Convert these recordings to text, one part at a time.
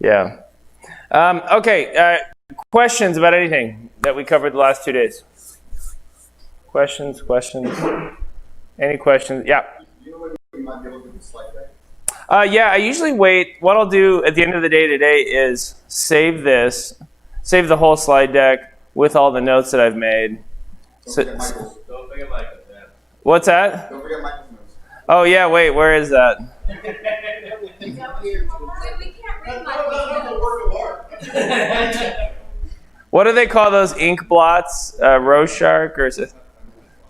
Yeah. Okay. Questions about anything that we covered the last 2 days? Questions? Any questions? Yeah. You know when you might be able to do the slide deck? Yeah, I usually wait. What I'll do at the end of the day today is save the whole slide deck with all the notes that I've made. Don't forget Michael's. Don't forget Michael. Yeah. What's that? Don't forget Michael's notes. Oh yeah, wait, where is that? We can't read my That's a work of art. What do they call those ink blots? Rorschach or is it?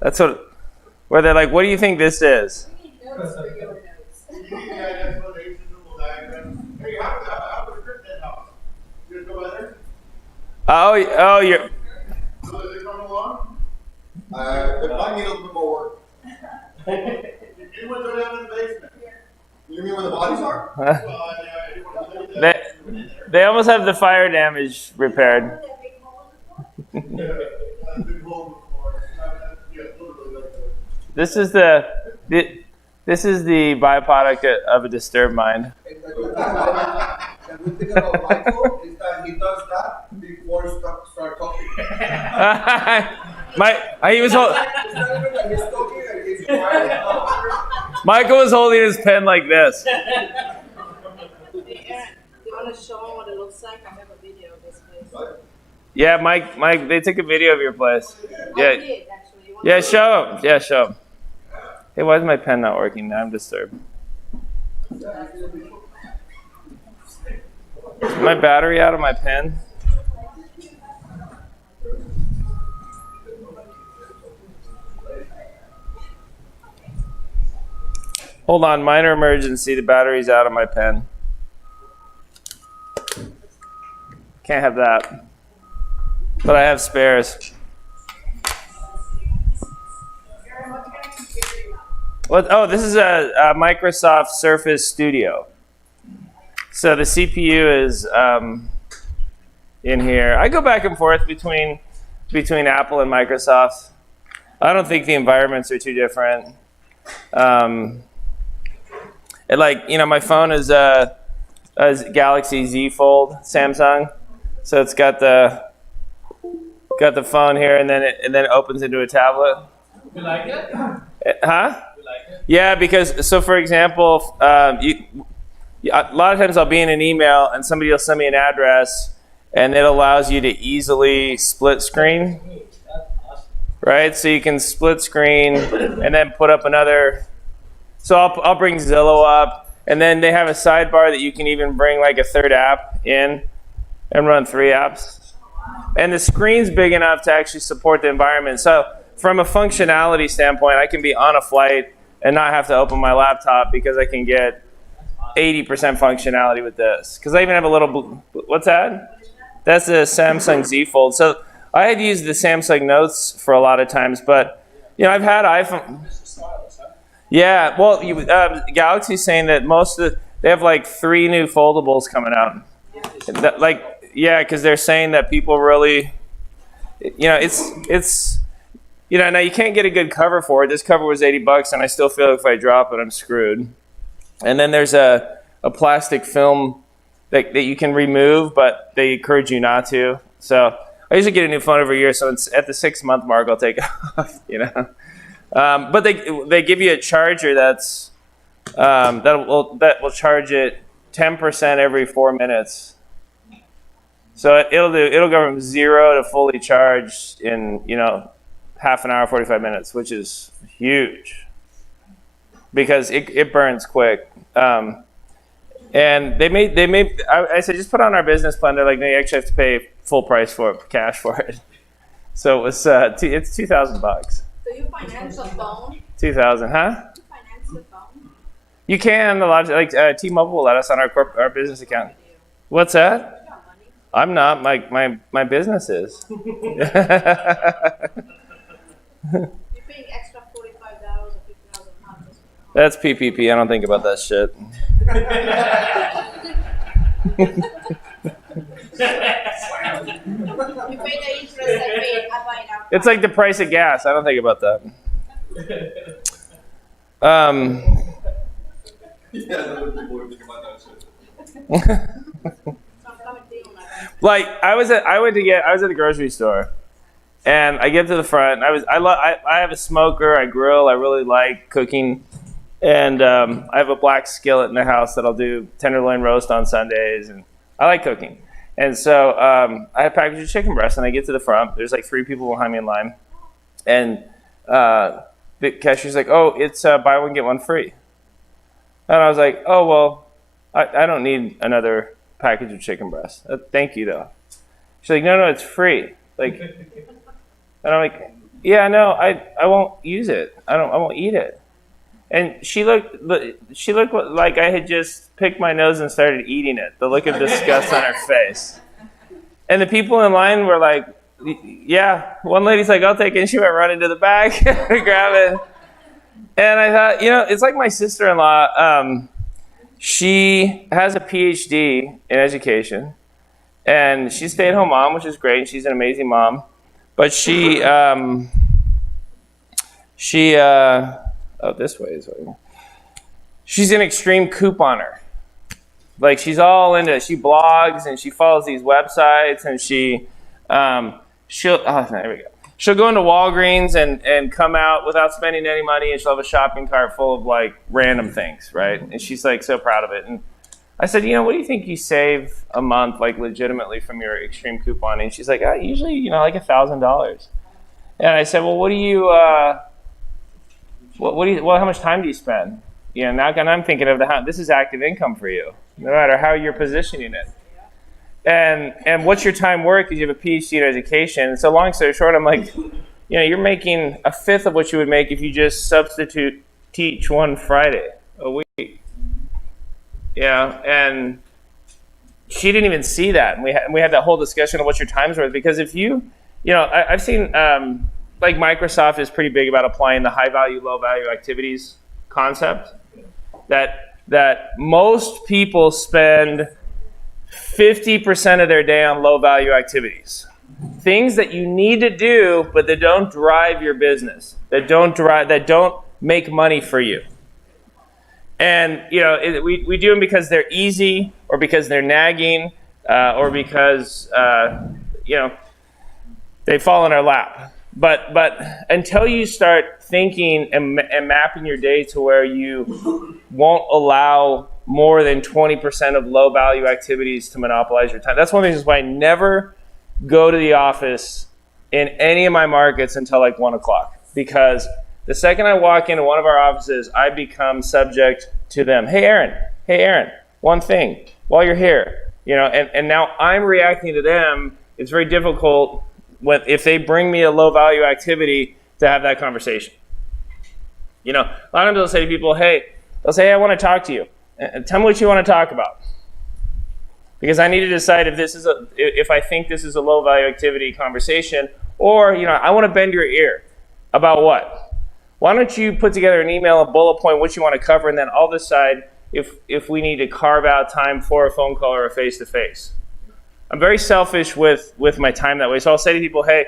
That's what. Where they're like, what do you think this is? We need notes for your notes. Hey, how about the cryptid house? You guys go by there? Oh, you're. So is it coming along? It might need a little bit more work. Anyone go down in the basement? You mean where the bodies are? They almost have the fire damage repaired. This is the byproduct of a disturbed mind. The good thing about Michael is that he does that before he start talking. He was It's not even that he's talking and he's quiet. Michael was holding his pen like this. Hey, Aaron, do you want to show them what it looks like? I have a video of this place. Yeah, Mike, they took a video of your place. I Yeah, did, actually. yeah, show him. Yeah, show him. Hey, why is my pen not working now? I'm disturbed. Is my battery out of my pen? Hold on, minor emergency. The battery's out of my pen. Can't have that. But I have spares. What? Oh, this is a Microsoft Surface Studio. So the CPU is in here. I go back and forth between Apple and Microsoft. I don't think the environments are too different. My phone is a Galaxy Z Fold Samsung, so it's got the phone here, and then it opens into a tablet. You like it? Huh? You like it? Yeah, because so for example, a lot of times I'll be in an email and somebody will send me an address, and it allows you to easily split screen, That's awesome. right? So you can split screen and then put up another. So I'll bring Zillow up, and then they have a sidebar that you can even bring like a third app in and run 3 apps. And the screen's big enough to actually support the environment. So from a functionality standpoint, I can be on a flight and not have to open my laptop because I can get 80% functionality with this. Because I even have a little, what's that? That's a Samsung Z Fold. So I had used the Samsung Notes for a lot of times, but I've had iPhone. Yeah, well, Galaxy's saying that they have like 3 new foldables coming out. Because they're saying that people really, now you can't get a good cover for it. This cover was $80, and I still feel like if I drop it, I'm screwed. And then there's a plastic film that you can remove, but they encourage you not to. So I usually get a new phone every year, so it's at the 6-month mark, I'll take it off. But they give you a charger that will charge it 10% every 4 minutes. So it'll go from 0 to fully charged in half an hour, 45 minutes, which is huge because it burns quick. And I said, just put on our business plan. They're like, no, you actually have to pay full price for it, cash for it. So it was it's $2,000. So you finance a phone? $2,000, huh? You finance the phone? You can. A lot of T-Mobile will let us on our business account. What's that? You got money. I'm not. My business is. You're paying extra $45 or $50 a month. That's PPP. I don't think about that shit. You pay the interest I buy now. It's like the price of gas. I don't think about that. Yeah, other people would think about that shit. Like I was at the grocery store, and I get to the front. I have a smoker. I grill. I really like cooking, and I have a black skillet in the house that I'll do tenderloin roast on Sundays, and I like cooking. And so I have packaged of chicken breast, and I get to the front. There's like 3 people behind me in line, and the cashier's like, "Oh, it's buy one get one free." And I was like, "Oh well, I don't need another package of chicken breast. Thank you though." She's like, "No, it's free." Like, and I'm like, "Yeah, no, I won't use it. I won't eat it." And she looked like I had just picked my nose and started eating it. The look of disgust on her face. And the people in line were like, "Yeah." One lady's like, "I'll take it." And she went running to the back to grab it. And I thought, it's like my sister-in-law. She has a PhD in education, and she's a stay-at-home mom, which is great. She's an amazing mom, but this way is way. She's an extreme couponer. Like she's all into it. She blogs and she follows these websites, and there we go. She'll go into Walgreens and come out without spending any money, and she'll have a shopping cart full of like random things, right? And she's like so proud of it. And I said, what do you think you save a month, like legitimately from your extreme couponing? And she's like, usually, like $1,000. And I said, well, how much time do you spend? Now I'm thinking of this is active income for you, no matter how you're positioning it. And what's your time worth? Because you have a PhD in education. And so long story short, I'm like, you're making 1/5 of what you would make if you just substitute teach one Friday a week. And she didn't even see that. And we had that whole discussion of what's your time's worth. Because if I've seen like Microsoft is pretty big about applying the high value, low value activities concept. That most people spend 50% of their day on low value activities. Things that you need to do, but that don't drive your business, that don't make money for you. And we do them because they're easy, or because they're nagging, or because they fall in our lap. But until you start thinking and mapping your day to where you won't allow more than 20% of low value activities to monopolize your time. That's one of the reasons why I never go to the office in any of my markets until like 1 o'clock. Because the second I walk into one of our offices, I become subject to them. Hey Aaron, one thing while you're here, and now I'm reacting to them. It's very difficult if they bring me a low value activity to have that conversation. A lot of times they'll say to people, hey, I want to talk to you. And tell me what you want to talk about. Because I need to decide if I think this is a low value activity conversation, or I want to bend your ear about what. Why don't you put together an email, a bullet point, what you want to cover, and then I'll decide if we need to carve out time for a phone call or a face-to-face. I'm very selfish with my time that way. So I'll say to people, hey,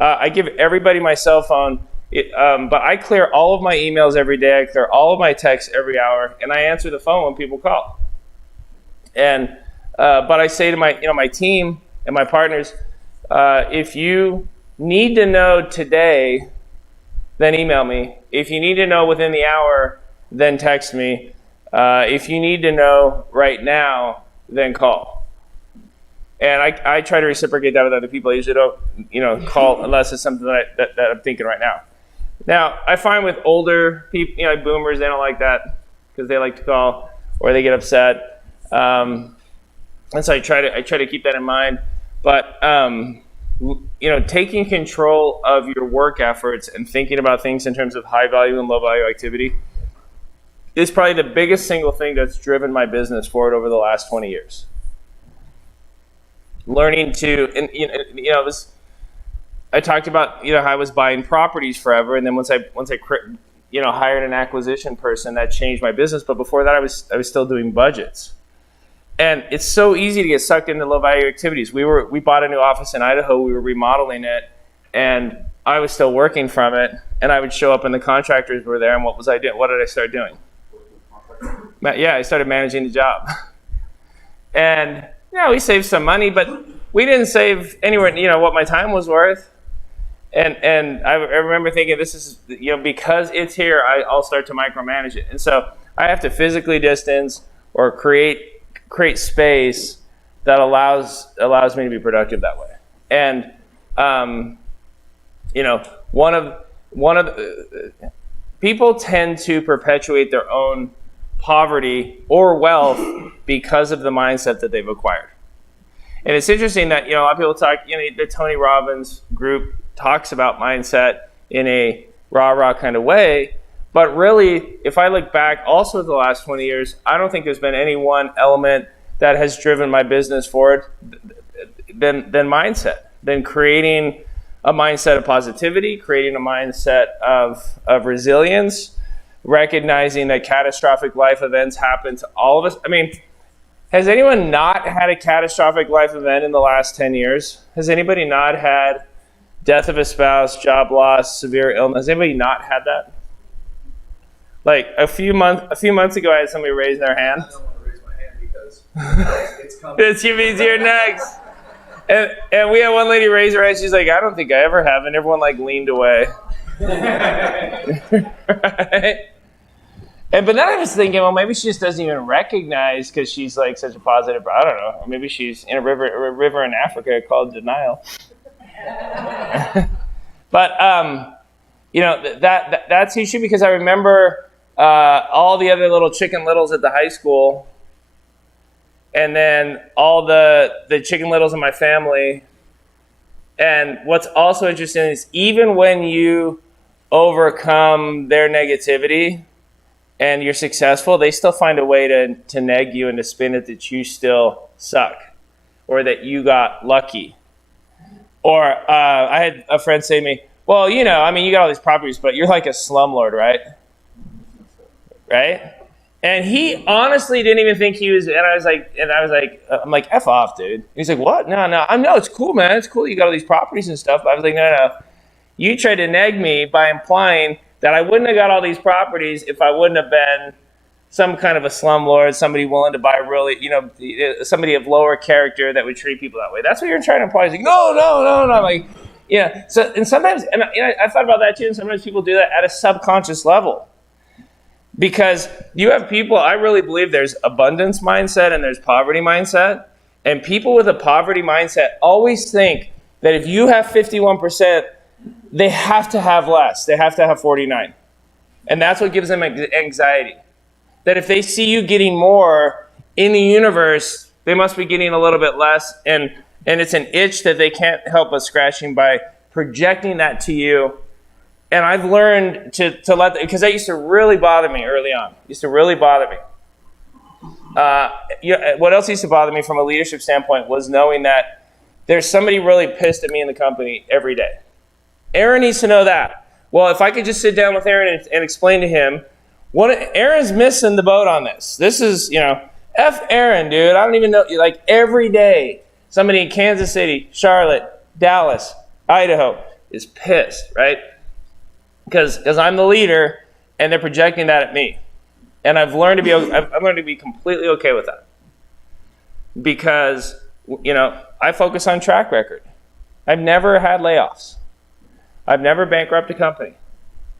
I give everybody my cell phone, but I clear all of my emails every day. I clear all of my texts every hour, and I answer the phone when people call. And but I say to my team and my partners, if you need to know today, then email me. If you need to know within the hour, then text me. If you need to know right now, then call. And I try to reciprocate that with other people. I usually don't, call unless it's something that I'm thinking right now. Now, I find with older people, like boomers, they don't like that because they like to call or they get upset. And so I try to keep that in mind. But taking control of your work efforts and thinking about things in terms of high value and low value activity is probably the biggest single thing that's driven my business forward over the last 20 years. Learning to, I talked about, how I was buying properties forever, and then once I hired an acquisition person, that changed my business. But before that, I was still doing budgets. And it's so easy to get sucked into low value activities. We bought a new office in Idaho. We were remodeling it, and I was still working from it. And I would show up, and the contractors were there. And what was I doing? What did I start doing? Yeah, I started managing the job. And we saved some money, but we didn't save anywhere, what my time was worth. And I remember thinking, this is, because it's here, I'll start to micromanage it. And so I have to physically distance or create space that allows me to be productive that way. And one of the people tend to perpetuate their own poverty or wealth because of the mindset that they've acquired. And it's interesting that a lot of people talk. The Tony Robbins group talks about mindset in a rah-rah kind of way. But really, if I look back also at the last 20 years, I don't think there's been any one element that has driven my business forward than mindset, than creating a mindset of positivity, creating a mindset of resilience, recognizing that catastrophic life events happen to all of us. I mean, has anyone not had a catastrophic life event in the last 10 years? Has anybody not had death of a spouse, job loss, severe illness? Has anybody not had that? Like a few months ago, I had somebody raise their hand. I don't want to raise my hand because it's coming. It's here next. And we had one lady raise her hand. She's like, I don't think I ever have. And everyone leaned away. Right? But then I was thinking, well, maybe she just doesn't even recognize because she's such a positive. I don't know. Or maybe she's in a river in Africa called denial. But that's the issue, because I remember all the other little Chicken Littles at the high school, and then all the Chicken Littles in my family. And what's also interesting is even when you overcome their negativity and you're successful, they still find a way to neg you and to spin it that you still suck or that you got lucky. Or I had a friend say to me, well, you got all these properties, but you're like a slumlord, right? Right? And he honestly didn't even think he was, and I was like, I'm like, F off, dude. And he's like, what? No, it's cool, man. It's cool. You got all these properties and stuff. But I was like, no. You tried to neg me by implying that I wouldn't have got all these properties if I wouldn't have been some kind of a slumlord, somebody willing to buy really, somebody of lower character that would treat people that way. That's what you're trying to imply. He's like, no. I'm like, So, and sometimes, and I thought about that too, and sometimes people do that at a subconscious level. Because you have people, I really believe there's abundance mindset and there's poverty mindset. And people with a poverty mindset always think that if you have 51%, they have to have less. They have to have 49. And that's what gives them anxiety. That if they see you getting more in the universe, they must be getting a little bit less. And it's an itch that they can't help but scratching by projecting that to you. And I've learned to let, because that used to really bother me early on. It used to really bother me. What else used to bother me from a leadership standpoint was knowing that there's somebody really pissed at me in the company every day. Aaron needs to know that. Well, if I could just sit down with Aaron and explain to him, Aaron's missing the boat on this. This is, F Aaron, dude. I don't even know. Every day, somebody in Kansas City, Charlotte, Dallas, Idaho is pissed, right? Because I'm the leader, and they're projecting that at me, and I've learned to be completely okay with that, because I focus on track record. I've never had layoffs. I've never bankrupted a company.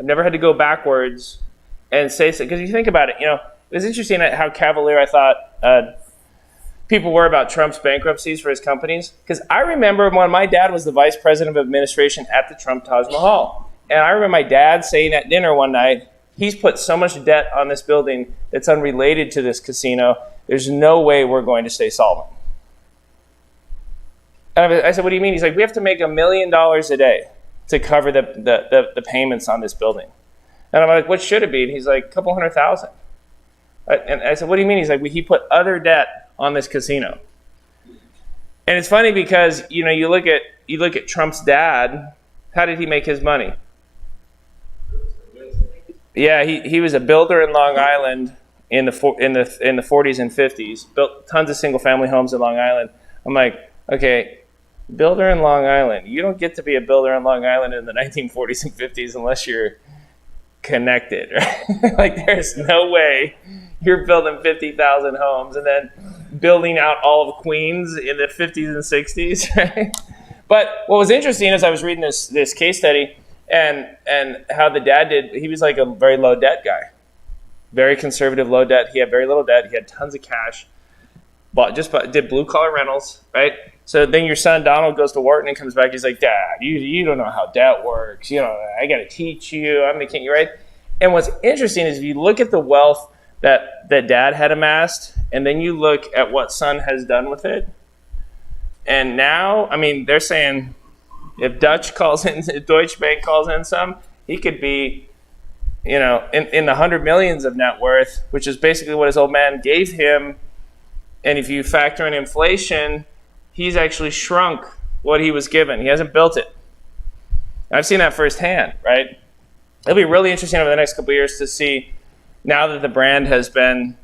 I've never had to go backwards and say so. Because you think about it, it was interesting how cavalier I thought people were about Trump's bankruptcies for his companies. Because I remember when my dad was the vice president of administration at the Trump Taj Mahal. And I remember my dad saying at dinner one night, he's put so much debt on this building that's unrelated to this casino, there's no way we're going to stay solvent. And I said, what do you mean? He's like, we have to make $1 million a day to cover the payments on this building. And I'm like, what should it be? And he's like, a couple $100,000. And I said, what do you mean? He's like, he put other debt on this casino. And it's funny because, you look at Trump's dad, how did he make his money? Yeah, he was a builder in Long Island in the 40s and 50s. Built tons of single family homes in Long Island. I'm like, okay, builder in Long Island. You don't get to be a builder in Long Island in the 1940s and 50s unless you're connected, right? There's no way you're building 50,000 homes and then building out all of Queens in the 50s and 60s. Right? But what was interesting is I was reading this case study and how the dad did. He was like a very low debt guy, very conservative, low debt. He had very little debt. He had tons of cash. Did blue collar rentals, right? So then your son Donald goes to Wharton and comes back. He's like, Dad, you don't know how debt works. I got to teach you. I'm the king, right? And what's interesting is if you look at the wealth that Dad had amassed, and then you look at what son has done with it. And now, I mean, they're saying if Deutsche Bank calls in some, he could be, in the 100 millions of net worth, which is basically what his old man gave him. And if you factor in inflation, he's actually shrunk what he was given. He hasn't built it. I've seen that firsthand, right? It'll be really interesting over the next couple of years to see, now that the brand has been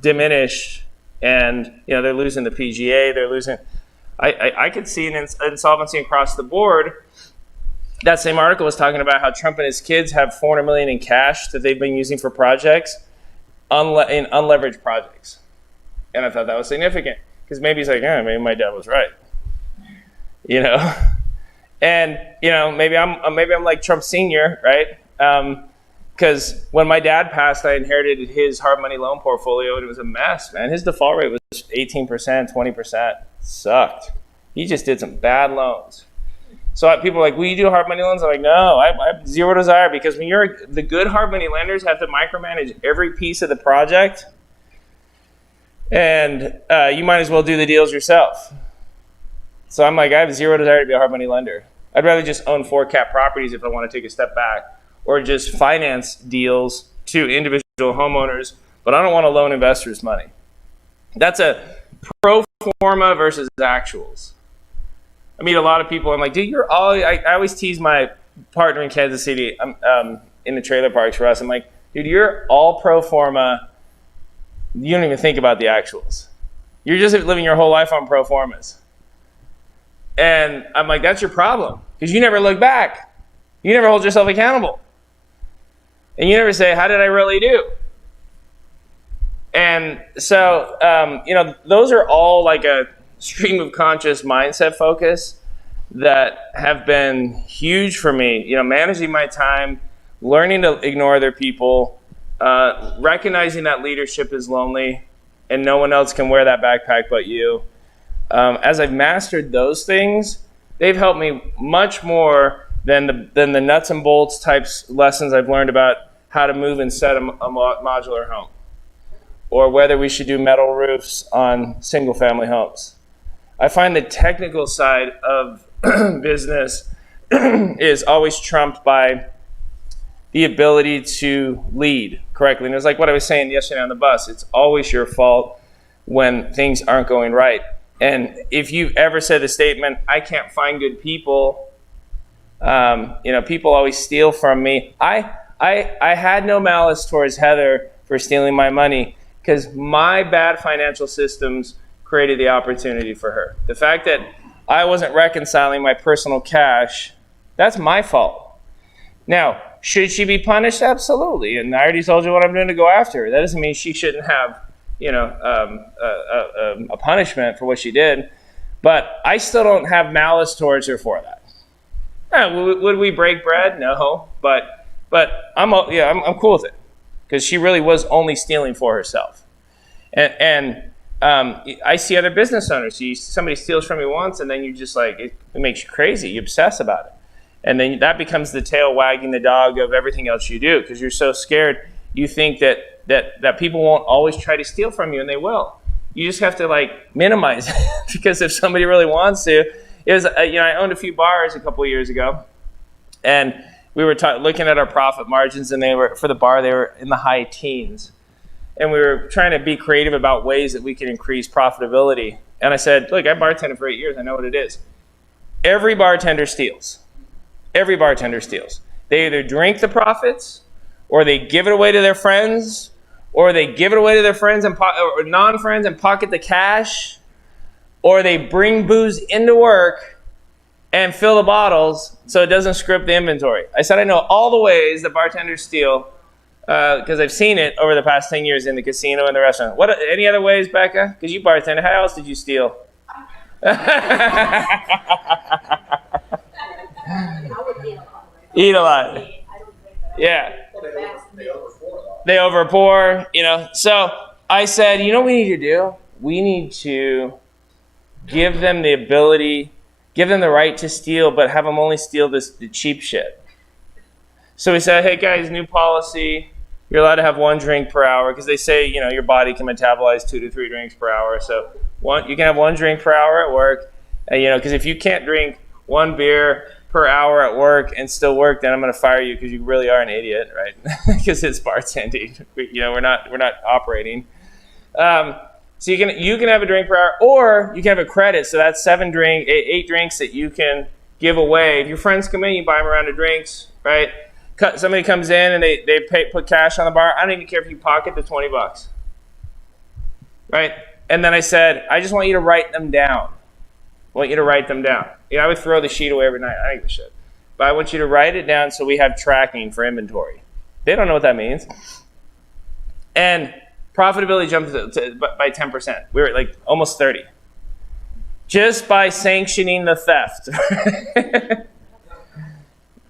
diminished and they're losing the PGA, they're losing. I could see an insolvency across the board. That same article was talking about how Trump and his kids have $400 million in cash that they've been using for projects, in unleveraged projects. And I thought that was significant because maybe he's like, maybe my dad was right, and maybe I'm like Trump Sr., right? Because when my dad passed, I inherited his hard money loan portfolio, and it was a mess, man. His default rate was 18%, 20%. Sucked. He just did some bad loans. So people are like, will you do hard money loans? I'm like, no, I have zero desire, because when the good hard money lenders have to micromanage every piece of the project, and you might as well do the deals yourself. So I'm like, I have zero desire to be a hard money lender. I'd rather just own 4 cap properties if I want to take a step back, or just finance deals to individual homeowners, but I don't want to loan investors money. That's a pro forma versus actuals. I meet a lot of people. I'm like, dude, I always tease my partner in Kansas City in the trailer parks for us. I'm like, dude, you're all pro forma. You don't even think about the actuals. You're just living your whole life on pro formas. And I'm like, that's your problem, because you never look back. You never hold yourself accountable. And you never say, how did I really do? And so, those are all like a stream of conscious mindset focus that have been huge for me. Managing my time, learning to ignore other people, recognizing that leadership is lonely and no one else can wear that backpack but you. As I've mastered those things, they've helped me much more than the nuts and bolts types lessons I've learned about how to move and set a modular home, or whether we should do metal roofs on single family homes. I find the technical side of business is always trumped by the ability to lead correctly. And it was like what I was saying yesterday on the bus. It's always your fault when things aren't going right. And if you've ever said the statement, I can't find good people, people always steal from me. I had no malice towards Heather for stealing my money, because my bad financial systems created the opportunity for her. The fact that I wasn't reconciling my personal cash, that's my fault. Now, should she be punished? Absolutely. And I already told you what I'm doing to go after her. That doesn't mean she shouldn't have, a punishment for what she did. But I still don't have malice towards her for that. Would we break bread? No. But I'm cool with it, because she really was only stealing for herself. And I see other business owners. Somebody steals from you once, and then you just like, it makes you crazy. You obsess about it. And then that becomes the tail wagging the dog of everything else you do, because you're so scared. You think that people won't always try to steal from you, and they will. You just have to minimize it, because if somebody really wants to, I owned a few bars a couple of years ago, and we were looking at our profit margins, and they were in the high teens. And we were trying to be creative about ways that we could increase profitability. And I said, look, I bartended for 8 years. I know what it is. Every bartender steals. Every bartender steals. They either drink the profits, or they give it away to their friends, or they give it away to their friends or non-friends and pocket the cash, or they bring booze into work and fill the bottles so it doesn't script the inventory. I said, I know all the ways that bartenders steal because I've seen it over the past 10 years in the casino and the restaurant. What? Any other ways, Becca? Because you bartended. How else did you steal? Eat a lot. Yeah. They overpour, you know. So I said, you know what we need to do? We need to give them the ability, give them the right to steal, but have them only steal the cheap shit. So we said, hey guys, new policy. You're allowed to have 1 drink per hour because they say, you know, your body can metabolize 2 to 3 drinks per hour. So you can have 1 drink per hour at work. You know, because if you can't drink 1 beer per hour at work and still work, then I'm going to fire you because you really are an idiot, right? Because it's bartending. You know, we're not operating. So you can have a drink per hour, or you can have a credit. So that's 8 drinks that you can give away. If your friends come in, you buy them a round of drinks, right? Somebody comes in and they put cash on the bar. I don't even care if you pocket the $20, right? And then I said, I just want you to write them down. I want you to write them down. Yeah, I would throw the sheet away every night. I don't give a shit. But I want you to write it down so we have tracking for inventory. They don't know what that means. And profitability jumped by 10%. We were at like almost 30. Just by sanctioning the theft.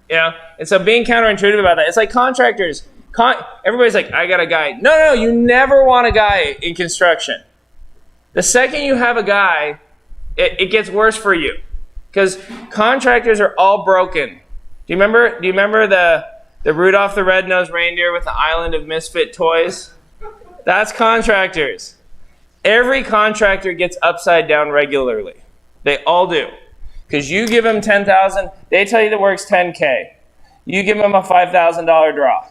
You know? And so being counterintuitive about that, it's like contractors. Everybody's like, I got a guy. No, you never want a guy in construction. The second you have a guy, it gets worse for you. Because contractors are all broken. Do you remember the Rudolph the Red-Nosed Reindeer with the island of misfit toys? That's contractors. Every contractor gets upside down regularly. They all do. Because you give them $10,000, they tell you the work's $10K. You give them a $5,000 draw.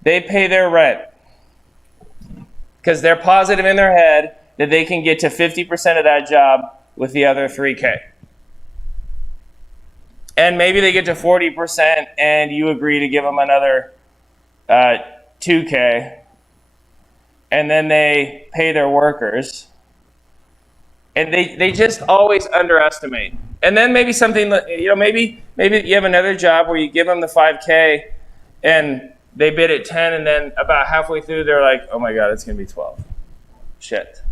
They pay their rent. Because they're positive in their head that they can get to 50% of that job with the other $3K. And maybe they get to 40% and you agree to give them another $2K. And then they pay their workers. And they just always underestimate. And then maybe something, you know, maybe you have another job where you give them the $5K and they bid at 10, and then about halfway through they're like, oh my God, it's going to be 12. Shit.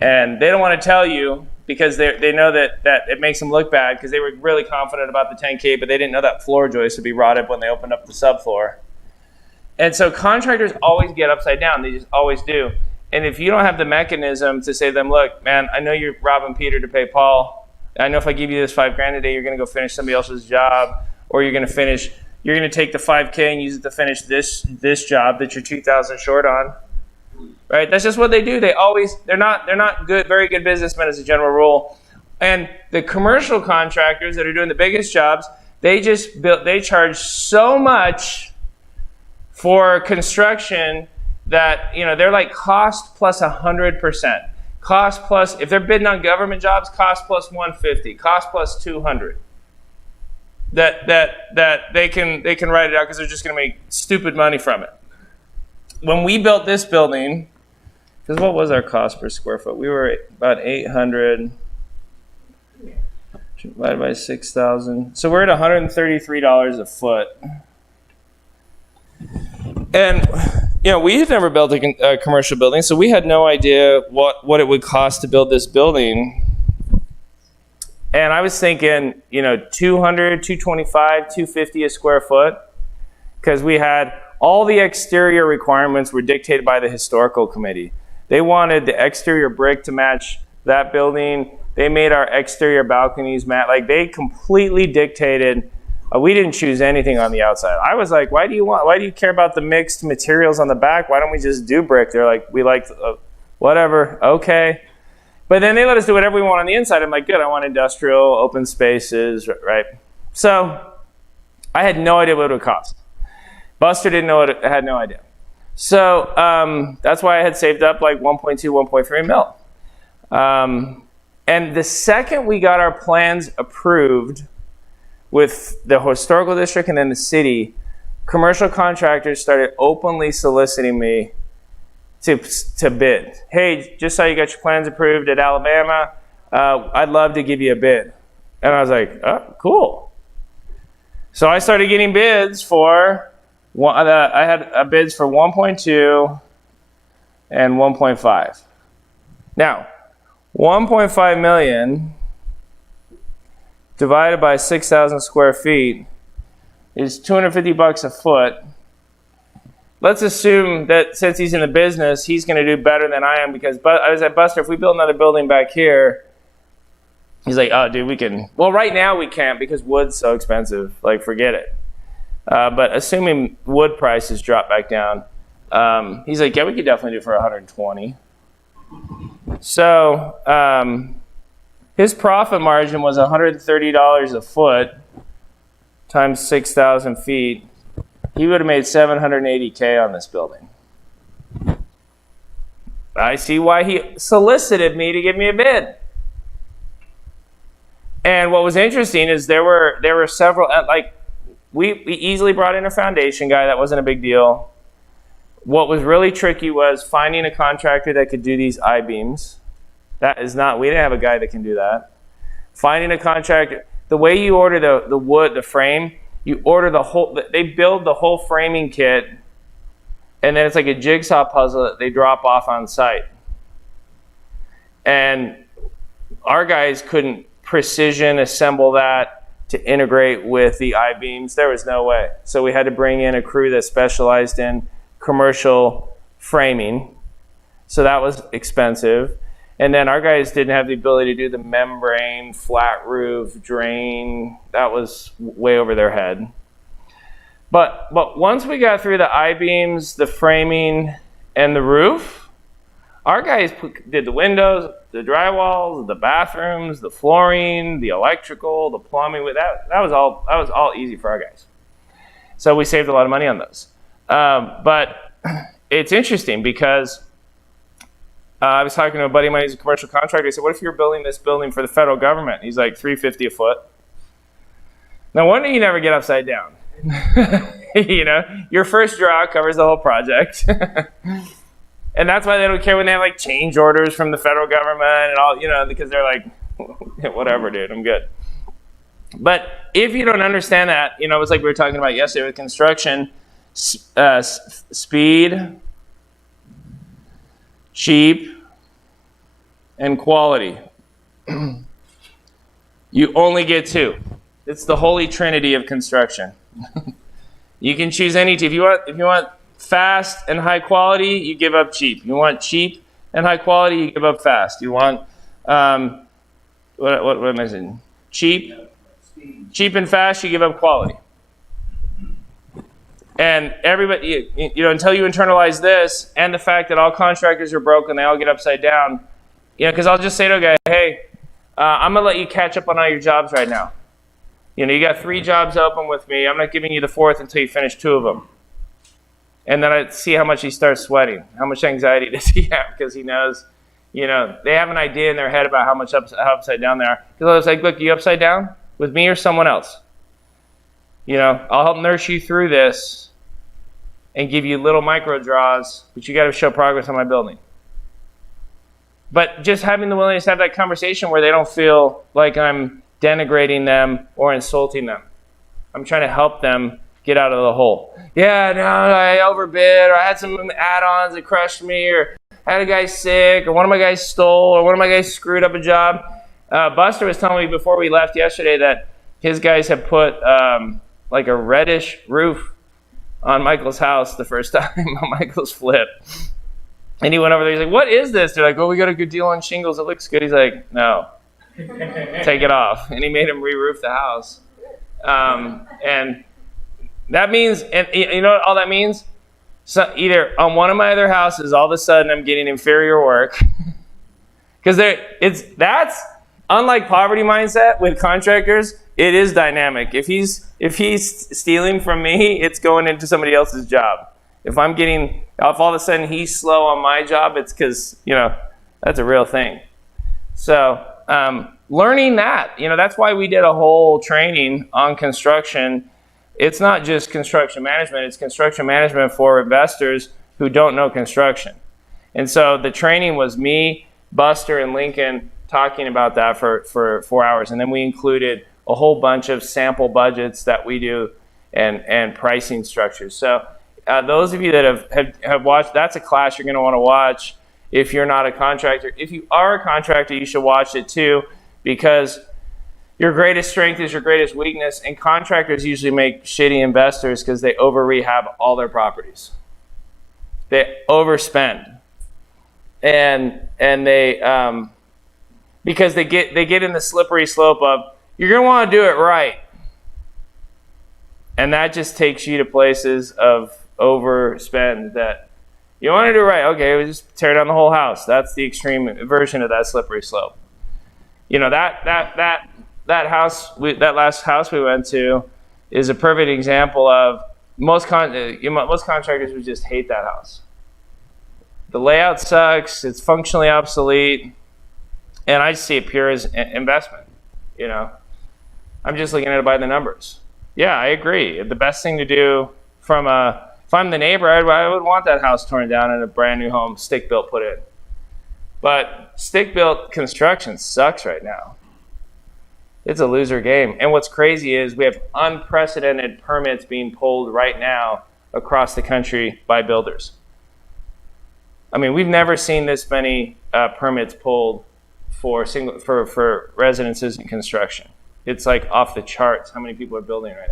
And they don't want to tell you because they know that it makes them look bad because they were really confident about the 10K, but they didn't know that floor joist would be rotted when they opened up the subfloor. And so contractors always get upside down. They just always do. And if you don't have the mechanism to say to them, look, man, I know you're robbing Peter to pay Paul. I know if I give you this $5,000 a day, you're going to go finish somebody else's job, or you're going to take the $5K and use it to finish this job that you're $2,000 short on. Right? That's just what they do. They're not very good businessmen as a general rule. And the commercial contractors that are doing the biggest jobs, they charge so much for construction that, you know, they're like cost plus 100%. Cost plus, if they're bidding on government jobs, cost plus 150, cost plus 200. That they can write it out because they're just going to make stupid money from it. When we built this building, because what was our cost per square foot? We were about 800 divided by 6,000. So we're at $133 a foot. And, you know, we had never built a commercial building, so we had no idea what it would cost to build this building. And I was thinking, you know, 200, 225, 250 a square foot, because we had all the exterior requirements were dictated by the historical committee. They wanted the exterior brick to match that building. They made our exterior balconies match. Like, they completely dictated. We didn't choose anything on the outside. I was like, why do you care about the mixed materials on the back? Why don't we just do brick? They're like, we like whatever, okay. But then they let us do whatever we want on the inside. I'm like, good, I want industrial, open spaces, right? So I had no idea what it would cost. Buster didn't know it, had no idea. So that's why I had saved up like 1.2, 1.3 mil. And the second we got our plans approved with the historical district and then the city, commercial contractors started openly soliciting me to bid. Hey, just saw you got your plans approved at Alabama. I'd love to give you a bid. And I was like, oh, cool. So I started getting bids for I had bids for 1.2 and 1.5. Now, 1.5 million divided by 6,000 square feet is $250 a foot. Let's assume that since he's in the business, he's going to do better than I am, because I was at Buster, if we build another building back here, he's like, oh, dude, we can. Well, right now we can't because wood's so expensive. Like, forget it. But assuming wood prices drop back down, he's like, yeah, we could definitely do for 120. So his profit margin was $130 a foot times 6,000 feet. He would have made $780K on this building. I see why he solicited me to give me a bid. And what was interesting is there were several, like, we easily brought in a foundation guy. That wasn't a big deal. What was really tricky was finding a contractor that could do these I-beams. That is not, we didn't have a guy that can do that. Finding a contractor, the way you order the wood, the frame, you order the whole, they build the whole framing kit, and then it's like a jigsaw puzzle that they drop off on site. And our guys couldn't precision assemble that to integrate with the I-beams. There was no way. So we had to bring in a crew that specialized in commercial framing. So that was expensive. And then our guys didn't have the ability to do the membrane, flat roof, drain. That was way over their head. But once we got through the I-beams, the framing, and the roof, our guys did the windows, the drywalls, the bathrooms, the flooring, the electrical, the plumbing. That was all easy for our guys. So we saved a lot of money on those. But it's interesting because I was talking to a buddy of mine who's a commercial contractor. He said, what if you're building this building for the federal government? He's like, $350 a foot. No wonder you never get upside down. You know, your first draw covers the whole project. And that's why they don't care when they have like change orders from the federal government and all, you know, because they're like, whatever, dude, I'm good. But if you don't understand that, you know, it's like we were talking about yesterday with construction, speed, cheap, and quality. You only get two. It's the holy trinity of construction. You can choose any two. If you want fast and high quality, you give up cheap. You want cheap and high quality, you give up fast. You want what am I saying? Cheap and fast, you give up quality. And everybody, you know, until you internalize this and the fact that all contractors are broke and they all get upside down, you know, because I'll just say to a guy, hey, I'm going to let you catch up on all your jobs right now. You know, you got 3 jobs open with me. I'm not giving you the 4th until you finish 2 of them. And then I see how much he starts sweating. How much anxiety does he have? Because he knows, you know, they have an idea in their head about how upside down they are. Because I was like, look, you upside down with me or someone else? You know, I'll help nurse you through this and give you little micro draws, but you got to show progress on my building. But just having the willingness to have that conversation where they don't feel like I'm denigrating them or insulting them. I'm trying to help them get out of the hole. Yeah, no, I overbid, or I had some add-ons that crushed me, or I had a guy sick, or one of my guys stole, or one of my guys screwed up a job. Buster was telling me before we left yesterday that his guys have put like a reddish roof on Michael's house the first time on Michael's flip. And he went over there, he's like, what is this? They're like, well, we got a good deal on shingles, it looks good. He's like, no, take it off. And he made him re-roof the house. And that means, and you know what all that means? So either on one of my other houses, all of a sudden I'm getting inferior work. Because that's unlike poverty mindset with contractors, it is dynamic. If he's stealing from me, it's going into somebody else's job. If all of a sudden he's slow on my job, it's because, you know, that's a real thing. So learning that, you know, that's why we did a whole training on construction. It's not just construction management, it's construction management for investors who don't know construction. And so the training was me, Buster, and Lincoln talking about that for 4 hours. And then we included a whole bunch of sample budgets that we do. and pricing structures. So those of you that have watched, that's a class you're going to want to watch if you're not a contractor. If you are a contractor, you should watch it too, because your greatest strength is your greatest weakness, and contractors usually make shitty investors because they over-rehab all their properties. They overspend. And they because they get in the slippery slope of, you're going to want to do it right. And that just takes you to places of overspend that you want to do right. Okay, we just tear down the whole house. That's the extreme version of that slippery slope. You know, that house, that last house we went to is a perfect example of most contractors would just hate that house. The layout sucks. It's functionally obsolete. And I see it pure as investment. You know, I'm just looking at it by the numbers. Yeah, I agree. The best thing to do if I'm the neighbor, I would want that house torn down and a brand new home, stick-built, put in. But stick-built construction sucks right now. It's a loser game. And what's crazy is we have unprecedented permits being pulled right now across the country by builders. I mean, we've never seen this many permits pulled for residences and construction. It's like off the charts how many people are building right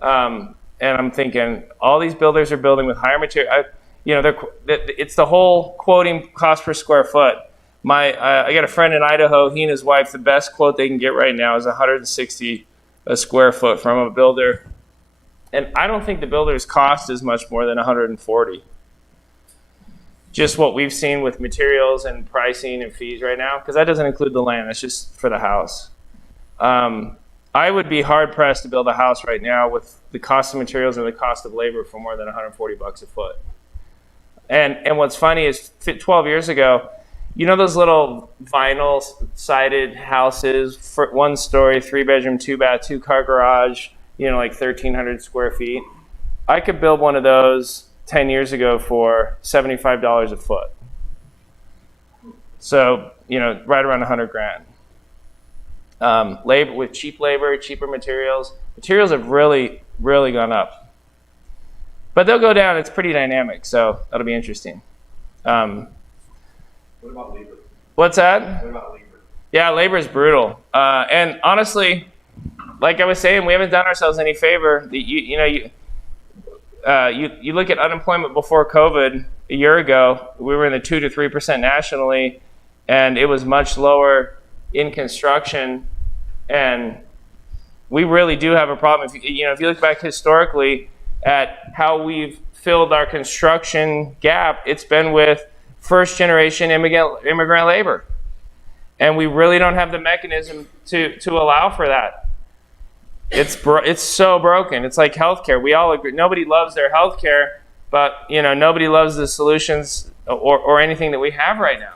now. And I'm thinking, all these builders are building with higher material. It's the whole quoting cost per square foot. I got a friend in Idaho. He and his wife, the best quote they can get right now is $160 a square foot from a builder. And I don't think the builder's cost is much more than $140. Just what we've seen with materials and pricing and fees right now, because that doesn't include the land. That's just for the house. I would be hard pressed to build a house right now with the cost of materials or the cost of labor for more than $140 a foot. And what's funny is 12 years ago, you know those little vinyl sided houses, for 1 story, 3-bedroom, 2-bath, 2-car garage, you know, like 1,300 square feet. I could build one of those 10 years ago for $75 a foot. So, you know, right around 100 grand. Labor, with cheap labor, cheaper materials. Materials have really, really gone up. But they'll go down. It's pretty dynamic, so that'll be interesting. What about labor? What's that? What about labor? Yeah, labor is brutal. And honestly, like I was saying, we haven't done ourselves any favor. You look at unemployment before COVID a year ago, we were in the 2 to 3% nationally, and it was much lower in construction. And we really do have a problem. If you look back historically at how we've filled our construction gap, it's been with first-generation immigrant labor. And we really don't have the mechanism to allow for that. It's so broken. It's like healthcare. We all agree. Nobody loves their healthcare, but nobody loves the solutions or anything that we have right now.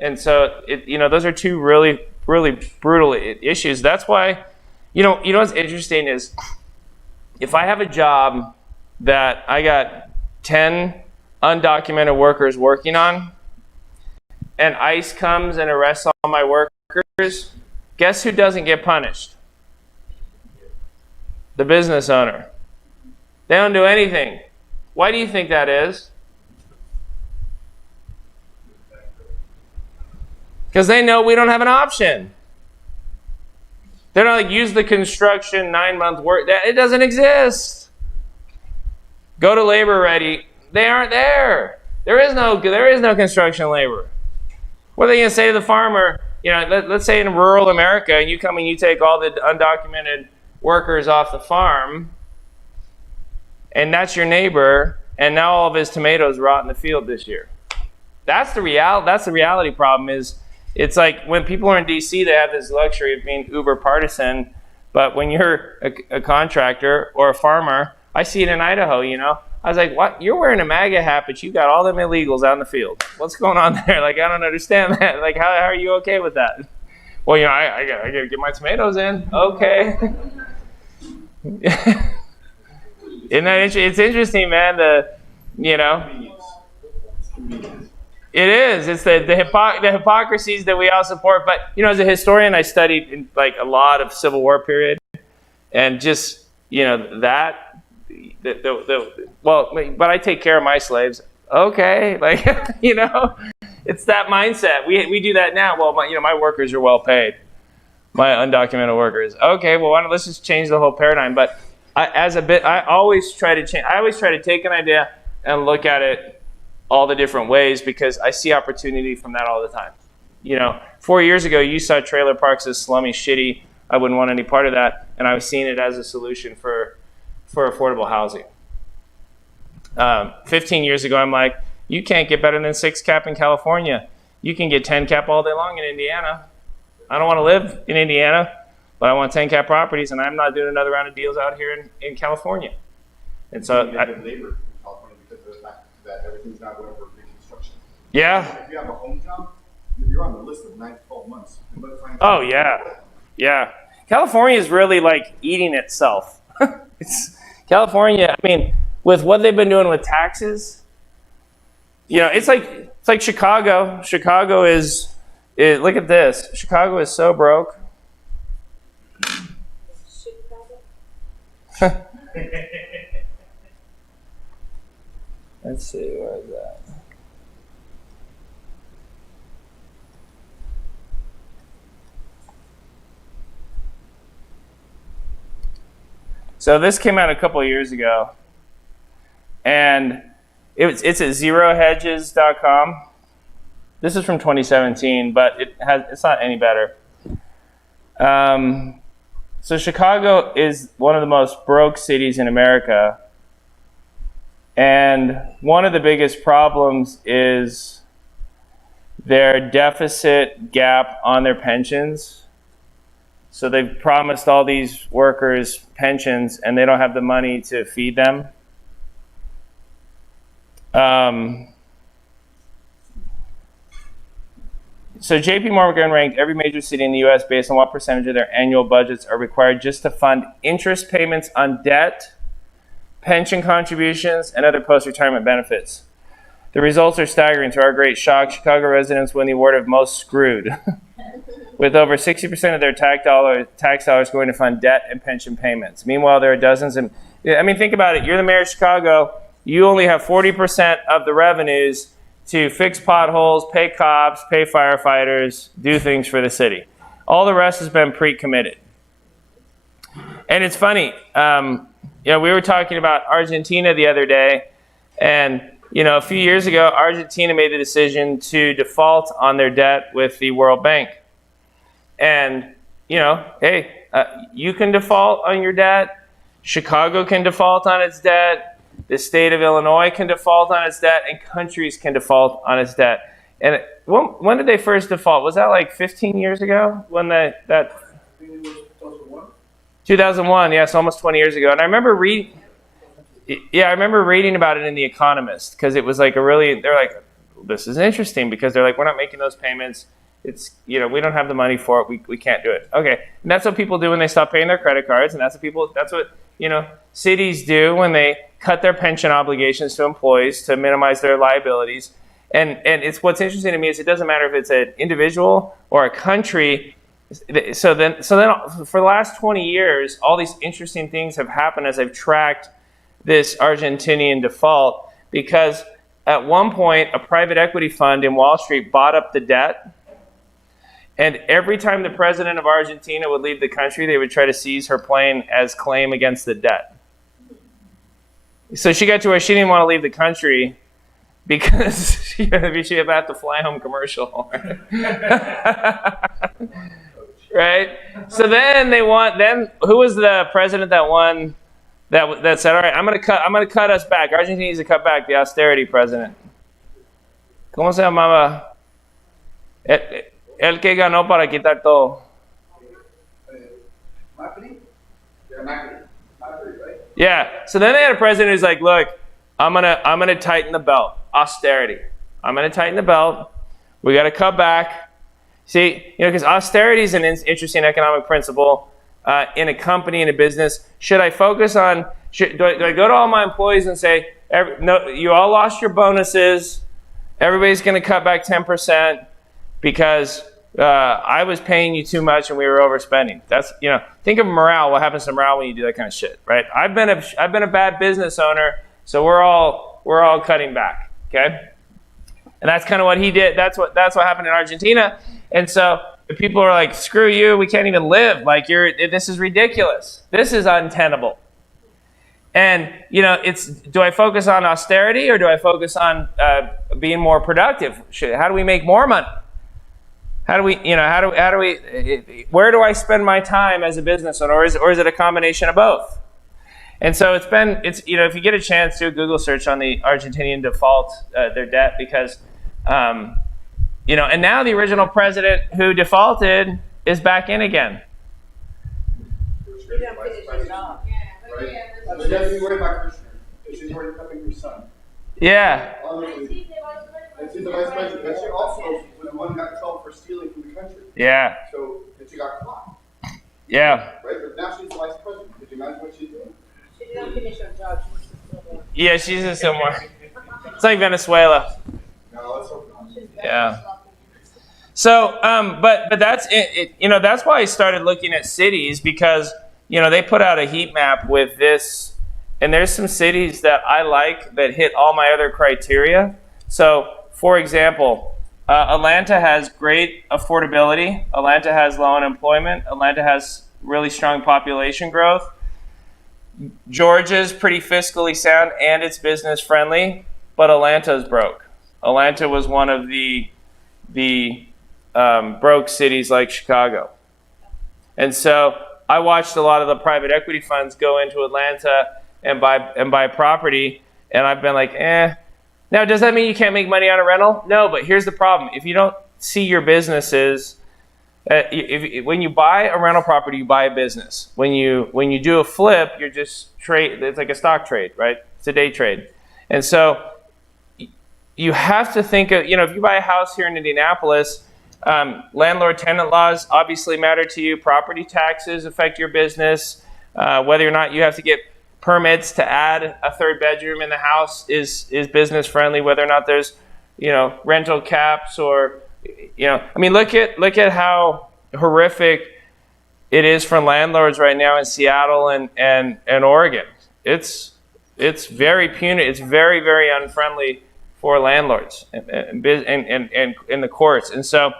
And so those are two really, really brutal issues. That's why what's interesting is if I have a job that I got 10 undocumented workers working on, and ICE comes and arrests all my workers, guess who doesn't get punished? The business owner. They don't do anything. Why do you think that is? Because they know we don't have an option. They're not like, use the construction 9-month work. It doesn't exist. Go to labor ready. They aren't there. There is no construction labor. What are they going to say to the farmer? Let's say in rural America, and you come and you take all the undocumented workers off the farm, and that's your neighbor, and now all of his tomatoes rot in the field this year. That's the reality problem. It's like when people are in DC, they have this luxury of being uber partisan, but when you're a contractor or a farmer, I see it in Idaho, I was like, what? You're wearing a MAGA hat, but you got all them illegals out in the field. What's going on there? Like, I don't understand that. Like, how are you okay with that? Well, I got to get my tomatoes in. Okay. Isn't that interesting? It's interesting, man. It is. It's the hypocrisies that we all support. But, as a historian, I studied in, like, a lot of Civil War period. And just you know, well, but I take care of my slaves. Okay, like, you know, it's that mindset. We do that now. Well, my workers are well paid. My undocumented workers. Okay, well, let's just change the whole paradigm. But I always try to change. I always try to take an idea and look at it all the different ways, because I see opportunity from that all the time. You know, 4 years ago, you saw trailer parks as slummy, shitty. I wouldn't want any part of that, and I was seeing it as a solution for affordable housing. 15 years ago, I'm like, you can't get better than 6 cap in California. You can get 10 cap all day long in Indiana. I don't want to live in Indiana, but I want 10 cap properties, and I'm not doing another round of deals out here in California. And so you have labor in California because of the fact that everything's not going for reconstruction. Yeah. If you have a home job, you're on the list of 9 to 12 months. Oh, yeah. Yeah. California is really like eating itself. California, I mean, with what they've been doing with taxes, you know, it's like Chicago. Chicago is look at this. Chicago is so broke. Let's see, where is that? So this came out a couple of years ago, and it's at zerohedges.com. This is from 2017, but it's not any better. So Chicago is one of the most broke cities in America, and one of the biggest problems is their deficit gap on their pensions. So they've promised all these workers pensions, and they don't have the money to feed them. So JP Morgan ranked every major city in the U.S. based on what percentage of their annual budgets are required just to fund interest payments on debt, pension contributions, and other post-retirement benefits. The results are staggering. To our great shock, Chicago residents win the award of most screwed, with over 60% of their tax dollars going to fund debt and pension payments. Meanwhile, there are dozens of, I mean, think about it. You're the mayor of Chicago. You only have 40% of the revenues to fix potholes, pay cops, pay firefighters, do things for the city. All the rest has been pre-committed. And it's funny, we were talking about Argentina the other day, and a few years ago, Argentina made the decision to default on their debt with the World Bank. And, hey, you can default on your debt. Chicago can default on its debt. The state of Illinois can default on its debt, and countries can default on its debt. And when did they first default? Was that like 15 years ago? When that? I think it was 2001. 2001, yes, almost 20 years ago. And I remember reading about it in The Economist, because it was like they're like, this is interesting, because they're like, we're not making those payments. It's, we don't have the money for it. We can't do it. Okay. And that's what people do when they stop paying their credit cards. And that's what cities do when they cut their pension obligations to employees to minimize their liabilities. And it's, what's interesting to me is it doesn't matter if it's an individual or a country. So then for the last 20 years, all these interesting things have happened as I've tracked this Argentinian default, because at one point a private equity fund in Wall Street bought up the debt, and every time the president of Argentina would leave the country, they would try to seize her plane as claim against the debt. So she got to where she didn't want to leave the country because she'd have to fly home commercial. Right? So then who was the president that won? That said, all right, I'm gonna cut us back. Argentina needs to cut back, the austerity president. ¿Cómo se llamaba? El que ganó para quitar todo. Macri? Yeah, Macri. Macri, right? Yeah. So then they had a president who's like, look, I'm gonna tighten the belt. Austerity. I'm gonna tighten the belt. We got to cut back. See, because austerity is an interesting economic principle. In a company, in a business, should I focus on, do I go to all my employees and say, no, you all lost your bonuses, everybody's going to cut back 10% because I was paying you too much and we were overspending. That's, you know, think of morale. What happens to morale when you do that kind of shit, right? I've been a bad business owner, so we're all cutting back, okay? And that's kind of what he did. That's what happened in Argentina. And so people are like, screw you, we can't even live. Like, this is ridiculous. This is untenable. And, you know, do I focus on austerity or do I focus on being more productive? How do we make more money? Where do I spend my time as a business owner, or is it a combination of both? And so you know, if you get a chance, do a Google search on the Argentinian default, their debt, because, you know, and now the original president who defaulted is back in again. You don't finish your job. Right? But she doesn't worry about Krishna. She's worried about her son. Yeah. Honestly. And she's the vice president. And she also was the one who got in trouble for stealing from the country. Yeah. So, and she got caught. Yeah. Right? But now she's the vice president. Could you imagine what she's doing? She didn't finish her job. She's still there. Yeah, she's in somewhere. It's like Venezuela. No, let's hope not. Yeah. So, but that's it. You know, that's why I started looking at cities, because, you know, they put out a heat map with this, and there's some cities that I like that hit all my other criteria. So, for example, Atlanta has great affordability. Atlanta has low unemployment. Atlanta has really strong population growth. Georgia's pretty fiscally sound and it's business friendly, but Atlanta's broke. Atlanta was one of the broke cities like Chicago. And so I watched a lot of the private equity funds go into Atlanta and buy property, and I've been like, eh. Now, does that mean you can't make money on a rental? No, but here's the problem. If you don't see your businesses, when you buy a rental property, you buy a business. When you do a flip, you're just trade. It's like a stock trade, right? It's a day trade. And so you have to think of, you know, if you buy a house here in Indianapolis, landlord-tenant laws obviously matter to you. Property taxes affect your business. Whether or not you have to get permits to add a third bedroom in the house is business friendly. Whether or not there's, you know, rental caps, or, you know, I mean, look at how horrific it is for landlords right now in Seattle and Oregon. It's very punitive. It's very, very unfriendly for landlords and in the courts. And so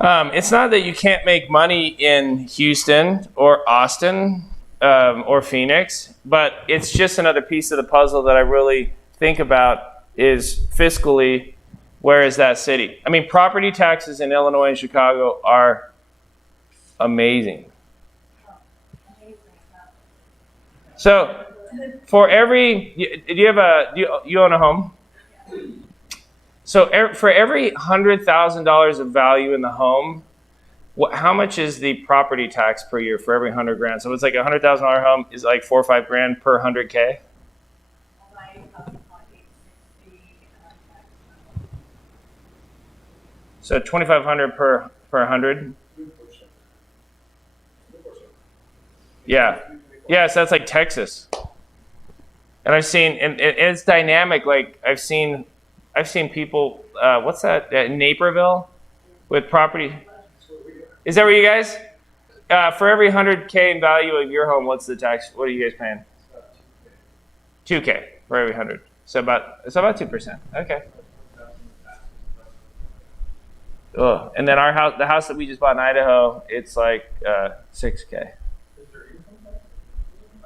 it's not that you can't make money in Houston or Austin or Phoenix, but it's just another piece of the puzzle that I really think about is fiscally, where is that city? I mean, property taxes in Illinois and Chicago are amazing. So for every, you own a home? So for every $100,000 of value in the home, how much is the property tax per year for every 100 grand? So it's like a $100,000 home is like $4 or $5 grand per 100K. So 2,500 per 100. Yeah, yeah. So that's like Texas. And I've seen, and it's dynamic. Like I've seen people. What's that? Naperville, with property. Is that where you guys? For every 100K in value of your home, what's the tax? What are you guys paying? 2K for every 100. So about 2%. Okay. Oh, and then our house, the house that we just bought in Idaho, it's like 6K.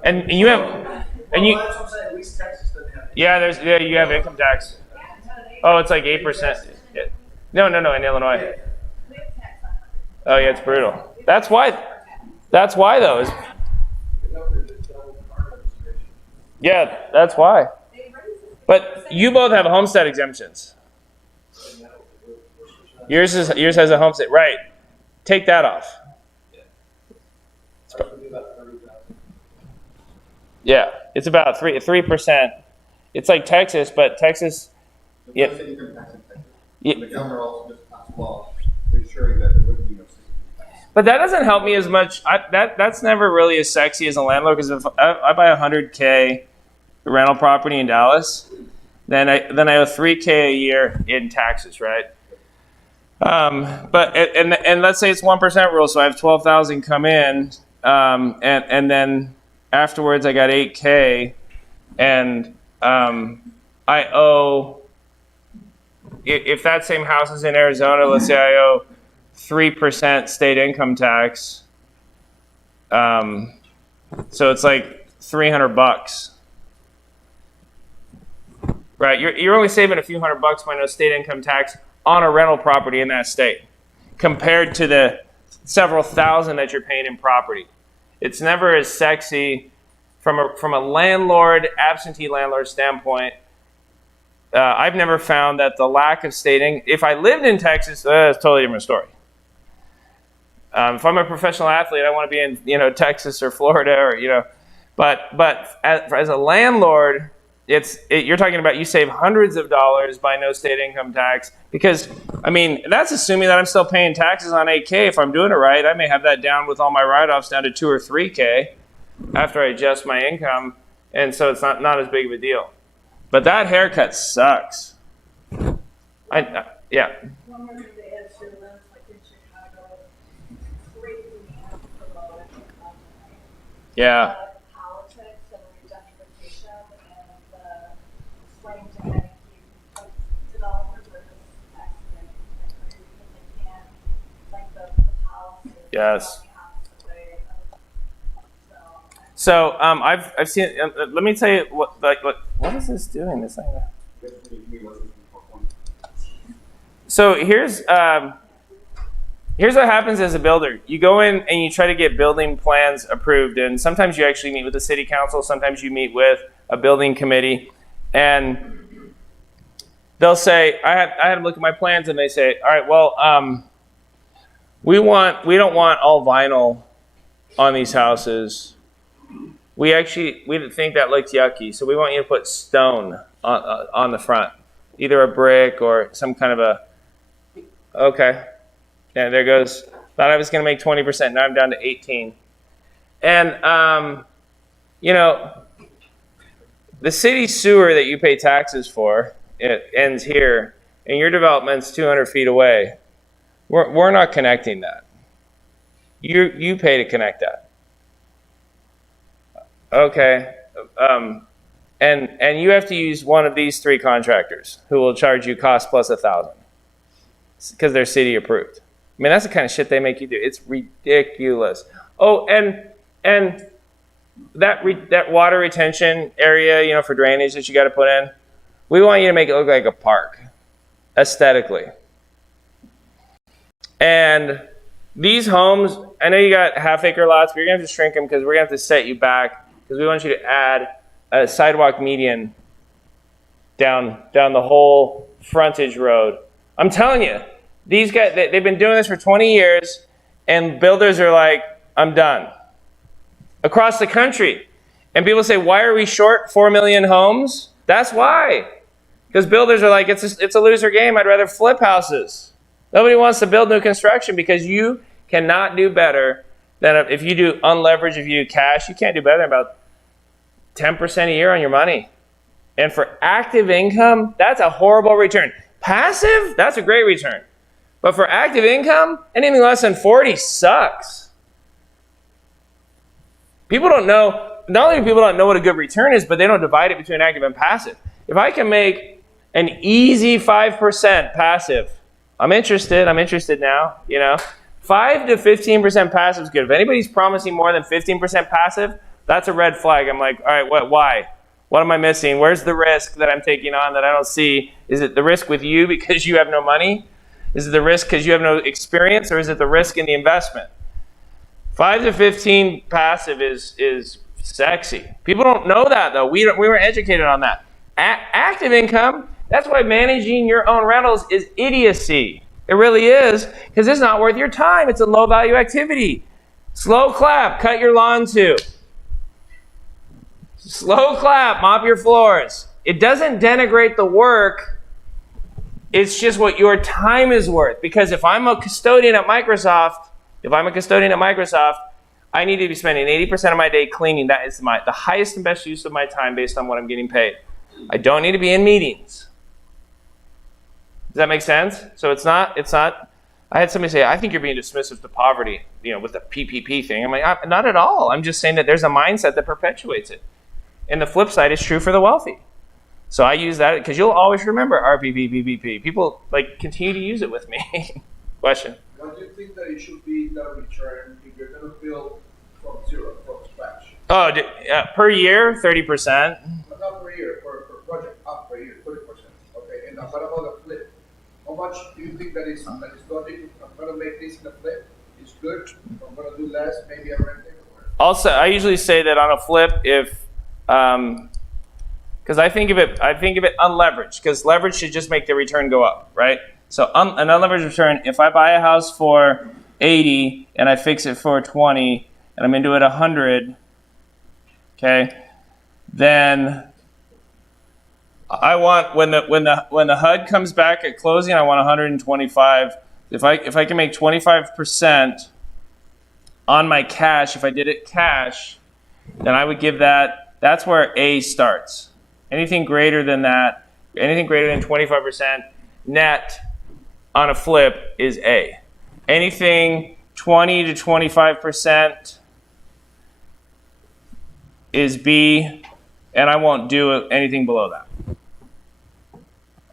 And you have, and you. That's what I'm saying. At least Texas doesn't have it. Yeah, you have income tax. Oh, it's like 8%. No, in Illinois. Oh yeah, it's brutal. That's why though. Yeah, that's why. But you both have homestead exemptions. Yours has a homestead, right? Take that off. Yeah, it's about 3%. It's like Texas, but Texas. Yeah. The governor also just passed laws ensuring that there wouldn't be no city tax. But that doesn't help me as much. That's never really as sexy as a landlord, because if I buy a 100K rental property in Dallas, then I owe 3K a year in taxes, right? And let's say it's 1% rule, so I have 12,000 come in, and then afterwards I got 8K, and I owe. If that same house is in Arizona, let's say I owe 3% state income tax. So it's like $300, right? You're only saving a few $100 by no state income tax on a rental property in that state, compared to the several thousand that you're paying in property. It's never as sexy from a landlord, absentee landlord standpoint. I've never found that the lack of if I lived in Texas, it's a totally different story. If I'm a professional athlete, I want to be in, Texas or Florida or, but as a landlord, you're talking about you save hundreds of dollars by no state income tax, because, that's assuming that I'm still paying taxes on 8K. If I'm doing it right, I may have that down with all my write-offs down to 2 or 3K after I adjust my income, and so it's not as big of a deal. But that haircut sucks. One more thing to add to your list, like in Chicago, crazy for Yeah. politics and regentrification and swing to kind of keep developers are just accident because they can't, like the policy. Yes. So I've seen. Let me tell you what is this doing? This thing. So here's what happens as a builder. You go in and you try to get building plans approved, and sometimes you actually meet with the city council. Sometimes you meet with a building committee, and they'll say, I had them look at my plans, and they say, all right, well, we don't want all vinyl on these houses. We didn't think that looked yucky, so we want you to put stone on the front, either a brick or some kind of a. Okay, yeah, there goes. Thought I was going to make 20%. Now I'm down to 18. And the city sewer that you pay taxes for, it ends here, and your development's 200 feet away. We're not connecting that. You pay to connect that. Okay, and you have to use one of these 3 contractors who will charge you cost plus $1,000 because they're city approved. That's the kind of shit they make you do. It's ridiculous. Oh, and that water retention area, for drainage that you got to put in, we want you to make it look like a park, aesthetically. And these homes, I know you got half-acre lots, but you're going to have to shrink them because we're going to have to set you back. Because we want you to add a sidewalk median down the whole frontage road. I'm telling you, these guys, they've been doing this for 20 years, and builders are like, I'm done. Across the country. And people say, why are we short 4 million homes? That's why. Because builders are like, it's a loser game. I'd rather flip houses. Nobody wants to build new construction because you cannot do better than if you do unleveraged, if you do cash, you can't do better than about 10% a year on your money. And for active income, that's a horrible return. Passive, that's a great return. But for active income, anything less than 40 sucks. People don't know, not only do people don't know what a good return is, but they don't divide it between active and passive. If I can make an easy 5% passive, I'm interested now, 5 to 15% passive is good. If anybody's promising more than 15% passive, that's a red flag. I'm like, all right, why? What am I missing? Where's the risk that I'm taking on that I don't see? Is it the risk with you because you have no money? Is it the risk because you have no experience, or is it the risk in the investment? 5 to 15 passive is sexy. People don't know that, though. We weren't educated on that. Active income, that's why managing your own rentals is idiocy. It really is, because it's not worth your time. It's a low-value activity. Slow clap, cut your lawn too. Slow clap, mop your floors. It doesn't denigrate the work. It's just what your time is worth. Because if I'm a custodian at Microsoft, I need to be spending 80% of my day cleaning. That is the highest and best use of my time based on what I'm getting paid. I don't need to be in meetings. Does that make sense? So it's not I had somebody say, I think you're being dismissive to poverty, with the PPP thing. I'm like, not at all. I'm just saying that there's a mindset that perpetuates it. And the flip side is true for the wealthy. So I use that because you'll always remember RPP, PPP. People continue to use it with me. Question. What do you think that it should be the return if you're going to build from zero, from scratch? Oh, per year, 30%. Not per year, per project, up per year, 30%. Okay, and what about a flip? How much do you think that is logical? I'm going to make this in a flip. It's good. I'm going to do less, maybe I rent it. Also, I usually say that on a flip, if because I think of it unleveraged, because leverage should just make the return go up, right? So an unleveraged return, if I buy a house for 80 and I fix it for 20 and I'm into it 100, okay, then I want when the HUD comes back at closing, I want 125. If I can make 25% on my cash, if I did it cash, then I would give that. That's where A starts. Anything greater than that, anything greater than 25% net on a flip is A. Anything 20 to 25% is B, and I won't do anything below that.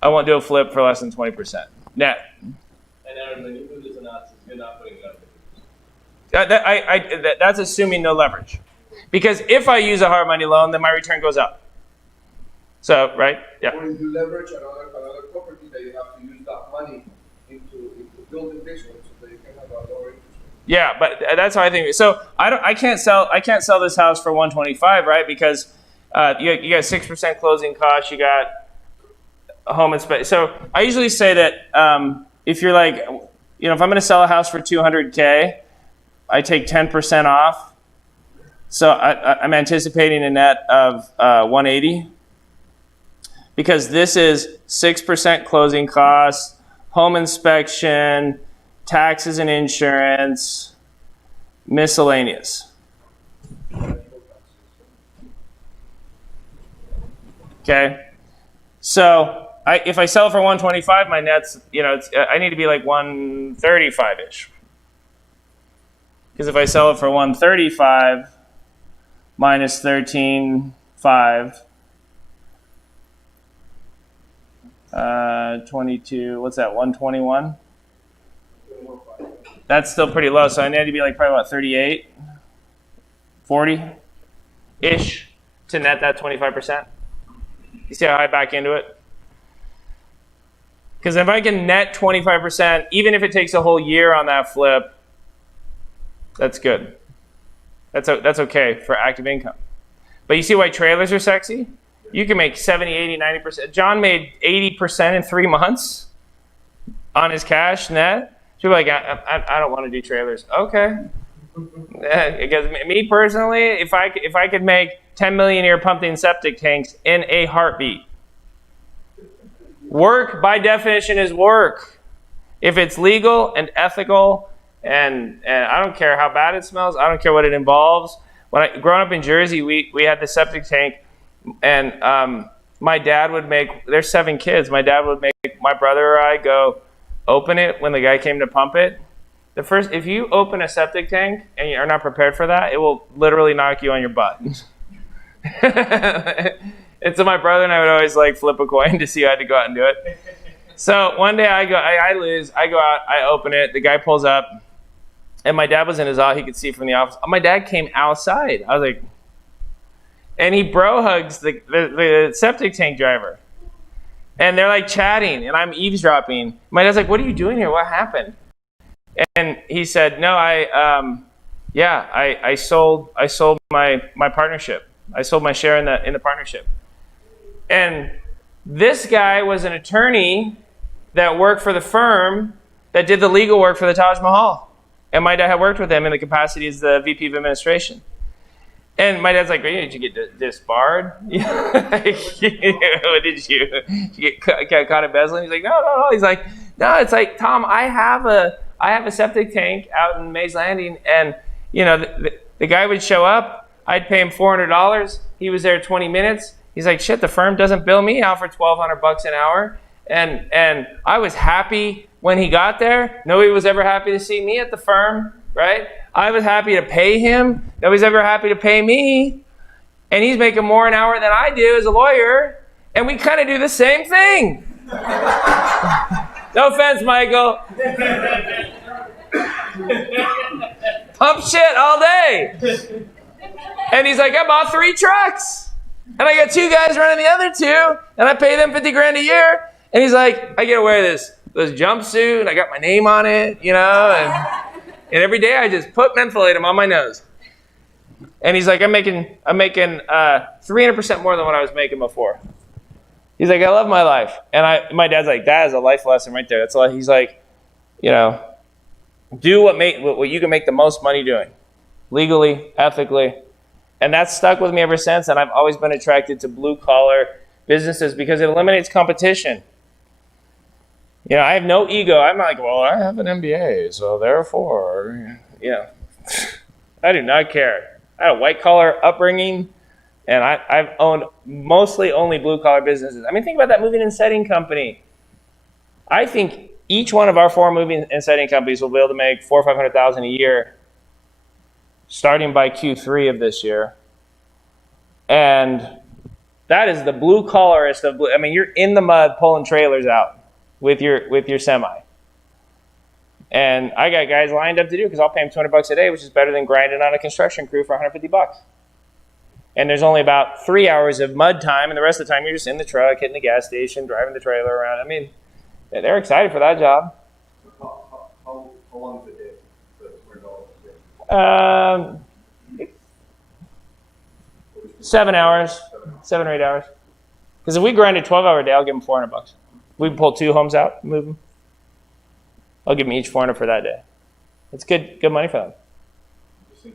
I won't do a flip for less than 20% net. And Aaron, when you do this analysis, you're not putting it up. That's assuming no leverage. Because if I use a hard money loan, then my return goes up. So, right? Yeah. Or if you leverage another property that you have to use that money into building this one so that you can have a lower interest rate. Yeah, but that's how I think. So I can't sell this house for 125, right? Because you got 6% closing costs, you got a home inspection. So I usually say that if you're if I'm going to sell a house for 200K, I take 10% off. So I'm anticipating a net of 180. Because this is 6% closing costs, home inspection, taxes and insurance, miscellaneous. Okay, so if I sell it for 125, my net's I need to be like 135-ish. Because if I sell it for 135 minus 13.5. 22, what's that, 121? That's still pretty low, so I need to be probably about 38, 40-ish to net that 25%. You see how I back into it? Because if I can net 25%, even if it takes a whole year on that flip, that's good. That's okay for active income. But you see why trailers are sexy? You can make 70, 80, 90%. John made 80% in 3 months on his cash net. So you're like, I don't want to do trailers. Okay. Because me personally, if I could make 10 million a year pumping septic tanks in a heartbeat. Work, by definition, is work. If it's legal and ethical, and I don't care how bad it smells, I don't care what it involves. Growing up in Jersey, we had the septic tank. And my dad would make, there's 7 kids, my dad would make my brother or I go open it when the guy came to pump it. If you open a septic tank and you're not prepared for that, it will literally knock you on your butt. And so my brother and I would always flip a coin to see who had to go out and do it. So one day I lose, I go out, I open it, the guy pulls up, and my dad was in his office, he could see from the office. My dad came outside. I was like, and he bro hugs the septic tank driver. And they're chatting, and I'm eavesdropping. My dad's like, what are you doing here? What happened? And he said, no, I sold my partnership. I sold my share in the partnership. And this guy was an attorney that worked for the firm that did the legal work for the Taj Mahal. And my dad had worked with him in the capacity as the VP of administration. And my dad's like, did you get disbarred? What did you get caught embezzling? He's like, no. He's like, no, it's like, Tom, I have a septic tank out in Mays Landing, and the guy would show up, I'd pay him $400. He was there 20 minutes. He's like, shit, the firm doesn't bill me out for $1,200 an hour. And I was happy when he got there, nobody was ever happy to see me at the firm, right? I was happy to pay him. Nobody's ever happy to pay me. And he's making more an hour than I do as a lawyer. And we kind of do the same thing. No offense, Michael. Pump shit all day. And he's like, I bought 3 trucks. And I got 2 guys running the other 2. And I pay them $50,000 a year. And he's like, I get to wear this jumpsuit. And I got my name on it, you know. And every day I just put mentholatum on my nose. And he's like, I'm making 300% more than what I was making before. He's like, I love my life. And my dad's like, that is a life lesson right there. That's all. He's like, you know, do what you can make the most money doing, legally, ethically. And that's stuck with me ever since. And I've always been attracted to blue collar businesses because it eliminates competition. You know, I have no ego. I'm not like, well, I have an MBA, so therefore, you know, I do not care. I had a white collar upbringing. And I've owned mostly only blue-collar businesses. I mean, think about that moving and setting company. I think each one of our 4 moving and setting companies will be able to make $400,000 or $500,000 a year starting by Q3 of this year. And that is the blue-collarist of blue. I mean, you're in the mud pulling trailers out with your semi. And I got guys lined up to do it because I'll pay them $200 a day, which is better than grinding on a construction crew for $150. And there's only about 3 hours of mud time, and the rest of the time you're just in the truck, hitting the gas station, driving the trailer around. I mean, they're excited for that job. How long is it take? 7 hours, 7 or 8 hours. Because if we grind a 12-hour day, I'll give them $400. We pull 2 homes out, move them. I'll give them each $400 for that day. It's good money for them.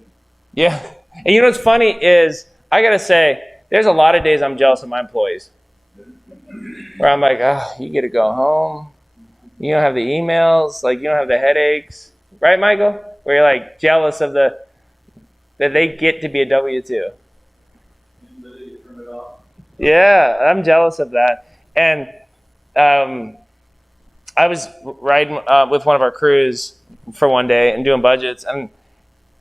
Yeah. And you know what's funny is, I got to say, there's a lot of days I'm jealous of my employees. Where I'm like, oh, you get to go home. You don't have the emails. Like, you don't have the headaches. Right, Michael? Where you're like jealous of that they get to be a W-2. Yeah, I'm jealous of that. And I was riding with one of our crews for one day and doing budgets, and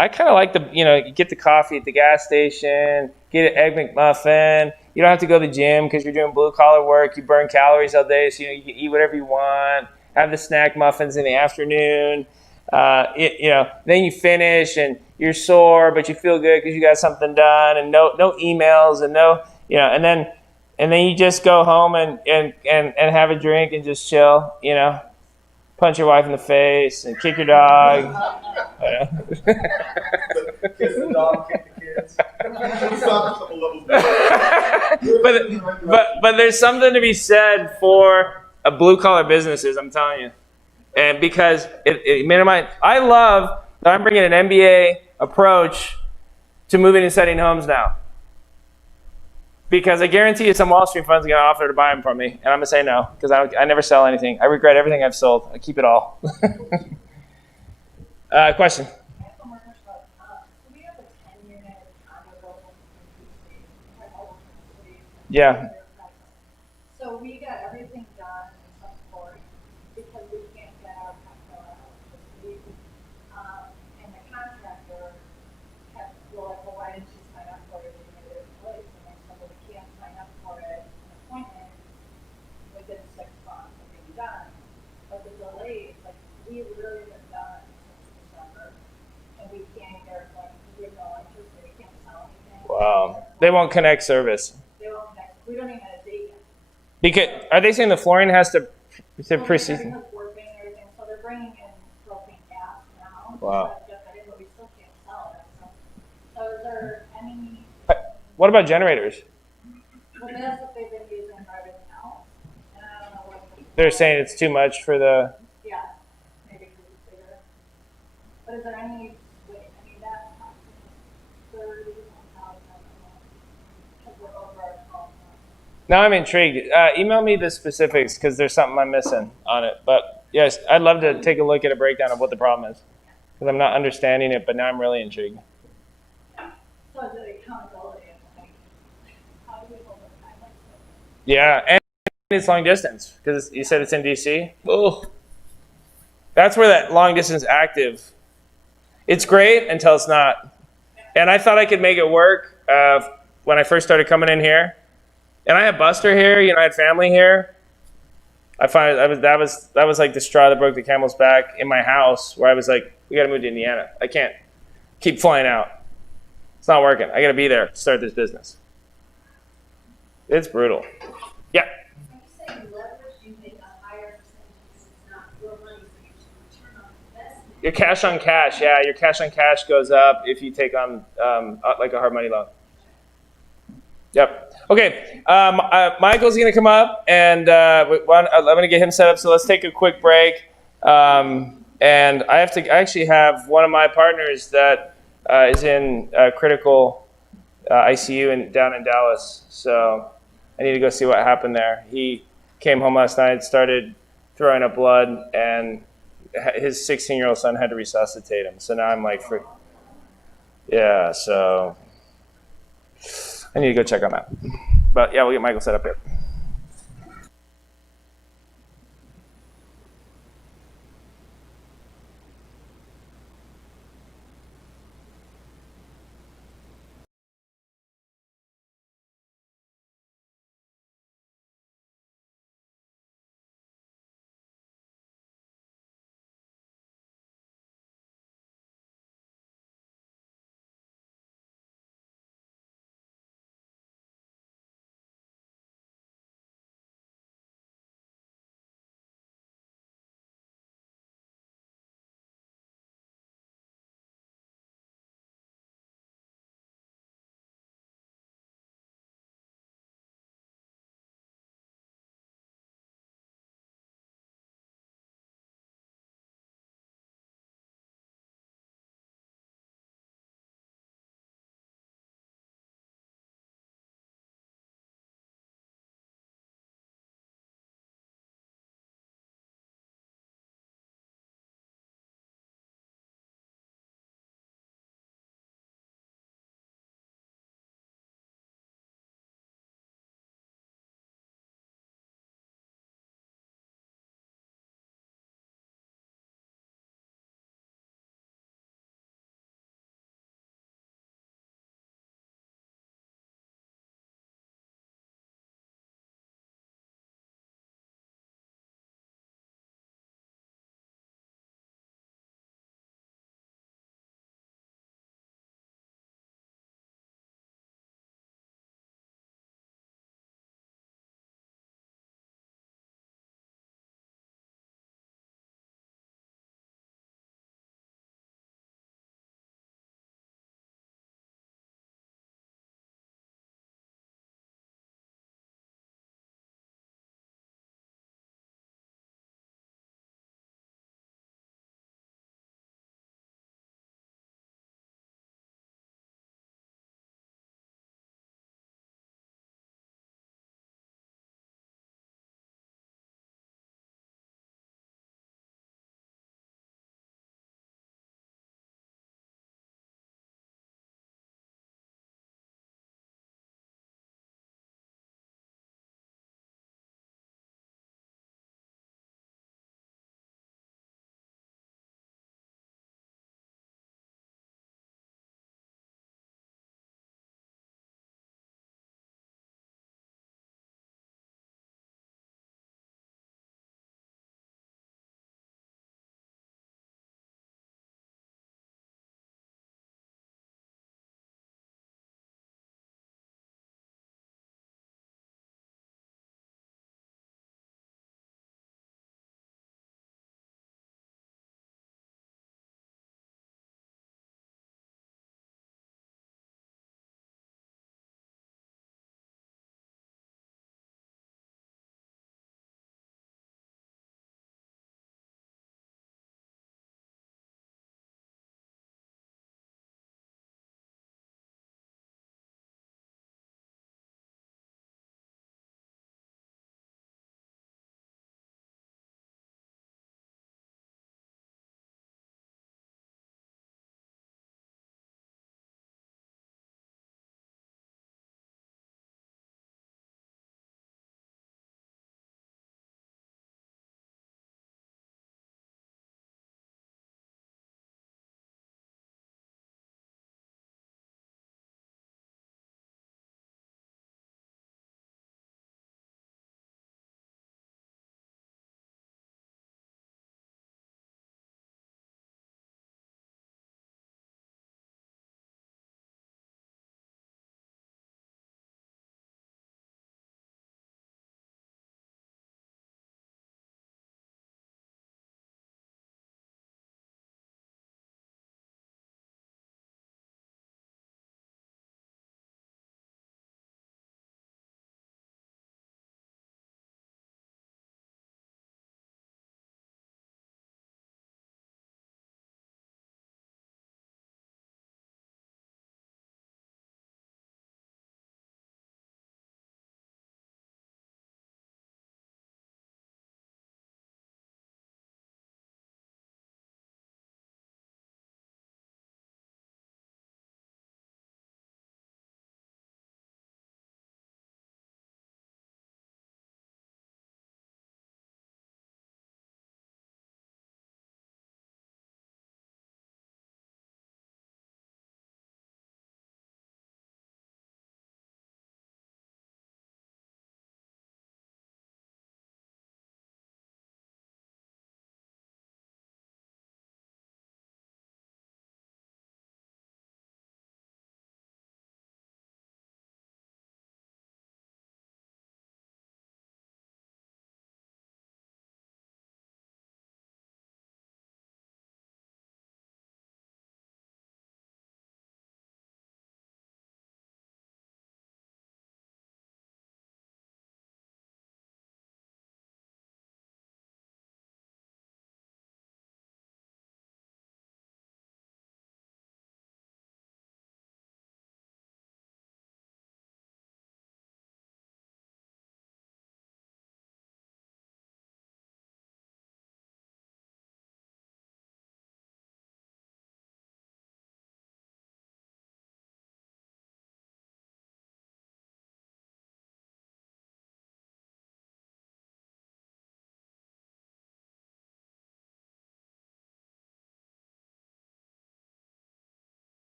I kind of like you get the coffee at the gas station, get an Egg McMuffin. You don't have to go to the gym because you're doing blue-collar work. You burn calories all day, so you can eat whatever you want. Have the snack muffins in the afternoon. Then you finish and you're sore, but you feel good because you got something done, and no emails and and then you just go home and have a drink and just chill. Punch your wife in the face and kick your dog. Kiss the dog, kick the kids. but there's something to be said for a blue-collar businesses, I'm telling you. And because it minimizes, I love that I'm bringing an MBA approach to moving and setting homes now. Because I guarantee you some Wall Street fund's going to offer to buy them from me. And I'm going to say no, because I never sell anything. I regret everything I've sold. I keep it all. Question? I have one more question about, so we have a 10-unit condo building in DC, Yeah. So we got everything done except for because we can't get our condo out this week. And the contractor kept, well, why didn't you sign up for it? And I said, well, we can't sign up for it, an appointment within 6 months of being done. But the delays, like, we literally been done since December, and we can't get our appointment because we have no electricity, we can't sell anything. Wow. They won't connect service. They won't connect, we don't even have a date yet. Because are they saying the flooring has to precede? Everything's warping and everything, so they're bringing in propane gas now. Wow. But we still can't sell it. So is there any? What about generators? Well, that's what they've been using for everything else, and I don't know what. They're saying it's too much for the. Yeah, maybe because it's bigger. But is there any? That costs 30,000 because we're over our 12 months. Now I'm intrigued. Email me the specifics because there's something I'm missing on it. But yes, I'd love to take a look at a breakdown of what the problem is because I'm not understanding it. But now I'm really intrigued. So is it accountability? How do we hold the timeline? Yeah, and it's long distance because you said it's in DC. Oh, That's where that long distance active. It's great until it's not. And I thought I could make it work when I first started coming in here. And I had Buster here, I had family here. That was like the straw that broke the camel's back in my house, where I was like, we got to move to Indiana. I can't keep flying out. It's not working. I got to be there to start this business. It's brutal. Yeah. When you say leverage, you make a higher percentage, it's not your money, so your return on investment. Your cash on cash, yeah. Your cash on cash goes up if you take on like a hard money loan. Yep. Okay. Michael's going to come up, and I'm going to get him set up. So let's take a quick break. And I actually have one of my partners that is in critical ICU down in Dallas. So I need to go see what happened there. He came home last night, started throwing up blood, and his 16-year-old son had to resuscitate him. So now I'm like, yeah, so I need to go check on that. But yeah, we'll get Michael set up here.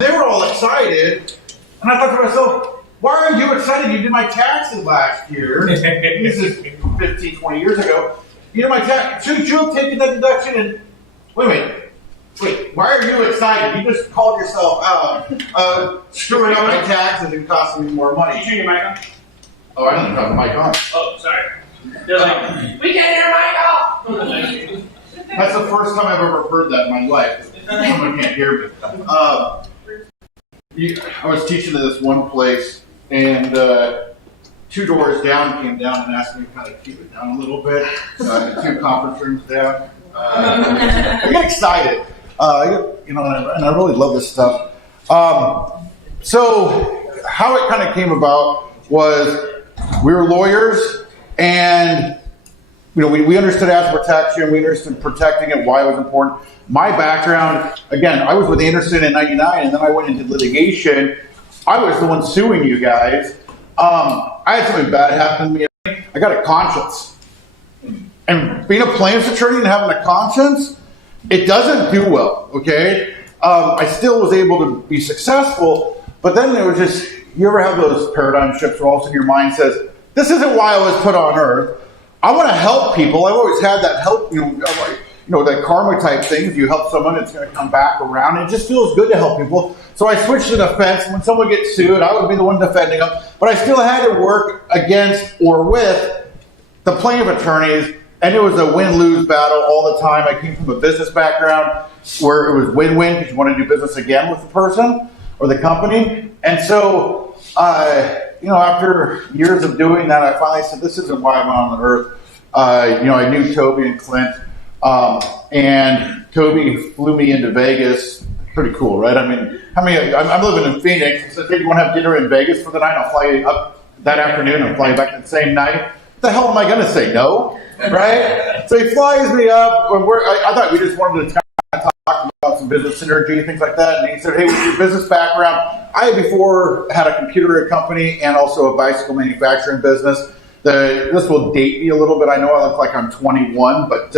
They were all excited, and I thought to myself, why are you excited? You did my taxes last year. This is 15, 20 years ago. You did my tax. Shouldn't you have taken that deduction? And wait, why are you excited? You just called yourself out, screwing up my taxes and costing me more money. Did you turn your mic on? Oh, I didn't have the mic on. Oh, sorry. They're like, we can't hear mic off! That's the first time I've ever heard that in my life. Someone can't hear me. I was teaching at this one place, and 2 doors down came down and asked me to kind of keep it down a little bit. 2 conference rooms down. I get excited, and I really love this stuff. So how it kind of came about was we were lawyers, and we understood asset protection, we understood protecting it, why it was important. My background, again, I was with Anderson in '99, and then I went into litigation. I was the one suing you guys. I had something bad happen to me. I got a conscience. And being a plaintiff's attorney and having a conscience, it doesn't do well, okay? I still was able to be successful, but then it was just, you ever have those paradigm shifts where all of a sudden your mind says, this isn't why I was put on earth. I want to help people. I've always had that help, that karma type thing. If you help someone, it's going to come back around. It just feels good to help people. So I switched to defense. When someone gets sued, I would be the one defending them. But I still had to work against or with the plaintiff attorneys, and it was a win-lose battle all the time. I came from a business background where it was win-win because you want to do business again with the person or the company. And so, after years of doing that, I finally said, this isn't why I'm on the earth. I knew Toby and Clint, and Toby flew me into Vegas. Pretty cool, right? I mean, I'm living in Phoenix. He said, hey, you want to have dinner in Vegas for the night? I'll fly you up that afternoon and fly you back the same night. What the hell am I going to say? No, right? So he flies me up. I thought we just wanted to kind of talk about some business synergy, things like that. And he said, hey, what's your business background? I had before had a computer company and also a bicycle manufacturing business. This will date me a little bit. I know I look like I'm 21, but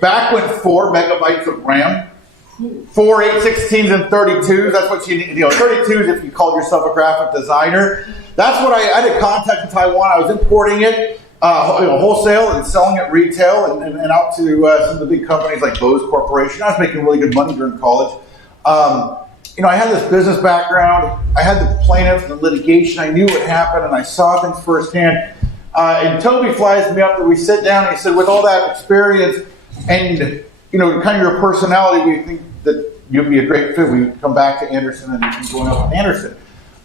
back when 4 megabytes of RAM, 4 816s and 32s, that's what you need. 32s if you called yourself a graphic designer. That's what I had a contact in Taiwan. I was importing it wholesale and selling it retail and out to some of the big companies like Bose Corporation. I was making really good money during college. I had this business background. I had the plaintiff and the litigation. I knew what happened, and I saw things firsthand. And Toby flies me up, and we sit down, and he said, with all that experience and, kind of your personality, we think that you'd be a great fit. We come back to Anderson and going up with Anderson.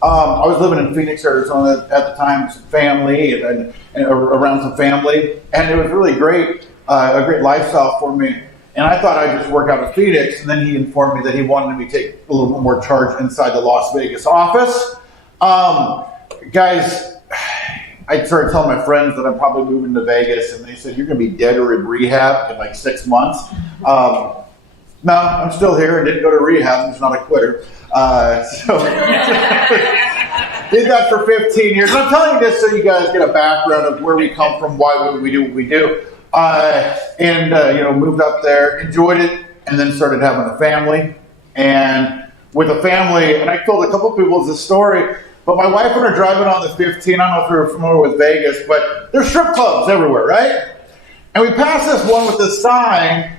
I was living in Phoenix, Arizona at the time, some family and around some family, and it was really great, a great lifestyle for me. And I thought I'd just work out of Phoenix, and then he informed me that he wanted me to take a little bit more charge inside the Las Vegas office. Guys, I started telling my friends that I'm probably moving to Vegas, and they said, you're going to be dead or in rehab in like 6 months. No, I'm still here and didn't go to rehab. I'm just not a quitter. So did that for 15 years. And I'm telling you this so you guys get a background of where we come from, why we do what we do. Moved up there, enjoyed it, and then started having a family. And with a family, and I told a couple people this story, but my wife and I are driving on the 15. I don't know if you're familiar with Vegas, but there's strip clubs everywhere, right? And we passed this one with this sign,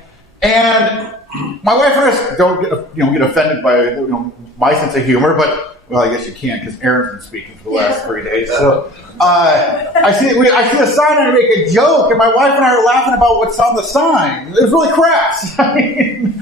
and my wife and I don't get offended by my sense of humor, but well, I guess you can't because Aaron's been speaking for the last 3 days. So I see the sign and I make a joke, and my wife and I are laughing about what's on the sign. It was really crass. And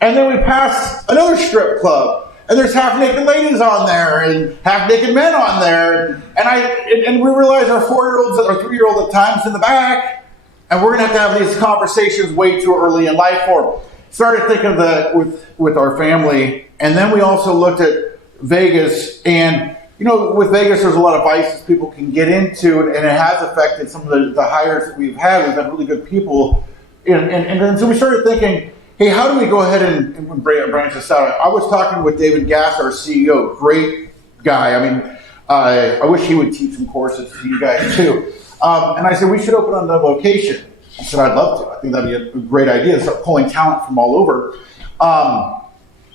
then we pass another strip club, and there's half-naked ladies on there and half-naked men on there, and we realize our 4-year-olds or 3-year-old at times in the back, and we're gonna have these conversations way too early in life for them. Started thinking of that with our family, and then we also looked at Vegas, and with Vegas there's a lot of vices people can get into, and it has affected some of the hires that we've had. We've had really good people, and so we started thinking, hey, how do we go ahead and branch this out? I was talking with David Gass, our CEO, great guy. I mean, I wish he would teach some courses to you guys too. And I said, we should open another location. I said, I'd love to. I think that'd be a great idea to start pulling talent from all over.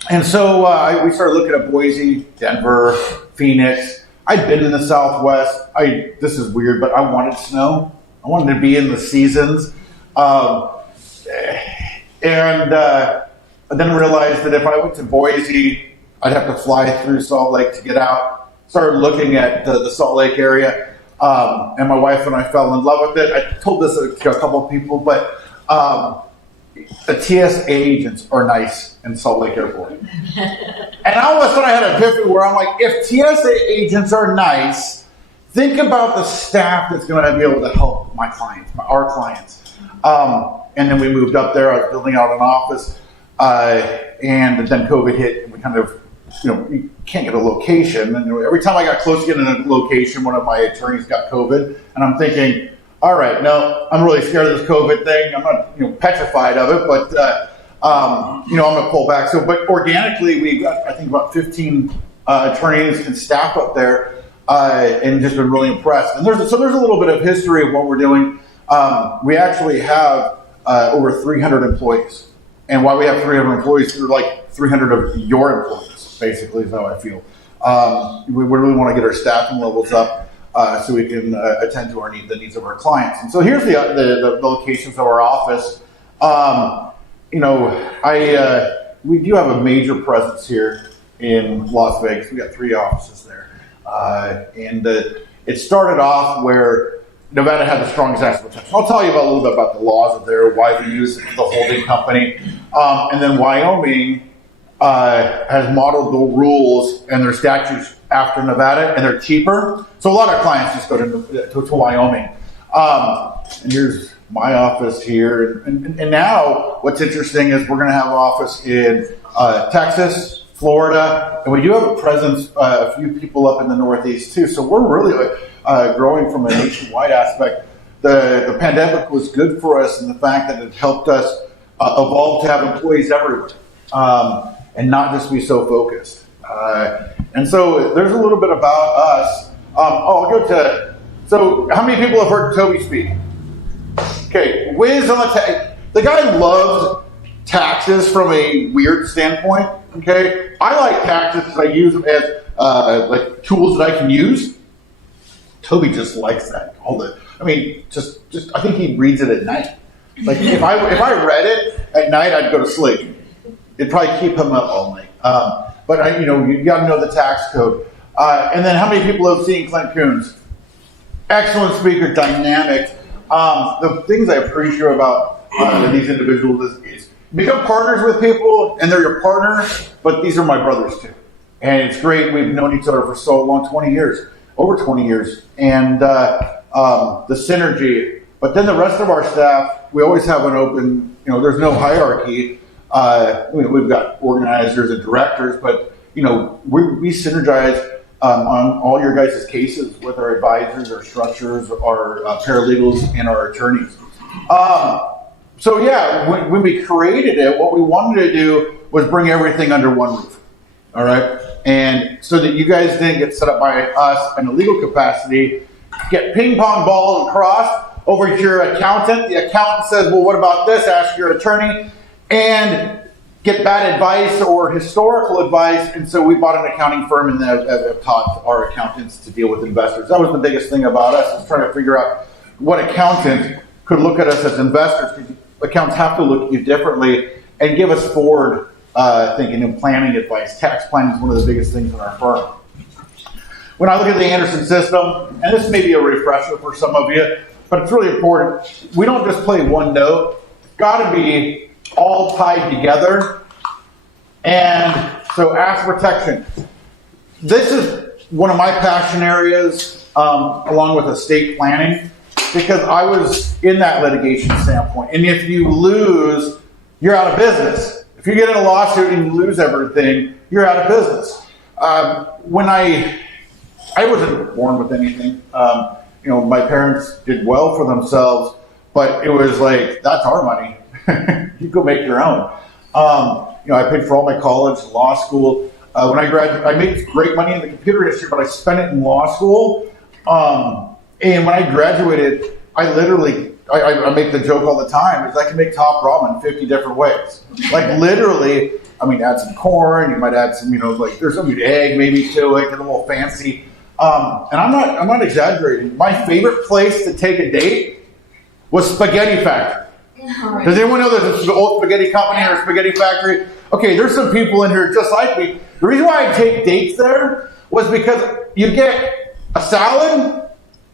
And so we started looking at Boise, Denver, Phoenix. I'd been in the Southwest. This is weird, but I wanted snow. I wanted to be in the seasons. And then realized that if I went to Boise, I'd have to fly through Salt Lake to get out. Started looking at the Salt Lake area, and my wife and I fell in love with it. I told this to a couple of people, but the TSA agents are nice in Salt Lake Airport. And all of a sudden I had an epiphany where I'm like, if TSA agents are nice, think about the staff that's going to be able to help our clients. And then we moved up there. I was building out an office, and then COVID hit, and we kind of, you can't get a location. And every time I got close to getting a location, one of my attorneys got COVID, and I'm thinking, all right, no, I'm really scared of this COVID thing. I'm not, petrified of it, but I'm going to pull back. So, but organically, we got, I think, about 15 attorneys and staff up there, and just been really impressed. And there's a little bit of history of what we're doing. We actually have over 300 employees, and why we have 300 employees, they're like 300 of your employees, basically, is how I feel. We really want to get our staffing levels up. So we can attend to the needs of our clients. And so here's the locations of our office. We do have a major presence here in Las Vegas. We got 3 offices there. And it started off where Nevada had the strongest asset protection. I'll tell you a little bit about the laws of there, why we use the holding company. And then Wyoming has modeled the rules and their statutes after Nevada, and they're cheaper. So a lot of clients just go to Wyoming. And here's my office here. And now what's interesting is we're going to have an office in Texas, Florida, and we do have a presence, a few people up in the Northeast too. So we're really growing from a nationwide aspect. The pandemic was good for us in the fact that it helped us evolve to have employees everywhere, and not just be so focused. And so there's a little bit about us. So how many people have heard Toby speak? Okay, whiz on the guy loves taxes from a weird standpoint. Okay, I like taxes because I use them as like tools that I can use. Toby just likes that. Just I think he reads it at night. Like if I read it at night, I'd go to sleep. It'd probably keep him up all night. But you got to know the tax code. And then how many people have seen Clint Coons? Excellent speaker, dynamic. The things I appreciate about these individuals is become partners with people, and they're your partner, but these are my brothers too. And it's great. We've known each other for so long, over 20 years. And the synergy. But then the rest of our staff, we always have an open, there's no hierarchy. We've got organizers and directors, but we synergize on all your guys' cases with our advisors, our structures, our paralegals, and our attorneys. When we created it, what we wanted to do was bring everything under one roof. All right, and so that you guys didn't get set up by us in a legal capacity, get ping pong balls across over to your accountant. The accountant says, "Well, what about this?" Ask your attorney. And get bad advice or historical advice. And so we bought an accounting firm and have taught our accountants to deal with investors. That was the biggest thing about us, is trying to figure out what accountant could look at us as investors. Because accountants have to look at you differently and give us forward thinking and planning advice. Tax planning is one of the biggest things in our firm. When I look at the Anderson system, and this may be a refresher for some of you, but it's really important. We don't just play one note. It's got to be all tied together. And so asset protection. This is one of my passion areas, along with estate planning, because I was in that litigation standpoint. And if you lose, you're out of business. If you get in a lawsuit and you lose everything, you're out of business. When I wasn't born with anything. My parents did well for themselves, but it was like, that's our money. You go make your own. I paid for all my college, law school. When I graduated, I made great money in the computer industry, but I spent it in law school. And when I graduated, I literally I make the joke all the time, is I can make top ramen 50 different ways. Like literally, I mean, add some corn, you might add some, like there's some egg maybe to it, get a little fancy. And I'm not exaggerating. My favorite place to take a date was Spaghetti Factory. Does anyone know there's an old spaghetti company or spaghetti factory? Okay, there's some people in here just like me. The reason why I take dates there was because you get a salad,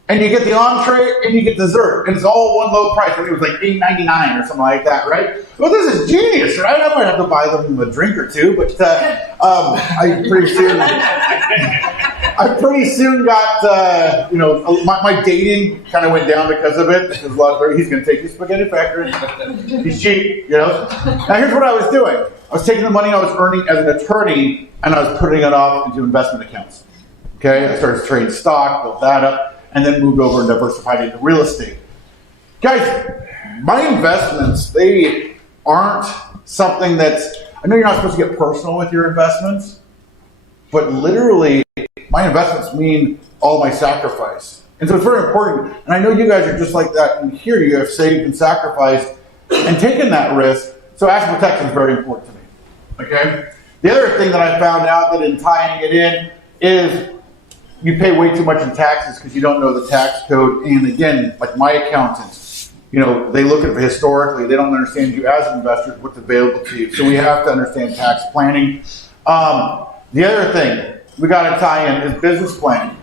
and you get the entree, and you get dessert, and it's all one low price. I think it was like $8.99 or something like that, right? Well, this is genius, right? I might have to buy them a drink or two, but I pretty soon got, my dating kind of went down because of it. Because he's going to take you to Spaghetti Factory. He's cheap, Now, here's what I was doing. I was taking the money I was earning as an attorney, and I was putting it off into investment accounts. Okay, I started trading stock, built that up, and then moved over and diversified into real estate. Guys, my investments, they aren't something that's, I know you're not supposed to get personal with your investments, but literally, my investments mean all my sacrifice. And so it's very important, and I know you guys are just like that, and here you have saved and sacrificed and taken that risk, so asset protection is very important to me, okay? The other thing that I found out that in tying it in is you pay way too much in taxes because you don't know the tax code. And again, like my accountants, they look at it historically. They don't understand you as investors, what's available to you. So we have to understand tax planning. The other thing we got to tie in is business planning.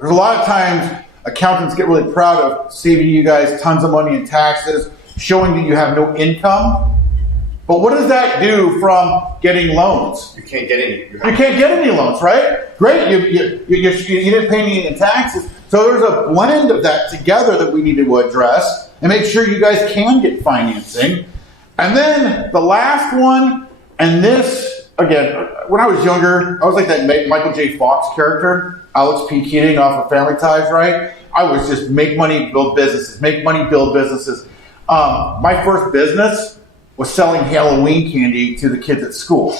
There's a lot of times accountants get really proud of saving you guys tons of money in taxes, showing that you have no income. But what does that do from getting loans? You can't get any. You can't get any loans, right? Great, you didn't pay any in taxes. So there's a blend of that together that we need to address and make sure you guys can get financing. And then the last one, and this, again, when I was younger, I was like that Michael J. Fox character, Alex P. Keating off of Family Ties, right? I was just make money, build businesses, make money, build businesses. My first business was selling Halloween candy to the kids at school.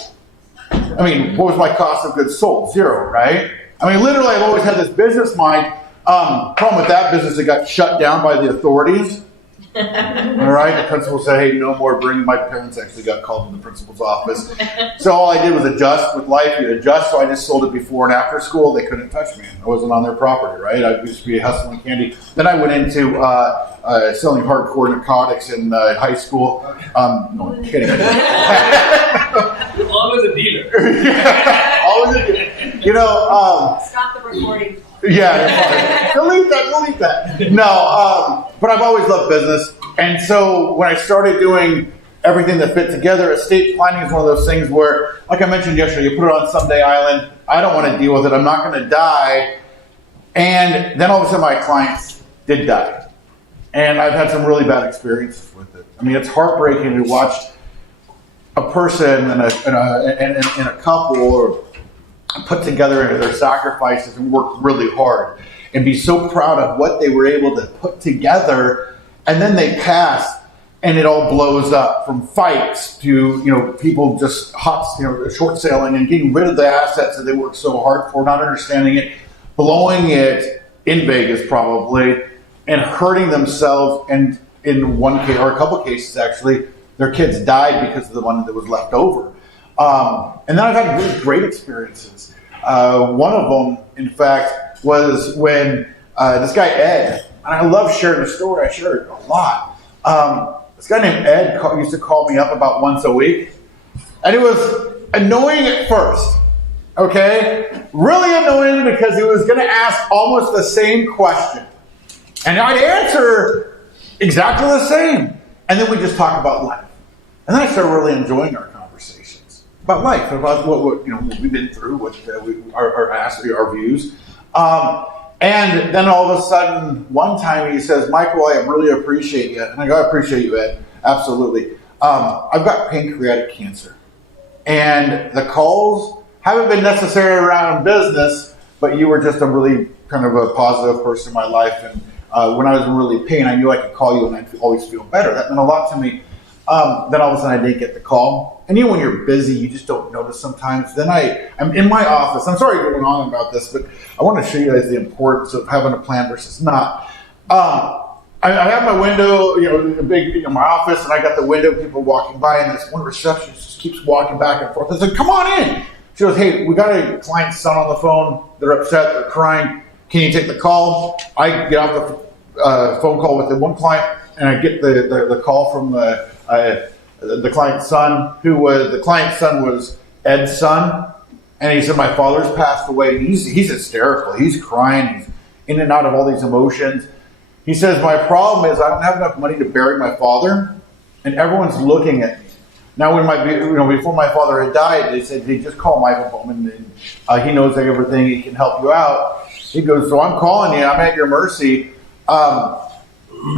I mean, what was my cost of goods sold? Zero, right? I mean, literally, I've always had this business mind. Problem with that business, it got shut down by the authorities. All right, the principal said, hey, no more bringing. My parents actually got called to the principal's office. So all I did was adjust with life. You adjust, so I just sold it before and after school. They couldn't touch me. I wasn't on their property, right? I used to be hustling candy. Then I went into selling hardcore narcotics in high school. No, I'm kidding. Always a dealer. Always a dealer. Stop the recording. Yeah, delete that. No, but I've always loved business. And so when I started doing everything that fit together, estate planning is one of those things where, like I mentioned yesterday, you put it on someday island. I don't want to deal with it. I'm not going to die. And then all of a sudden my clients did die. And I've had some really bad experiences with it. I mean, it's heartbreaking to watch a person and a couple or put together their sacrifices and work really hard and be so proud of what they were able to put together, and then they pass and it all blows up, from fights to people just short selling and getting rid of the assets that they worked so hard for, not understanding it, blowing it in Vegas probably, and hurting themselves. And in one case, or a couple cases actually, their kids died because of the money that was left over. And then I've had really great experiences. One of them, in fact, was when this guy, Ed, and I love sharing the story, I share it a lot. This guy named Ed used to call me up about once a week. And it was annoying at first, okay? Really annoying because he was going to ask almost the same question. And I'd answer exactly the same. And then we just talk about life. And then I started really enjoying our conversations about life, about what we've been through, what our views. And then all of a sudden, one time he says, Michael, I really appreciate you. And I go, I appreciate you, Ed. Absolutely. I've got pancreatic cancer. And the calls haven't been necessarily around business, but you were just a really kind of a positive person in my life. And when I was in really pain, I knew I could call you and I'd always feel better. That meant a lot to me. Then all of a sudden I didn't get the call. And when you're busy, you just don't notice sometimes. Then I'm in my office. I'm sorry going on about this, but I want to show you guys the importance of having a plan versus not. I I have my window, a big, my office, and I got the window, people walking by, and this one receptionist just keeps walking back and forth. I said, come on in. She goes, hey, we got a client's son on the phone. They're upset, they're crying. Can you take the call? I get off the phone call with the one client, and I get the call from the client's son, the client's son was Ed's son. And he said, my father's passed away. He's hysterical. He's crying. He's in and out of all these emotions. He says, my problem is I don't have enough money to bury my father, and everyone's looking at me. Now, before my father had died, they said, they just call Michael Bowman, and he knows everything. He can help you out. He goes, so I'm calling you. I'm at your mercy.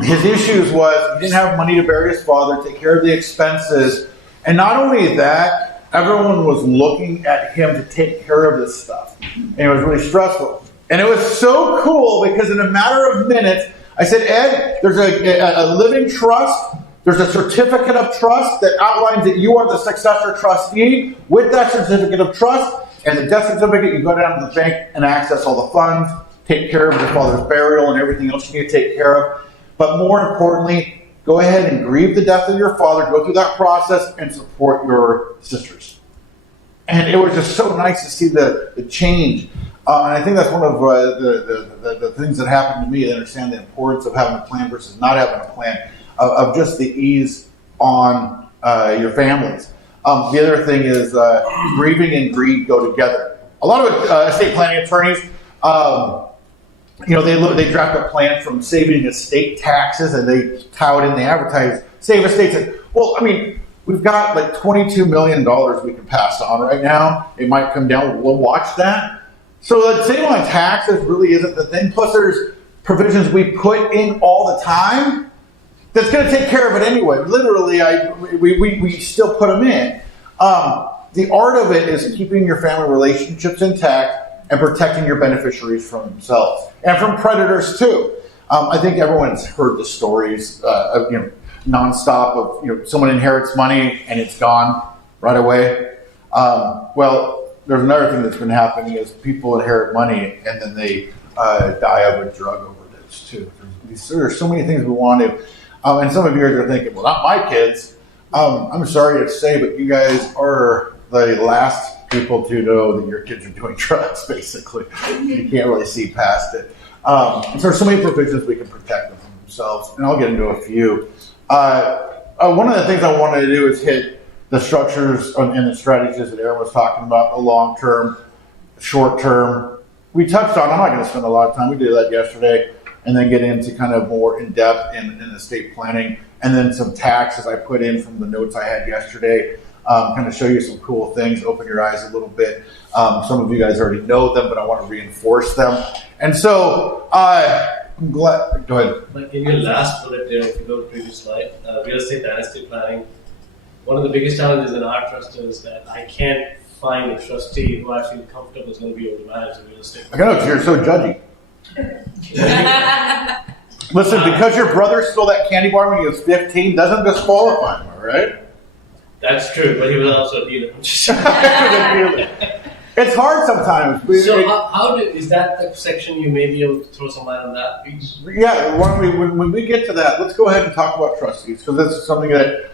His issues was he didn't have money to bury his father, take care of the expenses. And not only that, everyone was looking at him to take care of this stuff. And it was really stressful. And it was so cool because in a matter of minutes, I said, Ed, there's a living trust. There's a certificate of trust that outlines that you are the successor trustee. With that certificate of trust and the death certificate, you go down to the bank and access all the funds, take care of your father's burial and everything else you need to take care of. But more importantly, go ahead and grieve the death of your father, go through that process, and support your sisters. And it was just so nice to see the change. And I think that's one of the things that happened to me, to understand the importance of having a plan versus not having a plan, of just the ease on your families. The other thing is grieving and greed go together. A lot of estate planning attorneys, they draft a plan from saving estate taxes, and they tout it and they advertise save estate taxes. Well, I mean, we've got like $22 million we can pass on right now. It might come down. We'll watch that. So the saving on taxes really isn't the thing. Plus, there's provisions we put in all the time that's going to take care of it anyway. Literally, we still put them in. The art of it is keeping your family relationships intact and protecting your beneficiaries from themselves and from predators too. I think everyone's heard the stories of nonstop of someone inherits money and it's gone right away. Well, there's another thing that's been happening is people inherit money and then they die of a drug overdose too. There's so many things we want to, and some of you are thinking, well, not my kids. I'm sorry to say, but you guys are the last people to know that your kids are doing drugs, basically. You can't really see past it. So there's so many provisions we can protect them from themselves, and I'll get into a few. One of the things I wanted to do is hit the structures and the strategies that Aaron was talking about, the long-term, short-term. We touched on, I'm not going to spend a lot of time, we did that yesterday, and then get into kind of more in-depth in estate planning, and then some taxes I put in from the notes I had yesterday, kind of show you some cool things, open your eyes a little bit. Some of you guys already know them, but I want to reinforce them. And so, I'm glad, go ahead. Like in your last bullet there, if you go to the previous slide, real estate dynasty planning, one of the biggest challenges in our trust is that I can't find a trustee who I feel comfortable is going to be able to manage the real estate. I know, you're so judgy. Listen, because your brother stole that candy bar when he was 15 doesn't disqualify him, all right? That's true, but he was also a dealer. It's hard sometimes. So is that the section you may be able to throw some light on that piece? Yeah, when we get to that, let's go ahead and talk about trustees, because this is something that,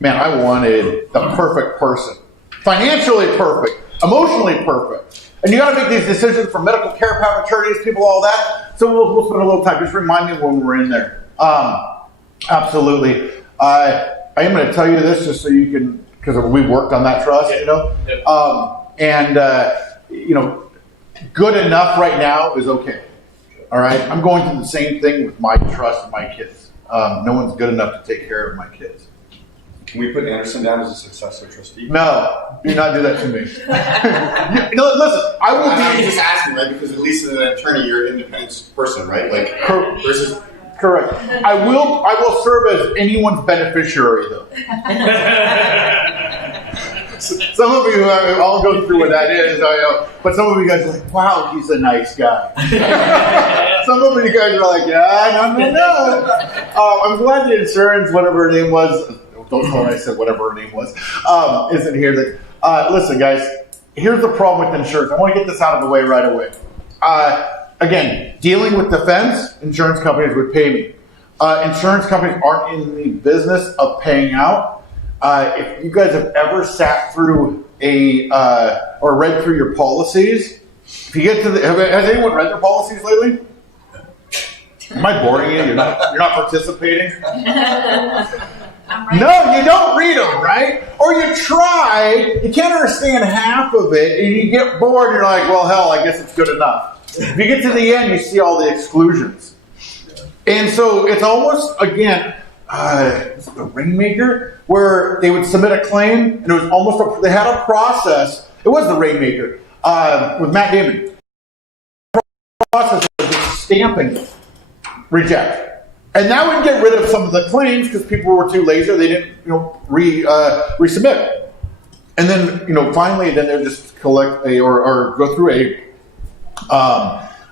man, I wanted the perfect person. Financially perfect, emotionally perfect. And you got to make these decisions for medical care, power attorneys, people, all that. So we'll spend a little time. Just remind me when we're in there. Absolutely. I am going to tell you this just so you can, because we worked on that trust, good enough right now is okay. All right. I'm going through the same thing with my trust and my kids. No one's good enough to take care of my kids. Can we put Anderson down as a successor trustee? No, do not do that to me. Listen, I will I'm be just asking, right? Because at least as an attorney, you're an independent person, right? Like versus. Correct. I will serve as anyone's beneficiary, though. Some of you, I'll go through what that is, but some of you guys are like, wow, he's a nice guy. Some of you guys are like, yeah, no. I'm glad the insurance, whatever her name was, don't tell me I said whatever her name was, isn't here. Listen, guys, here's the problem with insurance. I want to get this out of the way right away. Again, dealing with defense, insurance companies would pay me. Insurance companies aren't in the business of paying out. If you guys have ever sat through or read through your policies, if you get to has anyone read their policies lately? Am I boring you? You're not participating? No, you don't read them, right? Or you try, you can't understand half of it, and you get bored, and you're like, well, hell, I guess it's good enough. If you get to the end, you see all the exclusions. And so it's almost, again, the Rainmaker, where they would submit a claim, and it was almost, they had a process, it was the Rainmaker, with Matt Damon. The process was just stamping reject. And that would get rid of some of the claims because people were too lazy or they didn't, resubmit. And then, finally, then they'll just collect or go through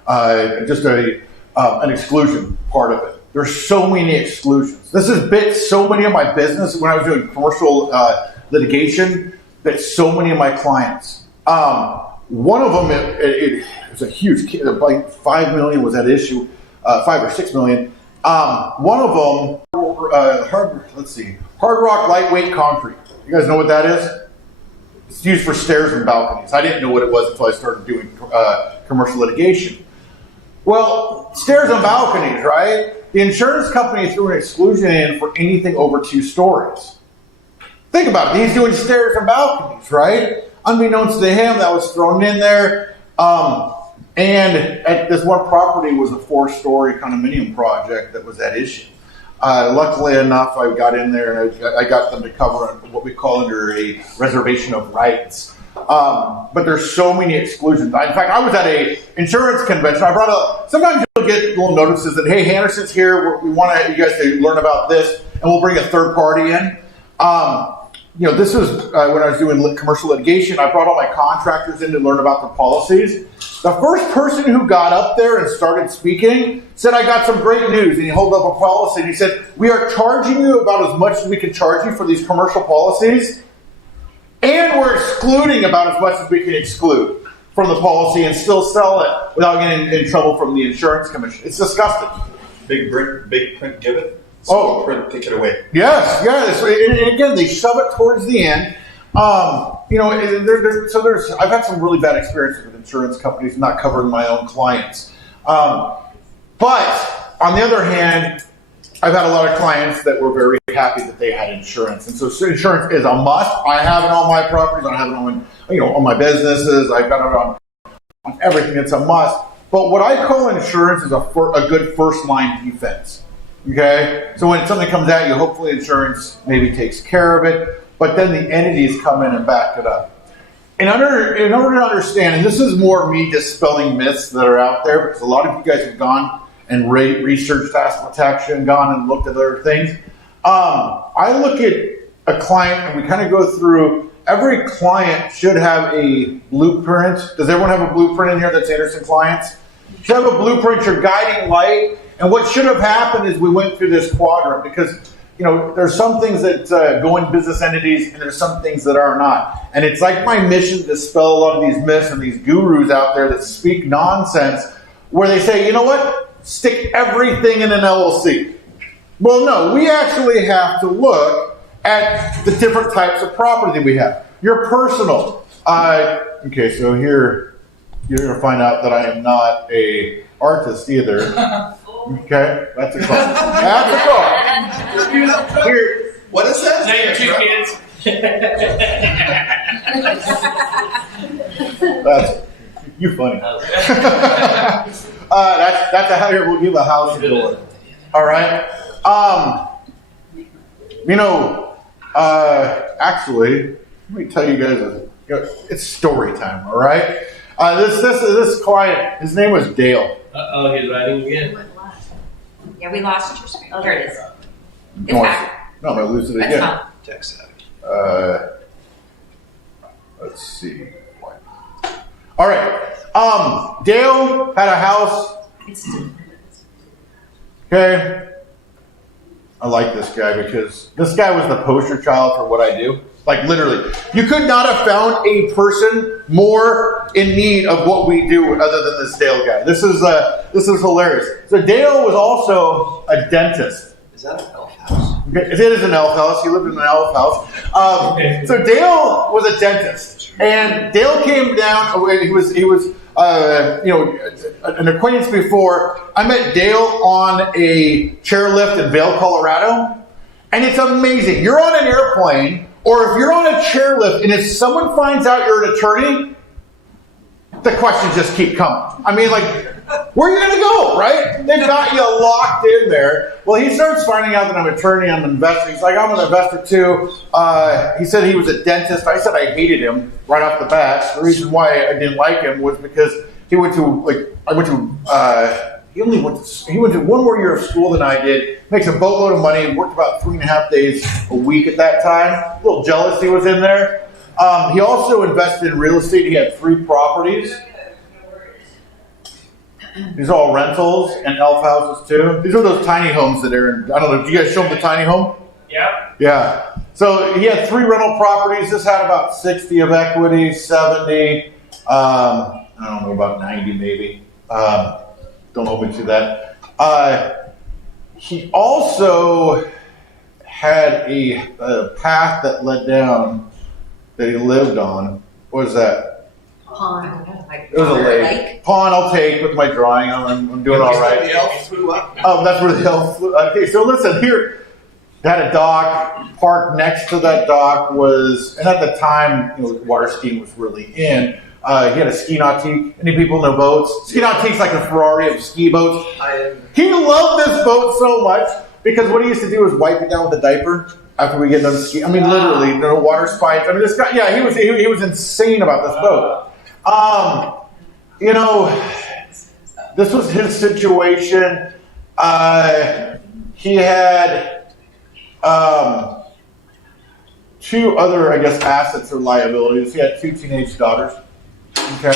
an exclusion part of it. There's so many exclusions. This has bit so many of my business when I was doing commercial litigation. Bit so many of my clients. One of them, it was a huge, like $5 million was at issue, 5 or 6 million. One of them, hard rock lightweight concrete. You guys know what that is? It's used for stairs and balconies. I didn't know what it was until I started doing commercial litigation. Well, stairs and balconies, right? The insurance company threw an exclusion in for anything over 2 stories. Think about it. He's doing stairs and balconies, right? Unbeknownst to him, that was thrown in there. And at this one property was a 4-story condominium project that was at issue. Luckily enough, I got in there and I got them to cover what we call under a reservation of rights. But there's so many exclusions. In fact, I was at a insurance convention. I brought up, sometimes you'll get little notices that, hey, Anderson's here. We want you guys to learn about this, and we'll bring a third party in. This was when I was doing commercial litigation. I brought all my contractors in to learn about their policies. The first person who got up there and started speaking said, I got some great news. And he held up a policy and he said, we are charging you about as much as we can charge you for these commercial policies. And we're excluding about as much as we can exclude from the policy and still sell it without getting in trouble from the insurance commission. It's disgusting. Big print give it. Small print, take it away. Yes. And again, they shove it towards the end. I've had some really bad experiences with insurance companies not covering my own clients. But on the other hand, I've had a lot of clients that were very happy that they had insurance. And so insurance is a must. I have it on my properties. I have it on my businesses. I've got it on everything. It's a must. But what I call insurance is a good first line defense. Okay? So when something comes at you, hopefully insurance maybe takes care of it. But then the entities come in and back it up. In order to understand, and this is more me dispelling myths that are out there, because a lot of you guys have gone and researched asset protection, gone and looked at other things. I look at a client and we kind of go through, every client should have a blueprint. Does everyone have a blueprint in here that's Anderson clients? You should have a blueprint, your guiding light. And what should have happened is we went through this quadrant because there's some things that go in business entities and there's some things that are not. And it's like my mission to dispel a lot of these myths and these gurus out there that speak nonsense where they say, you know what? Stick everything in an LLC. Well, no, we actually have to look at the different types of property that we have. Your personal. Okay, so here you're going to find out that I am not a artist either. Okay, that's a car. That's a car. Here, what is that? Is that your 2 kids? That's you funny. That's a how we'll give a house a door. All right. Actually, let me tell you guys. It's story time. All right. This client. His name was Dale. He's writing again. Yeah, we lost your screen. Oh, there it is. It's No, back. I'm gonna lose it That's again. fine. Let's see. All right. Dale had a house. Okay. I like this guy because this guy was the poster child for what I do. Like literally. You could not have found a person more in need of what we do other than this Dale guy. This is hilarious. So Dale was also a dentist. Is that an elf house? It is an elf house. He lived in an elf house. So Dale was a dentist, and Dale came down. He was an acquaintance before. I met Dale on a chairlift in Vail, Colorado, and it's amazing. You're on an airplane, or if you're on a chairlift, and if someone finds out you're an attorney, the questions just keep coming. I mean, like, where are you going to go, right? They've got you locked in there. Well, he starts finding out that I'm an attorney, I'm an investor. He's like, I'm an investor too. He said he was a dentist. I said I hated him right off the bat. The reason why I didn't like him was because he went to, he went to one more year of school than I did, makes a boatload of money, and worked about 3.5 days a week at that time. A little jealous he was in there. He also invested in real estate. He had 3 properties. These are all rentals and elf houses too. These are those tiny homes that are in, I don't know, did you guys show him the tiny home? Yep. Yeah. So he had 3 rental properties. This had about 60 of equity, 70. I don't know, about 90 maybe. Don't hold me to that. He also had a path that led down that he lived on. What was that? Pond. It was a lake. Pond I'll take with my drawing. I'm doing all right. The elf flew up. Oh, that's where the elf flew. Okay, so listen, here, they had a dock. Parked next to that dock was, and at the time, water skiing was really in. He had a ski nautique. Any people know boats? Ski nautique's like a Ferrari of ski boats. He loved this boat so much because what he used to do was wipe it down with a diaper after we get done skiing. I mean, literally, no water spikes. I mean, this guy, yeah, he was insane about this boat. This was his situation. He had 2 other, I guess, assets or liabilities. He had 2 teenage daughters. Okay.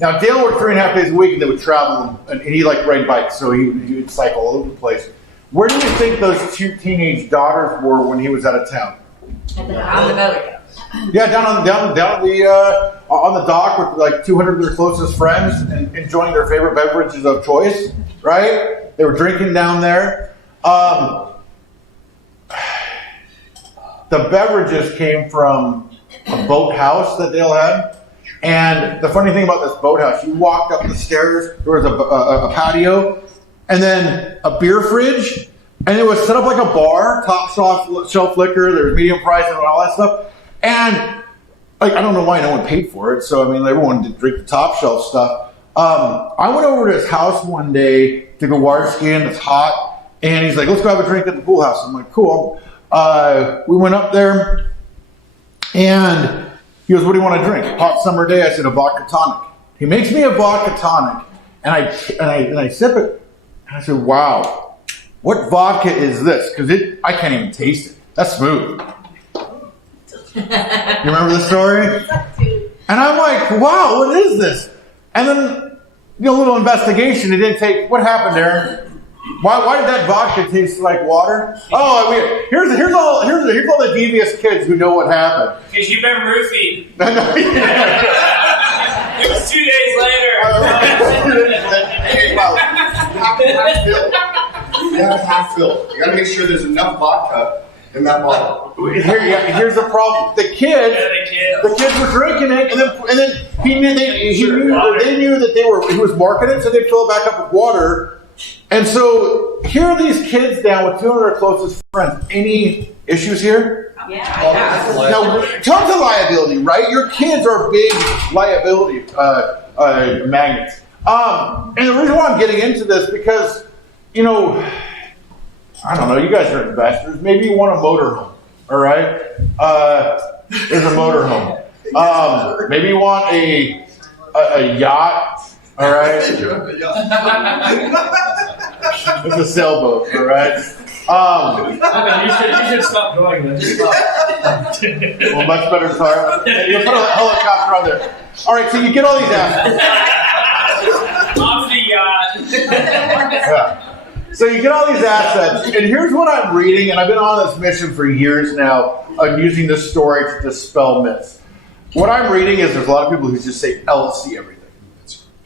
Now, Dale worked 3.5 days a week, and they would travel, and he liked riding bikes, so he would cycle all over the place. Where do you think those 2 teenage daughters were when he was out of town? On the boat. Yeah, down on the dock with like 200 of their closest friends and enjoying their favorite beverages of choice, right? They were drinking down there. The beverages came from a boathouse that Dale had. And the funny thing about this boathouse, you walked up the stairs, there was a patio, and then a beer fridge, and it was set up like a bar, top shelf liquor, there was medium price and all that stuff. And I don't know why no one paid for it, so I mean everyone did drink the top shelf stuff. I went over to his house one day to go water skiing, it's hot, and he's like, let's go have a drink at the pool house. I'm like, cool. We went up there, and he goes, what do you want to drink? Hot summer day. I said, a vodka tonic. He makes me a vodka tonic, and I sip it, and I said, wow, what vodka is this? Because I can't even taste it. That's smooth. You remember the story? And I'm like, wow, what is this? And then, a little investigation. It didn't take. What happened, Aaron? Why did that vodka taste like water? Oh, here's all the devious kids who know what happened. Because you've been roofied. It was 2 days later. Well, you have to have fill. You got to make sure there's enough vodka in that bottle. Here's the problem. The kids were drinking it, and then they knew that he was marketing, so they'd fill it back up with water. And so here are these kids down with 200 of their closest friends. Any issues here? Yeah. Now, tons of liability, right? Your kids are big liability magnets. And the reason why I'm getting into this because, I don't know, you guys are investors. Maybe you want a motorhome, all right? There's a motorhome. Maybe you want a yacht, all right? It's a sailboat, all right? You should stop going. Just stop. Well, much better car. You put a helicopter on there. All right, so you get all these assets. Off the yacht. Yeah. So you get all these assets, and here's what I'm reading, and I've been on this mission for years now of using this story to dispel myths. What I'm reading is there's a lot of people who just say LLC everything.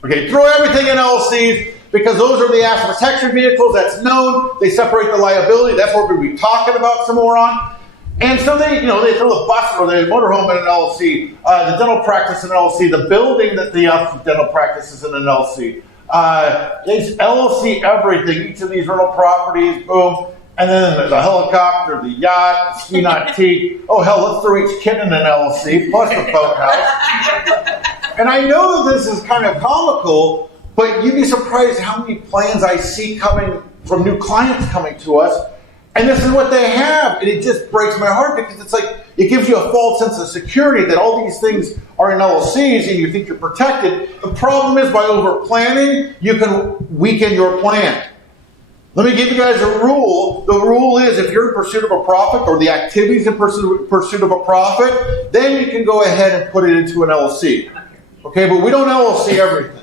Okay, throw everything in LLCs because those are the asset protection vehicles. That's known. They separate the liability. That's what we'll be talking about some more on. And so they throw the bus or the motorhome in an LLC, the dental practice in an LLC, the building that the dental practice is in an LLC. They LLC everything, each of these rental properties, boom. And then there's a helicopter, the yacht, the ski nautique. Oh, hell, let's throw each kid in an LLC, plus the boathouse. And I know that this is kind of comical, but you'd be surprised how many plans I see coming from new clients coming to us. And this is what they have. And it just breaks my heart because it's like, it gives you a false sense of security that all these things are in LLCs and you think you're protected. The problem is by over planning, you can weaken your plan. Let me give you guys a rule. The rule is if you're in pursuit of a profit or the activities in pursuit of a profit, then you can go ahead and put it into an LLC. Okay, but we don't LLC everything.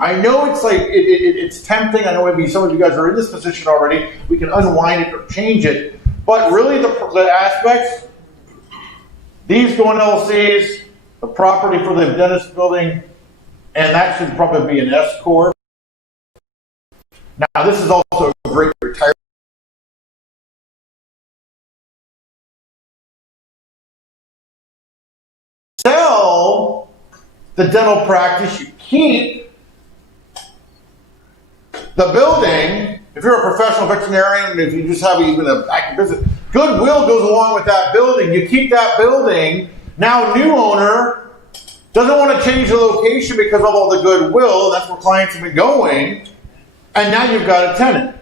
I know it's like, it's tempting. I know maybe some of you guys are in this position already. We can unwind it or change it. But really the aspects, these go in LLCs, the property for the dentist building, and that should probably be an S corp. Now this is also a great retirement. Sell the dental practice, you keep the building. If you're a professional veterinarian, if you just have even an active business, goodwill goes along with that building. You keep that building. Now, new owner doesn't want to change the location because of all the goodwill. That's where clients have been going. And now you've got a tenant.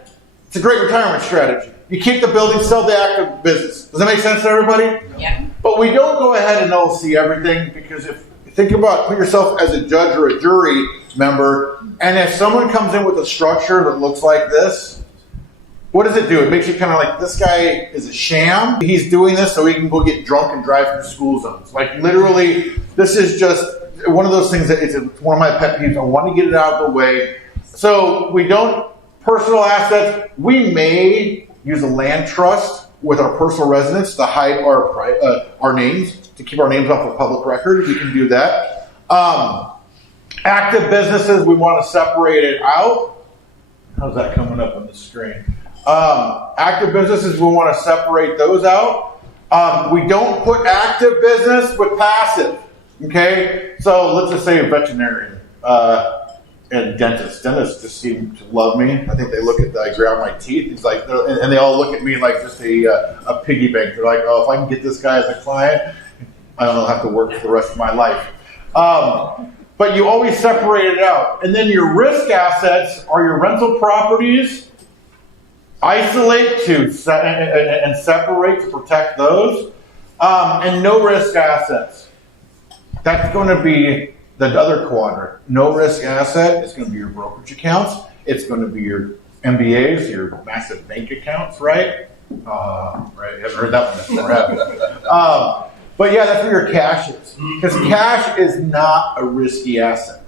It's a great retirement strategy. You keep the building, sell the active business. Does that make sense to everybody? Yeah. But we don't go ahead and LLC everything because if think about, put yourself as a judge or a jury member, and if someone comes in with a structure that looks like this, what does it do? It makes you kind of like, this guy is a sham. He's doing this so he can go get drunk and drive through school zones. Like literally, this is just one of those things that is one of my pet peeves. I want to get it out of the way. So we don't, personal assets, we may use a land trust with our personal residence to hide our names, to keep our names off of public record. We can do that. Active businesses, we want to separate it out. How's that coming up on the screen? Active businesses, we want to separate those out. We don't put active business with passive. Okay? So let's just say a veterinarian and dentist. Dentists just seem to love me. I think they look at I grab my teeth. It's like, and they all look at me like just a piggy bank. They're like, oh, if I can get this guy as a client, I don't have to work for the rest of my life. But you always separate it out. And then your risk assets are your rental properties. Isolate and separate to protect those. And no risk assets. That's going to be the other quadrant. No risk asset is going to be your brokerage accounts. It's going to be your MBAs, your massive bank accounts, right? Right. You haven't heard that one before, have you? But yeah, that's where your cash is. Because cash is not a risky asset.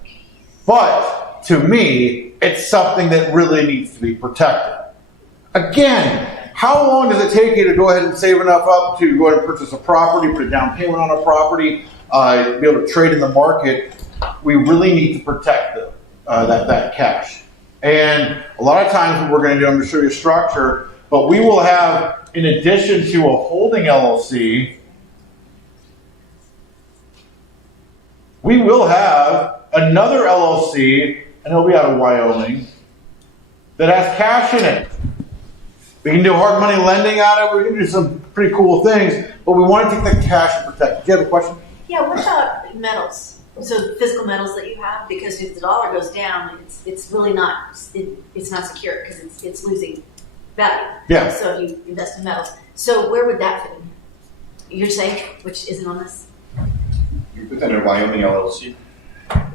But to me, it's something that really needs to be protected. Again, how long does it take you to go ahead and save enough up to go ahead and purchase a property, put a down payment on a property, be able to trade in the market? We really need to protect that cash. And a lot of times what we're going to do, I'm going to show you a structure, but we will have, in addition to a holding LLC, we will have another LLC, and it'll be out of Wyoming, that has cash in it. We can do hard money lending on it. We can do some pretty cool things, but we want to take the cash and protect it. Do you have a question? Yeah, what about metals? So physical metals that you have, because if the dollar goes down, it's really not, it's not secure because it's losing value. Yeah. So if you invest in metals. So where would that fit in? Your safe, which isn't on this? You put that in a Wyoming LLC.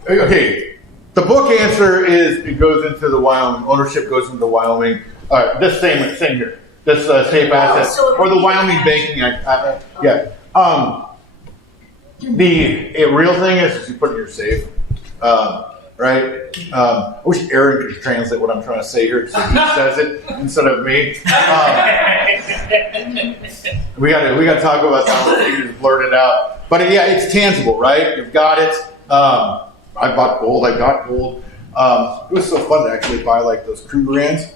Okay, the book answer is it goes into the Wyoming, ownership goes into Wyoming. This same here, this safe asset, so or the Wyoming Banking Act. Yeah. The real thing is you put it in your safe. right? I wish Aaron could translate what I'm trying to say here so he says it instead of me. We got to talk about that. You just blurt it out. But yeah, it's tangible, right? You've got it. I bought gold. I got gold. It was so fun to actually buy like those crew brands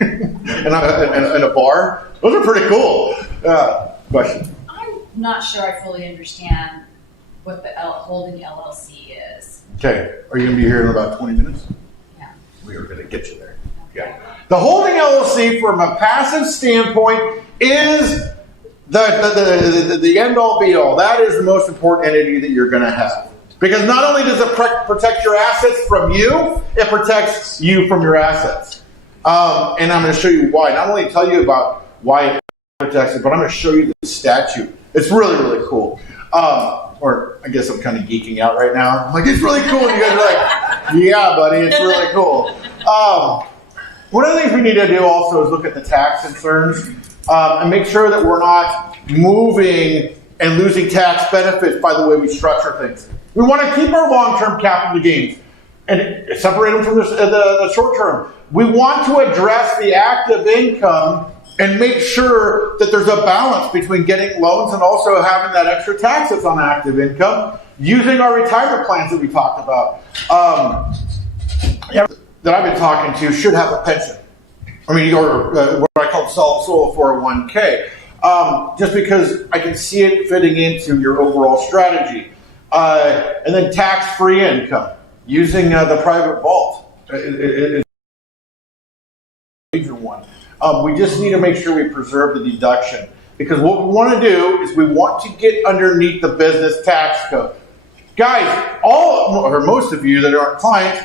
in a bar. Those are pretty cool. Question. I'm not sure I fully understand what the holding LLC is. Okay, are you going to be here in about 20 minutes? Yeah. We are going to get you there. Yeah. The holding LLC, from a passive standpoint, is the end all be all. That is the most important entity that you're going to have. Because not only does it protect your assets from you, it protects you from your assets. And I'm going to show you why. Not only tell you about why it protects it, but I'm going to show you the statute. It's really, really cool. Or I guess I'm kind of geeking out right now. I'm like, it's really cool. And you guys are like, yeah, buddy, it's really cool. One of the things we need to do also is look at the tax concerns and make sure that we're not moving and losing tax benefits by the way we structure things. We want to keep our long-term capital gains and separate them from the short-term. We want to address the active income and make sure that there's a balance between getting loans and also having that extra tax that's on active income, using our retirement plans that we talked about. That I've been talking to should have a pension. I mean, or what I call solo 401k. Just because I can see it fitting into your overall strategy. And then tax-free income, using the private vault. It's a major one. We just need to make sure we preserve the deduction. Because what we want to do is we want to get underneath the business tax code. Guys, all or most of you that aren't clients,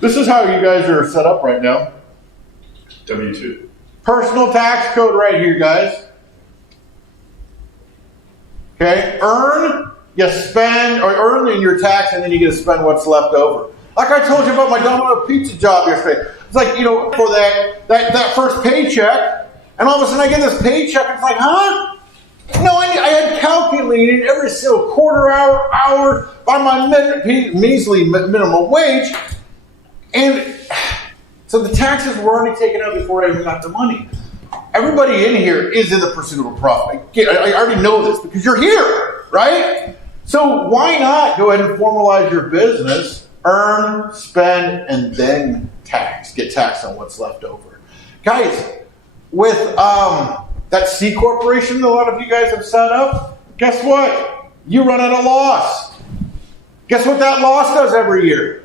this is how you guys are set up right now. W-2. Personal tax code right here, guys. Okay, earn, you spend, or earn in your tax, and then you get to spend what's left over. Like I told you about my Domino pizza job yesterday. It's like, you know, for that first paycheck, and all of a sudden I get this paycheck, and it's like, huh? No, I had calculated every single quarter hour by my measly minimum wage, and so the taxes were already taken out before I even got the money. Everybody in here is in the pursuit of a profit. I already know this because you're here, right? So why not go ahead and formalize your business, earn, spend, and then tax. Get taxed on what's left over. Guys, with that C corporation that a lot of you guys have set up, guess what? You run at a loss. Guess what that loss does every year?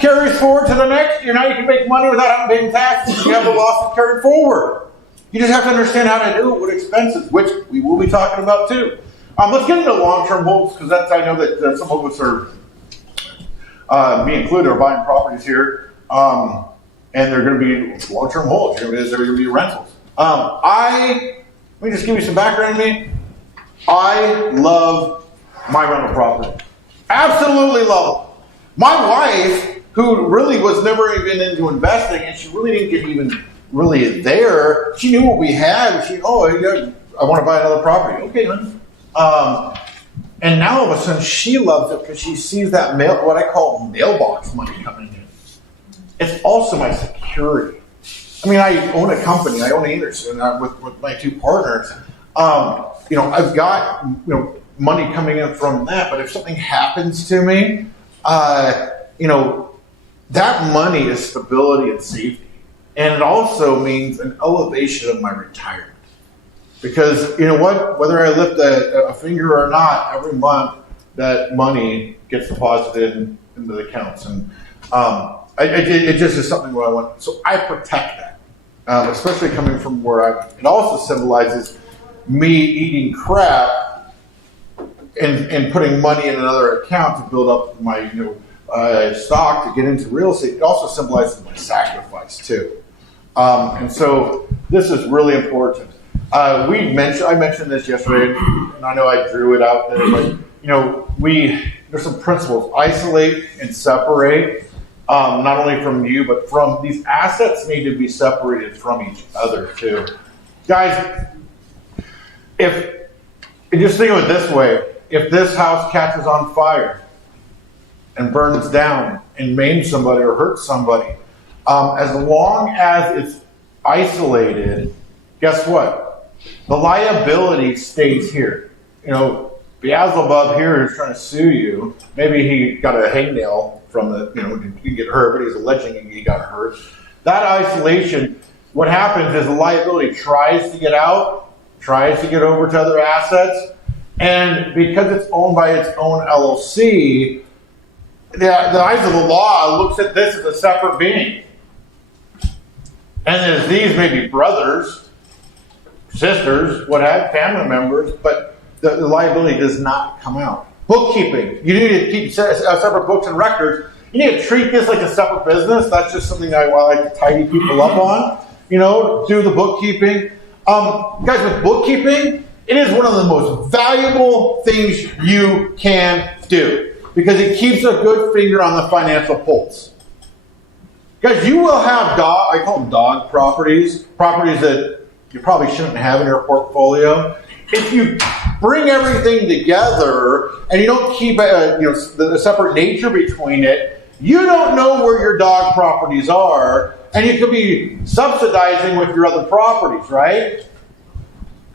Carries forward to the next year. Now you can make money without having to pay taxes. You have the losses carried forward. You just have to understand how to do it with expenses, which we will be talking about too. Let's get into long-term holds, because I know that some of us are, me included, are buying properties here, and they're going to be long-term holds. They're going to be rentals. Let me just give you some background on me. I love my rental property. Absolutely love them. My wife, who really was never even into investing, and she really didn't get even really there, she knew what we had. I want to buy another property. Okay, honey. And now all of a sudden she loves it because she sees that what I call mailbox money coming in. It's also my security. I mean, I own a company. I own Anderson with my two partners. I've got money coming in from that. But if something happens to me, that money is stability and safety. And it also means an elevation of my retirement. Because you know what? Whether I lift a finger or not, every month that money gets deposited into the accounts. And it just is something that I want. So I protect that, especially coming from where it also symbolizes me eating crap and putting money in another account to build up my stock to get into real estate. It also symbolizes my sacrifice too. And so this is really important. I mentioned this yesterday, and I know I drew it out there, but there's some principles. Isolate and separate, not only from you, but from these assets need to be separated from each other too. Guys, just think of it this way. If this house catches on fire, and burns down and maims somebody or hurts somebody, as long as it's isolated, guess what? The liability stays here. You know, Beelzebub here is trying to sue you. Maybe he got a hangnail from the, you know, he didn't get hurt, but he's alleging he got hurt. That isolation, what happens is the liability tries to get out, tries to get over to other assets, and because it's owned by its own LLC, the eyes of the law looks at this as a separate being. And as these may be brothers, sisters, what have, family members, but the liability does not come out. Bookkeeping. You need to keep separate books and records. You need to treat this like a separate business. That's just something I like to tidy people up on. You know, do the bookkeeping. Guys, with bookkeeping, it is one of the most valuable things you can do because it keeps a good finger on the financial pulse. Guys, you will have I call them dog properties that you probably shouldn't have in your portfolio. If you bring everything together and you don't keep the separate nature between it, you don't know where your dog properties are, and you could be subsidizing with your other properties, right?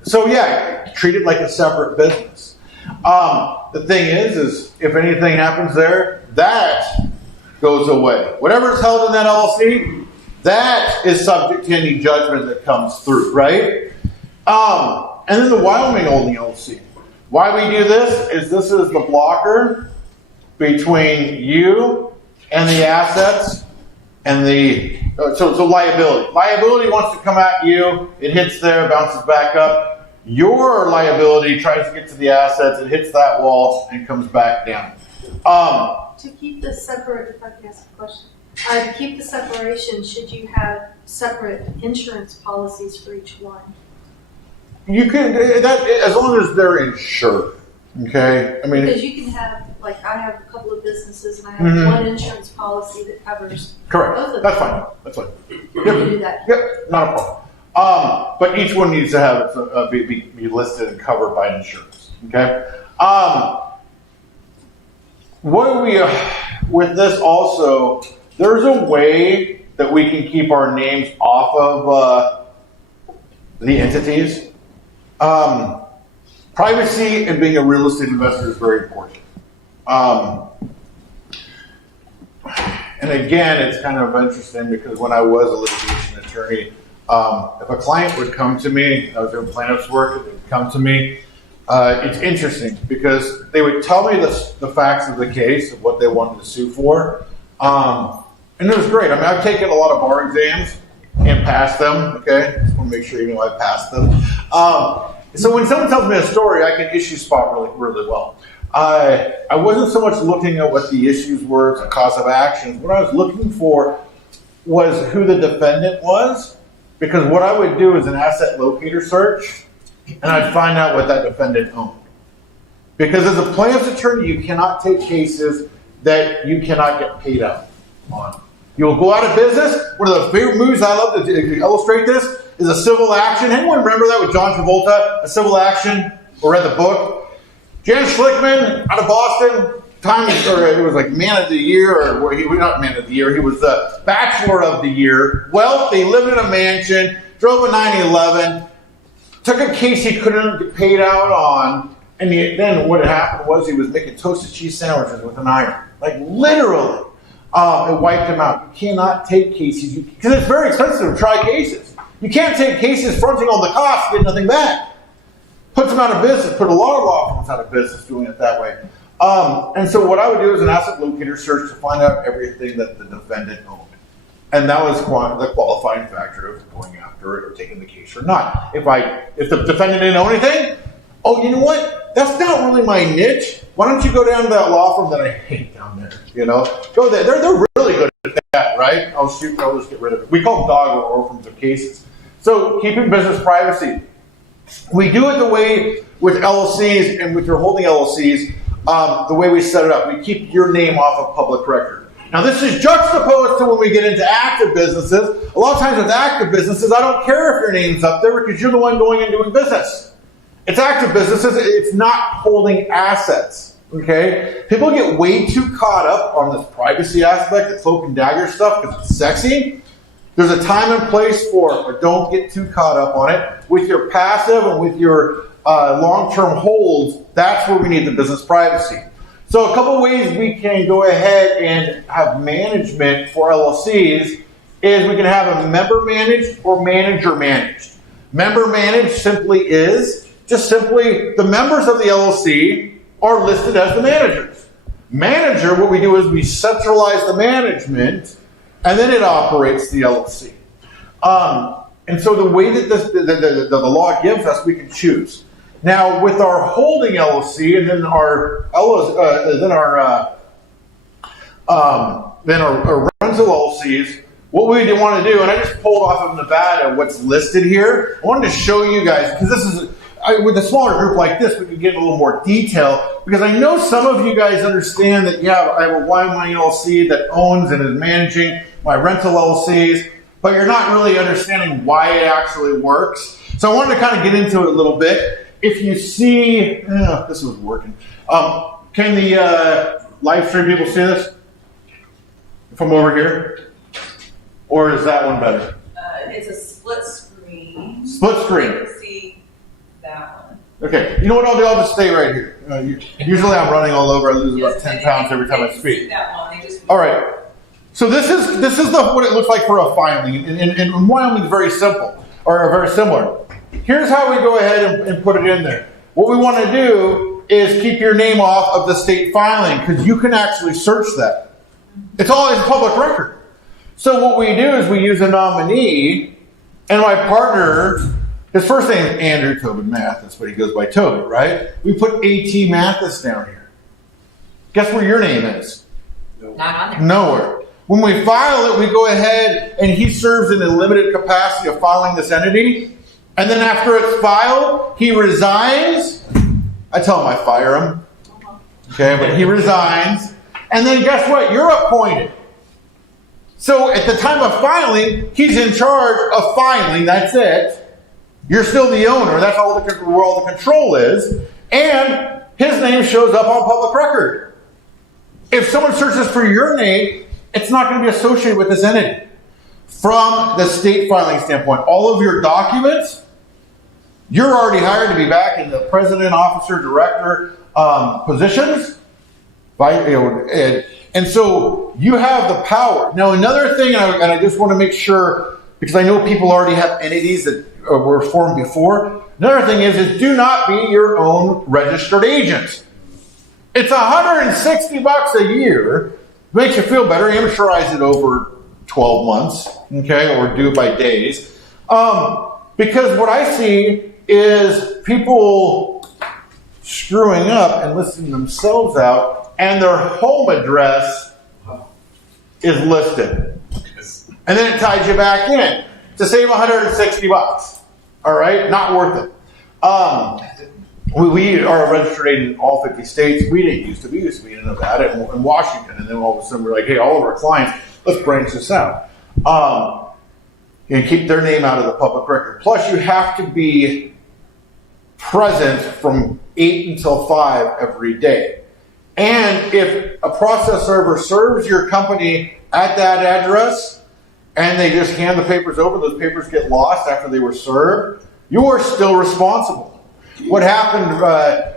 So yeah, treat it like a separate business. The thing is if anything happens there, that goes away. Whatever's held in that LLC, that is subject to any judgment that comes through, right? And then the Wyoming holding LLC. Why we do this is the blocker between you and the assets and so liability. Liability wants to come at you, it hits there, bounces back up. Your liability tries to get to the assets, it hits that wall and comes back down. To keep this separate, if I can ask a question, to keep the separation, should you have separate insurance policies for each one? You can, as long as they're insured, okay? I mean, because you can have, like, I have a couple of businesses and I have one insurance policy that covers correct. both of them. That's fine. That's fine. You can do that. Yep, not a problem. But each one needs to have be listed and covered by insurance. Okay. What we with this also, there's a way that we can keep our names off of the entities. Privacy and being a real estate investor is very important. And again, it's kind of interesting because when I was a litigation attorney, if a client would come to me, I was doing plaintiff's work, they would come to me. It's interesting because they would tell me the facts of the case of what they wanted to sue for. And it was great. I mean, I've taken a lot of bar exams and passed them, okay? Just want to make sure you know I passed them. So when someone tells me a story, I can issue spot really, really well. I wasn't so much looking at what the issues were, the cause of action. What I was looking for was who the defendant was, because what I would do is an asset locator search, and I'd find out what that defendant owned. Because as a plaintiff's attorney, you cannot take cases that you cannot get paid out on. You'll go out of business. One of the favorite movies I love to illustrate this is a civil action. Anyone remember that with John Travolta? A civil action, or read the book? Jan Schlickman out of Boston. It was like man of the year, or he was not man of the year. He was the bachelor of the year. Wealthy, lived in a mansion, drove a 911, took a case he couldn't get paid out on, and then what happened was he was making toasted cheese sandwiches with an iron, like literally. It wiped him out. You cannot take cases because it's very expensive to try cases. You can't take cases fronting all the costs, get nothing back. Puts them out of business. Put a lot of law firms out of business doing it that way. And so what I would do is an asset locator search to find out everything that the defendant owned. And that was the qualifying factor of going after it or taking the case or not. If the defendant didn't own anything, oh, you know what? That's not really my niche. Why don't you go down to that law firm that I hate down there? You know, go there. They're really good at that, right? I'll just get rid of it. We call them dog or orphans of cases. So keeping business privacy. We do it the way with LLCs and with your holding LLCs, the way we set it up. We keep your name off of public record. Now this is juxtaposed to when we get into active businesses. A lot of times with active businesses, I don't care if your name's up there because you're the one going and doing business. It's active businesses, it's not holding assets. Okay? People get way too caught up on this privacy aspect, the cloak and dagger stuff, because it's sexy. There's a time and place for it, but don't get too caught up on it. With your passive and with your long-term holds, that's where we need the business privacy. So a couple ways we can go ahead and have management for LLCs is we can have a member managed or manager managed. Member managed simply is just simply the members of the LLC are listed as the managers. Manager, what we do is we centralize the management and then it operates the LLC. And so the way that the law gives us, we can choose. Now, with our holding LLC and then our rental LLCs, what we want to do, and I just pulled off of Nevada what's listed here. I wanted to show you guys, because this is, with a smaller group like this, we can get a little more detail, because I know some of you guys understand that, yeah, I have a wine money LLC that owns and is managing my rental LLCs, but you're not really understanding why it actually works. So I wanted to kind of get into it a little bit. If you see, this was working. Can the live stream people see this from over here? Or is that one better? It's a split screen. Split screen. You can see that one. Okay, you know what I'll do? I'll just stay right here. Usually I'm running all over. I lose about 10 pounds every time I speak. That one. All right. So this is what it looks like for a filing. And Wyoming is very simple, or very similar. Here's how we go ahead and put it in there. What we want to do is keep your name off of the state filing, because you can actually search that. It's all in public record. So what we do is we use a nominee, and my partner, his first name is Andrew Tobin Mathis, but he goes by Tobin, right? We put A.T. Mathis down here. Guess where your name is? Not on there. Nowhere. When we file it, we go ahead and he serves in a limited capacity of filing this entity. And then after it's filed, he resigns. I tell him I fire him. Okay, but he resigns. And then guess what? You're appointed. So at the time of filing, he's in charge of filing. That's it. You're still the owner. That's all where all the control is. And his name shows up on public record. If someone searches for your name, it's not going to be associated with this entity. From the state filing standpoint, all of your documents, you're already hired to be back in the president, officer, director positions. And so you have the power. Now, another thing, and I just want to make sure, because I know people already have entities that were formed before. Another thing is do not be your own registered agent. It's $160 a year. Makes you feel better. Amortize it over 12 months, okay, or do it by days. Because what I see is people screwing up and listing themselves out, and their home address is listed. And then it ties you back in to save $160. All right, not worth it. We are a registered agent in all 50 states. We didn't used to be. We used to be in Nevada and Washington. And then all of a sudden we're like, hey, all of our clients, let's branch this out. And keep their name out of the public record. Plus, you have to be present from 8 until 5 every day. And if a process server serves your company at that address and they just hand the papers over, those papers get lost after they were served, you are still responsible. What happened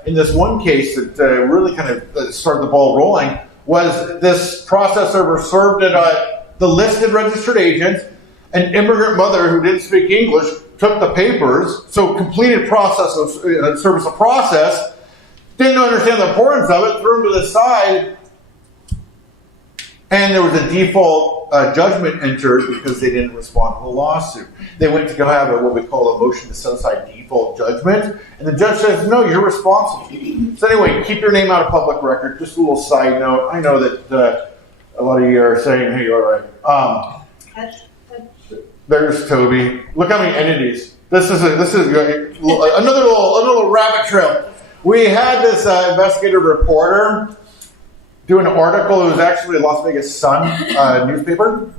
in this one case that really kind of started the ball rolling was this process server served at the listed registered agent. An immigrant mother who didn't speak English took the papers, so completed process of service of process, didn't understand the importance of it, threw them to the side, and there was a default judgment entered because they didn't respond to the lawsuit. They went to go have what we call a motion to set aside default judgment, and the judge says, no, you're responsible. So anyway, keep your name out of public record. Just a little side note. I know that a lot of you are saying, hey, all right. There's Toby. Look how many entities. This is another little rabbit trail. We had this investigative reporter do an article. It was actually a Las Vegas Sun newspaper.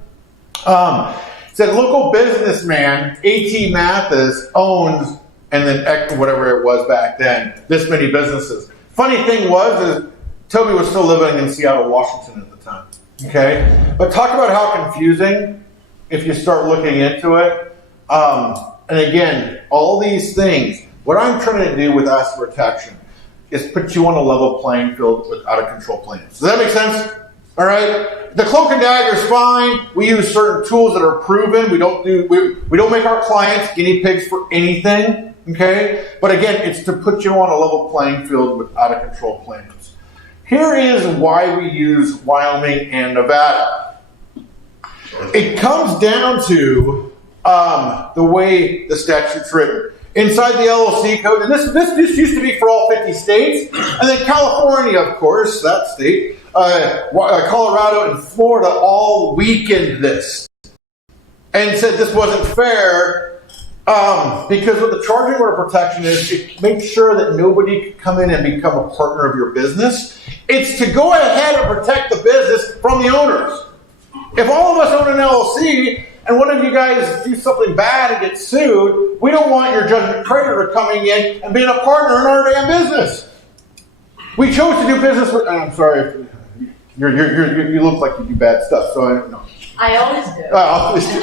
Said local businessman A.T. Mathis owns, and then whatever it was back then, this many businesses. Funny thing was, is Toby was still living in Seattle, Washington at the time. Okay? But talk about how confusing if you start looking into it. And again, all these things, what I'm trying to do with asset protection is put you on a level playing field with out of control plans. Does that make sense? All right? The cloak and dagger is fine. We use certain tools that are proven. We don't make our clients guinea pigs for anything. Okay? But again, it's to put you on a level playing field with out of control plans. Here is why we use Wyoming and Nevada. It comes down to the way the statute's written. Inside the LLC code, and this used to be for all 50 states, and then California, of course, that state, Colorado and Florida all weakened this and said this wasn't fair because what the charging order protection is, it makes sure that nobody can come in and become a partner of your business. It's to go ahead and protect the business from the owners. If all of us own an LLC, and one of you guys do something bad and get sued, we don't want your judgment creditor coming in and being a partner in our damn business. We chose to do business with, I'm sorry, you look like you do bad stuff, so I don't know. I always do.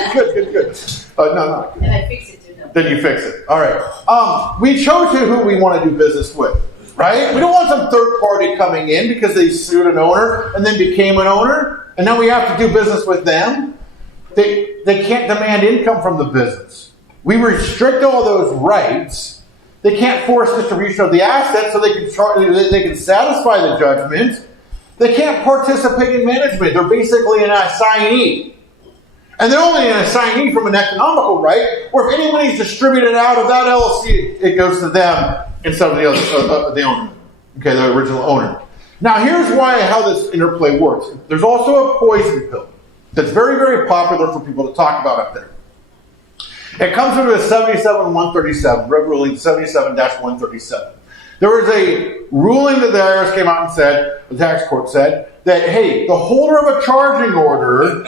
Good. No. And I fix it too. Then you fix it. All right. We chose who we want to do business with, right? We don't want some third party coming in because they sued an owner and then became an owner, and now we have to do business with them. They can't demand income from the business. We restrict all those rights. They can't force distribution of the assets so they can satisfy the judgment. They can't participate in management. They're basically an assignee. And they're only an assignee from an economical right, where if any money is distributed out of that LLC, it goes to them instead of the owner. Okay, the original owner. Now here's how this interplay works. There's also a poison pill that's very, very popular for people to talk about up there. It comes under the 77-137, Rev Ruling 77-137. There was a ruling that the IRS came out and said, the tax court said, that, hey, the holder of a charging order,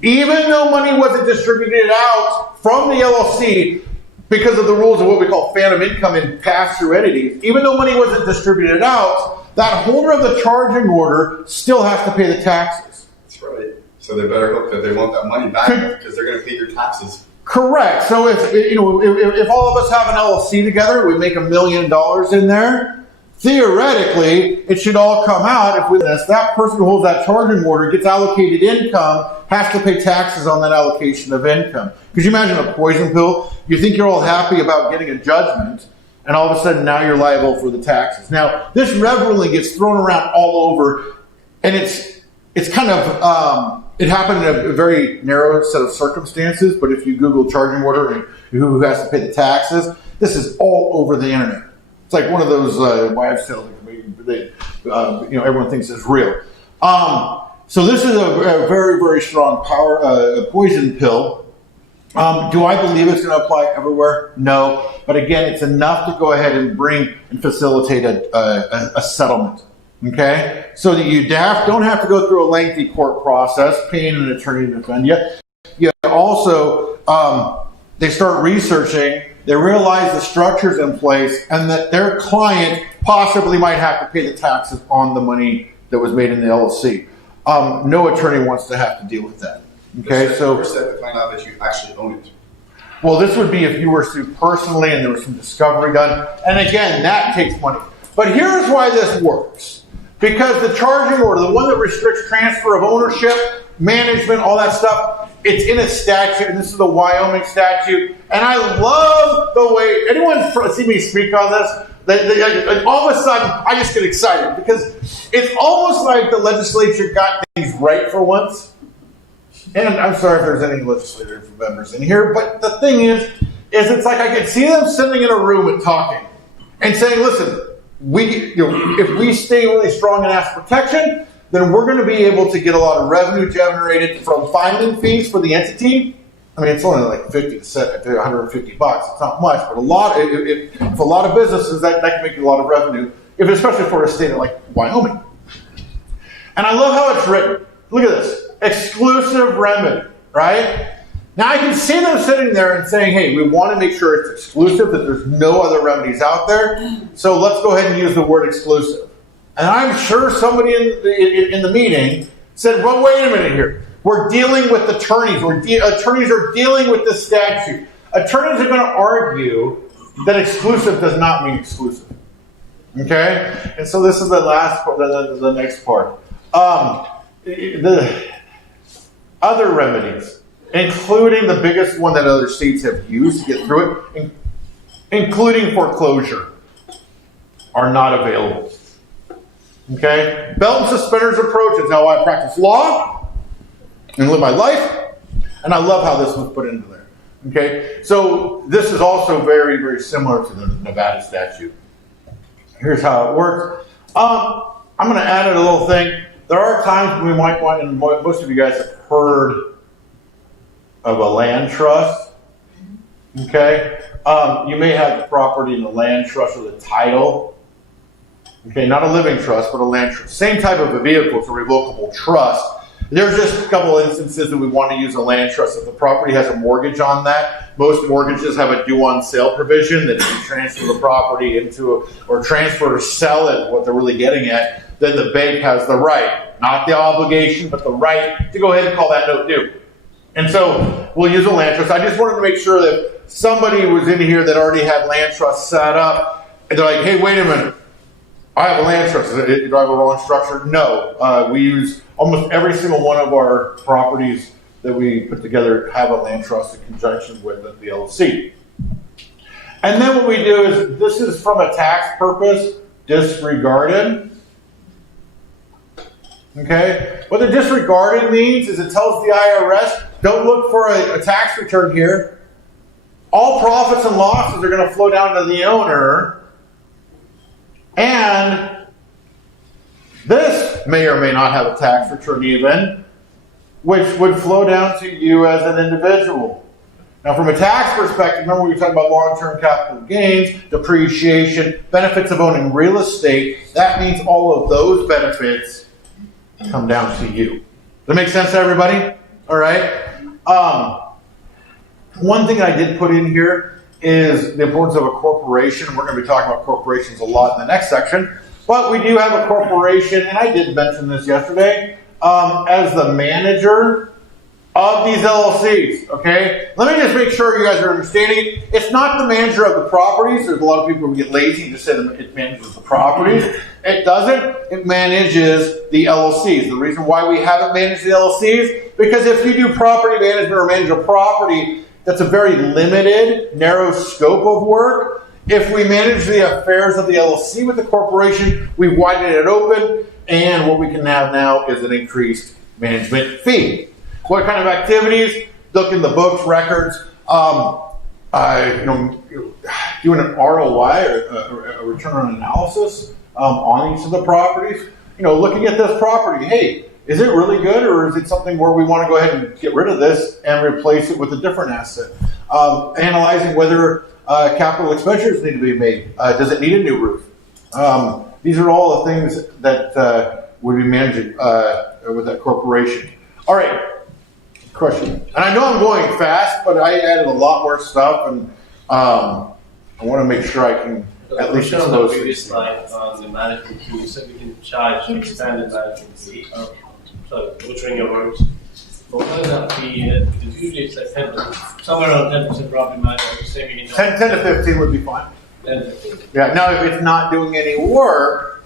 even though money wasn't distributed out from the LLC because of the rules of what we call phantom income and pass-through entities, even though money wasn't distributed out, that holder of the charging order still has to pay the taxes. That's right. So they better hope that they want that money back because they're going to pay your taxes. Correct. So if all of us have an LLC together, we make $1 million in there. Theoretically, it should all come out if that person who holds that charging order gets allocated income, has to pay taxes on that allocation of income. Because you imagine a poison pill, you think you're all happy about getting a judgment, and all of a sudden now you're liable for the taxes. Now, this rev ruling gets thrown around all over, and it's kind of it happened in a very narrow set of circumstances, but if you Google charging order and who has to pay the taxes, this is all over the internet. It's like one of those wives' tales everyone thinks is real. So this is a very, very strong poison pill. Do I believe it's going to apply everywhere? No. But again, it's enough to go ahead and bring and facilitate a settlement. Okay? So that you don't have to go through a lengthy court process, paying an attorney to defend you. You also, they start researching, they realize the structure's in place, and that their client possibly might have to pay the taxes on the money that was made in the LLC. No attorney wants to have to deal with that. Okay, so first step to find out that you actually own it. Well, this would be if you were sued personally and there was some discovery done, and again, that takes money. But here's why this works. Because the charging order, the one that restricts transfer of ownership, management, all that stuff, it's in a statute, and this is the Wyoming statute. And I love the way, anyone see me speak on this? All of a sudden, I just get excited because it's almost like the legislature got things right for once. And I'm sorry if there's any legislative members in here, but the thing is it's like I could see them sitting in a room and talking and saying, listen, if we stay really strong in asset protection, then we're going to be able to get a lot of revenue generated from filing fees for the entity. I mean, it's only like $50 to $150. It's not much, but for a lot of businesses, that can make you a lot of revenue, especially for a state like Wyoming. And I love how it's written. Look at this. Exclusive remedy, right? Now, I can see them sitting there and saying, hey, we want to make sure it's exclusive, that there's no other remedies out there, so let's go ahead and use the word exclusive. And I'm sure somebody in the meeting said, well, wait a minute here. We're dealing with attorneys. Attorneys are dealing with this statute. Attorneys are going to argue that exclusive does not mean exclusive. Okay? And so this is the last part, the next part. The other remedies, including the biggest one that other states have used to get through it, including foreclosure, are not available. Okay? Belt and suspenders approach is how I practice law and live my life, and I love how this was put into there. Okay? So this is also very, very similar to the Nevada statute. Here's how it works. I'm going to add in a little thing. There are times when we might want, and most of you guys have heard of a land trust. Okay? You may have the property in the land trust or the title. Okay, not a living trust, but a land trust. Same type of a vehicle, it's a revocable trust. There's just a couple of instances that we want to use a land trust. If the property has a mortgage on that, most mortgages have a due on sale provision that if you transfer the property into, or transfer or sell it, what they're really getting at, then the bank has the right, not the obligation, but the right to go ahead and call that note due. And so we'll use a land trust. I just wanted to make sure that somebody was in here that already had land trust set up, and they're like, hey, wait a minute. I have a land trust. Do I have a wrong structure? No. We use almost every single one of our properties that we put together have a land trust in conjunction with the LLC. And then what we do is, this is from a tax purpose, disregarded. Okay? What the disregarded means is it tells the IRS, don't look for a tax return here. All profits and losses are going to flow down to the owner. And this may or may not have a tax return even, which would flow down to you as an individual. Now, from a tax perspective, remember we were talking about long-term capital gains, depreciation, benefits of owning real estate. That means all of those benefits come down to you. Does that make sense to everybody? All right. One thing I did put in here is the importance of a corporation. We're going to be talking about corporations a lot in the next section. But we do have a corporation, and I did mention this yesterday, as the manager of these LLCs, okay? Let me just make sure you guys are understanding it. It's not the manager of the properties. There's a lot of people who get lazy and just say it manages the properties. It doesn't. It manages the LLCs. The reason why we haven't managed the LLCs, because if you do property management or manage a property, that's a very limited, narrow scope of work. If we manage the affairs of the LLC with the corporation, we widen it open, and what we can have now is an increased management fee. What kind of activities? Look in the books, records, doing an ROI, or a return on analysis, on each of the properties. Looking at this property, hey, is it really good, or is it something where we want to go ahead and get rid of this and replace it with a different asset? Analyzing whether capital expenditures need to be made. Does it need a new roof? These are all the things that would be managed with that corporation. All right, question. And I know I'm going fast, but I added a lot more stuff, and I want to make sure I can at least on the disclose previous slide on the management fee, you said we can charge expanded management fee. Sorry, butchering your words. But what is that fee? Because usually it's like 10%, somewhere around 10% property management. You're saying we can 10 to 15 would be fine. 10 to 15. Yeah. Now, if it's not doing any work,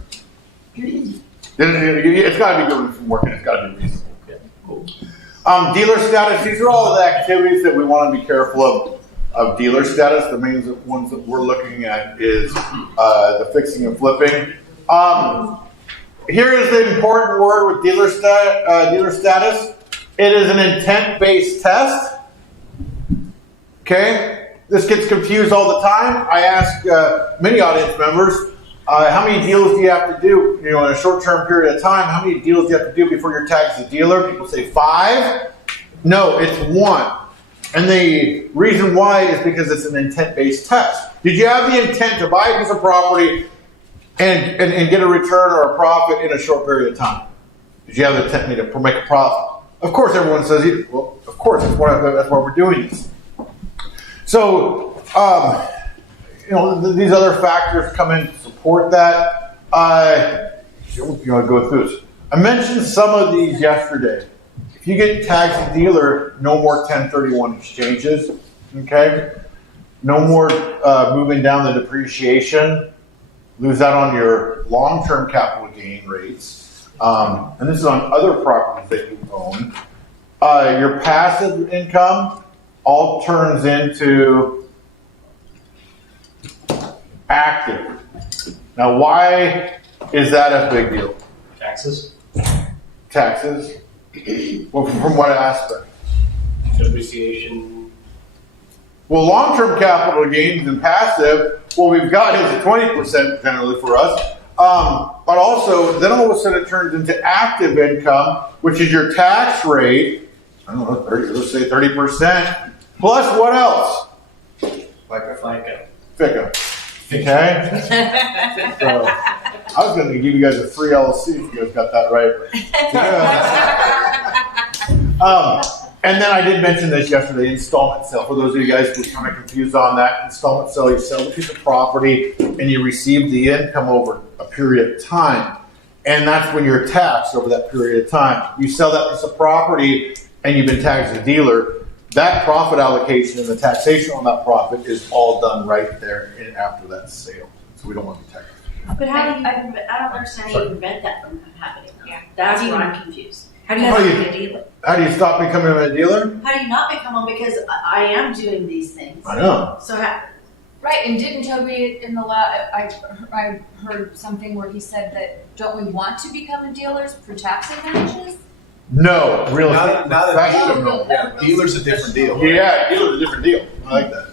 then it's got to be doing some work, and it's got to be reasonable. Yeah, cool. Dealer status. These are all the activities that we want to be careful of dealer status. The main ones that we're looking at is the fixing and flipping. Here is the important word with dealer status. It is an intent-based test. Okay? This gets confused all the time. I ask many audience members, how many deals do you have to do, in a short-term period of time? How many deals do you have to do before you're tagged as a dealer? People say 5. No, it's 1. And the reason why is because it's an intent-based test. Did you have the intent to buy a piece of property and get a return or a profit in a short period of time? Did you have the intent to make a profit? Of course, everyone says, well, of course, that's why we're doing this. So, these other factors come in to support that. you want to go through this. I mentioned some of these yesterday. If you get tagged as a dealer, no more 1031 exchanges, okay? No more moving down the depreciation. Lose out on your long-term capital gain rates. And this is on other properties that you own. Your passive income all turns into active. Now, why is that a big deal? Taxes, Taxes? Well, from what aspect? depreciation. Well, long-term capital gains and passive, what we've got is 20% generally for us. But also, then all of a sudden it turns into active income, which is your tax rate. I don't know, let's say 30%. Plus what else? FICA. FICA. Okay? So, I was going to give you guys a free LLC if you guys got that right. And then I did mention this yesterday, installment sale. For those of you guys who were kind of confused on that, installment sale, you sell the piece of property and you receive the income over a period of time. And that's when you're taxed over that period of time. You sell that piece of property and you've been taxed as a dealer. That profit allocation and the taxation on that profit is all done right there after that sale. So we don't want to be taxed. But how do you, I don't understand how you prevent that from happening. Yeah. That's where I'm confused. How do you How do not you- become a dealer? How do you stop becoming a dealer? How do you not become one? Because I am doing these things. I know. So how, Right, and didn't Toby in the I heard something where he said that don't we want to become dealers for tax advantages? No, real estate Not a professional. dealer. Yeah, dealer's a different deal. Yeah, dealer's a different deal. I like that.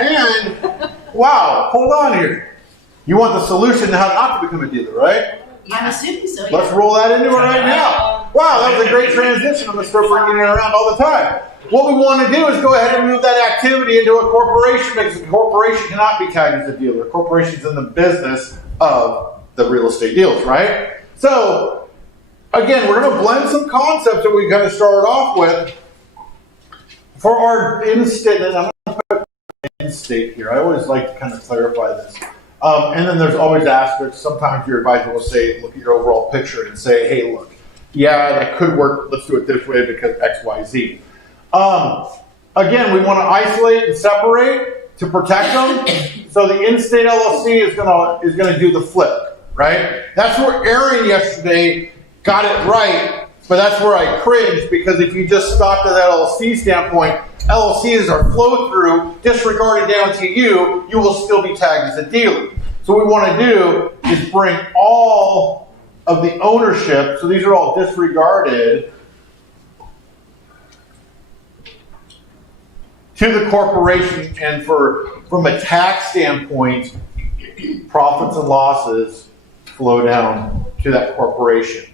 And, wow, hold on here. You want the solution to how not to become a dealer, right? I'm assuming so. Let's Yeah. roll that into it right now. Wow, that was a great transition. I'm going to start bringing it around all the time. What we want to do is go ahead and move that activity into a corporation because a corporation cannot be tagged as a dealer. A corporation's in the business of the real estate deals, right? So, again, we're going to blend some concepts that we kind of started off with for our in-state. And I'm going to put in-state here. I always like to kind of clarify this. And then there's always asterisks. Sometimes your advisor will say, look at your overall picture and say, hey, look, yeah, that could work. Let's do it this way because X, Y, Z. Again, we want to isolate and separate to protect them. So the in-state LLC is going to do the flip, right? That's where Aaron yesterday got it right, but that's where I cringed because if you just stopped at that LLC standpoint, LLCs are flow through, disregarded down to you, you will still be tagged as a dealer. So what we want to do is bring all of the ownership, so these are all disregarded, to the corporation, and from a tax standpoint, profits and losses flow down to that corporation,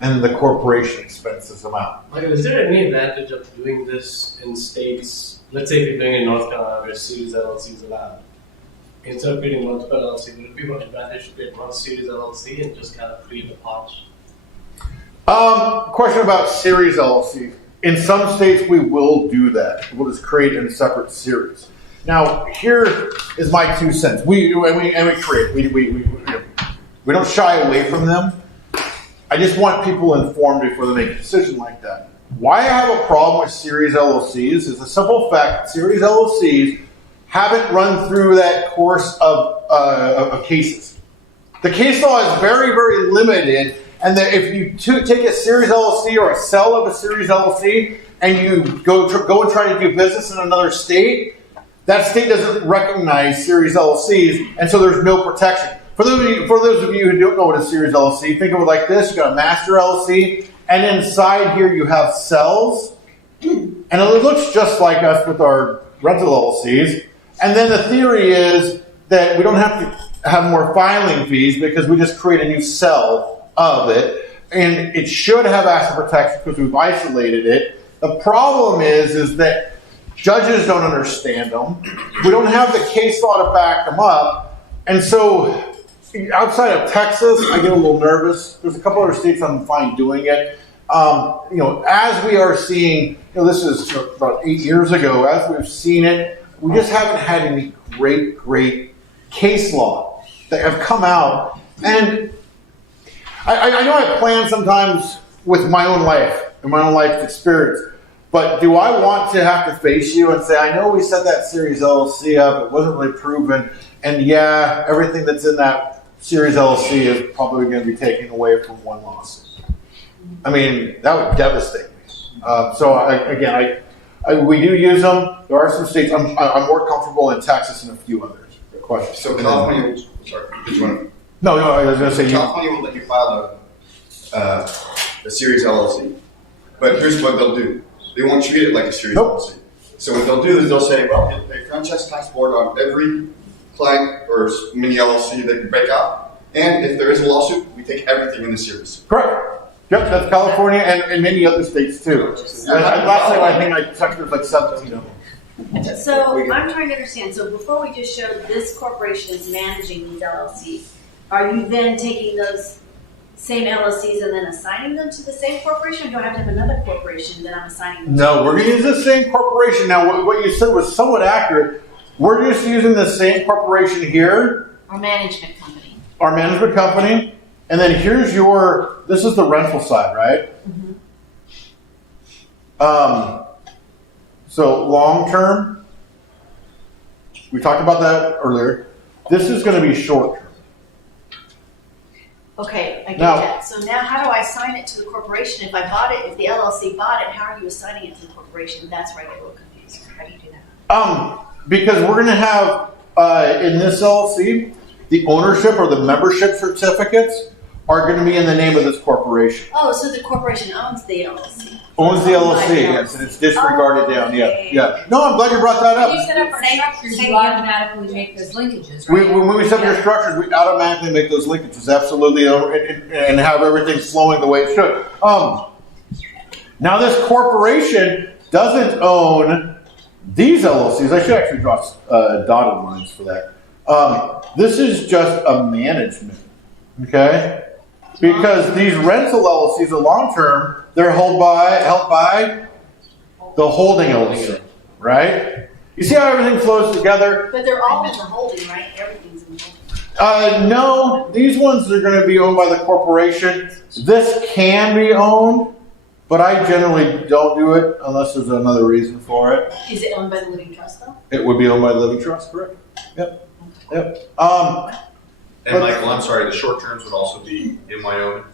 and then the corporation expenses them out. Michael, is there any advantage of doing this in states, let's say if you're doing it in North Carolina where series LLC is allowed, instead of creating multiple LLC, would it be more advantage to create one series LLC and just kind of create a pot? Question about series LLC. In some states, we will do that. We'll just create in a separate series. Now, here is my 2 cents. We create. We don't shy away from them. I just want people informed before they make a decision like that. Why I have a problem with series LLCs is the simple fact that series LLCs haven't run through that course of cases. The case law is very, very limited. And that if you take a series LLC or a sell of a series LLC and you go and try to do business in another state, that state doesn't recognize series LLCs, and so there's no protection. For those of you who don't know what a series LLC, think of it like this: you got a master LLC, and inside here you have cells, and it looks just like us with our rental LLCs. And then the theory is that we don't have to have more filing fees because we just create a new cell of it, and it should have asset protection because we've isolated it. The problem is that judges don't understand them. We don't have the case law to back them up, and so outside of Texas, I get a little nervous. There's a couple other states I'm fine doing it. As we are seeing, this is about 8 years ago. As we've seen it, we just haven't had any great case law that have come out And I know I plan sometimes with my own life and my own life experience, but do I want to have to face you and say, I know we set that Series LLC up, it wasn't really proven, and yeah, everything that's in that Series LLC is probably going to be taken away from one lawsuit. I mean, that would devastate me. We do use them. There are some states, I'm more comfortable in Texas and a few others. Questions? So California, sorry, did you want to? No, I was going to say California will let you file a Series LLC, but here's what they'll do: they won't treat it like a Series LLC. So what they'll do is they'll say, well, you'll pay franchise tax board on every client or mini LLC that you break out, and if there is a lawsuit, we take everything in the series. Correct. Yep, that's California and many other states too. Last time I think I checked, there's like 17 of them. So I'm trying to understand, so before we just showed this corporation is managing these LLCs, are you then taking those same LLCs and then assigning them to the same corporation, or do I have to have another corporation that I'm assigning them to? No, we're going to use the same corporation. Now, what you said was somewhat accurate. We're just using the same corporation here. Our management company. Our management company. And then here's this is the rental side, right? Mm-hmm. So long term, we talked about that earlier. This is going to be short term. Okay, I get that. So now how do I assign it to the corporation? If I bought it, if the LLC bought it, how are you assigning it to the corporation? That's where I get a little confused. How do you do that? Because we're going to have, in this LLC, the ownership or the membership certificates are going to be in the name of this corporation. Oh, so the corporation owns the LLC. Owns the LLC, yes, and it's disregarded down. Yeah. No, I'm glad you brought that up. When you set up our structures, you automatically make those linkages, right? When we set up your structures, we automatically make those linkages, absolutely, and have everything flowing the way it should. Now, this corporation doesn't own these LLCs. I should actually draw dotted lines for that. This is just a management, okay? Because these rental LLCs are long term, they're held by the holding LLC, right? You see how everything flows together? But they're all in the holding, right? Everything's in the holding. No, these ones are going to be owned by the corporation. This can be owned, but I generally don't do it unless there's another reason for it. Is it owned by the living trust, though? It would be owned by the living trust, correct? Yep. And Michael, I'm sorry, the short terms would also be in Wyoming?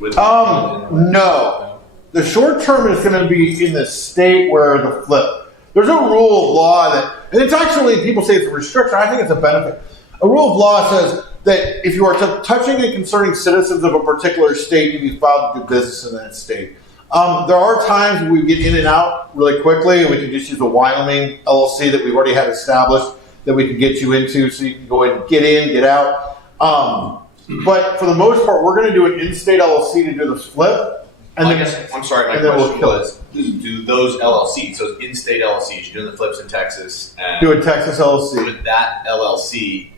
No. The short term is going to be in the state where the flip. There's a rule of law and it's actually, people say it's a restriction, I think it's a benefit. A rule of law says that if you are touching and concerning citizens of a particular state, you be filed to do business in that state. There are times we get in and out really quickly, and we can just use a Wyoming LLC that we've already had established that we can get you into, so you can go ahead and get in, get out. But for the most part, we're going to do an in-state LLC to do the flip. And I guess, I'm sorry, my question was, do those LLCs, those in-state LLCs, you're doing the flips in Texas, and do a Texas LLC. Would that LLC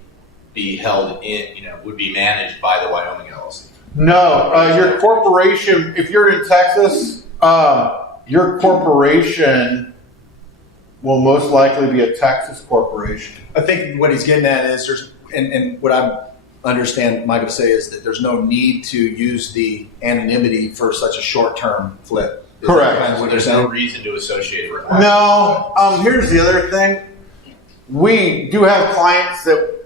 be held would be managed by the Wyoming LLC? No, your corporation, if you're in Texas, your corporation will most likely be a Texas corporation. I think what he's getting at is and what I understand Michael to say is that there's no need to use the anonymity for such a short-term flip. Correct. Kind of there's no reason to associate it with. No. Here's the other thing. We do have clients that,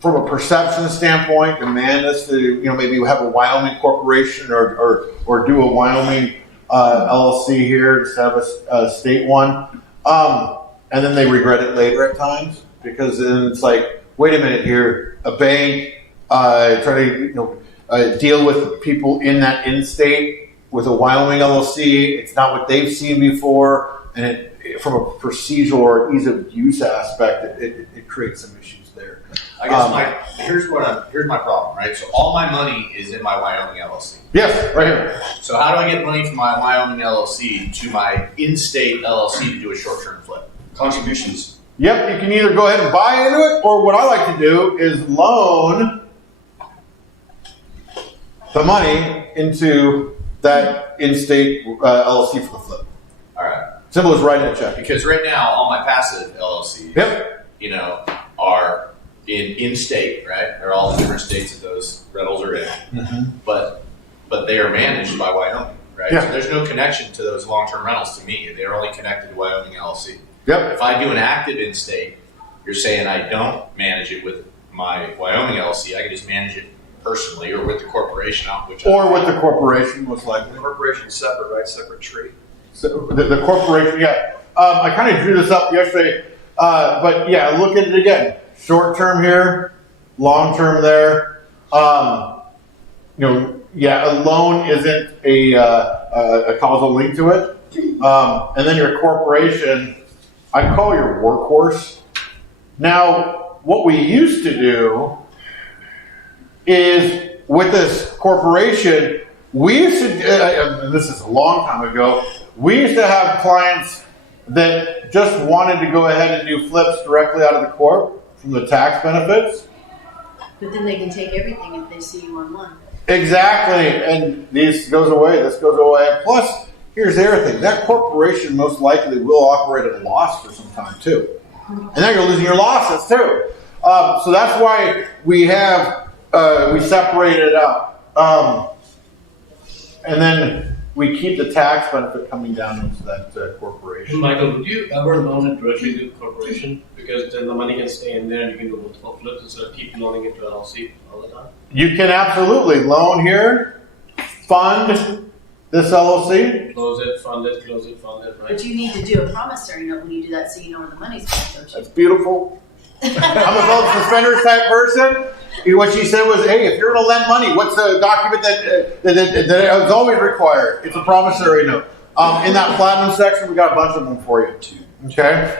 from a perception standpoint, demand us to, maybe have a Wyoming corporation or do a Wyoming LLC here instead of a state one, and then they regret it later at times because then it's like, wait a minute here, a bank trying to deal with people in that in-state with a Wyoming LLC. It's not what they've seen before, and from a procedural or ease of use aspect, it creates some issues there. I guess here's my problem, right? So all my money is in my Wyoming LLC. Yes, right here. So how do I get money from my Wyoming LLC to my in-state LLC to do a short-term flip? Contributions. Yep, you can either go ahead and buy into it, or what I like to do is loan the money into that in-state LLC for the flip. All right. Simple as writing a check. Because right now, all my passive LLCs, yep, are in state, right? They're all in different states that those rentals are in, but they are managed by Wyoming, right? Yeah. So there's no connection to those long-term rentals to me. They're only connected to Wyoming LLC. Yep. If I do an active in-state, you're saying I don't manage it with my Wyoming LLC. I can just manage it personally or with the corporation, Or with the corporation, most likely. The corporation's separate, right? Separate tree. So the corporation, yeah. I kind of drew this up yesterday, but yeah, look at it again. Short term here, long term there. Yeah, a loan isn't a causal link to it. And then your corporation, I call your workhorse. Now, what we used to do is with this corporation, we used to, and this is a long time ago, we used to have clients that just wanted to go ahead and do flips directly out of the corp from the tax benefits. But then they can take everything if they see you on one. Exactly, and this goes away, this goes away. Plus, here's the other thing, that corporation most likely will operate at a loss for some time too. And then you're losing your losses too. So that's why we have, we separate it out. And then we keep the tax benefit coming down into that corporation. Michael, would you ever loan it directly to the corporation? Because then the money can stay in there and you can do multiple flips instead of keep loaning it to LLC all the time? You can absolutely loan here, fund this LLC. Close it, fund it, close it, fund it, right? But you need to do a promissory note when you do that so you know where the money's going, don't That's beautiful. I'm a belt suspenders type person. What she said was, hey, if you're going to lend money, what's the document that is always required? It's a promissory note. In that platinum section, we got a bunch of them for you. Okay?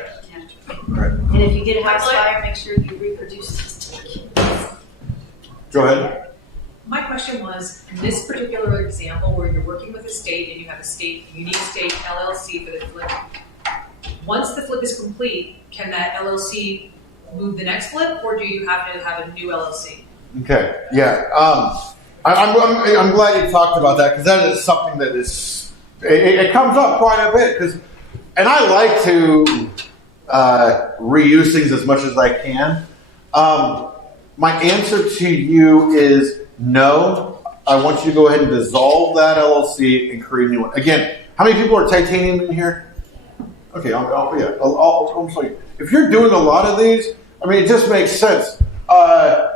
Right. And if you get a house fire, make sure you reproduce this document. Go ahead. My question was, in this particular example where you're working with a state and you have a unique state LLC for the flip, once the flip is complete, can that LLC move the next flip, or do you have to have a new LLC? Okay, yeah. I'm glad you talked about that because that is something that is, it comes up quite a bit. And I like to reuse things as much as I can. My answer to you is no. I want you to go ahead and dissolve that LLC and create a new one. Again, how many people are titanium in here? Okay, I'll show you. If you're doing a lot of these, I mean, it just makes sense. My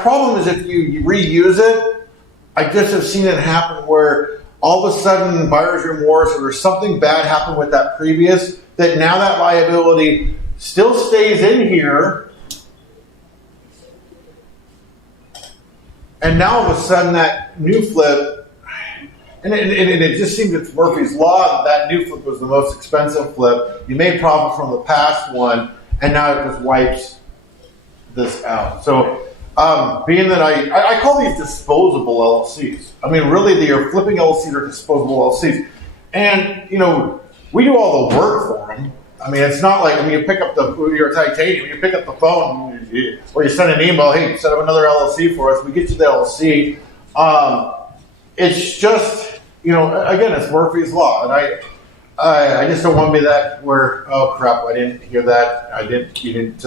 problem is if you reuse it, I just have seen it happen where all of a sudden buyer's remorse or something bad happened with that previous, that now that liability still stays in here. And now all of a sudden that new flip, and it just seems it's Murphy's Law that new flip was the most expensive flip. You made profit from the past one, and now it just wipes this out. So being that I call these disposable LLCs. I mean, really, your flipping LLCs are disposable LLCs. And, we do all the work for them. I mean, it's not like, you pick up your titanium, you pick up the phone, or you send an email, hey, set up another LLC for us. We get you the LLC. It's just, again, it's Murphy's Law. And I just don't want to be that where, oh, crap, I didn't hear that. You didn't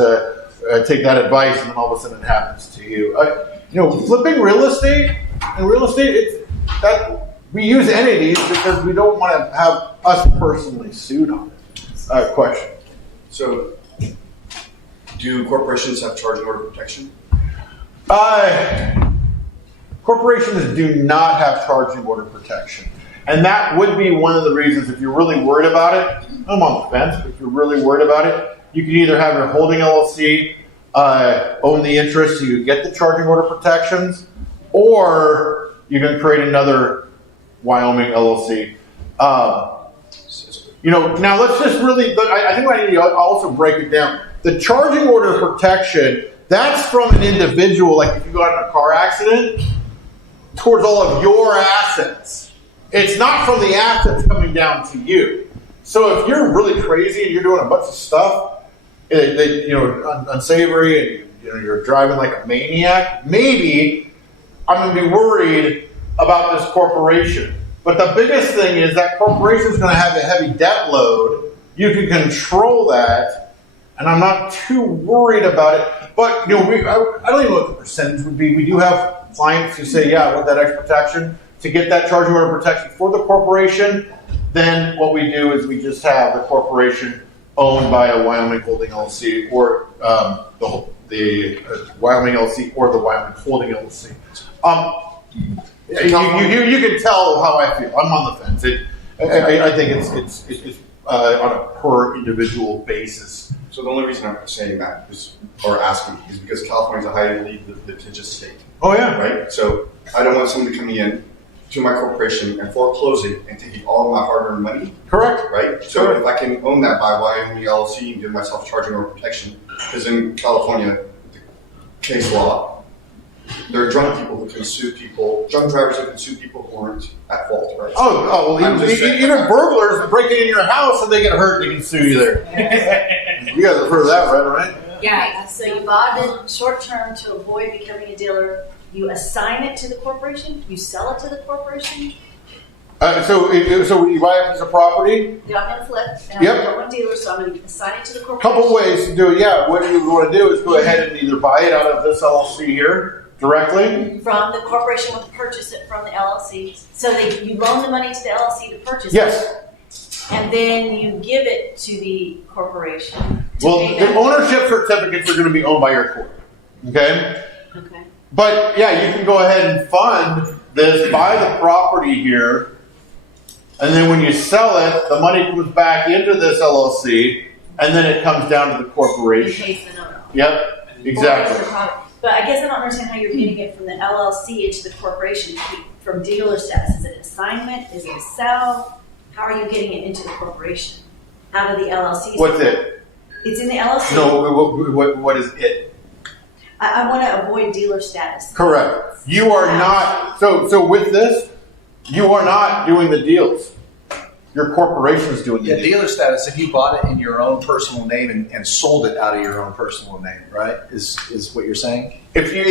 take that advice, and then all of a sudden it happens to you. Flipping real estate, we use entities because we don't want to have us personally sued on it. Question. So, do corporations have charging order protection? Corporations do not have charging order protection. And that would be one of the reasons, if you're really worried about it, I'm on the fence, but if you're really worried about it, you can either have your holding LLC own the interest so you get the charging order protections, or you can create another Wyoming LLC. Now let's just really, I think I need to also break it down. The charging order protection, that's from an individual, like if you got in a car accident, towards all of your assets. It's not from the assets coming down to you. So if you're really crazy and you're doing a bunch of stuff, unsavory, and you're driving like a maniac, maybe I'm going to be worried about this corporation. But the biggest thing is that corporation is going to have a heavy debt load. You can control that and I'm not too worried about it. But I don't even know what the percentage would be. We do have clients who say, yeah, I want that extra protection. To get that charge order protection for the corporation, then what we do is we just have the corporation owned by a Wyoming Holding LLC or the Wyoming LLC or the Wyoming Holding LLC. You can tell how I feel. I'm on the fence. I think it's on a per individual basis. So the only reason I'm saying that or asking is because California is a highly litigious state. Oh yeah. Right? So I don't want somebody coming in to my corporation and foreclosing and taking all of my hard-earned money. Correct. Right? So if I can own that by Wyoming LLC and give myself charging order protection, because in California, the case law, there are drunk people who can sue people, drunk drivers who can sue people who aren't at fault, right? Well, even burglars break into your house and they get hurt, they can sue you there. You guys have heard of that, right? Yeah, so you bought it short term to avoid becoming a dealer. You assign it to the corporation. You sell it to the corporation. So you buy a piece of property. Yeah, I'm gonna flip. And Yep. I'm gonna one dealer, so I'm gonna assign it to the corporation. Couple ways to do it. Yeah, what you want to do is go ahead and either buy it out of this LLC here directly. From the corporation will purchase it from the LLC. So you loan the money to the LLC to purchase Yes. it. And then you give it to the corporation. Well, the ownership certificates are going to be owned by your corp. Okay. Okay. But yeah, you can go ahead and fund this, buy the property here, and then when you sell it, the money comes back into this LLC, and then it comes down to the corporation. In case the no. Yep, exactly. But I guess I don't understand how you're getting it from the LLC into the corporation from dealer status. Is it an assignment? Is it a sell? How are you getting it into the corporation? Out of the LLC? What's it? It's in the LLC. No, what is it? I want to avoid dealer status. Correct. You are not, so with this, you are not doing the deals. Your corporation is doing the deals. Dealer status, if you bought it in your own personal name and sold it out of your own personal name, right? Is what you're saying? If you,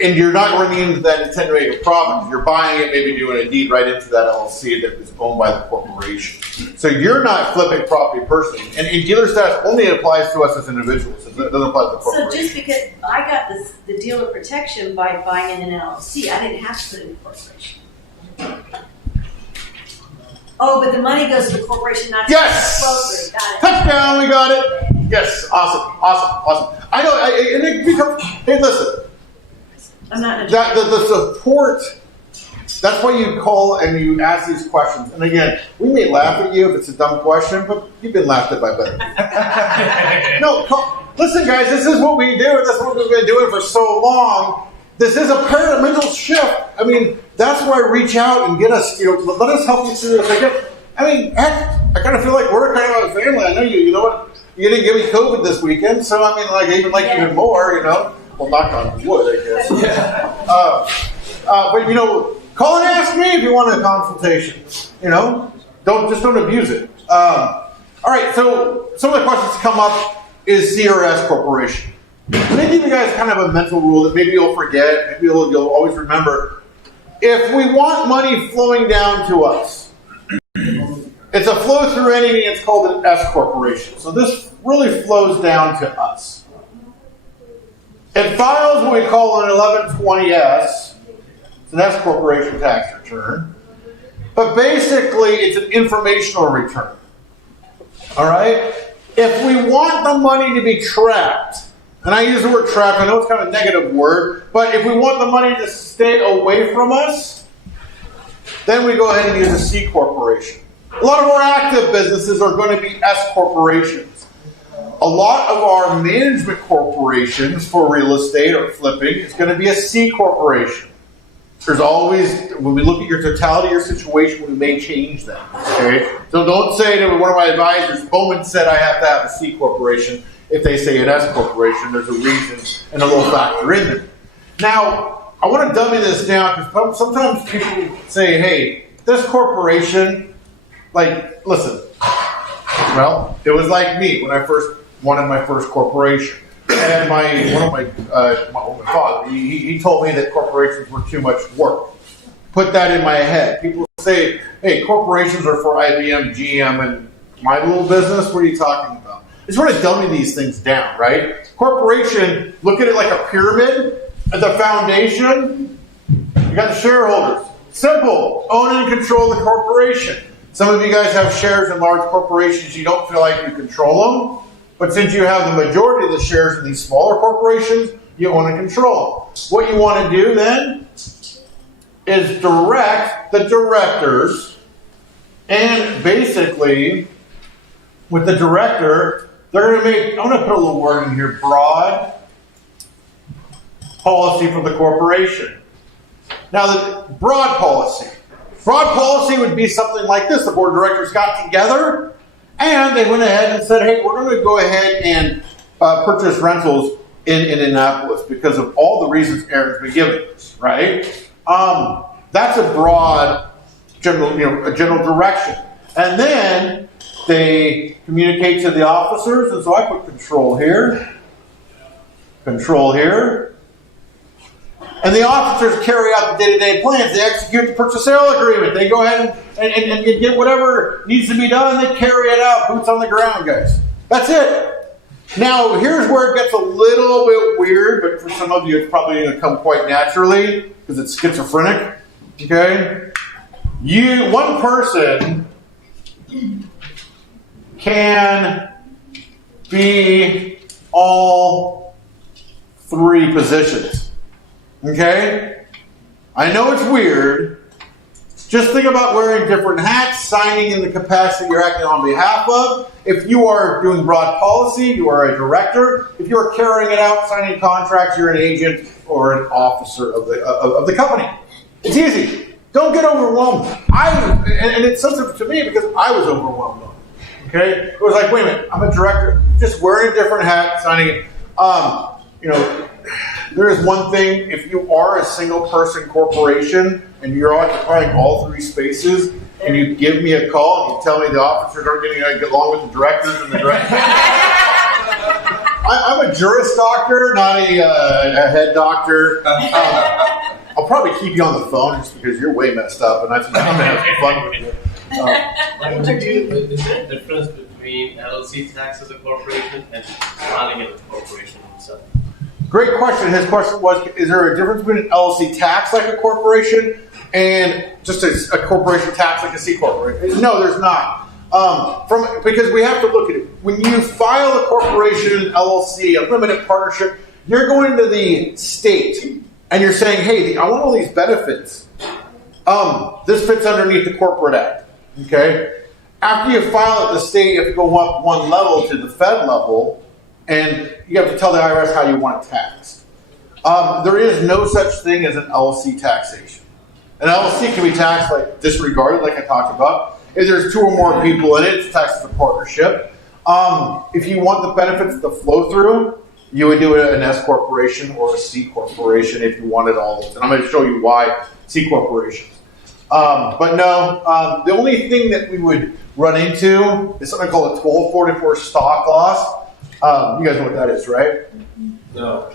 and you're not running into that intent to make a profit. You're buying it, maybe doing a deed right into that LLC that is owned by the corporation. So you're not flipping property personally. And dealer status only applies to us as individuals. It doesn't apply to the corporation. So just because I got the dealer protection by buying in an LLC, I didn't have to put it in the corporation. Oh, but the money goes to the corporation, not to Yes! the closer. Got it. Touchdown, we got it. Yes, awesome. I know, and it becomes, hey, listen. I'm not The support, that's why you call and you ask these questions. And again, we may laugh at you if it's a dumb question, but you've been laughed at by better people. Listen, guys, this is what we do, and this is what we've been doing for so long. This is a paradigm shift. I mean, that's why I reach out and get us, let us help you through this. Heck, I kind of feel like we're kind of a family. I know you know what? You didn't give me COVID this weekend, so I even even more, Well, knock on wood, I guess. But call and ask me if you want a consultation. Don't abuse it. All right. So some of the questions that come up is CRS Corporation. And they give you guys kind of a mental rule that maybe you'll forget, maybe you'll always remember. If we want money flowing down to us, it's a flow through entity. It's called an S corporation. So this really flows down to us. It files what we call an 1120S. It's an S corporation tax return. But basically, it's an informational return. All right? If we want the money to be tracked, and I use the word track, I know it's kind of a negative word, but if we want the money to stay away from us, then we go ahead and use a C corporation. A lot of our active businesses are going to be S corporations. A lot of our management corporations for real estate or flipping is going to be a C corporation. There's always, when we look at your totality of your situation, we may change that. Okay? So don't say to one of my advisors, Bowman said I have to have a C corporation. If they say an S corporation, there's a reason and a little factor in there. Now, I want to dummy this down because sometimes people say, hey, this corporation, listen, well, it was like me when I first wanted my first corporation. And my father, he told me that corporations were too much work. Put that in my head. People say, hey, corporations are for IBM, GM, and my little business, what are you talking about? It's trying to dummy these things down, right? Corporation, look at it like a pyramid. At the foundation, you got the shareholders. Simple, own and control the corporation. Some of you guys have shares in large corporations, you don't feel like you control them. But since you have the majority of the shares in these smaller corporations, you own and control them. What you want to do then is direct the directors, and basically, with the director, they're going to make, I'm going to put a little word in here, broad policy for the corporation. Now, the broad policy would be something like this. The board of directors got together and they went ahead and said, hey, we're going to go ahead and purchase rentals in Indianapolis because of all the reasons Aaron's been giving us, right? That's a broad general direction. And then they communicate to the officers, and so I put control here, and the officers carry out the day-to-day plans. They execute the purchase sale agreement. They go ahead and get whatever needs to be done. They carry it out, boots on the ground, guys. That's it. Now, here's where it gets a little bit weird, but for some of you, it's probably going to come quite naturally because it's schizophrenic. Okay? One person can be all three positions. Okay? I know it's weird. Just think about wearing different hats, signing in the capacity you're acting on behalf of. If you are doing broad policy, you are a director. If you are carrying it out, signing contracts, you're an agent or an officer of the company. It's easy. Don't get overwhelmed. And it's sensitive to me because I was overwhelmed. Okay? It was like, wait a minute, I'm a director. Just wearing a different hat, signing it. There is one thing, if you are a single person corporation and you're occupying all three spaces and you give me a call and you tell me the officers aren't going to get along with the directors and the directors. I'm a juris doctor, not a head doctor. I'll probably keep you on the phone just because you're way messed up and I'm going to have fun with you. Is there a difference between LLC tax as a corporation and filing it as a corporation itself? Great question. His question was, is there a difference between an LLC tax like a corporation and just a corporation tax like a C corporation? No, there's not. Because we have to look at it. When you file a corporation, an LLC, a limited partnership, you're going to the state and you're saying, hey, I want all these benefits. This fits underneath the Corporate Act. Okay? After you file at the state, you have to go up one level to the Fed level. And you have to tell the IRS how you want it taxed. There is no such thing as an LLC taxation. An LLC can be taxed like disregarded, like I talked about. If there's two or more people in it, it's taxed as a partnership. If you want the benefits to flow through, you would do an S corporation or a C corporation if you wanted all those. And I'm going to show you why C corporations. But no, the only thing that we would run into is something called a 1244 stock loss. You guys know what that is, right? No.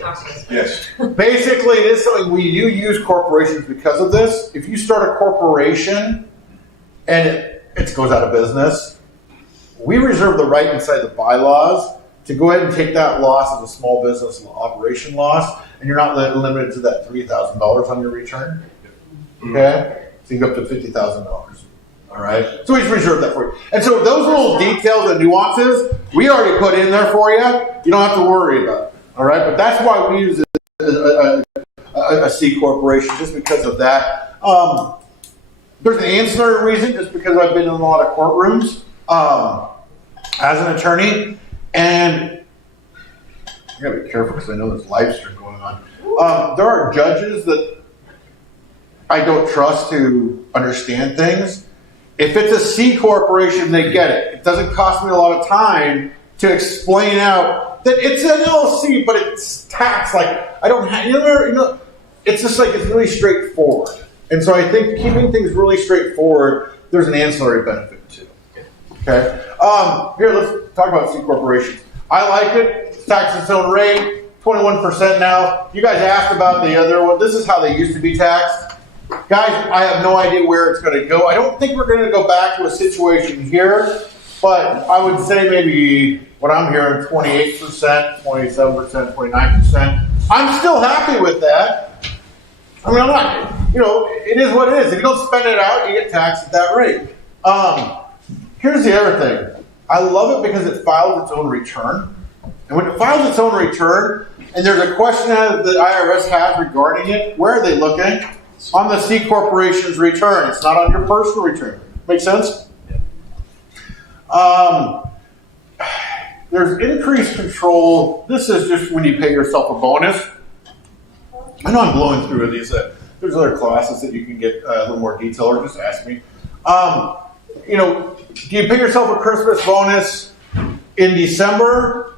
Yes. Basically, it is something we do use corporations because of this. If you start a corporation and it goes out of business, we reserve the right inside the bylaws to go ahead and take that loss as a small business operation loss, and you're not limited to that $3,000 on your return. Okay? So you can go up to $50,000. All right, so we've reserved that for you. And so those little details and nuances, we already put in there for you. You don't have to worry about it. All right, but that's why we use a C corporation, just because of that. There's an ancillary reason, just because I've been in a lot of courtrooms as an attorney, and I gotta be careful because I know there's live stream going on. There are judges that I don't trust to understand things. If it's a C corporation, they get it. It doesn't cost me a lot of time to explain out that it's an LLC, but it's taxed. Like, I don't have, it's just like, it's really straightforward. And so I think keeping things really straightforward, there's an ancillary benefit too. Okay? Here, let's talk about C corporations. I like it. It's taxed its own rate, 21% now. You guys asked about the other one. This is how they used to be taxed. Guys, I have no idea where it's going to go. I don't think we're going to go back to a situation here But I would say maybe what I'm hearing, 28%, 27%, 29%. I'm still happy with that. I mean, I'm not, it is what it is. If you don't spend it out, you get taxed at that rate. Here's the other thing. I love it because it files its own return. And when it files its own return, and there's a question that the IRS has regarding it, where are they looking? On the C Corporation's return. It's not on your personal return. Make sense? There's increased control. This is just when you pay yourself a bonus. I know I'm blowing through these. There's other classes that you can get a little more detail, or just ask me. Do you pay yourself a Christmas bonus in December,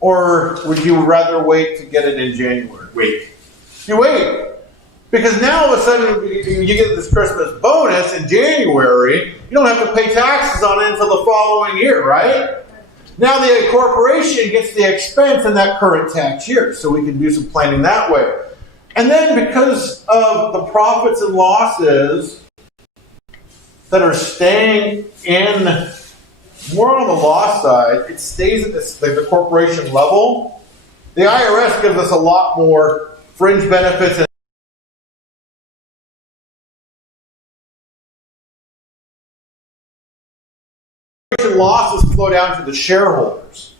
or would you rather wait to get it in January? Wait. You wait. Because now all of a sudden you get this Christmas bonus in January, you don't have to pay taxes on it until the following year, right? Now the corporation gets the expense in that current tax year, so we can do some planning that way. And then because of the profits and losses that are staying in more on the loss side, it stays at the corporation level. The IRS gives us a lot more fringe benefits and losses flow down to the shareholders.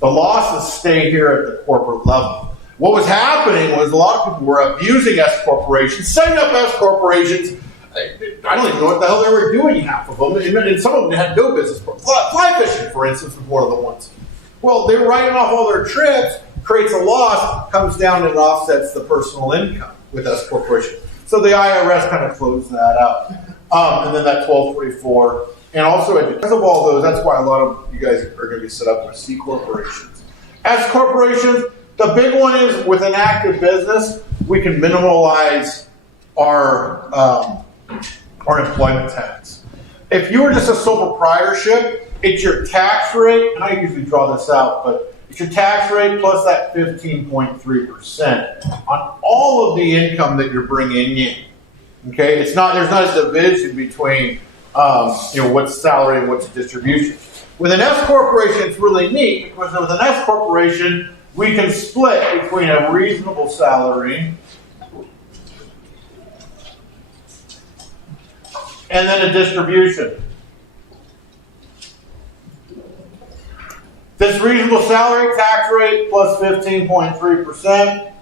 The losses stay here at the corporate level. What was happening was a lot of people were abusing S corporations, setting up S corporations. I don't even know what the hell they were doing, half of them. And some of them had no business. Fly fishing, for instance, was one of the ones. Well, they were writing off all their trips, creates a loss, comes down and offsets the personal income with S corporation. So the IRS kind of closed that out. And then that 1244. And also, because of all those, that's why a lot of you guys are going to be set up with C corporations. S corporations, the big one is with an active business, we can minimalize our employment tax. If you were just a sole proprietorship, it's your tax rate, and I usually draw this out, but it's your tax rate plus that 15.3% on all of the income that you're bringing in. Okay, there's not a division between what's salary and what's distribution. With an S corporation, it's really neat because with an S corporation, we can split between a reasonable salary and then a distribution. This reasonable salary tax rate plus 15.3%.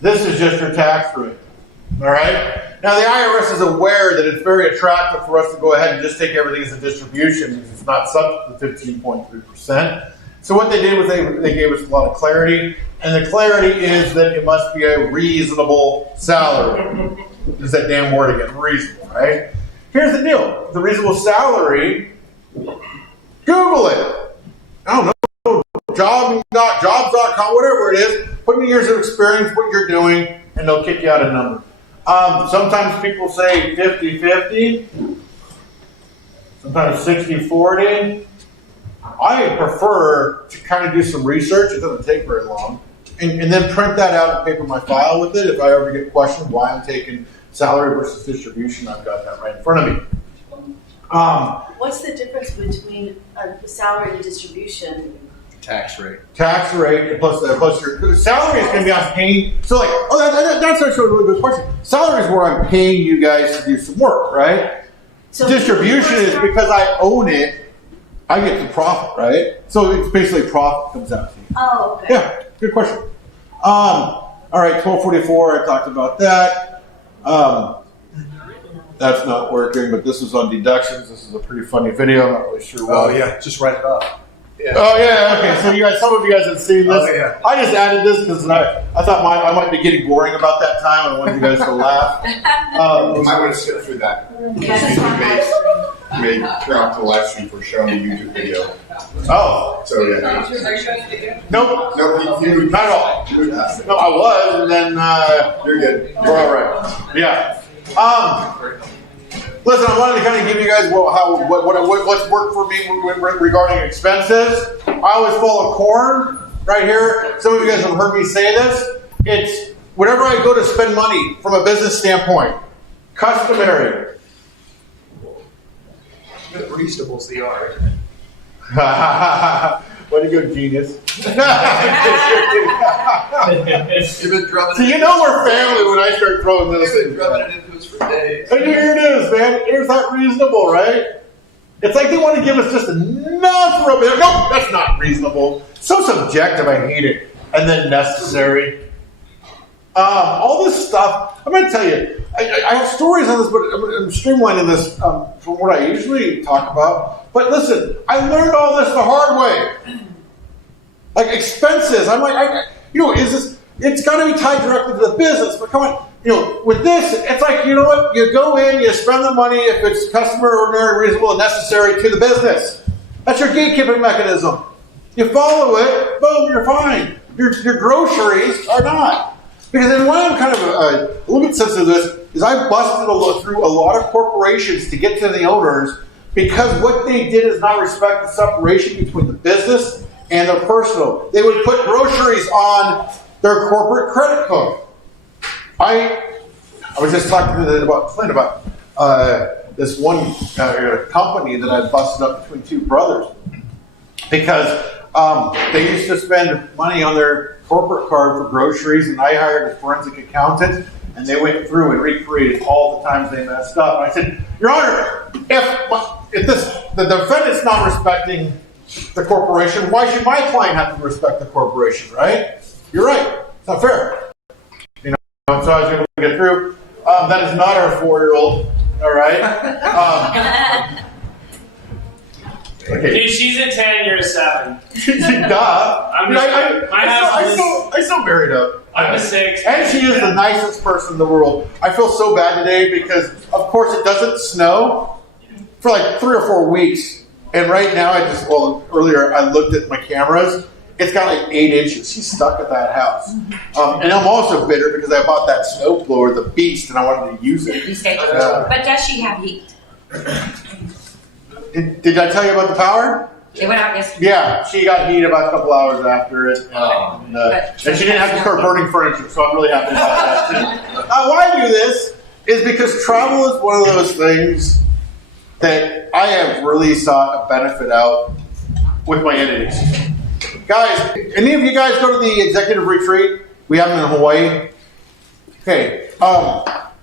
This is just your tax rate. All right? Now, the IRS is aware that it's very attractive for us to go ahead and just take everything as a distribution because it's not subject to 15.3%. So what they did was they gave us a lot of clarity, and the clarity is that it must be a reasonable salary. There's that damn word again, reasonable, right? Here's the deal. The reasonable salary, Google it. I don't know, jobs.com, whatever it is. Put in years of experience, what you're doing, and they'll kick you out a number. Sometimes people say 50-50, sometimes 60-40. I prefer to kind of do some research. It doesn't take very long. And then print that out and paper my file with it. If I ever get questioned why I'm taking salary versus distribution, I've got that right in front of me. What's the difference between a salary and a distribution? Tax rate. Tax rate plus your salary is going to be on paying. So that's actually a really good question. Salary is where I'm paying you guys to do some work, right? So distribution is because I own it. I get the profit, right? So it's basically profit comes out to you. Oh, okay. Yeah, good question. All right, 1244. I talked about that. That's not working, but this is on deductions. This is a pretty funny video. I'm not really sure why. Oh yeah, just write it up. Yeah. Oh yeah, okay. So some of you guys have seen this. Oh, yeah. I just added this because I thought I might be getting boring about that time, and I wanted you guys to laugh. You might want to skip through that. You may turn off the live stream for showing the YouTube video. Oh. So yeah. Are you showing video? Nope. You Not at all. No, I was, and then You're good. we're all right. Yeah. Listen, I wanted to kind of give you guys what's worked for me regarding expenses. I always follow corn right here. Some of you guys have heard me say this. It's whenever I go to spend money from a business standpoint, customary. Reasonable's the art. Way to go, genius. You've been drumming. So you know we're family when I start throwing those You've been things. drumming it into us for days. And here it is, man. Here's that reasonable, right? It's like they want to give us just enough room. Nope, that's not reasonable. So subjective, I hate it. And then necessary. All this stuff, I'm going to tell you, I have stories on this, but I'm streamlining this from what I usually talk about. But listen, I learned all this the hard way. Like expenses, I'm like, is this, it's got to be tied directly to the business, but come on, with this, it's like, you know what, you go in, you spend the money if it's customer, ordinary, reasonable, and necessary to the business. That's your gatekeeping mechanism. You follow it, boom, you're fine. Your groceries are not. Because then why I'm kind of a little bit sensitive to this is I busted through a lot of corporations to get to the owners because what they did is not respect the separation between the business and their personal. They would put groceries on their corporate credit card. I was just talking to Clint about this one company that I busted up between two brothers because they used to spend money on their corporate card for groceries, and I hired a forensic accountant, and they went through and recreated all the times they messed up. And I said, Your Honor, if the defendant's not respecting the corporation, why should my client have to respect the corporation, right? You're right. It's not fair. So I was able to get through. That is not our 4-year-old, all right? Okay. Dude, she's a 10, you're a 7. Duh. I still married up. I'm a 6. And she is the nicest person in the world. I feel so bad today because, of course, it doesn't snow for like 3 or 4 weeks. And right now, earlier I looked at my cameras. It's got like 8 inches. She's stuck at that house. And I'm also bitter because I bought that snow blower, the Beast, and I wanted to use it. But does she have heat? Did I tell you about the power? It went out yesterday. Yeah, she got heat about a couple hours after it. And she didn't have to start burning furniture, so I'm really happy about that too. Why I do this is because travel is one of those things that I have really sought a benefit out with my entities. Guys, any of you guys go to the executive retreat? We have them in Hawaii. Okay.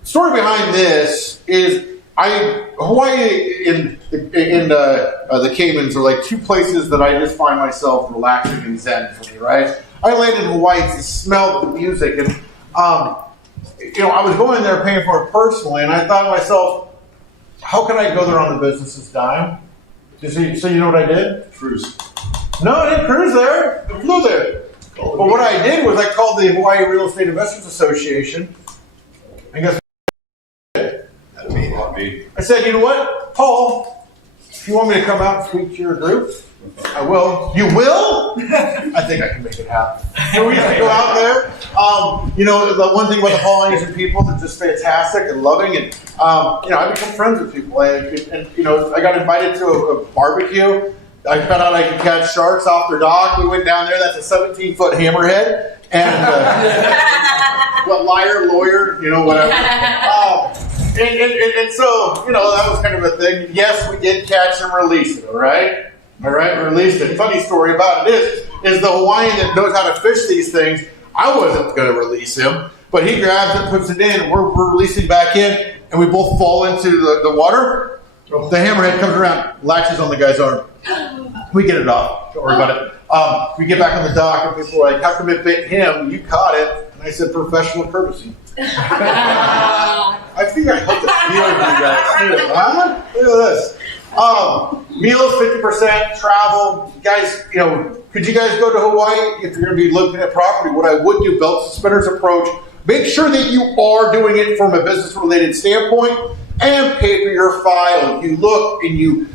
Story behind this is Hawaii and the Caymans are like two places that I just find myself relaxing and zen for me, right? I landed in Hawaii to smell the music, and I was going there paying for it personally, and I thought to myself, how can I go there on the business's dime? So you know what I did? Cruise. No, I didn't cruise there. I flew there. But what I did was I called the Hawaii Real Estate Investors Association, and guess I said, you know what, Paul, if you want me to come out and speak to your group, I will. You will? I think I can make it happen. So we used to go out there. The one thing about the Polynesian people, they're just fantastic and loving. And, I become friends with people. I got invited to a barbecue. I found out I could catch sharks off their dock. We went down there. That's a 17-foot hammerhead. And liar, lawyer, whatever. And so, that was kind of a thing. Yes, we did catch and release it, all right? All right, we released it. Funny story about it is the Hawaiian that knows how to fish these things, I wasn't going to release him, but he grabs it, puts it in, and we're releasing back in, and we both fall into the water. The hammerhead comes around, latches on the guy's arm. We get it off. Don't worry about it. We get back on the dock, and people are like, how come it bit him? You caught it. And I said, professional courtesy. I think I hooked a deal with you guys too, huh? Look at this. Meals 50%, travel. Guys, could you guys go to Hawaii if you're going to be looking at property? What I would do, belt suspenders approach. Make sure that you are doing it from a business-related standpoint and paper your file. You look and you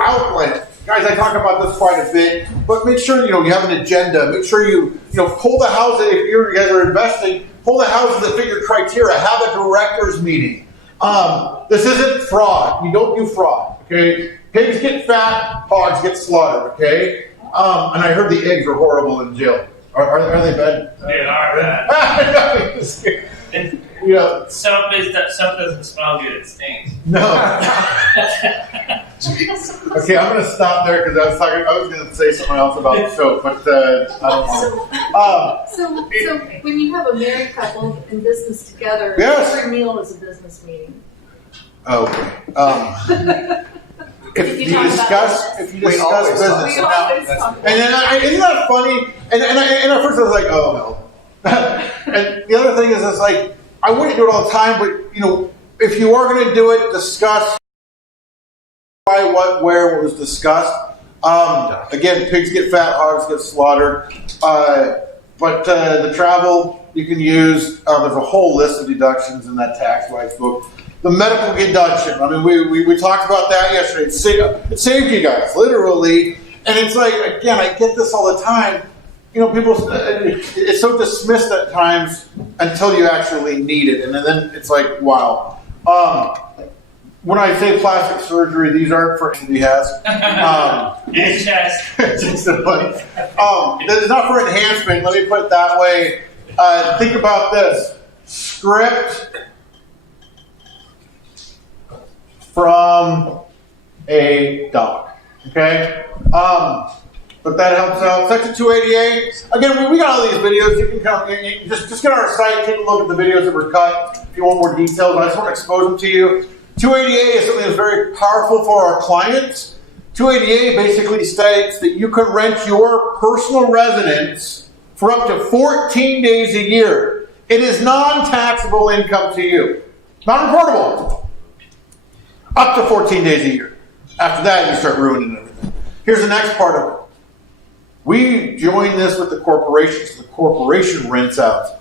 outline it. Guys, I talk about this quite a bit, but make sure you have an agenda. Make sure you pull the houses if you guys are investing. Pull the houses that fit your criteria. Have a directors meeting. This isn't fraud. You don't do fraud. Okay, pigs get fat, hogs get slaughtered. Okay, and I heard the eggs are horrible in jail. Are they bad? They are bad. you know, Soap doesn't smell good. It stinks. no. Okay, I'm gonna stop there because I was gonna say something else about soap, but I don't know. So when you have a married couple in business together, Yes. every meal is a business meeting. Okay. If you talk about discuss business. business, We always talk and then isn't that funny? And at first I was like, oh no. And the other thing is, it's like I wouldn't do it all the time, but you know, if you are going to do it, discuss why, what, where, what was discussed. Again, pigs get fat, hogs get slaughtered. But the travel you can use. There's a whole list of deductions in that tax-wise book. The medical deduction. I mean, we talked about that yesterday. It saved you guys, literally. And it's like, again, I get this all the time. You know, people, it's so dismissed at times until you actually need it. And then it's like, wow. When I say plastic surgery, these aren't for Andy has. And chest. It's not for enhancement. Let me put it that way. Think about this. Script from a doc. Okay? But that helps out. Section 288. Again, we got all these videos. You can come, just get on our site, take a look at the videos that were cut if you want more details. I just want to expose them to you. 288 is something that's very powerful for our clients. 288 basically states that you can rent your personal residence for up to 14 days a year. It is non-taxable income to you. Non-reportable. Up to 14 days a year. After that, you start ruining everything. Here's the next part of it. We join this with the corporation, so the corporation rents out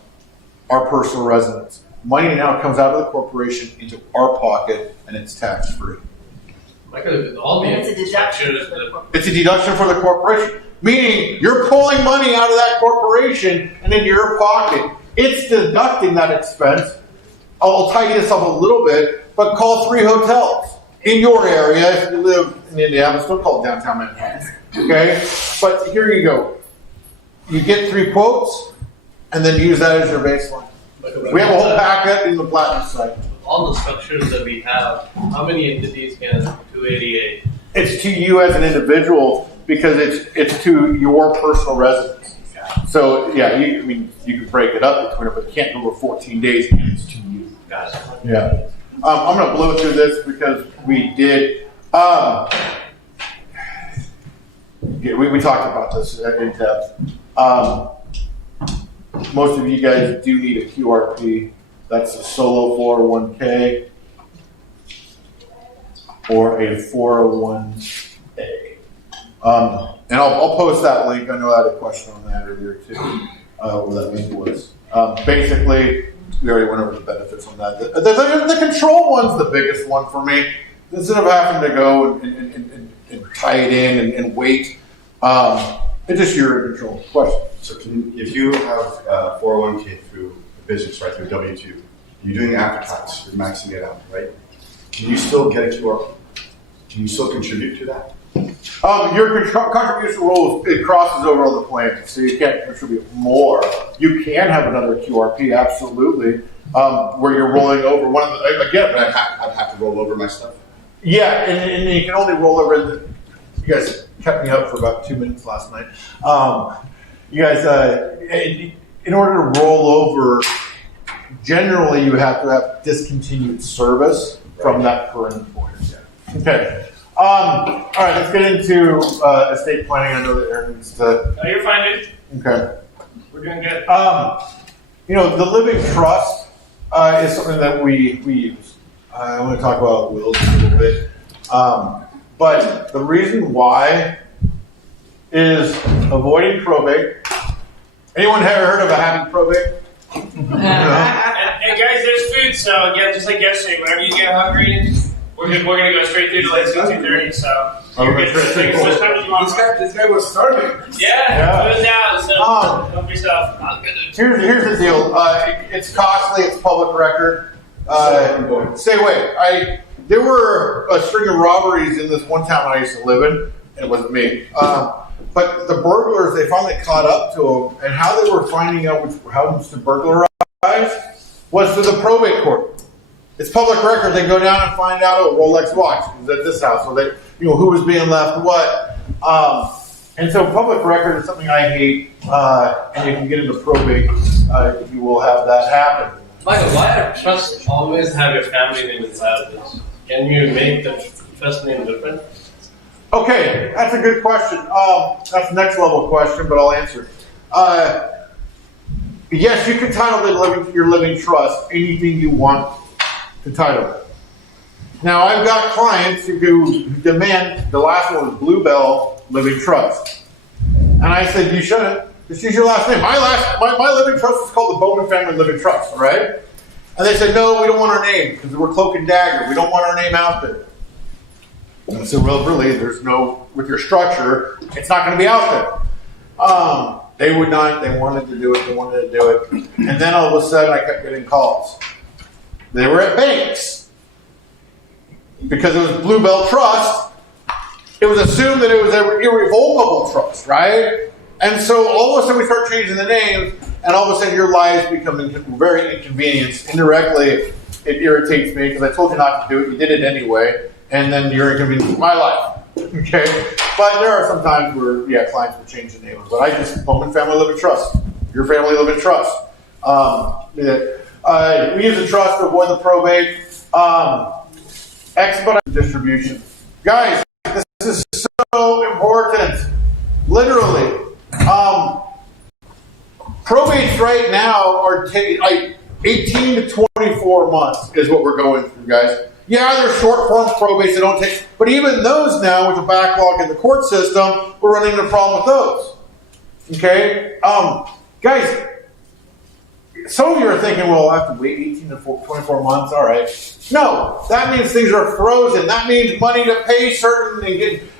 our personal residence. Money now comes out of the corporation into our pocket, and it's tax-free. It's a deduction. It's a deduction for the corporation, meaning you're pulling money out of that corporation and into your pocket. It's deducting that expense. I'll tidy this up a little bit, but call 3 hotels in your area. If you live in Indianapolis, don't call it downtown Manhattan. Okay? But here you go. You get 3 quotes, and then use that as your baseline. We have a whole packet in the Platinum site. All the structures that we have, how many entities can 288? It's to you as an individual because it's to your personal residence. So yeah, you can break it up between it, but you can't go over 14 days and it's to you. Got it. Yeah. I'm going to blow through this because we did. We talked about this in depth. Most of you guys do need a QRP. That's a solo 401k or a 401a. And I'll post that link. I know I had a question on that earlier too, where that link was. Basically, we already went over the benefits on that. The control one's the biggest one for me. Instead of having to go and tie it in and wait, it's just your control. Question. So if you have 401k through a business, right, through W-2, you're doing after tax, you're maxing it out, right? Can you still get a QR? Can you still contribute to that? Your contribution rule, it crosses over on the plan, so you can't contribute more. You can have another QRP, absolutely, where you're rolling over one of the, again. But I'd have to roll over my stuff? Yeah, and you can only roll over, you guys kept me up for about 2 minutes last night. You guys, in order to roll over, generally you have to have discontinued service from that current employer. Okay. All right, let's get into estate planning. I know that Aaron needs to. Oh, you're fine, dude. Okay. We're doing good. The living trust is something that we use. I want to talk about wills a little bit. But the reason why is avoiding probate. Anyone ever heard of a happy probate? And guys, there's food, so yeah, just like yesterday, whenever you get hungry, we're gonna go straight through to like 2:30. So you're good. Take as much time as you want. This guy was starving. Yeah, food now. So help yourself. Here's the deal. It's costly. It's public record. Stay away. There were a string of robberies in this one town I used to live in, and it wasn't me. But the burglars, they finally caught up to them, and how they were finding out which houses to burglarize was to the probate court. It's public record. They go down and find out, oh, Rolex watch was at this house, or they, who was being left what. And so public record is something I hate, and you can get into probate if you will have that happen. Michael, why are trusts always have your family name inside of this? Can you make the trust name different? Okay, that's a good question. That's the next level question, but I'll answer. Yes, you can title your living trust anything you want to title it. Now, I've got clients who demand, the last one was Bluebell Living Trust. And I said, you shouldn't. Just use your last name. My living trust is called the Bowman Family Living Trust, right? And they said, no, we don't want our name because we're Cloak and Dagger. We don't want our name out there. And I said, well, really, there's no, with your structure, it's not going to be out there. They would not, they wanted to do it, And then all of a sudden, I kept getting calls. They were at banks. Because it was Bluebell Trust, it was assumed that it was an irrevocable trust, right? And so all of a sudden we start changing the names, and all of a sudden your lives become very inconvenienced. Indirectly, it irritates me because I told you not to do it, you did it anyway, and then you're inconveniencing my life. Okay? But there are some times where, clients will change the name. But I just, Bowman Family Living Trust, your family living trust. We use a trust to avoid the probate. Expedite distribution. Guys, this is so important. Literally. Probates right now are like 18 to 24 months is what we're going through, guys. Yeah, there's short form probates that don't take, but even those now with the backlog in the court system, we're running into a problem with those. Okay? Guys, some of you are thinking, well, I have to wait 18 to 24 months, all right. No, that means things are frozen. That means money to pay certain,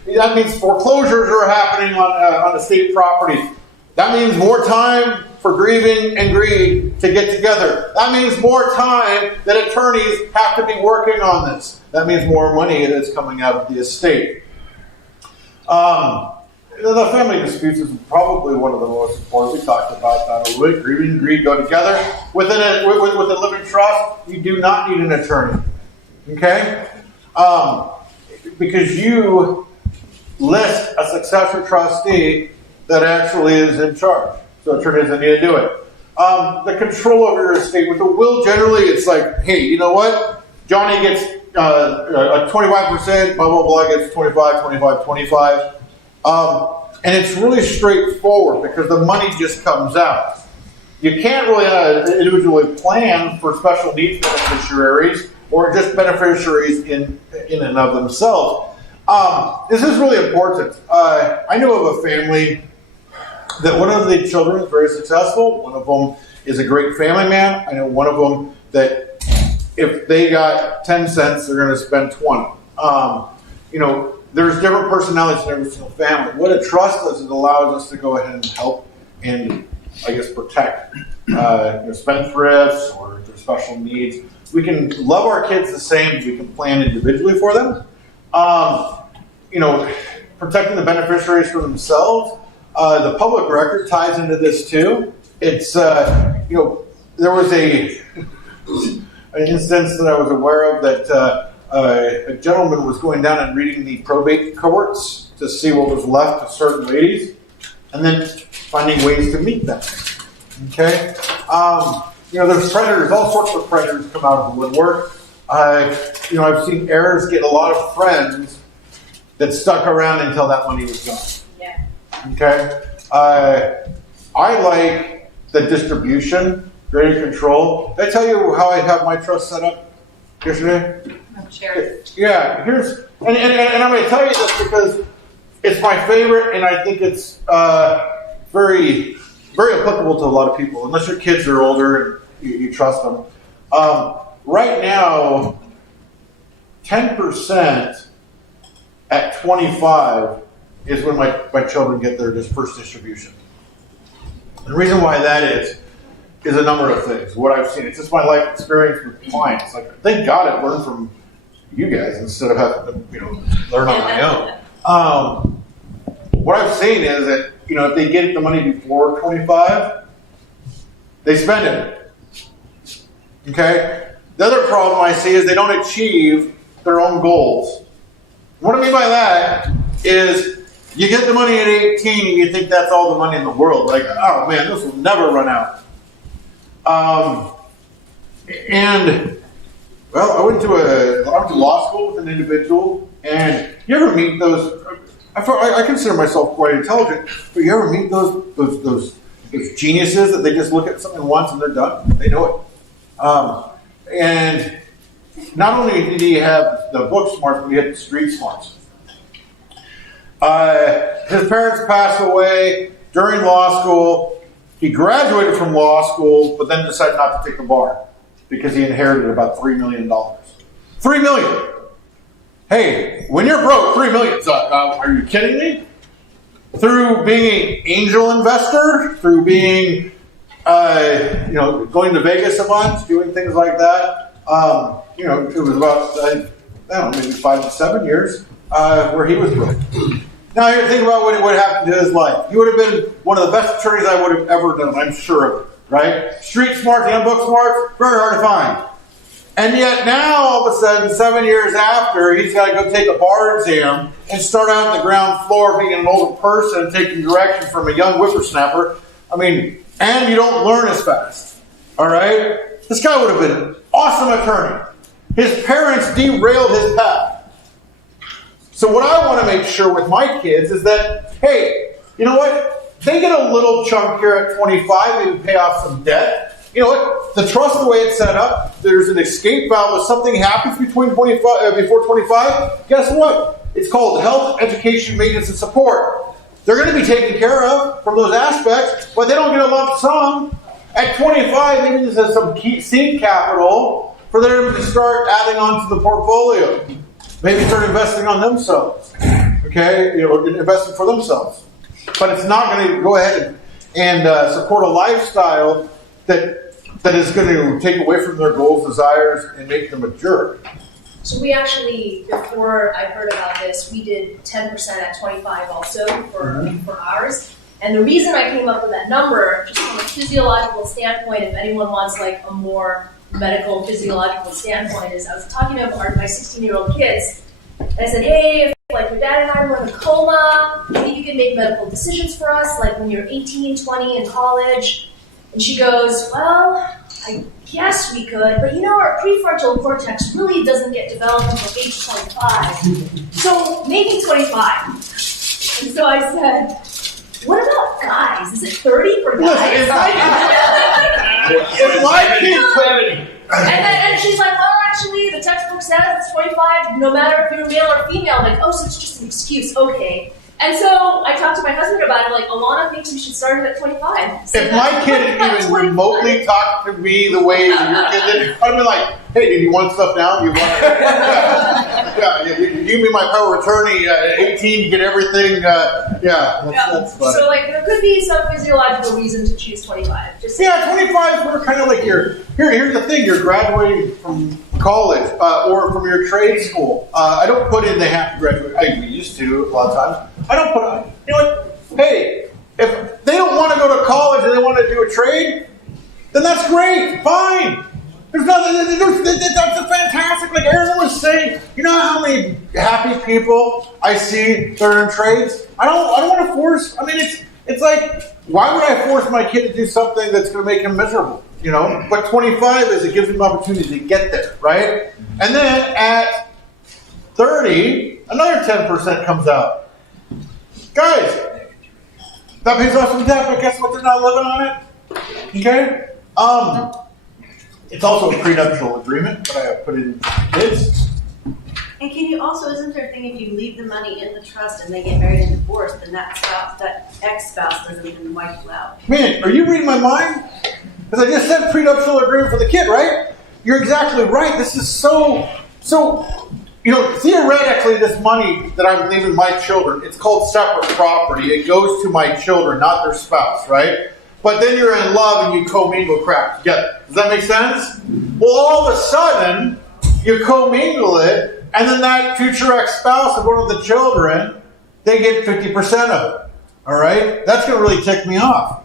that means foreclosures are happening on estate properties. That means more time for grieving and greed to get together. That means more time that attorneys have to be working on this. That means more money that's coming out of the estate. The family disputes is probably one of the most important. We talked about that a little bit. Grieving and greed go together. With a living trust, you do not need an attorney. Okay? Because you list a successor trustee that actually is in charge. So attorney doesn't need to do it. The control over your estate. With a will, generally, it's like, hey, you know what? Johnny gets a 25%, blah, blah, blah, gets 25, 25, 25. And it's really straightforward because the money just comes out. You can't really individually plan for special needs beneficiaries or just beneficiaries in and of themselves. This is really important. I know of a family that one of the children is very successful. One of them is a great family man. I know one of them that if they got 10 cents, they're going to spend 20. There's different personalities in every single family. What a trust does, it allows us to go ahead and help and, protect spendthrifts or their special needs. We can love our kids the same. We can plan individually for them. Protecting the beneficiaries for themselves. The public record ties into this too. It's, there was an instance that I was aware of that a gentleman was going down and reading the probate courts to see what was left of certain ladies and then finding ways to meet them. Okay? There's predators, all sorts of predators come out of the woodwork. I've seen heirs get a lot of friends that stuck around until that money was gone. Yeah. Okay? I like the distribution, greater control. Did I tell you how I have my trust set up yesterday? Yeah, and I'm going to tell you this because it's my favorite, and I think it's very, very applicable to a lot of people. Unless your kids are older and you trust them. Right now, 10% at 25 is when my children get their first distribution. The reason why that is a number of things. What I've seen, it's just my life experience with clients. Like, thank God I've learned from you guys instead of having to, learn on my own. What I've seen is that, if they get the money before 25, they spend it. Okay? The other problem I see is they don't achieve their own goals. What I mean by that is you get the money at 18 and you think that's all the money in the world. Like, oh man, this will never run out. And well, I went to law school with an individual, and you ever meet those? I consider myself quite intelligent, but you ever meet those geniuses that they just look at something once and they're done? They know it. And not only did he have the book smarts, but he had the street smarts. His parents passed away during law school. He graduated from law school, but then decided not to take the bar because he inherited about $3 million. $3 million! Hey, when you're broke, $3 million. Are you kidding me? Through being an angel investor, through being, going to Vegas a bunch, doing things like that. It was about, I don't know, maybe 5 to 7 years where he was broke. Now, here, think about what happened to his life. He would have been one of the best attorneys I would have ever done, I'm sure of it, right? Street smarts and book smarts, very hard to find. And yet now, all of a sudden, 7 years after, he's got to go take a bar exam and start out on the ground floor being an older person, taking direction from a young whippersnapper. I mean, and you don't learn as fast, all right? This guy would have been an awesome attorney. His parents derailed his path. So what I want to make sure with my kids is that, hey, you know what? They get a little chunk here at 25, maybe pay off some debt. You know what? The trust, the way it's set up, there's an escape valve. If something happens before 25, guess what? It's called health, education, maintenance, and support. They're going to be taken care of from those aspects, but they don't get a lump sum. At 25, maybe there's some seed capital for them to start adding on to the portfolio. Maybe start investing on themselves. Okay? Investing for themselves. But it's not going to go ahead and support a lifestyle that is going to take away from their goals, desires, and make them a jerk. So we actually, before I heard about this, we did 10% at 25 also for ours. And the reason I came up with that number, just from a physiological standpoint, if anyone wants like a more medical physiological standpoint, is I was talking to my 16-year-old kids, and I said, hey, if like your dad and I were in a coma, maybe you could make medical decisions for us, like when you're 18, 20 in college. And she goes, well, I guess we could, but our prefrontal cortex really doesn't get developed until age 25. So maybe 25. And so I said, what about guys? Is it 30 for guys? And she's like, well, actually, the textbook says it's 25, no matter if you're male or female. I'm like, oh, so it's just an excuse. Okay. And so I talked to my husband about it. Like, Alana thinks we should start it at 25. So if my kid even remotely talked to me the way your kid did, I'd be like, hey, do you want stuff now? You want you give me my power of attorney at 18, you get everything. That's funny. So, like, there could be some physiological reason to choose 25. 25 we're kind of like here's the thing, you're graduating from college or from your trade school. I don't put in they have to graduate. We used to a lot of times. I don't put on, you know what? Hey, if they don't want to go to college and they want to do a trade, then that's great, fine. There's nothing, that's fantastic. Like Aaron was saying, you know how many happy people I see that are in trades? I don't want to force, it's like, why would I force my kid to do something that's going to make him miserable? But 25 is, it gives him an opportunity to get there, right? And then at 30, another 10% comes out. Guys, that pays off some debt, but guess what? They're not living on it. Okay? It's also a prenuptial agreement that I have put in kids. And can you also, isn't there a thing if you leave the money in the trust and they get married and divorced, then that ex-spouse doesn't even wipe you out? Man, are you reading my mind? Because I just said prenuptial agreement for the kid, right? You're exactly right. This is so theoretically, this money that I'm leaving my children, it's called separate property. It goes to my children, not their spouse, right? But then you're in love and you commingle crap together. Does that make sense? Well, all of a sudden, you commingle it, and then that future ex-spouse of one of the children, they get 50% of it. All right? That's going to really tick me off.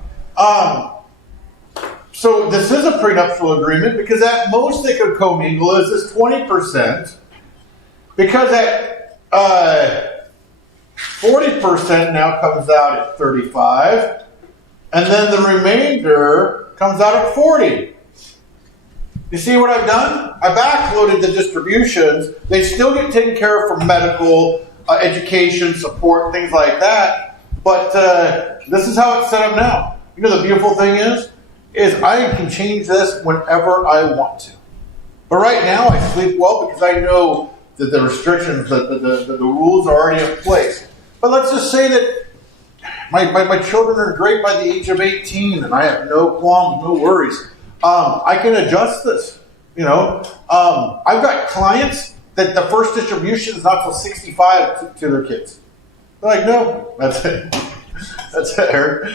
So this is a prenuptial agreement because at most they could commingle is this 20%. Because at 40% now comes out at 35, and then the remainder comes out at 40. You see what I've done? I backloaded the distributions. They still get taken care of for medical, education, support, things like that. But this is how it's set up now. You know the beautiful thing is I can change this whenever I want to. But right now I sleep well because I know that the restrictions, the rules are already in place. But let's just say that my children are great by the age of 18 and I have no qualms, no worries. I can adjust this. You know, I've got clients that the first distribution is not till 65 to their kids. They're like, no, that's it. That's it, Eric.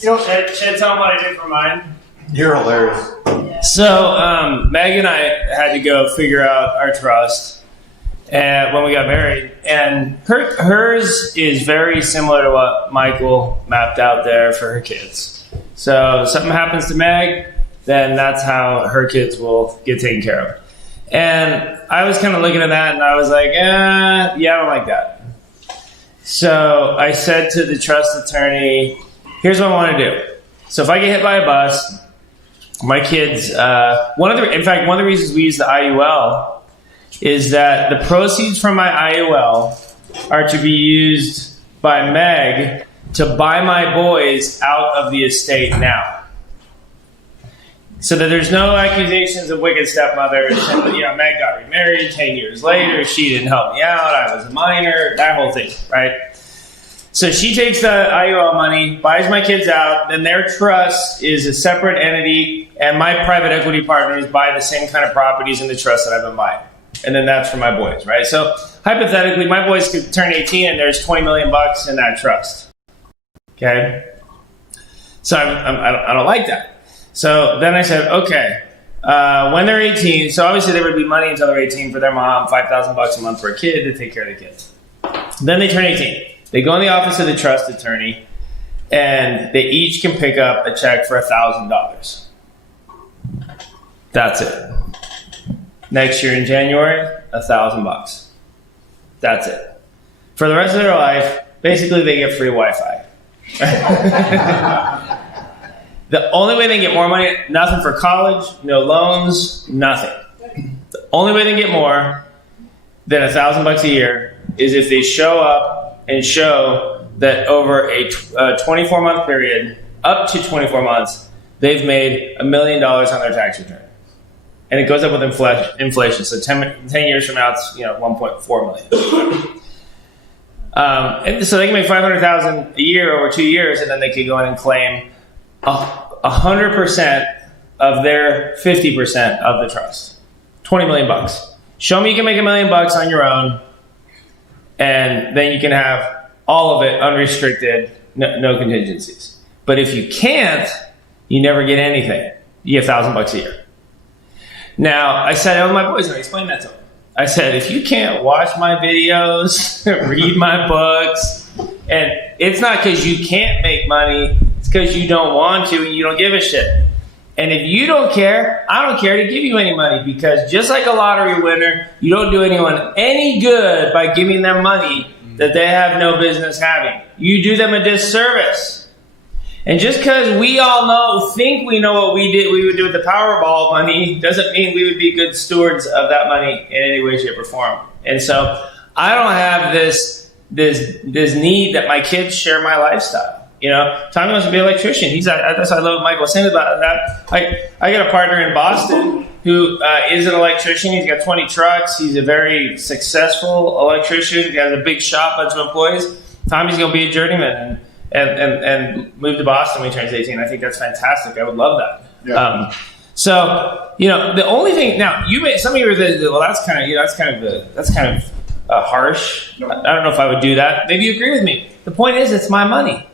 You know, should I tell them what I did for mine? You're hilarious. So Meg and I had to go figure out our trust when we got married, and hers is very similar to what Michael mapped out there for her kids. So if something happens to Meg, then that's how her kids will get taken care of. And I was kind of looking at that, and I was like, yeah, I don't like that. So I said to the trust attorney, here's what I want to do. So if I get hit by a bus, my kids, one of the reasons we use the IUL is that the proceeds from my IUL are to be used by Meg to buy my boys out of the estate now. So that there's no accusations of wicked stepmothers. You know, Meg got remarried 10 years later. She didn't help me out. I was a minor. That whole thing, right? So she takes the IUL money, buys my kids out, then their trust is a separate entity, and my private equity partners buy the same kind of properties in the trust that I've been buying. And then that's for my boys, right? So hypothetically, my boys could turn 18 and there's $20 million in that trust. Okay? So I don't like that. So then I said, okay, when they're 18, so obviously there would be money until they're 18 for their mom, $5,000 a month for a kid to take care of the kids. Then they turn 18. They go in the office of the trust attorney, and they each can pick up a check for $1,000. That's it. Next year in January, $1,000. That's it. For the rest of their life, basically they get free Wi-Fi. The only way they get more money, nothing for college, no loans, nothing. The only way they get more than $1,000 a year is if they show up and show that over a 24-month period, up to 24 months, they've made $1 million on their tax return. And it goes up with inflation. So 10 years from now, it's 1.4 million. And so they can make $500,000 a year over 2 years, and then they could go in and claim 100% of their 50% of the trust. $20 million. Show me you can make $1 million on your own, and then you can have all of it unrestricted, no contingencies. But if you can't, you never get anything. You get $1,000 a year. Now, I said to my boys, and I explained that to them. I said, if you can't watch my videos, read my books, and it's not because you can't make money, it's because you don't want to and you don't give a shit. And if you don't care, I don't care to give you any money, because just like a lottery winner, you don't do anyone any good by giving them money that they have no business having. You do them a disservice. And just because we all think we know what we would do with the Powerball money, doesn't mean we would be good stewards of that money in any way, shape, or form. And so I don't have this need that my kids share my lifestyle. Tommy wants to be an electrician. That's what I love what Michael was saying about that. I got a partner in Boston who is an electrician. He's got 20 trucks. He's a very successful electrician. He has a big shop, bunch of employees. Tommy's going to be a journeyman and move to Boston when he turns 18. I think that's fantastic. I would love that. Yeah. The only thing now some of you are well, that's kind of harsh. No. I don't know if I would do that. Maybe you agree with me. The point is, it's my money.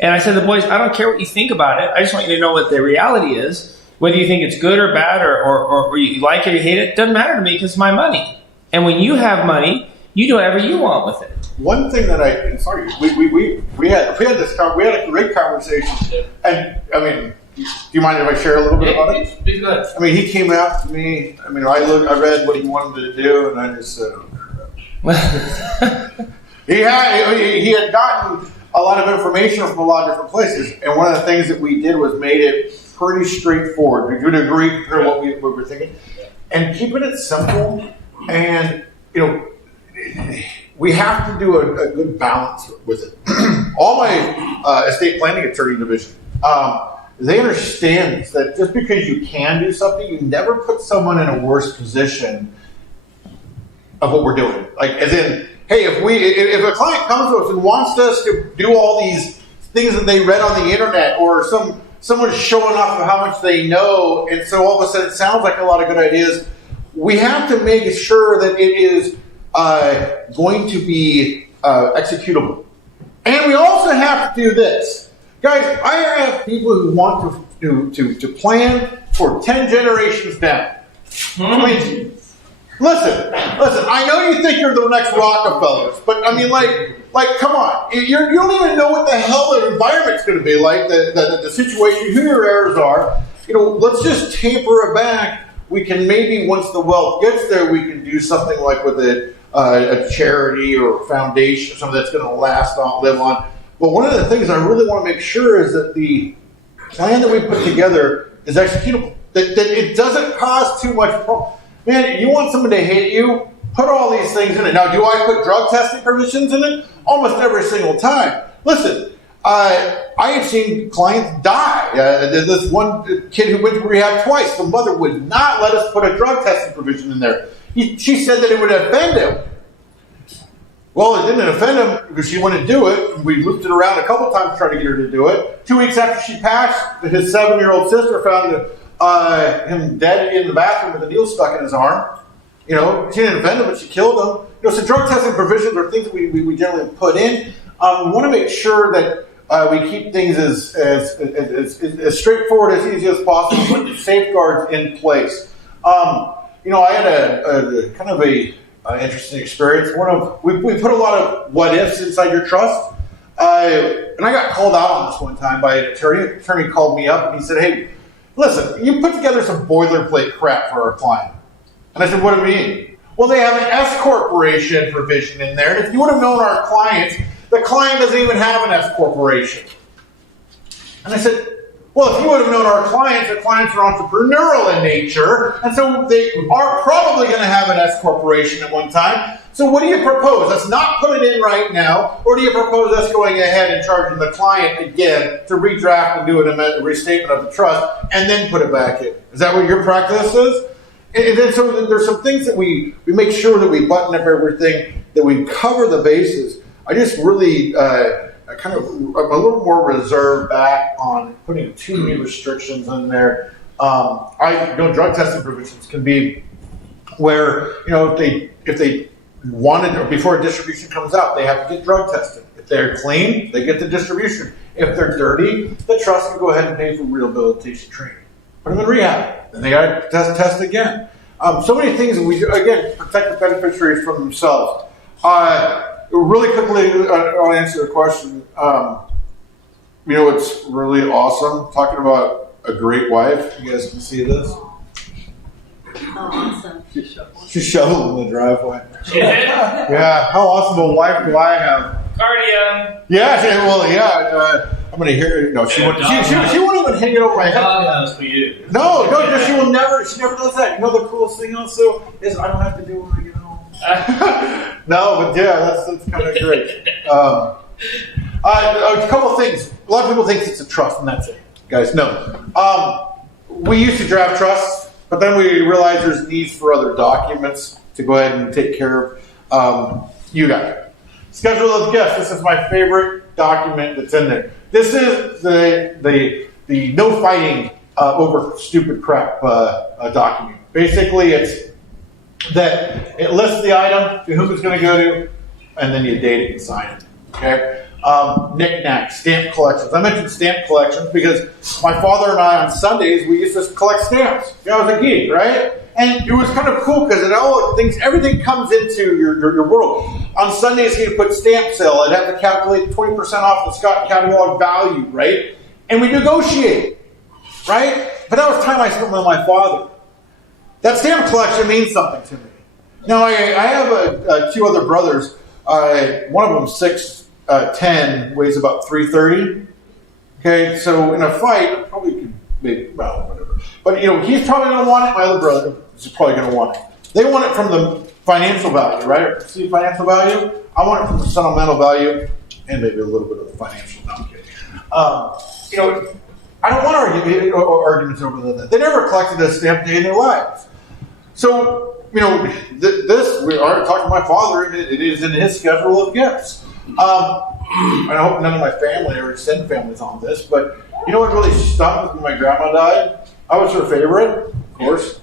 And I said to the boys, I don't care what you think about it. I just want you to know what the reality is. Whether you think it's good or bad or you like it or you hate it, doesn't matter to me because it's my money. And when you have money, you do whatever you want with it. One thing that we had a great conversation, and I mean, Do you mind if I share a little bit about it? Please go ahead. I mean, he came out to me. I mean, I read what he wanted to do, and I just said, "Oh crap." He had gotten a lot of information from a lot of different places, and one of the things that we did was made it pretty straightforward. Would you agree compared to what we were thinking? And keeping it simple, and we have to do a good balance with it. All my estate planning attorney division, they understand that just because you can do something, you never put someone in a worse position of what we're doing. Like, as in, hey, if a client comes to us and wants us to do all these things that they read on the internet, or someone's showing off of how much they know, and so all of a sudden it sounds like a lot of good ideas, we have to make sure that it is going to be executable. And we also have to do this. Guys, I have people who want to plan for 10 generations down. I mean, listen, I know you think you're the next Rockefellers, but I mean, like, come on. You don't even know what the hell the environment's going to be like, the situation, who your heirs are. Let's just taper it back. We can maybe, once the wealth gets there, we can do something like with a charity or a foundation, something that's going to live on. But one of the things I really want to make sure is that the plan that we put together is executable. That it doesn't cause too much problem. Man, you want someone to hate you? Put all these things in it. Now, do I put drug testing provisions in it? Almost every single time. Listen, I have seen clients die. This one kid who went to rehab twice, the mother would not let us put a drug testing provision in there. She said that it would offend him. Well, it didn't offend him because she wanted to do it. We looped it around a couple times trying to get her to do it. 2 weeks after she passed, his 7-year-old sister found him dead in the bathroom with a needle stuck in his arm. She didn't offend him, but she killed him. So drug testing provisions are things that we generally put in. We want to make sure that we keep things as straightforward, as easy as possible, put the safeguards in place. I had a kind of a interesting experience. We put a lot of what ifs inside your trust, and I got called out on this one time by an attorney. The attorney called me up and he said, "Hey, listen, you put together some boilerplate crap for our client." And I said, "What do you mean?" "Well, they have an S corporation provision in there, and if you would have known our clients, the client doesn't even have an S corporation." And I said, "Well, if you would have known our clients, the clients are entrepreneurial in nature, and so they are probably going to have an S corporation at one time. So what do you propose? Let's not put it in right now, or do you propose us going ahead and charging the client again to redraft and do a restatement of the trust and then put it back in? Is that what your practice is?" And then so there's some things that we make sure that we button up everything, that we cover the bases. I just really I'm a little more reserved back on putting too many restrictions in there. Drug testing provisions can be where, if they wanted, or before a distribution comes out, they have to get drug tested. If they're clean, they get the distribution. If they're dirty, the trust can go ahead and pay for rehabilitation training. Put them in rehab, then they got to test again. So many things that we do, again, protect the beneficiaries from themselves. Really quickly, I'll answer the question. It's really awesome talking about a great wife. You guys can see this. Oh, awesome. She's shoveling the driveway. Yeah, how awesome a wife do I have? Cardio. Yeah, I'm going to hear it. No, she won't even hang it over my head. Doghouse for you. No, she never does that. The coolest thing also is I don't have to do it when I get home. No, but yeah, that's kind of great. A couple of things. A lot of people think it's a trust, and that's it. Guys, no. We used to draft trusts, but then we realized there's needs for other documents to go ahead and take care of. You got it. Schedule of gifts. This is my favorite document that's in there. This is the no fighting over stupid crap document. Basically, it's that it lists the item, to whom it's going to go to, and then you date it and sign it. Okay? Knick-knacks, stamp collections. I mentioned stamp collections because my father and I on Sundays, we used to collect stamps. I was a geek, right? And it was kind of cool because everything comes into your world. On Sundays, he'd put stamp sale. I'd have to calculate 20% off the Scott catalog value, right? And we negotiate. right? But that was time I spent with my father. That stamp collection means something to me. Now, I have two other brothers. One of them 6'10", weighs about 330. Okay, so in a fight, I probably could maybe, well, whatever. But, he's probably going to want it. My other brother is probably going to want it. They want it from the financial value, right? See financial value? I want it from the sentimental value and maybe a little bit of the financial. No, I'm kidding. I don't want arguments over that. They never collected a stamp day in their lives. So, this, we already talked to my father, and it is in his schedule of gifts. And I hope none of my family or extended family's on this, but you know what really stung was when my grandma died? I was her favorite, of course.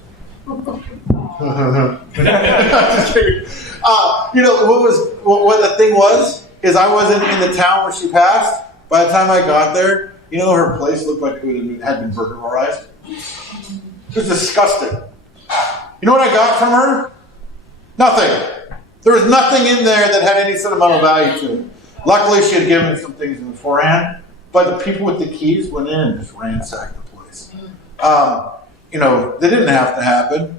Just kidding. What the thing was, is I wasn't in the town where she passed. By the time I got there, her place looked like it had been burglarized. It was disgusting. You know what I got from her? Nothing. There was nothing in there that had any sentimental value to it. Luckily, she had given me some things in beforehand, but the people with the keys went in and just ransacked the place. They didn't have to happen.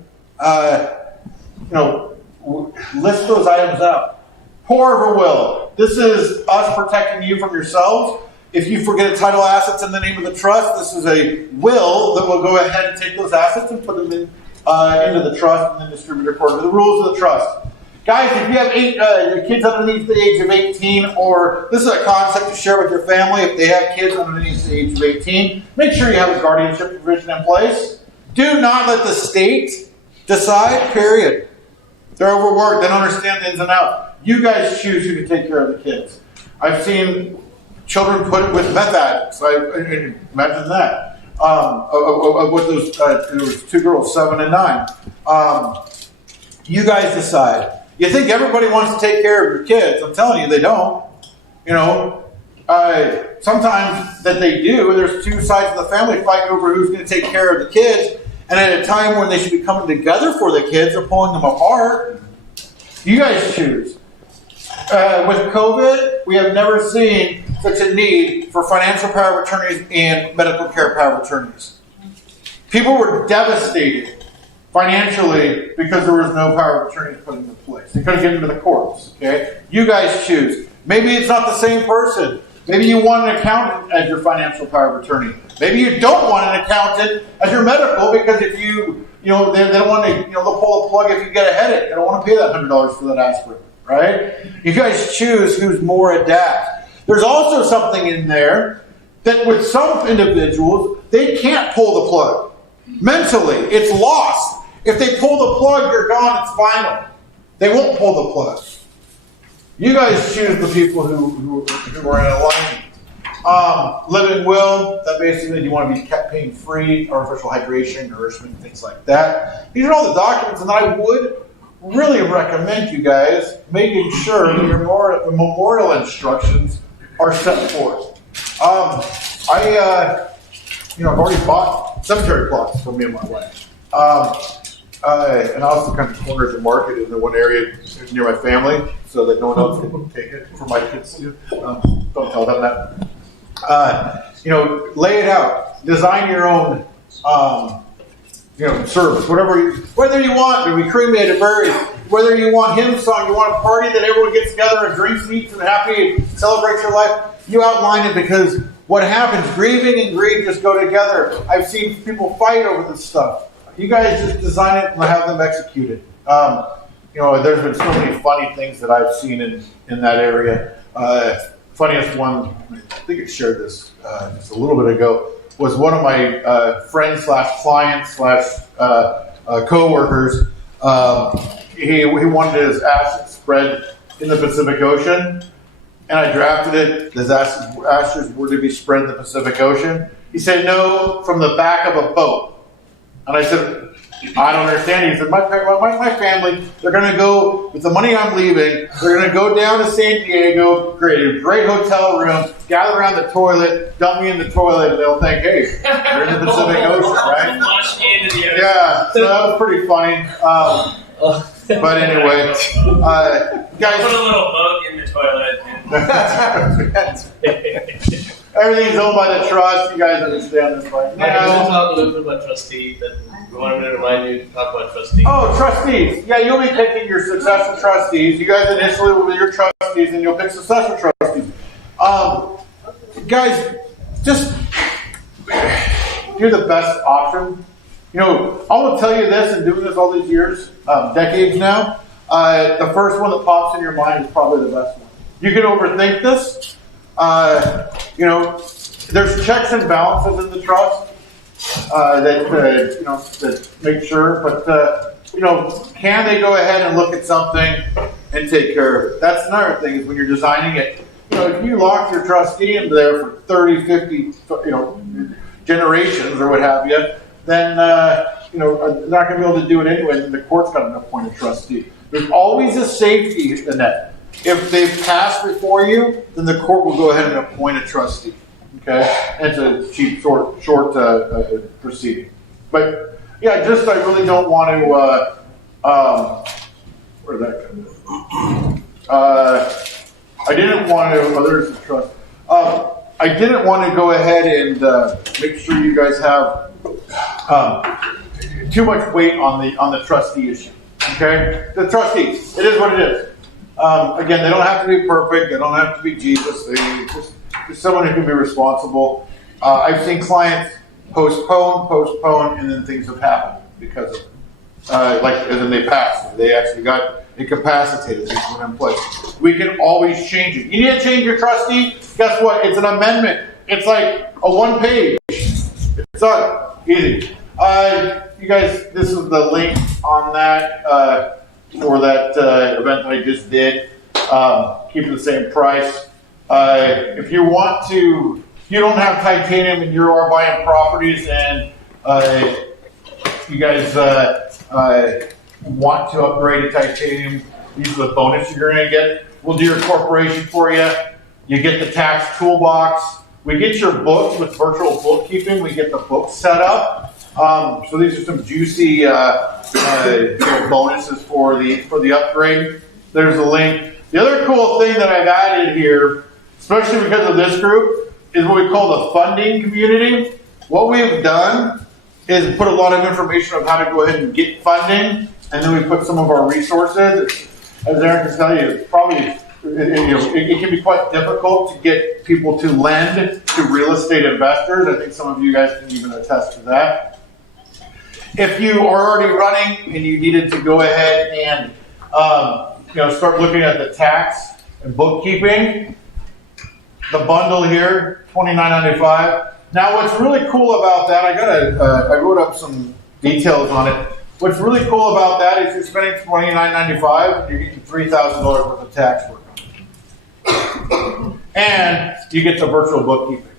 List those items out. Pour over will. This is us protecting you from yourselves. If you forget a title assets in the name of the trust, this is a will that will go ahead and take those assets and put them into the trust and then distribute according to the rules of the trust. Guys, if you have kids underneath the age of 18, or this is a concept to share with your family, if they have kids underneath the age of 18, make sure you have a guardianship provision in place. Do not let the state decide, period. They're overworked. They don't understand the ins and outs. You guys choose who to take care of the kids. I've seen children put it with meth addicts. Imagine that. With those, there was two girls, 7 and 9. You guys decide. You think everybody wants to take care of your kids. I'm telling you, they don't. Sometimes that they do. There's two sides of the family fighting over who's going to take care of the kids. And at a time when they should be coming together for the kids, they're pulling them apart. You guys choose. With COVID, we have never seen such a need for financial power of attorneys and medical care power of attorneys. People were devastated financially because there was no power of attorney put into place. They couldn't get into the courts. Okay, you guys choose. Maybe it's not the same person. Maybe you want an accountant as your financial power of attorney. Maybe you don't want an accountant as your medical because if they don't want to, they'll pull a plug if you get a headache. They don't want to pay that $100 for that aspirin, right? You guys choose who's more adept. There's also something in there that with some individuals, they can't pull the plug. Mentally, it's lost. If they pull the plug, you're gone, it's final. They won't pull the plug. You guys choose the people who are in alignment. Living will, that basically you want to be kept pain free, artificial hydration, nourishment, things like that. These are all the documents, and I would really recommend you guys making sure that your memorial instructions are set forth. I've already bought cemetery plots for me and my wife. And I also kind of cornered the market in the one area near my family so that no one else can take it for my kids too. Don't tell them that. Lay it out. Design your own, service. Whether you want to be cremated, buried, whether you want hymn song, you want a party that everyone gets together and drinks, eats, and happy, and celebrates your life. You outline it because what happens, grieving and greed just go together. I've seen people fight over this stuff. You guys just design it and have them execute it. There's been so many funny things that I've seen in that area. Funniest one, I think I shared this just a little bit ago, was one of my friends / clients / co-workers. He wanted his ashes spread in the Pacific Ocean, and I drafted it. His ashes were to be spread in the Pacific Ocean. He said, no, from the back of a boat. And I said, I don't understand. He said, my family, they're going to go, with the money I'm leaving, they're going to go down to San Diego, create a great hotel room, gather around the toilet, dump me in the toilet, and they'll think, hey, you're in the Pacific Ocean, right? Launch me into the ocean. Yeah, so that was pretty funny. But anyway, guys. Put a little boat in the toilet. everything's owned by the trust. You guys understand this right Mike, can you now. talk a little bit about trustee? That we wanted to remind you to talk about trustee. Oh, trustees. Yeah, you'll be picking your successor trustees. You guys initially will be your trustees, and you'll pick successor trustees. Guys, just you're the best option. You know, I will tell you this, and doing this all these years, decades now, the first one that pops in your mind is probably the best one. You can overthink this. You know, there's checks and balances in the trust that you know, that make sure. But you know, can they go ahead and look at something and take care of it? That's another thing is when you're designing it. You know, if you lock your trustee in there for 30, 50, you know, generations or what have you, then you know, they're not going to be able to do it anyway. And the court's got to appoint a trustee. There's always a safety in that. If they've passed before you, then the court will go ahead and appoint a trustee. Okay, and it's a cheap, short proceeding. But yeah, just I really don't want to. Where did that come in? I didn't want to. Oh, there's the trust. I didn't want to go ahead and make sure you guys have too much weight on the trustee issue. Okay, the trustees. It is what it is. Again, they don't have to be perfect. They don't have to be Jesus. They just someone who can be responsible. I've seen clients postpone, and then things have happened because of it. And then they passed. They actually got incapacitated. Things went in place. We can always change it. You need to change your trustee. Guess what? It's an amendment. It's like a 1 page. It's done. Easy. You guys, this is the link on that for that event that I just did. Keep it the same price. If you want to, if you don't have titanium and you are buying properties and you guys want to upgrade to titanium, these are the bonus you're going to get. We'll do your corporation for you. You get the tax toolbox. We get your books with virtual bookkeeping. We get the books set up. So these are some juicy bonuses for the upgrade. There's a link. The other cool thing that I've added here, especially because of this group, is what we call the funding community. What we've done is put a lot of information on how to go ahead and get funding, and then we put some of our resources. As Aaron can tell you, it's probably it can be quite difficult to get people to lend to real estate investors. I think some of you guys can even attest to that. If you are already running and you needed to go ahead and start looking at the tax and bookkeeping, the bundle here, $29.95. Now, what's really cool about that, I wrote up some details on it. What's really cool about that is you're spending $29.95, you're getting $3,000 worth of tax work on it. And you get the virtual bookkeeping,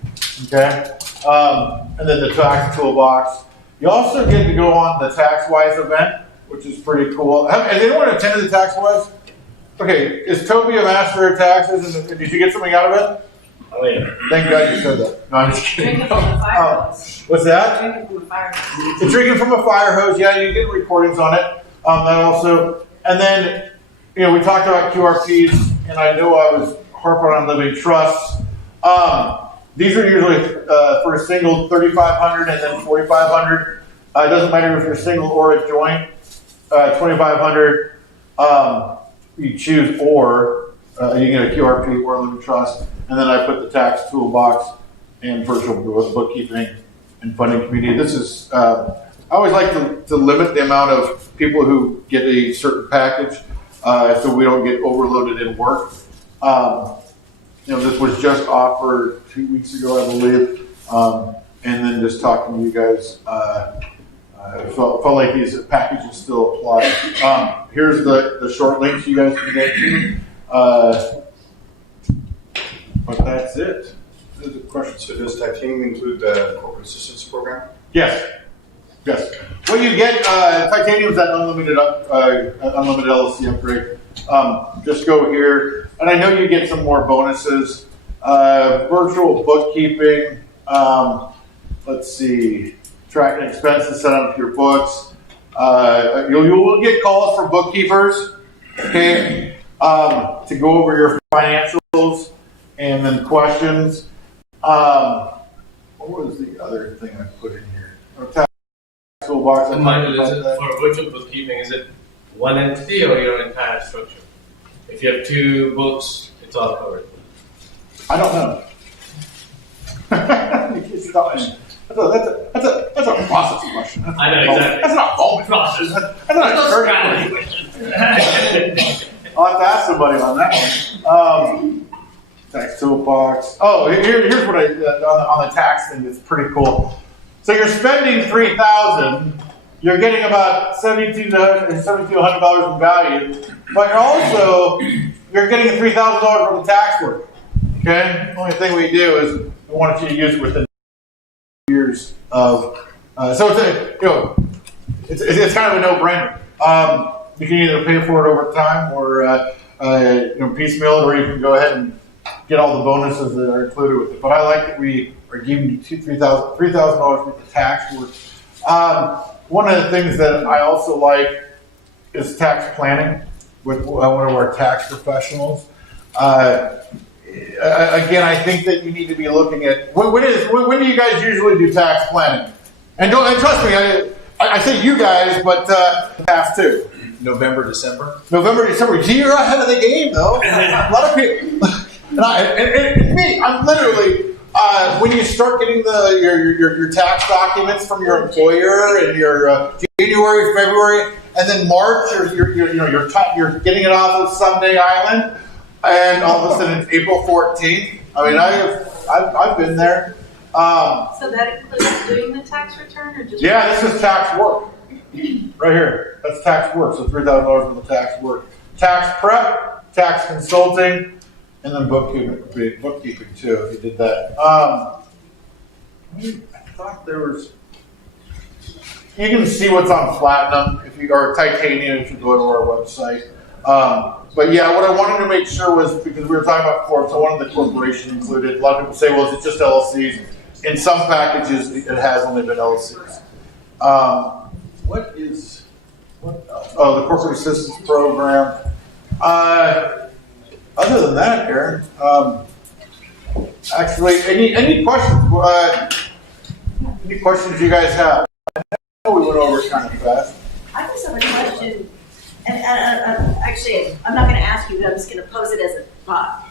okay? And then the tax toolbox. You also get to go on the TaxWise event, which is pretty cool. Has anyone attended the TaxWise? Okay, is Toby a master of taxes? And did you get something out of it? Oh, yeah. Thank God you said that. No, I'm just kidding. Drinking from a fire hose. What's that? Drinking from a fire hose. The drinking from a fire hose. Yeah, you get recordings on it. That also, and then we talked about QRPs, and I know I was harping on living trusts. These are usually for a single $3,500 and then $4,500. It doesn't matter if you're single or a joint. $2,500. You choose or you get a QRP or a living trust. And then I put the tax toolbox and virtual bookkeeping and funding community. This is, I always like to limit the amount of people who get a certain package so we don't get overloaded in work. This was just offered 2 weeks ago, I believe. And then just talking to you guys, felt like these packages still apply. Here's the short links you guys can get to. But that's it. There's a question. So does titanium include the corporate assistance program? Yes. What you get, titanium is that unlimited LLC upgrade. Just go here, and I know you get some more bonuses. Virtual bookkeeping. Let's see. Tracking expenses, set up your books. You will get calls from bookkeepers, okay, to go over your financials and then questions. What was the other thing I put in here? Tax toolbox. I And talked Michael, about is it that. for virtual bookkeeping, is it one entity or your entire structure? If you have two books, it's all covered. I don't know. That's a process question. I know, exactly. That's not a moment. Process. That's not a strategy question. I'll have to ask somebody on that one. Tax toolbox. Oh, here's what I on the tax thing that's pretty cool. So you're spending $3,000. You're getting about $7,200 in value, but you're getting $3,000 worth of tax work. Okay. The only thing we do is we want you to use it within years of. So it's kind of a no-brainer. You can either pay for it over time or piecemeal it, or you can go ahead and get all the bonuses that are included with it. But I like that we are giving you $3,000 worth of tax work. One of the things that I also like is tax planning with one of our tax professionals. Again, I think that you need to be looking at when do you guys usually do tax planning? And trust me, I say you guys, but have to. November, December. You're ahead of the game, though. A lot of people. And me, I'm literally when you start getting your tax documents from your employer and your January, February, and then March, you're getting it off of Sunday Island, and all of a sudden it's April 14th. I mean, I've been there. So that includes doing the tax return or just? Yeah, this is tax work. Right here. That's tax work. So $3,000 worth of tax work. Tax prep, tax consulting, and then bookkeeping too, if you did that. I thought there was. You can see what's on Platinum or Titanium if you go to our website. But yeah, what I wanted to make sure was, because we were talking about corps, I wanted the corporation included. A lot of people say, well, is it just LLCs? In some packages, it has only been LLCs. What else? Oh, the corporate assistance program. Other than that, Aaron, actually, any questions? Any questions you guys have? I know we went over it kind of fast. I just have a question, and actually, I'm not going to ask you, but I'm just going to pose it as a thought.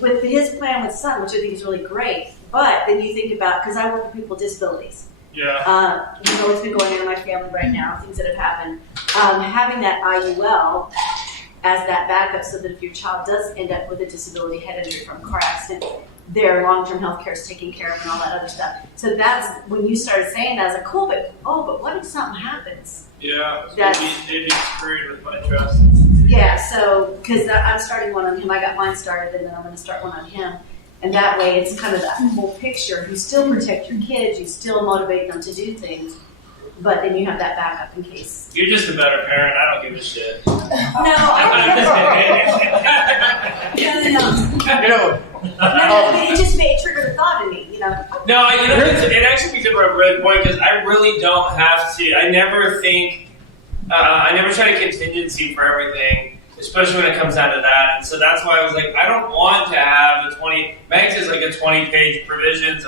With his plan with son, which I think is really great, but then you think about, because I work with people with disabilities. Yeah. What's been going on in my family right now, things that have happened. Having that IUL as that backup, so that if your child does end up with a disability, head injury from a car accident, their long-term health care is taken care of and all that other stuff. So that's when you started saying that, I was like, cool, but what if something happens? Yeah. They'd be screwed with my trust. Yeah, so, because I'm starting one on him, I got mine started, and then I'm going to start one on him. And that way, it's kind of that whole picture. You still protect your kids, you still motivate them to do things, but then you have that backup in case. You're just a better parent. I don't give a shit. No, it triggered a thought in me, No, it actually brings up a really point, because I really don't have to. I never think, I never try to contingency for everything, especially when it comes down to that. And so that's why I was like, I don't want to have the 20, Max is like a 20-page provisions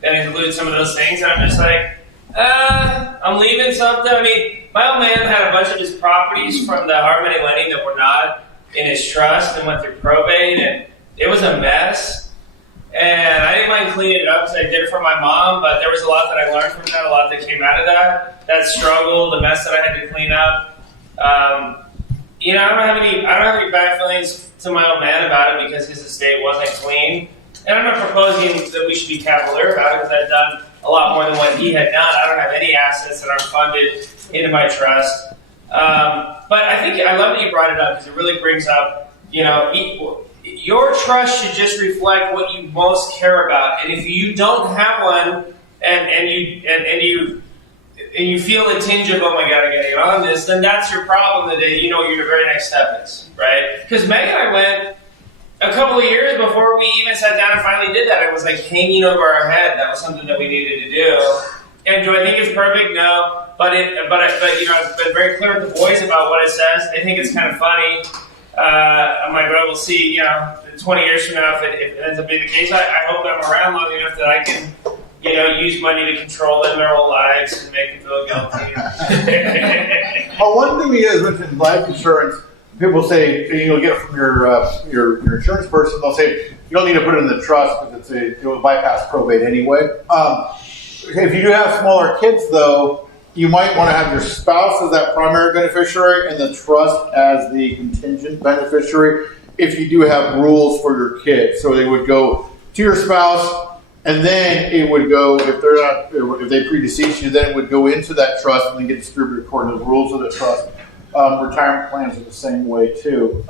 that include some of those things. And I'm just like, I'm leaving something. I mean, my old man had a bunch of his properties from the hard money lending that were not in his trust and went through probate, and it was a mess. And I didn't mind cleaning it up because I did it for my mom, but there was a lot that I learned from that, a lot that came out of that struggle, the mess that I had to clean up. I don't have any bad feelings to my old man about it because his estate wasn't clean. And I'm not proposing that we should be cavalier about it, because I've done a lot more than what he had done. I don't have any assets that are funded into my trust. But I love that you brought it up, because it really brings up, your trust should just reflect what you most care about. And if you don't have one, and you feel a tinge of, oh my God, I gotta get on this, then that's your problem the day you know what your very next step is, right? Because Meg and I went a couple of years before we even sat down and finally did that. It was like hanging over our head. That was something that we needed to do. And do I think it's perfect? No. But I've been very clear with the boys about what it says. They think it's kind of funny. My brother will see, 20 years from now, if it ends up being the case, I hope I'm around long enough that I can, use money to control them their whole lives and make them feel guilty. Well, one thing is with life insurance, people say you'll get it from your insurance person. They'll say you don't need to put it in the trust because it will bypass probate anyway. If you do have smaller kids, though, you might want to have your spouse as that primary beneficiary and the trust as the contingent beneficiary. If you do have rules for your kids, so they would go to your spouse. And then it would go, if they predecease you, then it would go into that trust and then get distributed according to the rules of the trust. Retirement plans are the same way too.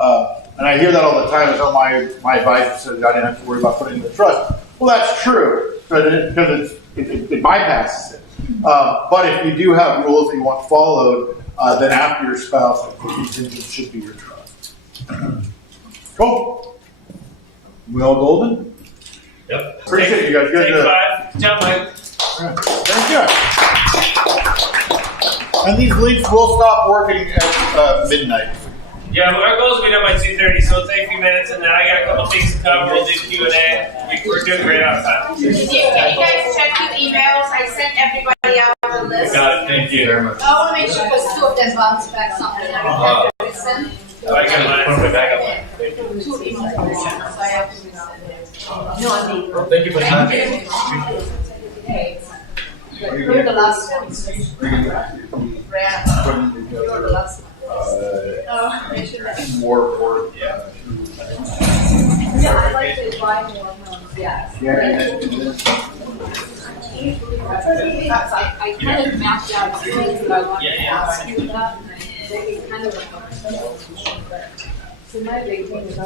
And I hear that all the time. So my advisor said I didn't have to worry about putting it in the trust. Well, that's true because it bypasses it. But if you do have rules that you want followed, then after your spouse, the contingent should be your trust. Cool. We all golden? Yep. Appreciate you guys. Good. Take 5. Good job, Mike. Thank you. And these links will stop working at midnight. Yeah, our goal is to be done by 2:30, so it'll take a few minutes, and then I got a couple things to cover. We'll do Q&A. We're doing great on time. Can you guys check your emails? I sent everybody out the list. Got it. Thank you very much. I want to make sure because 2 of them bounced back something. I sent I got mine. Put it back up. 2 emails. So I have to resend it. No, I mean. Well, thank you for the time. You're the last one. You're the last one. More. Yeah, I'd like to buy more homes, yes. I kind of mapped out the things that I want to ask you about, and they kind of so my big thing is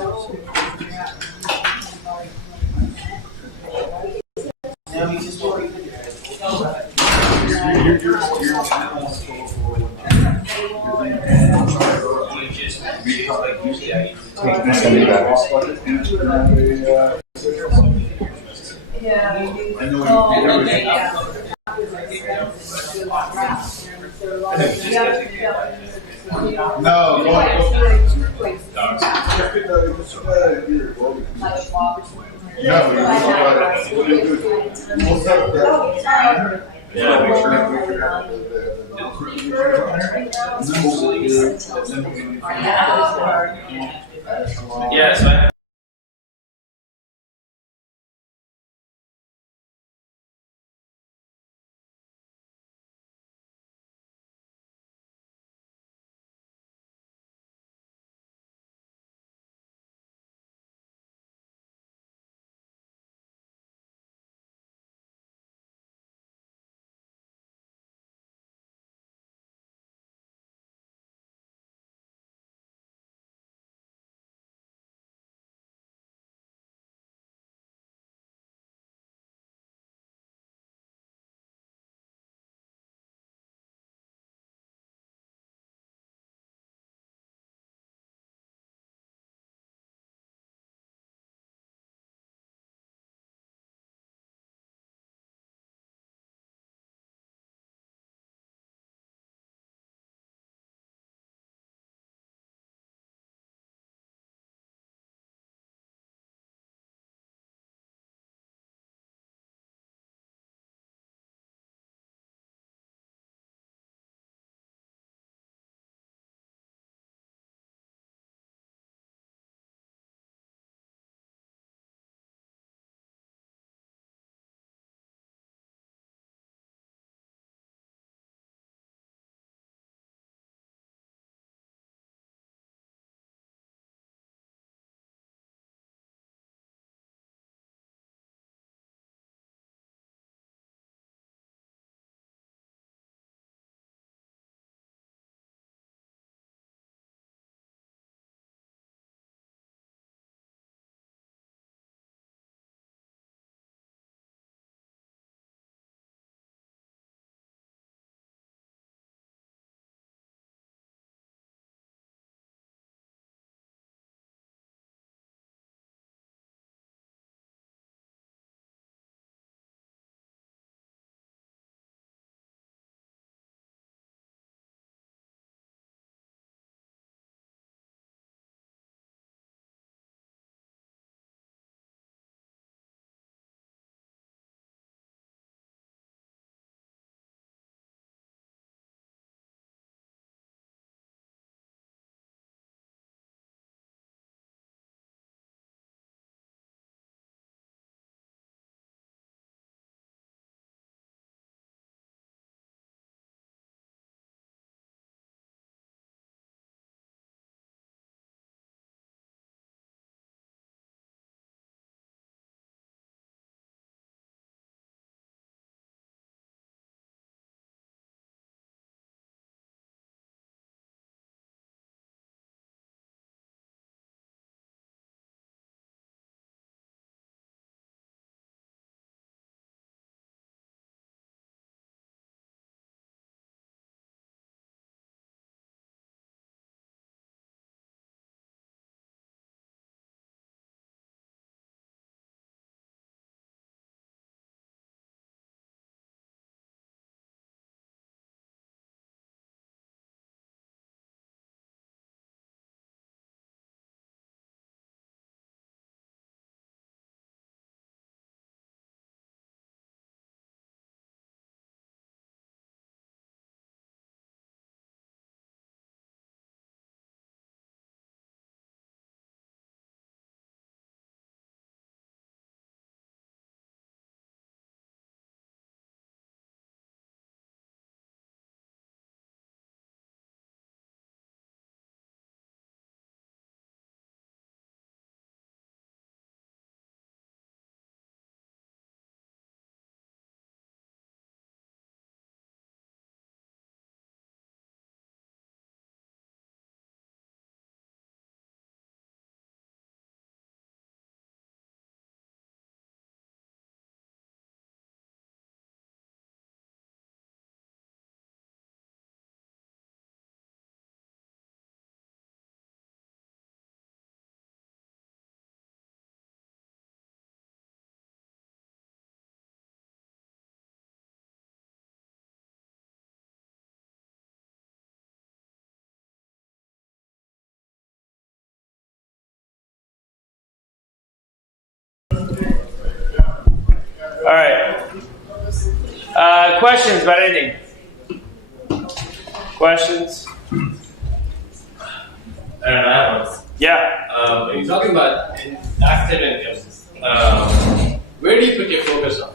Yes. questions about anything? Questions? I have one. Yeah. When you're talking about active income, where do you put your focus on?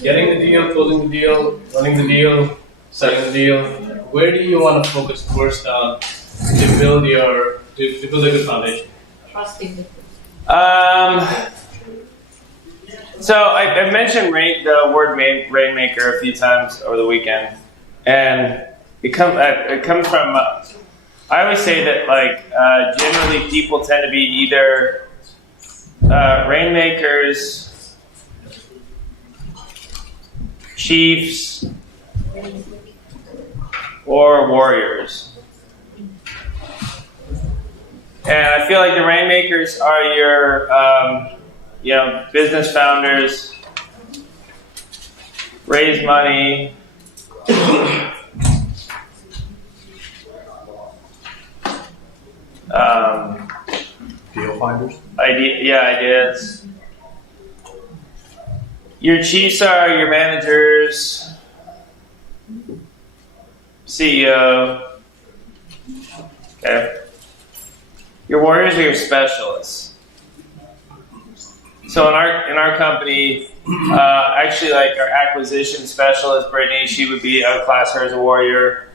Getting the deal, closing the deal, running the deal, selling the deal. Where do you want to focus first on to build a good foundation? Trusting. So I mentioned the word rainmaker a few times over the weekend, and it comes from. I always say that generally people tend to be either rainmakers, chiefs, or warriors. And I feel like the rainmakers are your, business founders, raise money, Deal finders. Ideas. Your chiefs are your managers, CEO. Okay. Your warriors are your specialists. So in our company, actually, like our acquisition specialist, Brittany, I would class her as a warrior.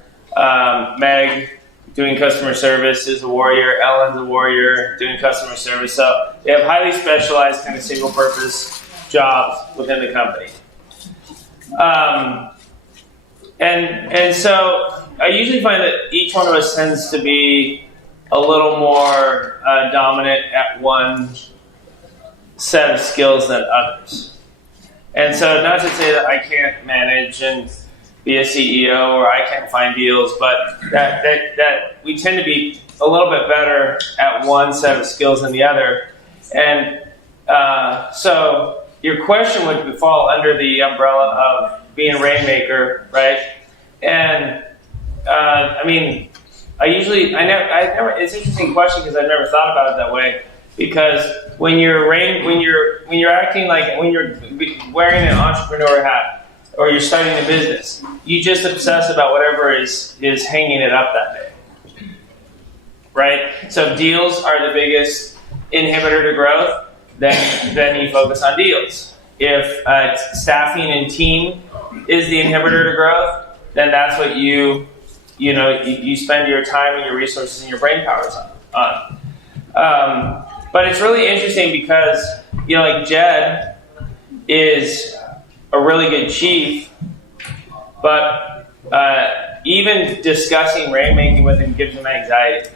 Meg, doing customer service, is a warrior. Ellen's a warrior, doing customer service. So they have highly specialized kind of single purpose jobs within the company. And so I usually find that each one of us tends to be a little more dominant at one set of skills than others. And so not to say that I can't manage and be a CEO or I can't find deals, but that we tend to be a little bit better at one set of skills than the other. And so your question would fall under the umbrella of being a rainmaker, right? And it's an interesting question because I've never thought about it that way. Because when you're acting like when you're wearing an entrepreneur hat or you're starting a business, you just obsess about whatever is hanging it up that day, right? So if deals are the biggest inhibitor to growth, then you focus on deals. If staffing and team is the inhibitor to growth, then that's what you spend your time and your resources and your brain powers on. But it's really interesting because, like Jed is a really good chief, but even discussing rainmaking with him gives him anxiety.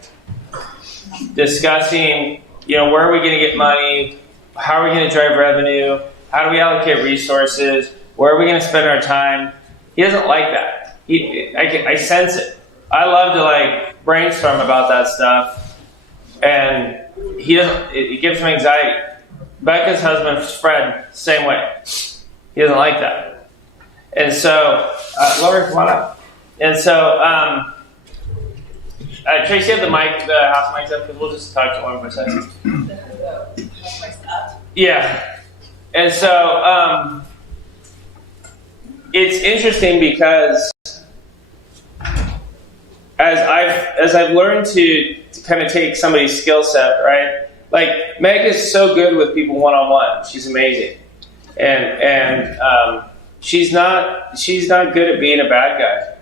Discussing, where are we going to get money? How are we going to drive revenue? How do we allocate resources? Where are we going to spend our time? He doesn't like that. I sense it. I love to brainstorm about that stuff, and it gives him anxiety. Becca's husband, Fred, same way. He doesn't like that. And so, Laura, come on up. And so, Tracy, you have the house mics up, because we'll just talk to one for a second. Yeah. And so, it's interesting because as I've learned to kind of take somebody's skill set, right? Like Meg is so good with people one-on-one. She's amazing, and she's not good at being a bad guy.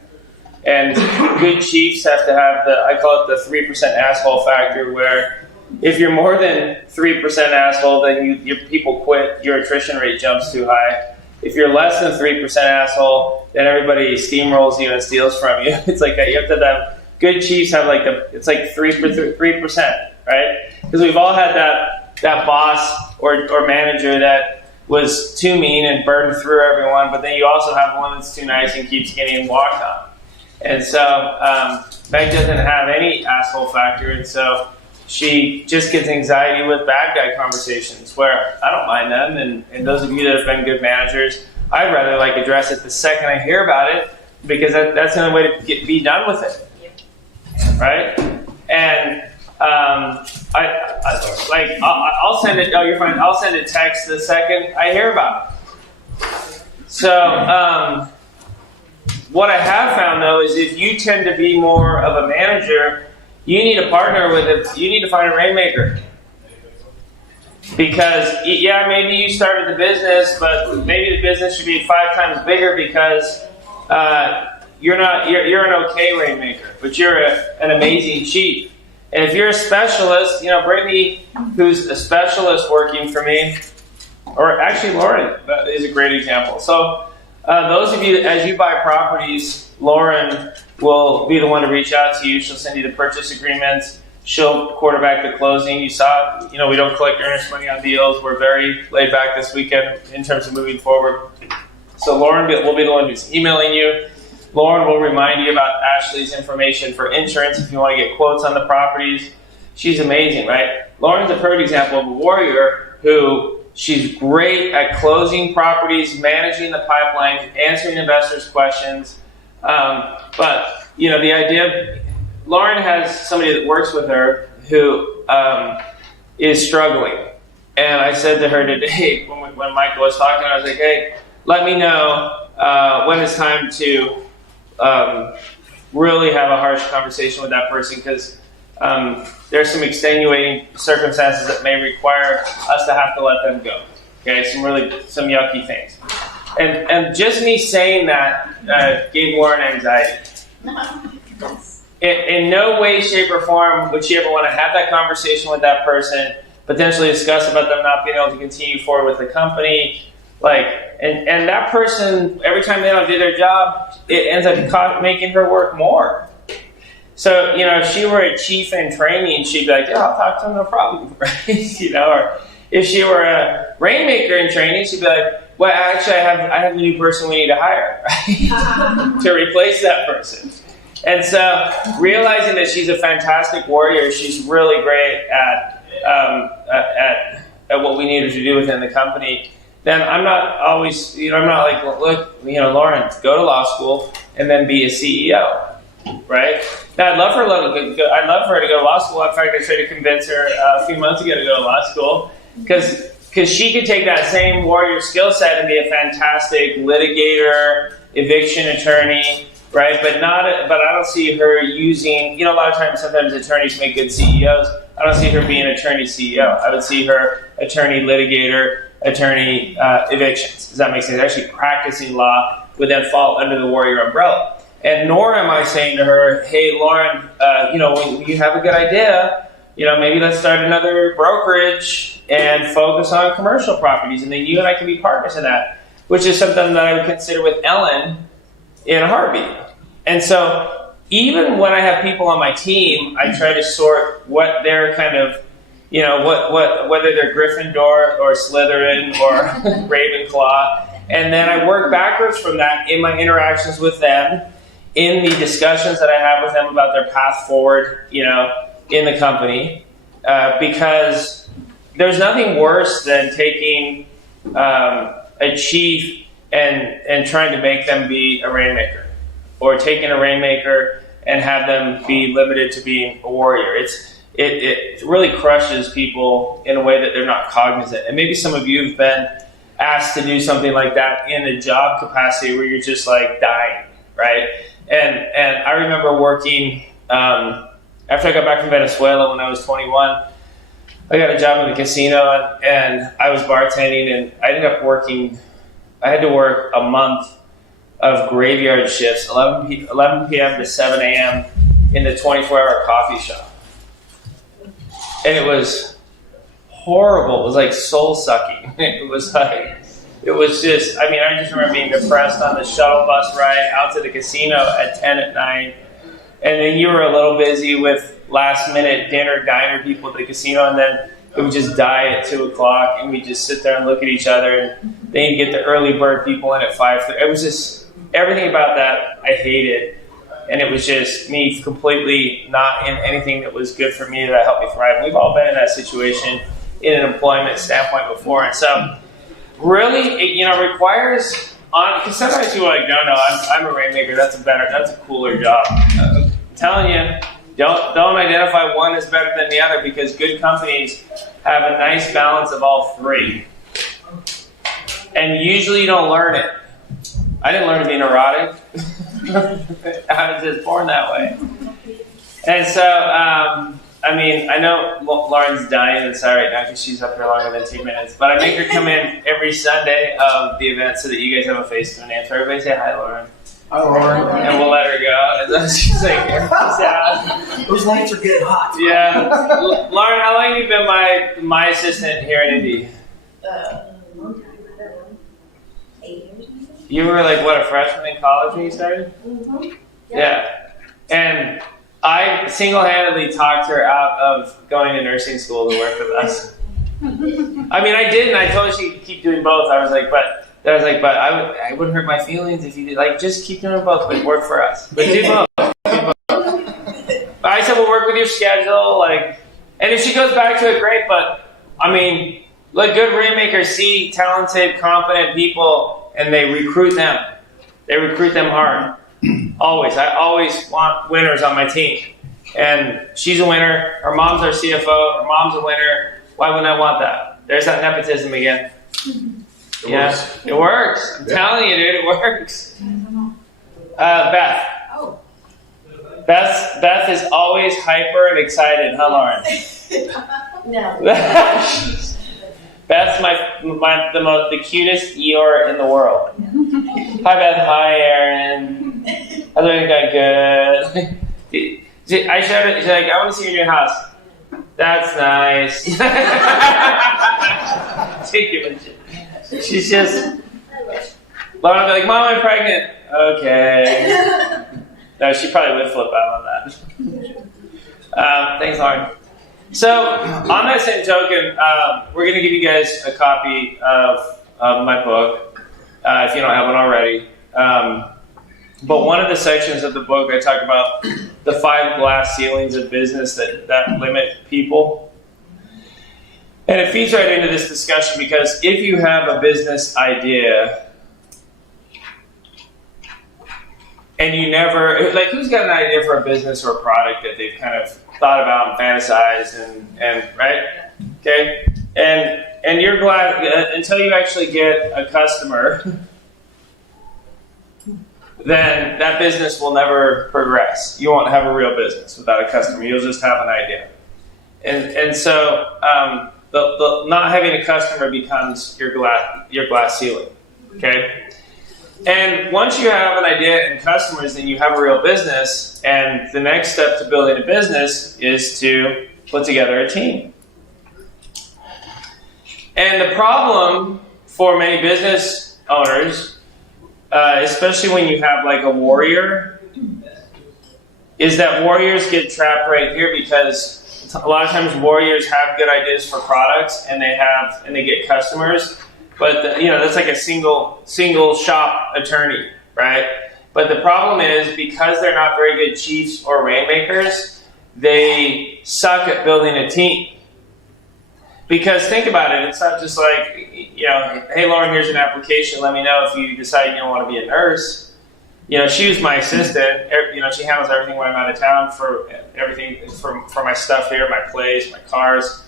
And good chiefs have to have I call it the 3% asshole factor, where if you're more than 3% asshole, then your people quit. Your attrition rate jumps too high. If you're less than 3% asshole, then everybody steamrolls you and steals from you. It's like that. You have to have good chiefs have it's like 3%, right? Because we've all had that boss or manager that was too mean and burned through everyone, but then you also have one that's too nice and keeps getting walked on. And so Meg doesn't have any asshole factor, and so she just gets anxiety with bad guy conversations, where I don't mind them, and those of you that have been good managers, I'd rather address it the second I hear about it, because that's the only way to be done with it, right? And I'll send it. Oh, you're fine. I'll send a text the second I hear about it. So what I have found though is if you tend to be more of a manager, you need to partner with it. You need to find a rainmaker. Because, yeah, maybe you started the business, but maybe the business should be 5 times bigger because you're an okay rainmaker, but you're an amazing chief. And if you're a specialist, Brittany, who's a specialist working for me, or actually Lauren is a great example. So those of you, as you buy properties, Lauren will be the one to reach out to you. She'll send you the purchase agreements. She'll quarterback the closing. You saw, we don't collect earnest money on deals. We're very laid back this weekend in terms of moving forward. So Lauren will be the one who's emailing you. Lauren will remind you about Ashley's information for insurance if you want to get quotes on the properties. She's amazing, right? Lauren's a perfect example of a warrior who she's great at closing properties, managing the pipeline, answering investors' questions. But, the idea of Lauren has somebody that works with her who is struggling. And I said to her today, when Michael was talking, I was like, hey, let me know when it's time to really have a harsh conversation with that person, because there's some extenuating circumstances that may require us to have to let them go. Okay, some yucky things. And just me saying that gave Lauren anxiety. In no way, shape, or form would she ever want to have that conversation with that person, potentially discuss about them not being able to continue forward with the company. And that person, every time they don't do their job, it ends up making her work more. So, if she were a chief in training, she'd be like, yeah, I'll talk to him, no problem, right? Or if she were a rainmaker in training, she'd be like, well, actually, I have a new person we need to hire, right? To replace that person. And so, realizing that she's a fantastic warrior, she's really great at what we needed to do within the company, then I'm not always, I'm not like, look, Lauren, go to law school and then be a CEO, right? Now, I'd love for her to go to law school. In fact, I tried to convince her a few months ago to go to law school because she could take that same warrior skill set and be a fantastic litigator, eviction attorney, right? But I don't see her using, a lot of times, sometimes attorneys make good CEOs. I don't see her being an attorney CEO. I would see her attorney litigator, attorney evictions. Does that make sense? Actually practicing law would then fall under the warrior umbrella. And nor am I saying to her, hey, Lauren, when you have a good idea, maybe let's start another brokerage and focus on commercial properties, and then you and I can be partners in that, which is something that I would consider with Ellen in a heartbeat. And so even when I have people on my team, I try to sort what their kind of, whether they're Gryffindor or Slytherin or Ravenclaw, and then I work backwards from that in my interactions with them, in the discussions that I have with them about their path forward, in the company, because there's nothing worse than taking a chief and trying to make them be a rainmaker, or taking a rainmaker and have them be limited to being a warrior. It really crushes people in a way that they're not cognizant. And maybe some of you have been asked to do something like that in a job capacity where you're just like dying, right? And I remember working, after I got back from Venezuela when I was 21, I got a job in the casino and I was bartending, and I ended up I had to work a month of graveyard shifts, 11 p.m. to 7 a.m. in the 24-hour coffee shop. And it was horrible. It was like soul-sucking. I just remember being depressed on the shuttle bus ride out to the casino at 10 at night. And then you were a little busy with last-minute diner people at the casino, and then it would just die at 2 o'clock, and we'd just sit there and look at each other, and then you'd get the early bird people in at 5:30. It was just, everything about that I hated, and it was just me completely not in anything that was good for me that helped me thrive. We've all been in that situation in an employment standpoint before, and so really, it requires, because sometimes people are like, no, I'm a rainmaker, that's a cooler job. I'm telling you, don't identify one as better than the other, because good companies have a nice balance of all three. And usually you don't learn it. I didn't learn to be neurotic. I was just born that way. And so, I mean, I know Lauren's dying inside right now because she's up here longer than 2 minutes, but I make her come in every Sunday of the event so that you guys have a face to a name. So everybody say hi, Lauren. Hi, Lauren. And we'll let her go. And then she's like, peace out. Those lights are getting hot. Yeah. Lauren, how long have you been my assistant here in Indy? Long time, I don't know, 8 years maybe? You were like, what, a freshman in college when you started? Mm-hmm. Yeah. And I single-handedly talked her out of going to nursing school to work with us. I mean, I did, and I told her she could keep doing both. I was like, but I wouldn't hurt my feelings if you did. Like, just keep doing both, but work for us. But do both. I said, we'll work with your schedule. Like, and if she goes back to it, great. But I mean, like, good rainmakers see talented, competent people, and they recruit them. They recruit them hard. Always. I always want winners on my team. And she's a winner. Her mom's our CFO. Her mom's a winner. Why wouldn't I want that? There's that nepotism again. It works. I'm telling you, dude, it works. Beth. Oh. Beth is always hyper and excited, huh, Lauren? No. Beth's the cutest Eeyore in the world. Hi, Beth. Hi, Aaron. How's everything going? Good. I showed her. She's like, I want to see your new house. That's nice. She's just. Lauren will be like, Mom, I'm pregnant. Okay. No, she probably would flip out on that. Thanks, Lauren. So, on that same token, we're going to give you guys a copy of my book, if you don't have one already. But one of the sections of the book, I talk about the 5 glass ceilings of business that limit people. And it feeds right into this discussion because if you have a business idea and you never, like, who's got an idea for a business or a product that they've kind of thought about and fantasized and right? Okay? And you're glad until you actually get a customer, then that business will never progress. You won't have a real business without a customer. You'll just have an idea. And so the not having a customer becomes your glass ceiling. Okay? And once you have an idea and customers, then you have a real business. And the next step to building a business is to put together a team. And the problem for many business owners, especially when you have like a warrior, is that warriors get trapped right here because a lot of times warriors have good ideas for products and they get customers. But that's like a single shop attorney, right? But the problem is because they're not very good chiefs or rainmakers, they suck at building a team. Because think about it, it's not just like, hey Lauren, here's an application. Let me know if you decide you don't want to be a nurse. She was my assistant. She handles everything when I'm out of town for everything for my stuff here, my place, my cars.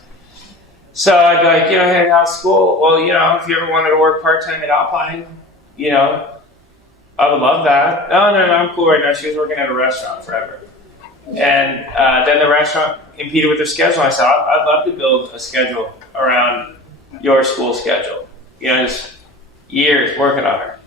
So I'd be like, hey, how's school? Well, if you ever wanted to work part-time at Alpine, I would love that. No, I'm cool right now. She was working at a restaurant forever. And then the restaurant competed with her schedule. I said, I'd love to build a schedule around your school schedule. Just years working on her.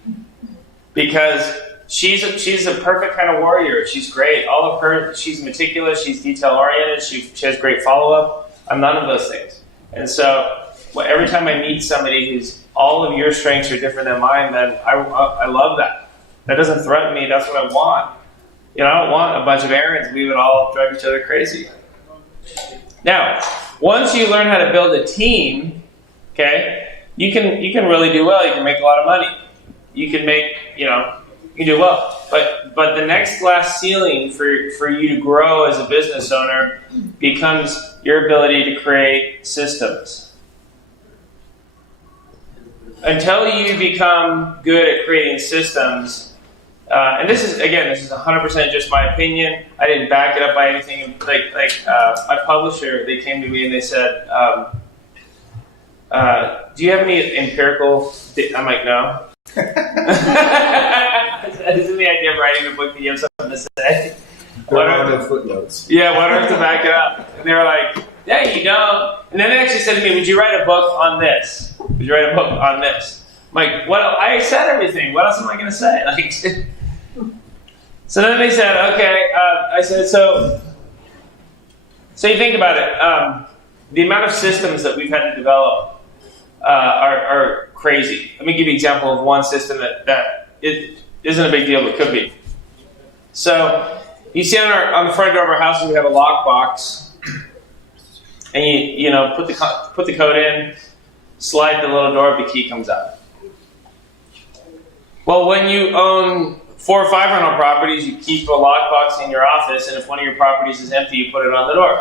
Because she's a perfect kind of warrior. She's great. All of her, she's meticulous. She's detail-oriented. She has great follow-up. I'm none of those things. And so every time I meet somebody who's all of your strengths are different than mine, then I love that. That doesn't threaten me. That's what I want. I don't want a bunch of errands. We would all drive each other crazy. Now, once you learn how to build a team, okay, you can really do well. You can make a lot of money. You can make, you can do well. But the next glass ceiling for you to grow as a business owner becomes your ability to create systems. Until you become good at creating systems, and this is 100% just my opinion. I didn't back it up by anything. Like my publisher, they came to me and they said, "Do you have any empirical?" I'm like, "No." that isn't the idea of writing a book that you have something to say. What are the footnotes? Yeah, what are to back it up? And they were like, yeah, you don't. And then they actually said to me, would you write a book on this? Would you write a book on this? I'm like, well, I said everything. What else am I going to say? Like, so then they said, okay. I said, so you think about it. The amount of systems that we've had to develop are crazy. Let me give you an example of one system that it isn't a big deal, but could be. So you see on the front door of our house, we have a lockbox, and you put the code in, slide the little door, the key comes out. Well, when you own 4 or 5 rental properties, you keep a lockbox in your office, and if one of your properties is empty, you put it on the door.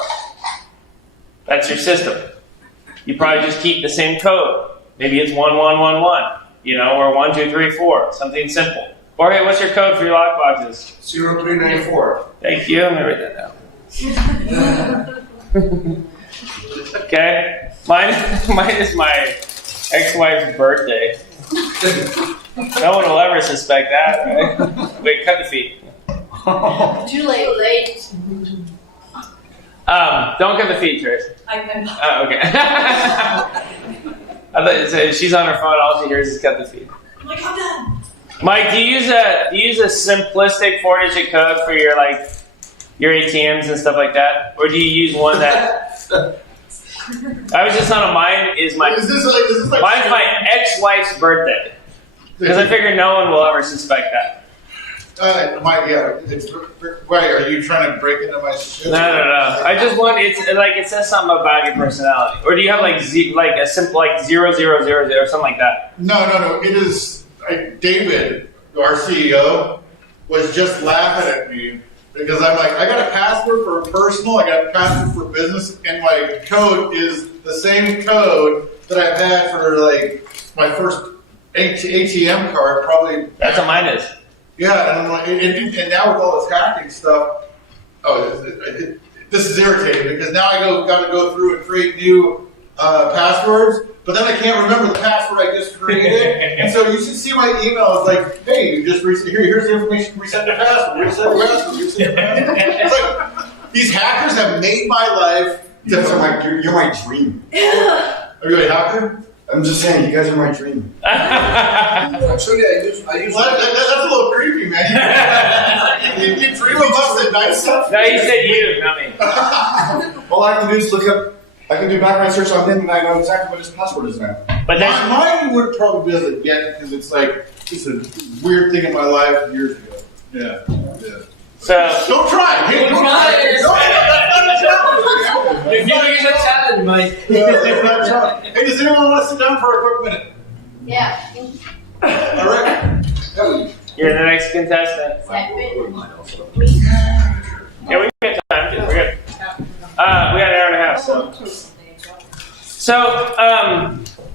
That's your system. You probably just keep the same code. Maybe it's 1111, or 1234, something simple. Jorge, what's your code for your lockboxes? 0394. Thank you. I'm going to write that down. Okay. Mine is my ex-wife's birthday. No one will ever suspect that, right? Wait, cut the feet. Too late. Don't cut the feet, Trish. Okay. I thought you said she's on her phone. All she hears is cut the feet. I'm like, I'm done. Mike, do you use a simplistic 4-digit code for your ATMs and stuff like that, or do you use one that? I was just on mine. Mine's my ex-wife's birthday because I figured no one will ever suspect that. Wait, are you trying to break into my shit? No. I just want it says something about your personality, or do you have a simple 000 or something like that? No. It is David, our CEO, was just laughing at me because I'm like, I got a password for personal, I got a password for business, and my code is the same code that I've had for my first ATM card, probably. That's what mine is. Yeah, and I'm like, and now with all this hacking stuff, this is irritating because now I got to go through and create new passwords, but then I can't remember the password I just created, and so you should see my email. It's like, hey, you just here's the information. Reset the password. Reset the password. It's like these hackers have made my life. You're my dream. Are you a hacker? I'm just saying, you guys are my dream. Actually, I use. That's a little creepy, man. You dream of us at night stuff? No, you said you, not me. All I have to do is look up. I can do background search on him, and I know exactly what his password is now. But mine would probably be able to get it because it's a weird thing in my life years ago. Yeah. So don't try. Hey, don't try it. You're giving us a challenge, Mike. Hey, does anyone want to sit down for a quick minute? Yeah. All right. You're the next contestant. Yeah, we got time. We're good. We got an hour and a half.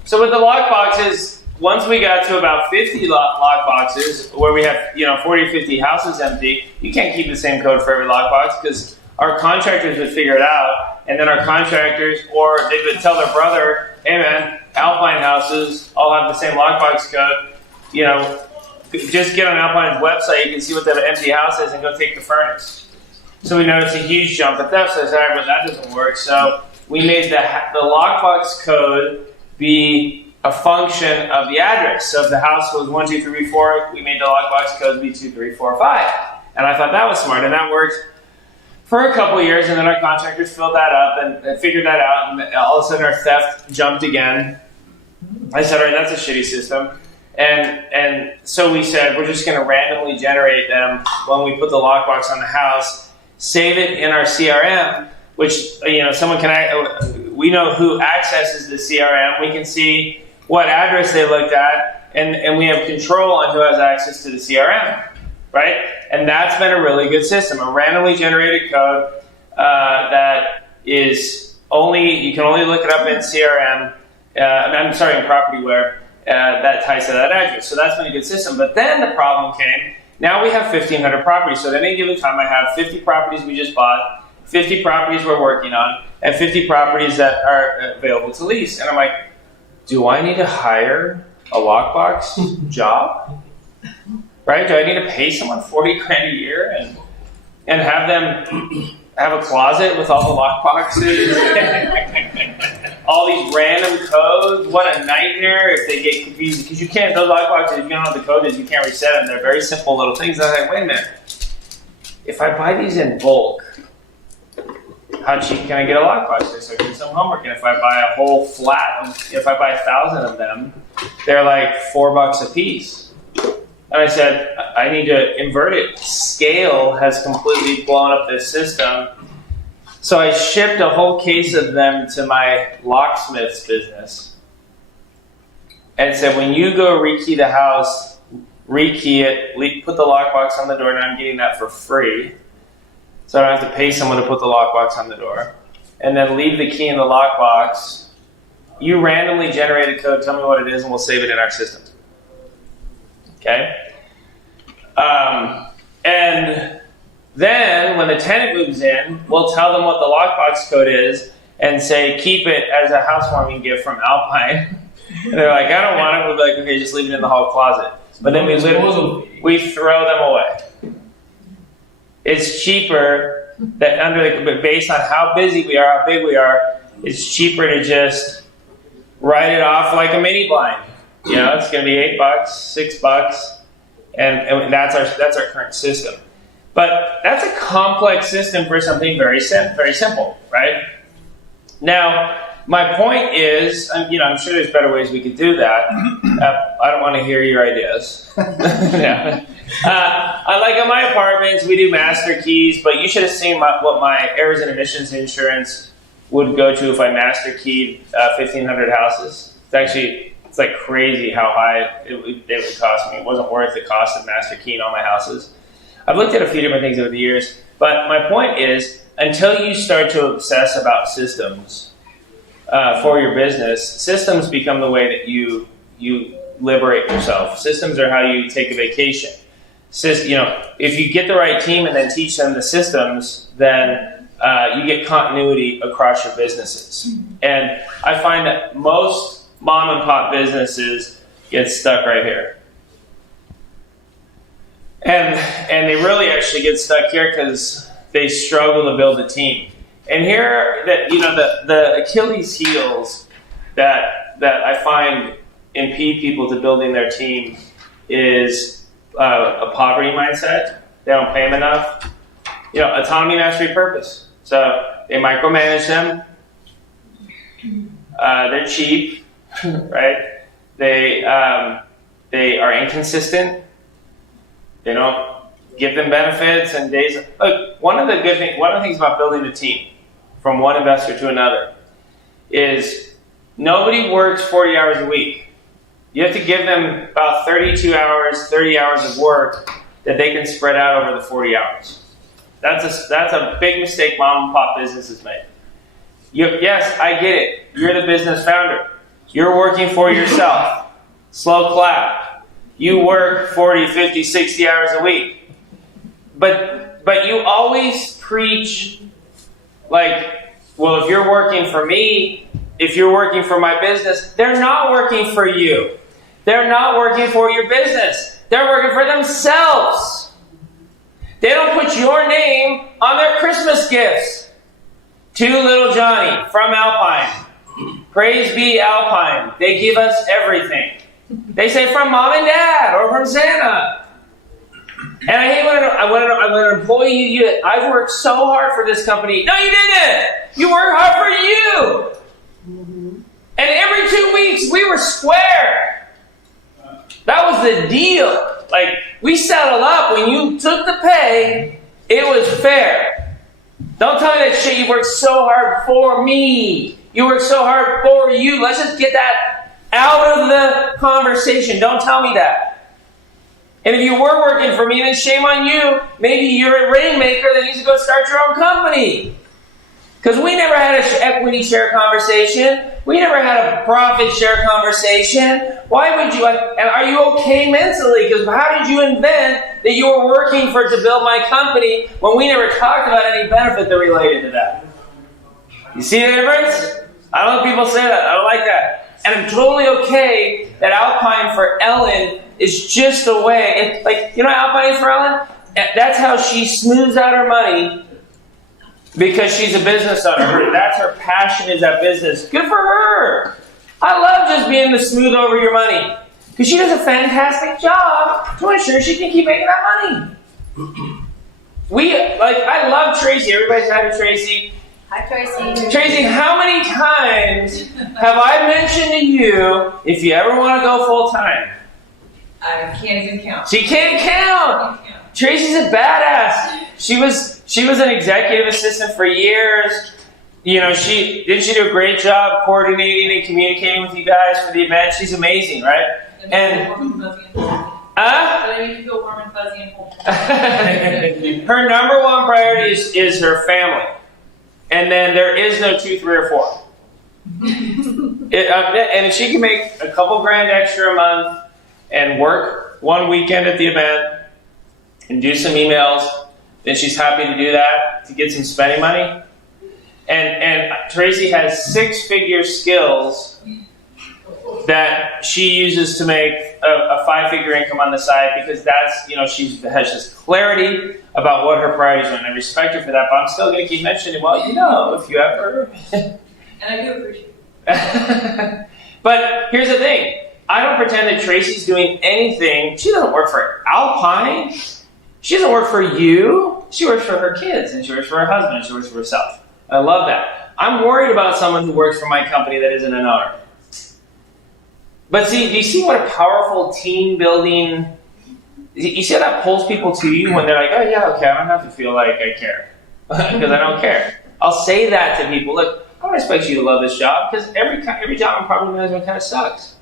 So with the lock boxes, once we got to about 50 lock boxes, where we have 40 or 50 houses empty, you can't keep the same code for every lock box because our contractors would figure it out, and then our contractors, or they would tell their brother, hey man, Alpine houses all have the same lockbox code. Just get on Alpine's website, you can see what the empty house is and go take the furnace. So we noticed a huge jump at theft, so I said, all right, but that doesn't work. So we made the lockbox code be a function of the address. So if the house was 1, 2, 3, 4, we made the lockbox code be 2, 3, 4, 5. And I thought that was smart, and that worked for a couple years, and then our contractors filled that up and figured that out, and all of a sudden our theft jumped again. I said, all right, that's a shitty system. And so we said, we're just going to randomly generate them when we put the lockbox on the house, save it in our CRM, which, someone can, we know who accesses the CRM. We can see what address they looked at, and we have control on who has access to the CRM, right? And that's been a really good system, a randomly generated code that is you can only look it up in CRM, in Propertyware, that ties to that address. So that's been a good system. But then the problem came. Now we have 1,500 properties. So at any given time, I have 50 properties we just bought, 50 properties we're working on, and 50 properties that are available to lease. And I'm like, do I need to hire a lockbox job? right? Do I need to pay someone $40 grand a year and have them have a closet with all the lock boxes, all these random codes? What a nightmare if they get confused, because you can't, those lock boxes, if you don't know what the code is, you can't reset them. They're very simple little things. I'm like, wait a minute, if I buy these in bulk, how cheap can I get a lockbox? So I do some homework, and if I buy a whole flat, if I buy 1,000 of them, they're like $4 a piece. And I said, I need to invert it. Scale has completely blown up this system. So I shipped a whole case of them to my locksmith's business and said, when you go rekey the house, rekey it, put the lockbox on the door, and I'm getting that for free. So I don't have to pay someone to put the lockbox on the door. And then leave the key in the lockbox. You randomly generate a code, tell me what it is, and we'll save it in our systems. Okay? And then when the tenant moves in, we'll tell them what the lockbox code is and say, keep it as a housewarming gift from Alpine. And they're like, I don't want it. We'll be like, okay, just leave it in the hall closet. But then we throw them away. It's cheaper that based on how busy we are, how big we are, it's cheaper to just write it off like a mini blind. You know, it's going to be $8, $6, and that's our current system. But that's a complex system for something very simple, right? Now, my point is, I'm sure there's better ways we could do that. I don't want to hear your ideas. Yeah. In my apartments, we do master keys, but you should have seen what my errors and emissions insurance would go to if I master keyed 1,500 houses. It's like crazy how high it would cost me. It wasn't worth the cost of master keying all my houses. I've looked at a few different things over the years, but my point is, until you start to obsess about systems for your business, systems become the way that you liberate yourself. Systems are how you take a vacation. If you get the right team and then teach them the systems, then you get continuity across your businesses. And I find that most mom and pop businesses get stuck right here. And they really actually get stuck here because they struggle to build a team. And here, the Achilles heels that I find impede people to building their team is a poverty mindset. They don't pay them enough. Autonomy, mastery, purpose. So they micromanage them. They're cheap, right? They are inconsistent. They don't give them benefits and days. Look, one of the things about building a team from one investor to another is nobody works 40 hours a week. You have to give them about 32 hours, 30 hours of work that they can spread out over the 40 hours. That's a big mistake mom and pop businesses make. Yes, I get it. You're the business founder. You're working for yourself. Slow clap. You work 40, 50, 60 hours a week. But you always preach well, if you're working for me, if you're working for my business, they're not working for you. They're not working for your business. They're working for themselves. They don't put your name on their Christmas gifts. To little Johnny from Alpine. Praise be Alpine. They give us everything. They say from mom and dad or from Santa. And I hate when an employee, I've worked so hard for this company. No, you didn't. You worked hard for you. And every 2 weeks, we were square. That was the deal. We settled up. When you took the pay, it was fair. Don't tell me that shit, you worked so hard for me. You worked so hard for you. Let's just get that out of the conversation. Don't tell me that. And if you were working for me, then shame on you. Maybe you're a rainmaker that needs to go start your own company. Because we never had an equity share conversation. We never had a profit share conversation. Why would you? And are you okay mentally? Because how did you invent that you were working to build my company when we never talked about any benefit that related to that? You see the difference? I don't know if people say that. I don't like that. And I'm totally okay that Alpine for Ellen is just a way. Like, you know how Alpine is for Ellen? That's how she smooths out her money because she's a business owner. That's her passion, is that business. Good for her. I love just being the smooth over your money because she does a fantastic job to ensure she can keep making that money. I love Tracy. Everybody's had Tracy. Hi, Tracy. Tracy, how many times have I mentioned to you if you ever want to go full time? I can't even count. She can't count. Tracy's a badass. She was an executive assistant for years. You know, she do a great job coordinating and communicating with you guys for the event. She's amazing, right? And But I make you feel warm and fuzzy and cold. her number one priority is her family. And then there is no 2, 3, or 4. And if she can make a couple grand extra a month and work one weekend at the event and do some emails, then she's happy to do that to get some spending money. And Tracy has 6-figure skills that she uses to make a 5-figure income on the side because that's, you know, she has this clarity about what her priorities are, and I respect her for that, but I'm still going to keep mentioning, well, you know, if you ever... And I do appreciate it. But here's the thing. I don't pretend that Tracy's doing anything. She doesn't work for Alpine. She doesn't work for you. She works for her kids, and she works for her husband, and she works for herself. I love that. I'm worried about someone who works for my company that isn't an owner. But see, do you see what a powerful team building... You see how that pulls people to you when they're like, oh yeah, okay, I don't have to feel like I care. Because I don't care. I'll say that to people. Look, I don't expect you to love this job because every job in property management kind of sucks.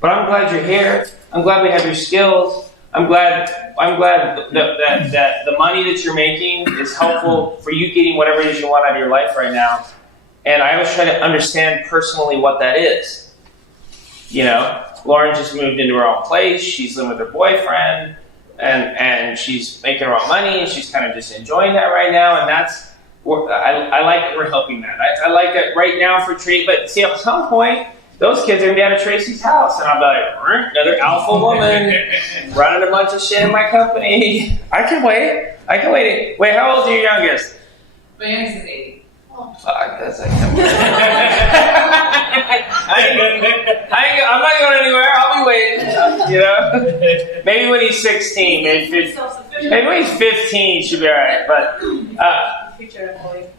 But I'm glad you're here. I'm glad we have your skills. I'm glad that the money that you're making is helpful for you getting whatever it is you want out of your life right now. And I always try to understand personally what that is. You know, Lauren just moved into her own place. She's living with her boyfriend, and she's making her own money, and she's kind of just enjoying that right now. And that's, I like that we're helping that. I like that right now for Tracy. But see, at some point, those kids are going to be out of Tracy's house, and I'll be like, another alpha woman running a bunch of shit in my company. I can wait. Wait, how old is your youngest? My youngest is 80. Fuck, that's like... I'm not going anywhere. I'll be waiting. You know? Maybe when he's 16, maybe when he's 15, he should be all right. But,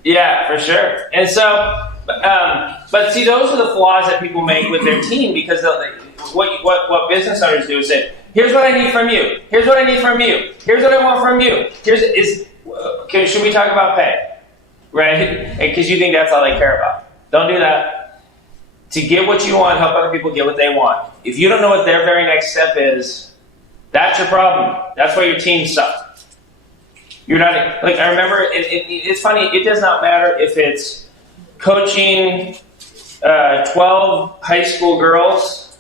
yeah, for sure. And so, but see, those are the flaws that people make with their team because what business owners do is say, here's what I need from you. Here's what I need from you. Here's what I want from you. Should we talk about pay? Right? Because you think that's all they care about. Don't do that. To get what you want, help other people get what they want. If you don't know what their very next step is, that's your problem. That's why your team sucks. You're not, like, I remember, it's funny, it does not matter if it's coaching 12 high school girls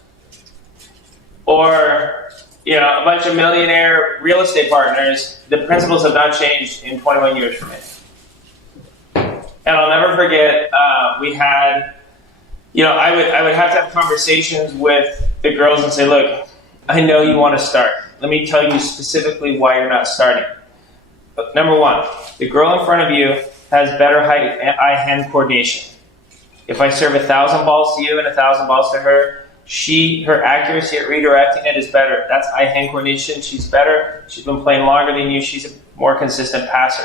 or, you know, a bunch of millionaire real estate partners. The principles have not changed in 21 years for me. And I'll never forget, we had, you know, I would have to have conversations with the girls and say, look, I know you want to start. Let me tell you specifically why you're not starting. But number one, the girl in front of you has better eye-hand coordination. If I serve 1,000 balls to you and 1,000 balls to her, her accuracy at redirecting it is better. That's eye-hand coordination. She's better. She's been playing longer than you. She's a more consistent passer.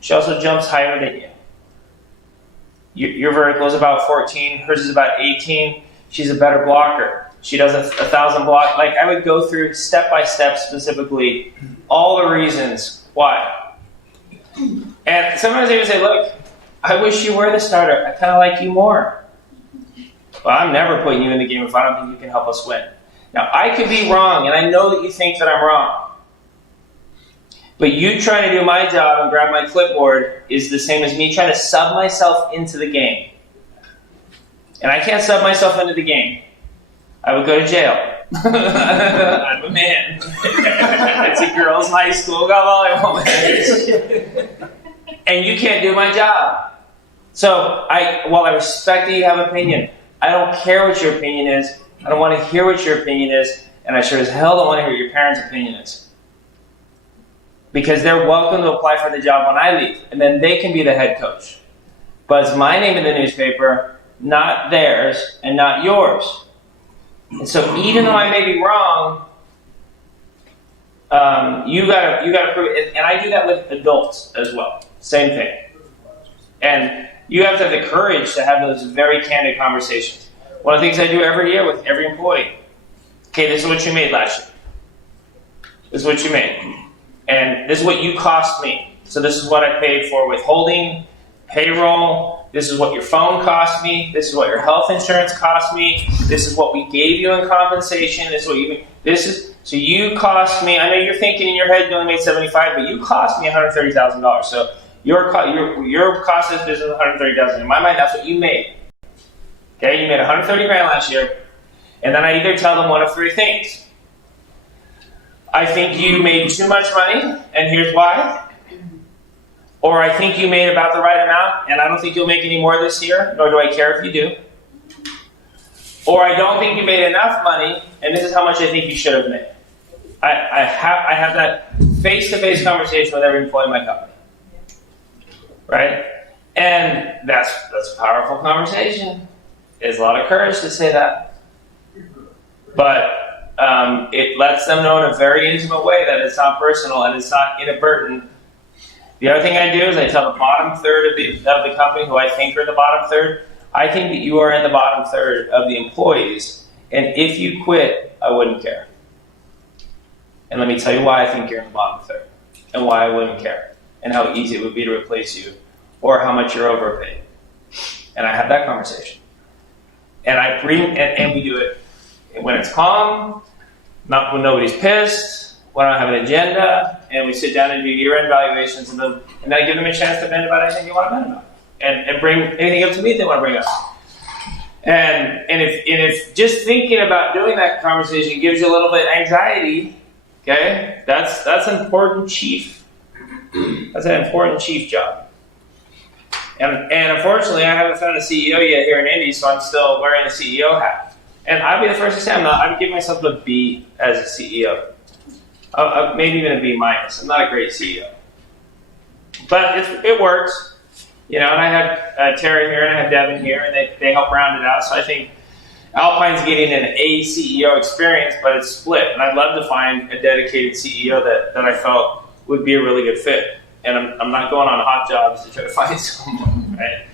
She also jumps higher than you. Your vertical is about 14. Hers is about 18. She's a better blocker. She does 1,000 block. Like, I would go through step by step specifically all the reasons why. And sometimes they would say, look, I wish you were the starter. I kind of like you more. Well, I'm never putting you in the game if I don't think you can help us win. Now, I could be wrong, and I know that you think that I'm wrong. But you trying to do my job and grab my clipboard is the same as me trying to sub myself into the game. And I can't sub myself into the game. I would go to jail. I'm a man. It's a girls' high school volleyball match. And you can't do my job. So, while I respect that you have an opinion, I don't care what your opinion is. I don't want to hear what your opinion is. And And I sure as hell don't want to hear what your parents' opinion is. Because they're welcome to apply for the job when I leave, and then they can be the head coach. But it's my name in the newspaper, not theirs, and not yours. And so even though I may be wrong, you gotta prove it. And I do that with adults as well. Same thing. And you have to have the courage to have those very candid conversations. One of the things I do every year with every employee. Okay, this is what you made last year. This is what you made. And this is what you cost me. So this is what I paid for withholding, payroll. This is what your phone cost me. This is what your health insurance cost me. This is what we gave you in compensation. This is what you. So you cost me. I know you're thinking in your head you only made $75, but you cost me $130,000. So your cost of this business is $130,000. In my mind, that's what you made. Okay, you made $130,000 last year, and then I either tell them one of three things. I think you made too much money, and here's why. Or I think you made about the right amount, and I don't think you'll make any more this year, nor do I care if you do. Or I don't think you made enough money, and this is how much I think you should have made. I have that face-to-face conversation with every employee in my company. Right? And that's a powerful conversation. There's a lot of courage to say that. But it lets them know in a very intimate way that it's not personal and it's not inadvertent. The other thing I do is I tell the bottom third of the company, who I think are the bottom third, I think that you are in the bottom third of the employees, and if you quit, I wouldn't care. And let me tell you why I think you're in the bottom third, and why I wouldn't care, and how easy it would be to replace you, or how much you're overpaid. And I have that conversation. And I bring, and we do it when it's calm, not when nobody's pissed, when I don't have an agenda, and we sit down and do year-end valuations of them, and I give them a chance to vent about anything they want to vent about, and bring anything up to me they want to bring up. And if just thinking about doing that conversation gives you a little bit of anxiety, okay, that's an important chief. That's an important chief job. And unfortunately, I haven't found a CEO yet here in Indy, so I'm still wearing the CEO hat. And I'll be the first to say I would give myself a B as a CEO. Maybe even a B minus. I'm not a great CEO. But it works. You know, and I have Terry here and I have Devin here, and they help round it out. So I think Alpine's getting an A CEO experience, but it's split. And I'd love to find a dedicated CEO that I felt would be a really good fit. And I'm not going on hot jobs to try to find someone, right?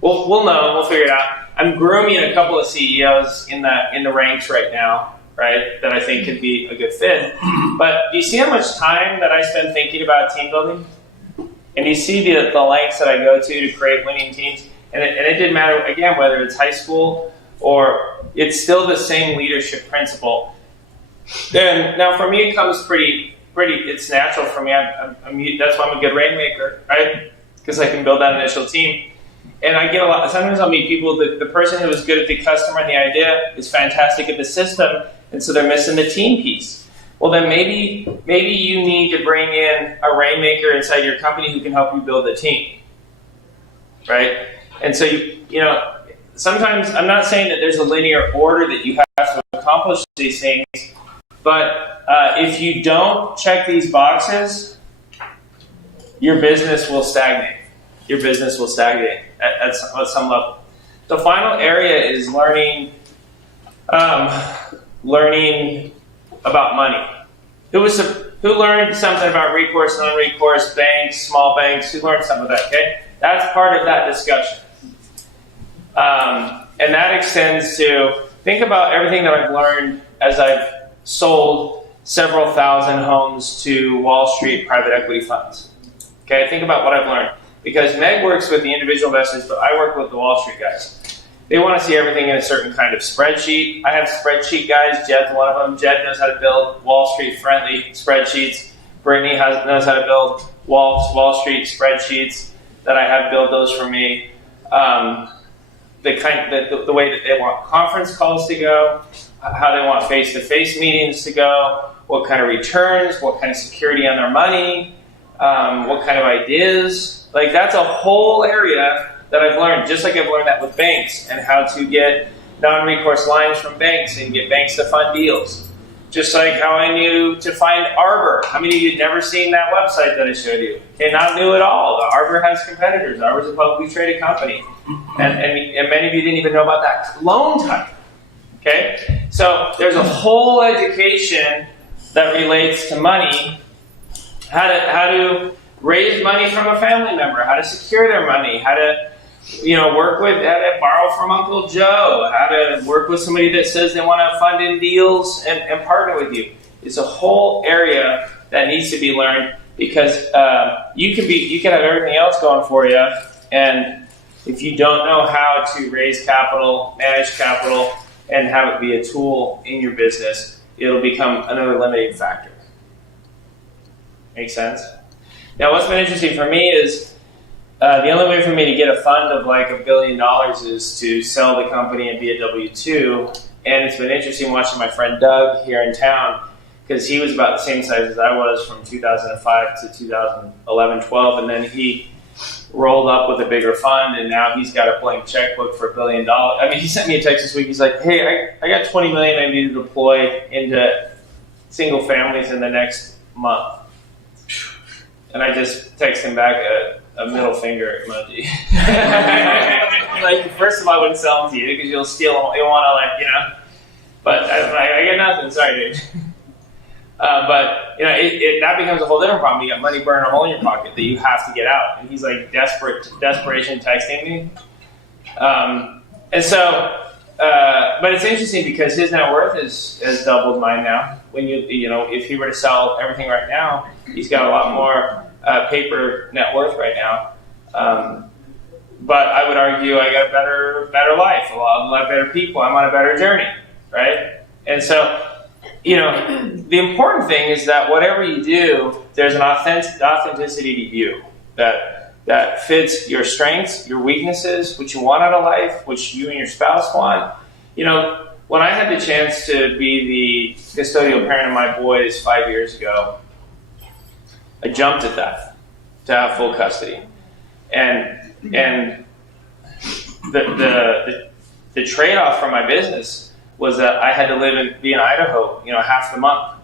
We'll know. We'll figure it out. I'm grooming a couple of CEOs in the ranks right now, right, that I think could be a good fit. But do you see how much time that I spend thinking about team building? And you see the lengths that I go to create winning teams? And it didn't matter, again, whether it's high school or it's still the same leadership principle. And now for me, it comes pretty, it's natural for me. That's why I'm a good rainmaker, right? Because I can build that initial team. And I get a lot, sometimes I'll meet people, the person who is good at the customer and the idea is fantastic at the system, and so they're missing the team piece. Well, then maybe you need to bring in a rainmaker inside your company who can help you build the team, right? And so, you know, sometimes I'm not saying that there's a linear order that you have to accomplish these things, but if you don't check these boxes, your business will stagnate. Your business will stagnate at some level. The final area is learning about money. Who learned something about recourse, non-recourse, banks, small banks? Who learned some of that? Okay, that's part of that discussion, and that extends to think about everything that I've learned as I've sold several thousand homes to Wall Street private equity funds. Okay, think about what I've learned. Because Meg works with the individual investors, but I work with the Wall Street guys. They want to see everything in a certain kind of spreadsheet. I have spreadsheet guys. Jed's one of them. Jed knows how to build Wall Street-friendly spreadsheets. Brittany knows how to build Wall Street spreadsheets that I have build those for me. The way that they want conference calls to go, how they want face-to-face meetings to go, what kind of returns, what kind of security on their money, what kind of ideas. Like, that's a whole area that I've learned, just like I've learned that with banks and how to get non-recourse lines from banks and get banks to fund deals. Just like how I knew to find Arbor. How many of you had never seen that website that I showed you? Okay, not new at all. Arbor has competitors. Arbor's a publicly traded company. And many of you didn't even know about that loan type. Okay? So there's a whole education that relates to money. How to raise money from a family member, how to secure their money, how to work with, how to borrow from Uncle Joe, how to work with somebody that says they want to fund in deals and partner with you. It's a whole area that needs to be learned because you can have everything else going for you, and if you don't know how to raise capital, manage capital, and have it be a tool in your business, it'll become another limiting factor. Make sense? Now, what's been interesting for me is the only way for me to get a fund of like $1 billion is to sell the company and be a W-2. And it's been interesting watching my friend Doug here in town because he was about the same size as I was from 2005 to 2011-12, and then he rolled up with a bigger fund, and now he's got a blank checkbook for $1 billion. I mean, he sent me a text this week. He's like, "Hey, I got $20 million I need to deploy into single families in the next month." And I just text him back a middle finger emoji. Like, first of all, I wouldn't sell them to you because you'll steal them. You'll want to, But I get nothing. Sorry, dude. But that becomes a whole different problem. You got money burning a hole in your pocket that you have to get out. And he's like desperation texting me. And so, but it's interesting because his net worth has doubled mine now. When if he were to sell everything right now, he's got a lot more paper net worth right now. But I would argue I got a better life, a lot better people. I'm on a better journey, right? And so, the important thing is that whatever you do, there's an authenticity to you that fits your strengths, your weaknesses, what you want out of life, what you and your spouse want. When I had the chance to be the custodial parent of my boys 5 years ago, I jumped at that to have full custody, and the trade-off for my business was that I had to be in Idaho, half the month.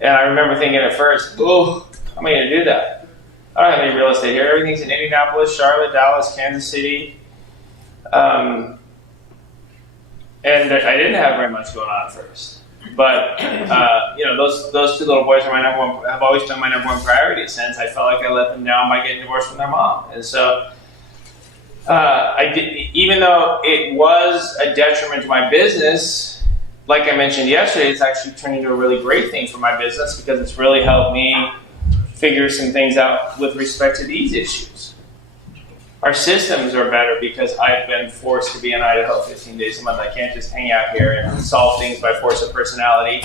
And I remember thinking at first, "Oh, how am I going to do that? I don't have any real estate here. Everything's in Indianapolis, Charlotte, Dallas, Kansas City." And I didn't have very much going on at first. But those two little boys are have always been my number one priority since I felt like I let them down by getting divorced from their mom. And so I did, even though it was a detriment to my business, like I mentioned yesterday, it's actually turned into a really great thing for my business because it's really helped me figure some things out with respect to these issues. Our systems are better because I've been forced to be in Idaho 15 days a month. I can't just hang out here and solve things by force of personality.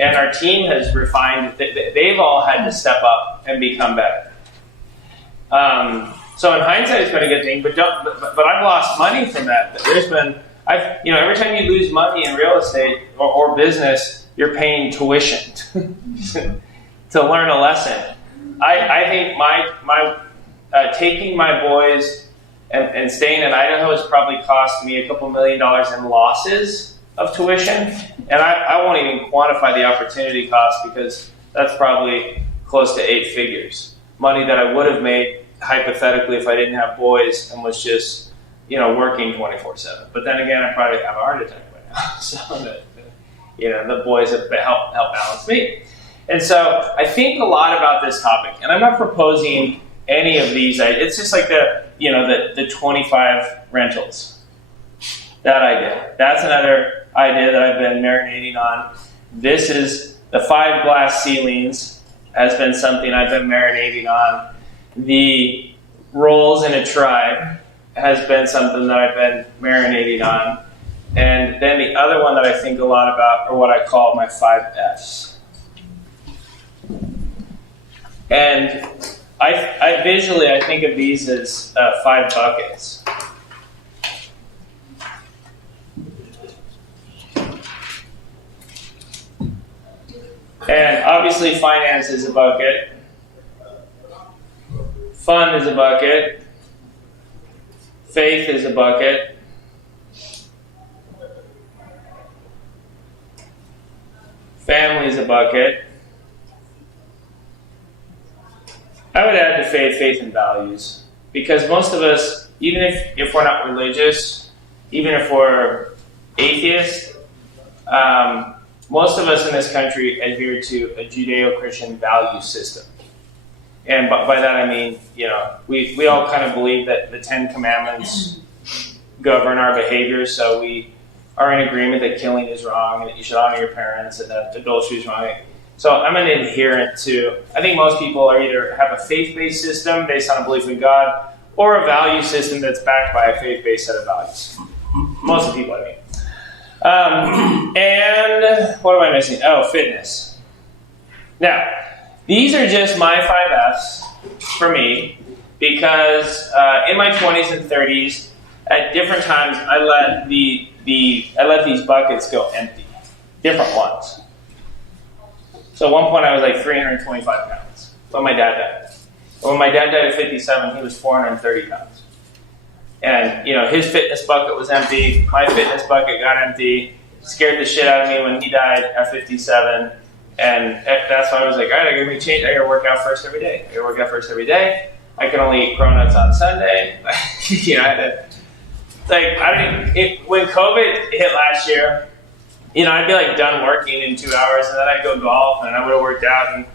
And our team has refined, they've all had to step up and become better. So in hindsight, it's been a good thing, but I've lost money from that. There's been, every time you lose money in real estate or business, you're paying tuition to learn a lesson. I think my taking my boys and staying in Idaho has probably cost me a couple $1 million in losses of tuition, and I won't even quantify the opportunity cost because that's probably close to 8 figures. Money that I would have made hypothetically if I didn't have boys and was just working 24/7. But then again, I probably have a heart attack by now, so the boys have helped balance me. And so I think a lot about this topic, and I'm not proposing any of these. It's just like the 25 rentals. That idea. That's another idea that I've been marinating on. This is the 5 glass ceilings has been something I've been marinating on. The roles in a tribe has been something that I've been marinating on. And then the other one that I think a lot about are what I call my 5 F's. And I visually, I think of these as 5 buckets. And obviously finance is a bucket. Fun is a bucket. Faith is a bucket. family's a bucket. I would add to faith and values. Because most of us, even if we're not religious, even if we're atheists, most of us in this country adhere to a Judeo-Christian value system. And by that I mean, we all kind of believe that the 10 Commandments govern our behavior, so we are in agreement that killing is wrong, and that you should honor your parents, and that adultery is wrong. So I'm an adherent to, I think most people are either have a faith-based system based on a belief in God, or a value system that's backed by a faith-based set of values. Most of the people, I mean. And what am I missing? Oh, fitness. Now, these are just my 5 F's for me, because in my 20s and 30s, at different times, I let these buckets go empty, different ones. So at one point, I was like 325 pounds when my dad died. When my dad died at 57, he was 430 pounds. And, his fitness bucket was empty. My fitness bucket got empty. Scared the shit out of me when he died at 57. And that's why I was like, all right, I gotta make change. I gotta work out first every day. I can only eat cronuts on Sunday. When COVID hit last year, I'd be like done working in 2 hours, and then I'd go golf, and I would have worked out. And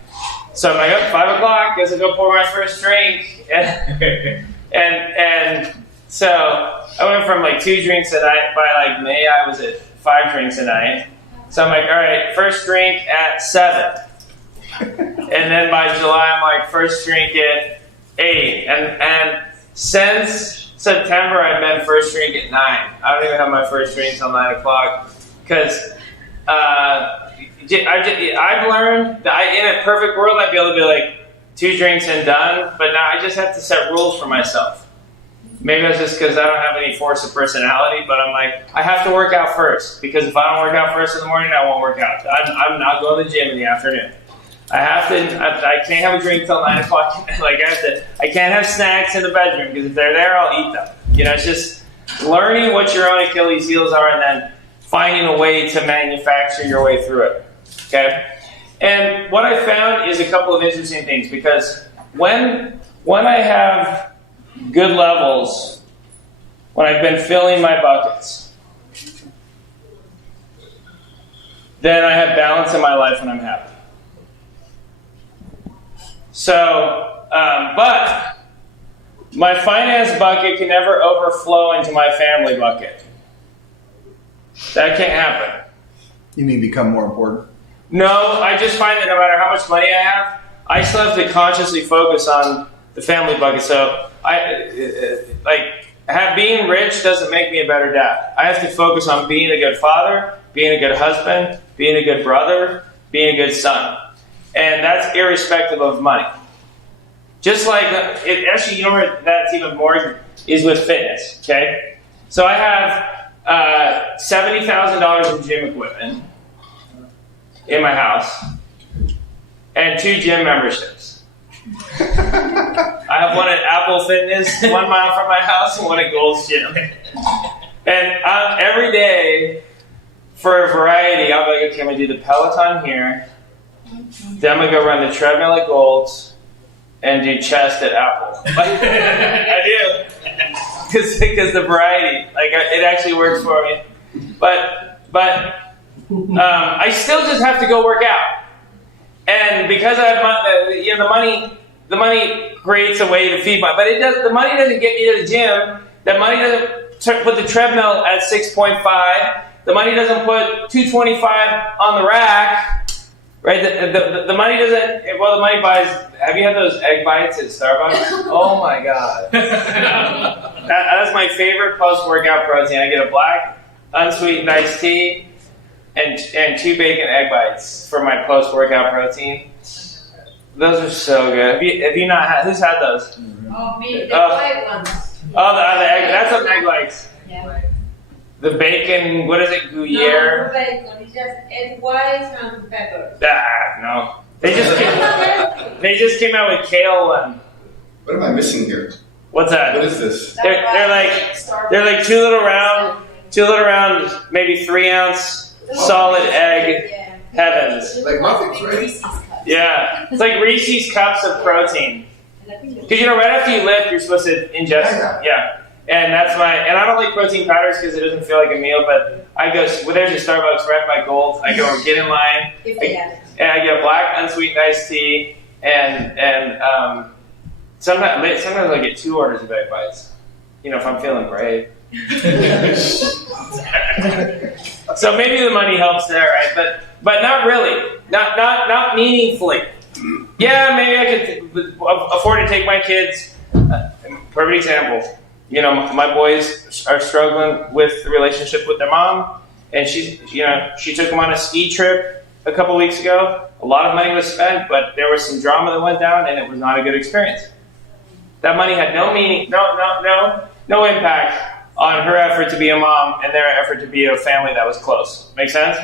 so I'm like, up 5 o'clock, guess I'll go pour my first drink. And so I went from like 2 drinks a night. By like May, I was at 5 drinks a night. So I'm like, all right, first drink at 7. And then by July, I'm like, first drink at 8. And since September, I've been first drink at 9. I don't even have my first drink till 9 o'clock. Because I've learned that in a perfect world, I'd be able to be like 2 drinks and done. But now I just have to set rules for myself. Maybe that's just because I don't have any force of personality, but I'm like, I have to work out first, because if I don't work out first in the morning, I won't work out. I'm not going to the gym in the afternoon. I can't have a drink till 9 o'clock. I can't have snacks in the bedroom, because if they're there, I'll eat them. It's just learning what your own Achilles heels are, and then finding a way to manufacture your way through it. Okay? And what I found is a couple of interesting things, because when I have good levels, when I've been filling my buckets, then I have balance in my life and I'm happy. So, but my finance bucket can never overflow into my family bucket. That can't happen. You mean become more important? No, I just find that no matter how much money I have, I still have to consciously focus on the family bucket. So being rich doesn't make me a better dad. I have to focus on being a good father, being a good husband, being a good brother, being a good son. And that's irrespective of money. Just like, where that's even more is with fitness, okay? So I have $70,000 in gym equipment in my house and 2 gym memberships. I have one at Apple Fitness, 1 mile from my house, and one at Gold's Gym. And every day, for a variety, I'll be like, okay, I'm going to do the Peloton here. Then I'm going to go run the treadmill at Gold's and do chest at Apple. I do. Because the variety, it actually works for me. But I still just have to go work out. And because I have the money creates a way to feed the money doesn't get me to the gym. The money doesn't put the treadmill at 6.5. The money doesn't put 225 on the rack. Right? The money doesn't. Well, the money buys. Have you had those egg bites at Starbucks? Oh my god, that's my favorite post-workout protein. I get a black unsweetened iced tea and 2 bacon egg bites for my post-workout protein. Those are so good. Have you not had? Who's had those? Oh, me, the white ones. Oh, the egg. That's what Meg likes. Yeah. The bacon. What is it? Gruyere. No, bacon. It's just egg whites and pepper. No. They just came out with kale one. What am I missing here? What's that? What is this? They're like two little round, maybe 3 ounce solid egg Heavens. Like muffins, right? Reese's cups. Yeah. It's like Reese's cups of protein. Because right after you lift, you're supposed to ingest. Yeah. And that's and I don't like protein powders because it doesn't feel like a meal, but I go, well, there's a Starbucks right by Gold. I go get in line. If they have it. And I get a black unsweetened iced tea, and sometimes I get 2 orders of egg bites. If I'm feeling brave. So maybe the money helps there, right? But not really. Not meaningfully. Yeah, maybe I could afford to take my kids. Perfect example. My boys are struggling with the relationship with their mom, and she took them on a ski trip a couple weeks ago. A lot of money was spent, but there was some drama that went down, and it was not a good experience. That money had no meaning, no impact on her effort to be a mom and their effort to be a family that was close. Make sense?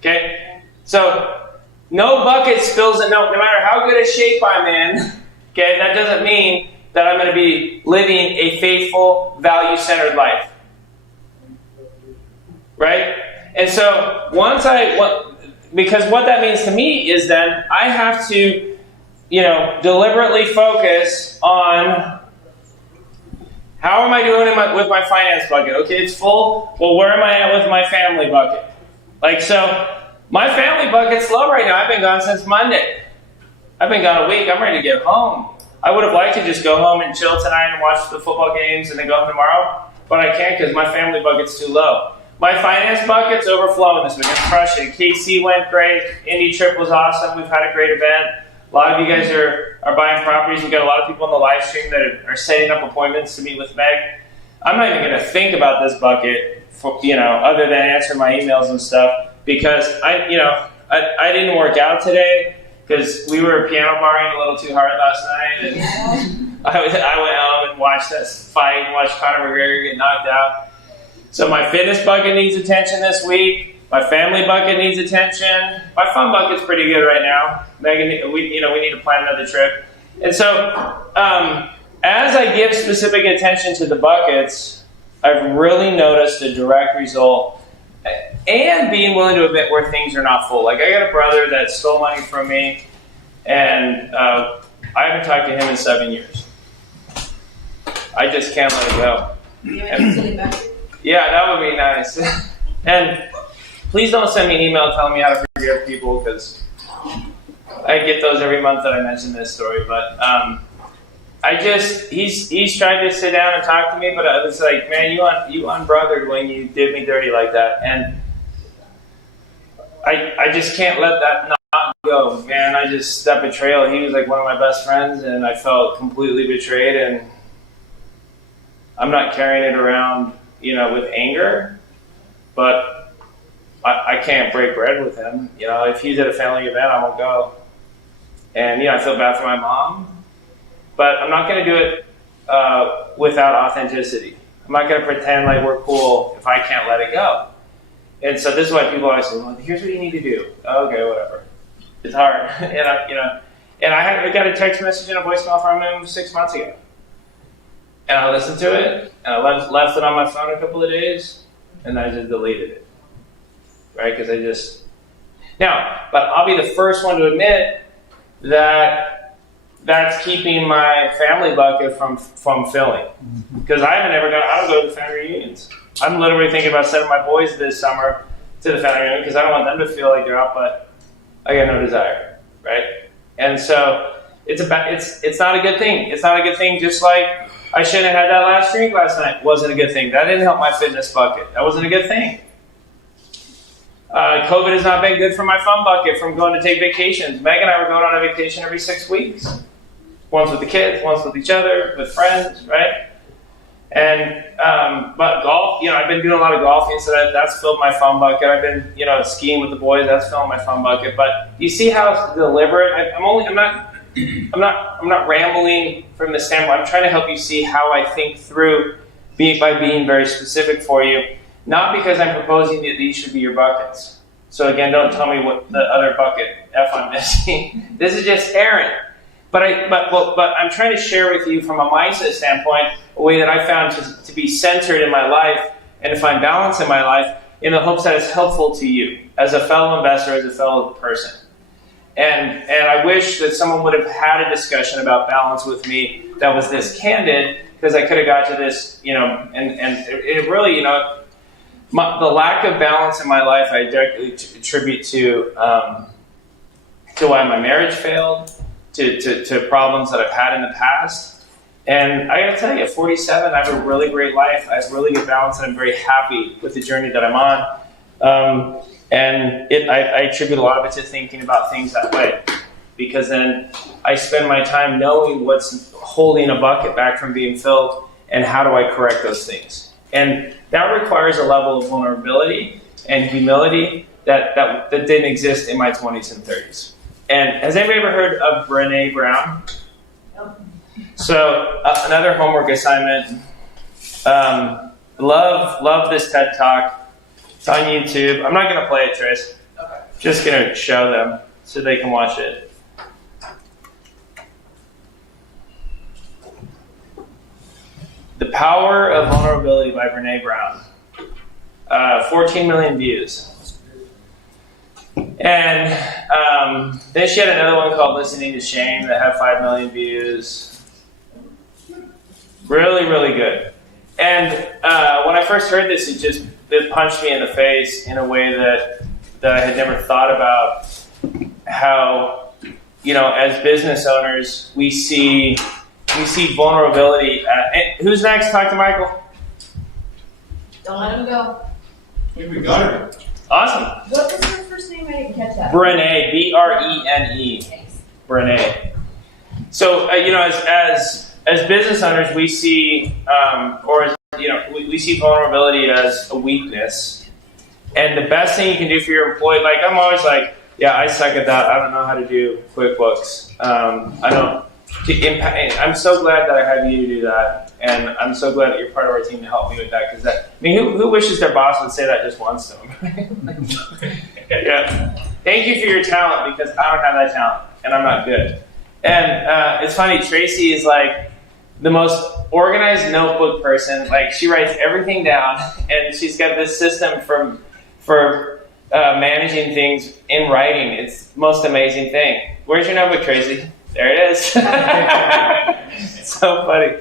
Okay? So, no bucket spills it. No matter how good a shape I'm in, okay, that doesn't mean that I'm going to be living a faithful, value-centered life. Right? And so, because what that means to me is then I have to, deliberately focus on how am I doing with my finance bucket? Okay, it's full. Well, where am I at with my family bucket? My family bucket's low right now. I've been gone since Monday. I've been gone a week. I'm ready to get home. I would have liked to just go home and chill tonight and watch the football games and then go home tomorrow, but I can't because my family bucket's too low. My finance bucket's overflowing this week. I'm crushing it. KC went great. Indy trip was awesome. We've had a great event. A lot of you guys are buying properties. We've got a lot of people in the live stream that are setting up appointments to meet with Meg. I'm not even going to think about this bucket for, other than answer my emails and stuff because I didn't work out today because we were piano barring a little too hard last night. And I went home and watched this fight and watched Conor McGregor get knocked out. So my fitness bucket needs attention this week. My family bucket needs attention. My fun bucket's pretty good right now. Megan, we need to plan another trip. And so, as I give specific attention to the buckets, I've really noticed a direct result, and being willing to admit where things are not full. Like I got a brother that stole money from me, and I haven't talked to him in 7 years. I just can't let it go. Yeah, that would be nice. And please don't send me an email telling me how to forgive people because I get those every month that I mention this story. But he's tried to sit down and talk to me, but I was like, man, you unbrothered when you did me dirty like that, and I just can't let that not go, man. That betrayal. He was like one of my best friends, and I felt completely betrayed, and I'm not carrying it around, with anger, but I can't break bread with him. If he's at a family event, I won't go. And, I feel bad for my mom, but I'm not going to do it without authenticity. I'm not going to pretend like we're cool if I can't let it go. And so this is why people always say, well, here's what you need to do. Okay, whatever. It's hard. And I got a text message and a voicemail from him 6 months ago. And I listened to it, and I left it on my phone a couple of days, and I just deleted it. Right? Because but I'll be the first one to admit that that's keeping my family bucket from filling. Because I don't go to the family reunions. I'm literally thinking about sending my boys this summer to the family reunion because I don't want them to feel like they're out, but I got no desire, right? And so it's not a good thing. It's not a good thing, just like I shouldn't have had that last drink last night. Wasn't a good thing. That didn't help my fitness bucket. That wasn't a good thing. COVID has not been good for my fun bucket from going to take vacations. Meg and I were going on a vacation every 6 weeks. Once with the kids, once with each other, with friends, right? And, but golf, I've been doing a lot of golfing, so that's filled my fun bucket. I've been, skiing with the boys, that's filled my fun bucket. But you see how deliberate, I'm not rambling from the standpoint. I'm trying to help you see how I think through by being very specific for you. Not because I'm proposing that these should be your buckets. So again, don't tell me what the other bucket F I'm missing. This is just Aaron. But I'm trying to share with you from a mindset standpoint a way that I found to be centered in my life and to find balance in my life in the hopes that it's helpful to you. as a fellow investor, as a fellow person. And I wish that someone would have had a discussion about balance with me that was this candid, because I could have got to this, and it really, the lack of balance in my life, I directly attribute to why my marriage failed, to problems that I've had in the past. And I gotta tell you, at 47, I have a really great life. I have really good balance, and I'm very happy with the journey that I'm on. I attribute a lot of it to thinking about things that way, because then I spend my time knowing what's holding a bucket back from being filled, and how do I correct those things. And that requires a level of vulnerability and humility that didn't exist in my 20s and 30s. And has anybody ever heard of Brené Brown? So another homework assignment. Love this TED Talk. It's on YouTube. I'm not going to play it, Trace. Okay. Just going to show them so they can watch it. The Power of Vulnerability by Brené Brown. 14 million views. And then she had another one called Listening to Shame that had 5 million views. Really, really good. And when I first heard this, it punched me in the face in a way that I had never thought about. How, as business owners, we see vulnerability. Who's next? Talk to Michael. Don't let him go. I think we got her. Awesome. What was her first name? I didn't catch that. Brené, B-R-E-N-E. Thanks. Brené. So, as business owners, we see, we see vulnerability as a weakness. And the best thing you can do for your employee, I'm always like, yeah, I suck at that. I don't know how to do QuickBooks. I'm so glad that I have you to do that. And I'm so glad that you're part of our team to help me with that. Who wishes their boss would say that just once to them? Yeah. Thank you for your talent, because I don't have that talent and I'm not good. And it's funny, Tracy is the most organized notebook person. She writes everything down, and she's got this system for managing things in writing. It's the most amazing thing. Where's your notebook, Tracy? There it is. It's so funny.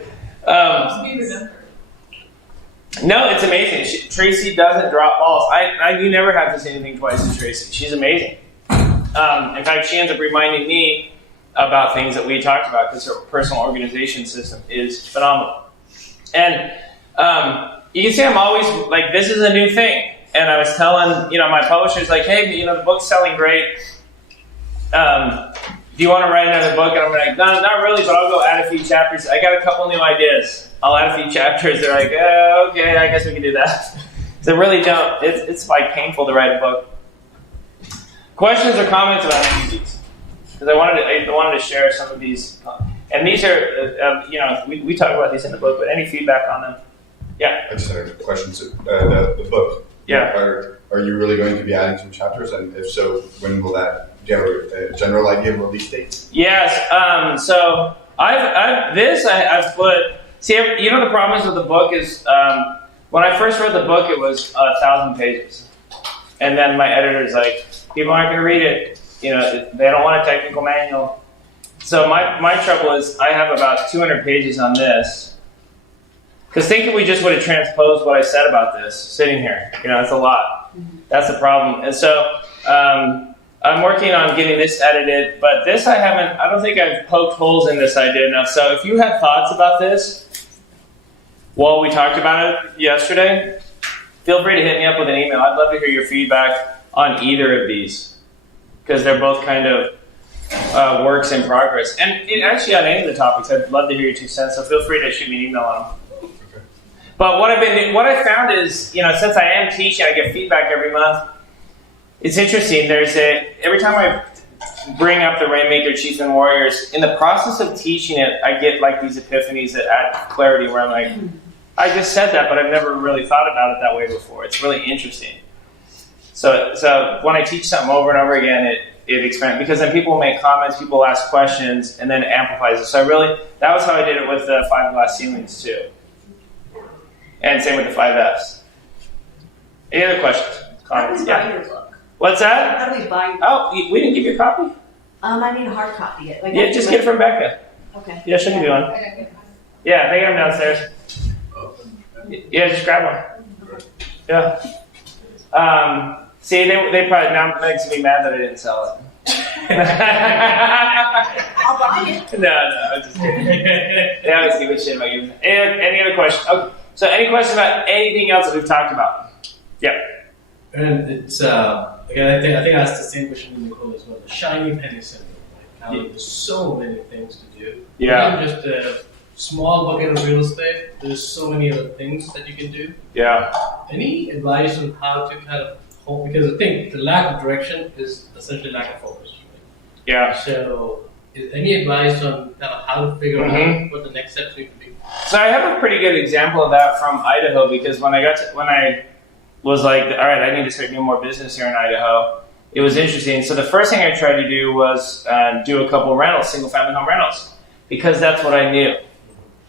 No, it's amazing. Tracy doesn't drop balls. You never have to say anything twice to Tracy. She's amazing. In fact, she ends up reminding me about things that we talked about, because her personal organization system is phenomenal. And you can see I'm always this is a new thing. And I was telling my publishers hey, the book's selling great. Do you want to write another book? And I'm like, no, not really, but I'll go add a few chapters. I got a couple new ideas. I'll add a few chapters. They're like, okay, I guess we can do that. So really don't. It's painful to write a book. Questions or comments about any of these? Because I wanted to share some of these. And these are, we talk about these in the book, but any feedback on them? Yeah. I just had a question. So, the book. Yeah. Are you really going to be adding some chapters? And if so, when will that? Do you have a general idea of release date? Yes. So I've put. See, the problem is with the book is when I first wrote the book, it was 1,000 pages, and then my editor's like, people aren't going to read it. They don't want a technical manual. So my trouble is I have about 200 pages on this. Because think if we just would have transposed what I said about this sitting here. It's a lot. That's the problem. And so I'm working on getting this edited, but this I don't think I've poked holes in this idea enough. So if you had thoughts about this while we talked about it yesterday, feel free to hit me up with an email. I'd love to hear your feedback on either of these, because they're both kind of works in progress. And actually on any of the topics, I'd love to hear your 2 cents, so feel free to shoot me an email on them. Okay. But what I found is, since I am teaching, I get feedback every month. It's interesting. Every time I bring up the Rainmaker, Chiefs, and Warriors, in the process of teaching it, I get these epiphanies that add clarity where I'm like, I just said that, but I've never really thought about it that way before. It's really interesting. So when I teach something over and over again, it expands, because then people make comments, people ask questions, and then it amplifies it. So that was how I did it with the 5 glass ceilings too. And same with the 5 Fs. Any other questions? Comments? Your book. What's that? How do we buy? Oh, we didn't give you a copy? I need a hard copy. Like, Yeah, just get it from Becca. Okay. Yeah, she'll give you one. Yeah, they got them downstairs. Yeah, just grab one. Yeah. See, they probably now makes me mad that I didn't sell it. I'll buy it. No, I'm just kidding. They always give me shit about you. Any other questions? Okay. So, any questions about anything else that we've talked about? Yeah. And it's again, I think I asked the same question to Nicole as well. The shiny penny syndrome. Like how there's so many things to do. Yeah. Even just a small bucket of real estate. There's so many other things that you can do. Yeah. Any advice on how to kind of hold? Because I think the lack of direction is essentially lack of focus. Right? Yeah. So, any advice on kind of how to figure out what the next steps need to be? So I have a pretty good example of that from Idaho because when I was like, all right, I need to start doing more business here in Idaho, it was interesting. So the first thing I tried to do was do a couple rentals, single-family home rentals, because that's what I knew.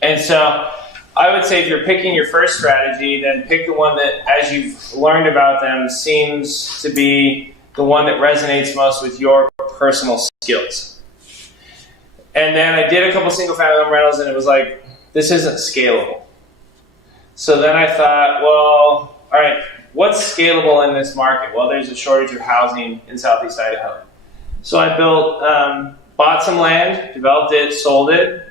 And so I would say if you're picking your first strategy, then pick the one that, as you've learned about them, seems to be the one that resonates most with your personal skills. And then I did a couple single-family home rentals, and it was like, this isn't scalable. So then I thought, well, all right, what's scalable in this market? Well, there's a shortage of housing in Southeast Idaho. So I bought some land, developed it, sold it,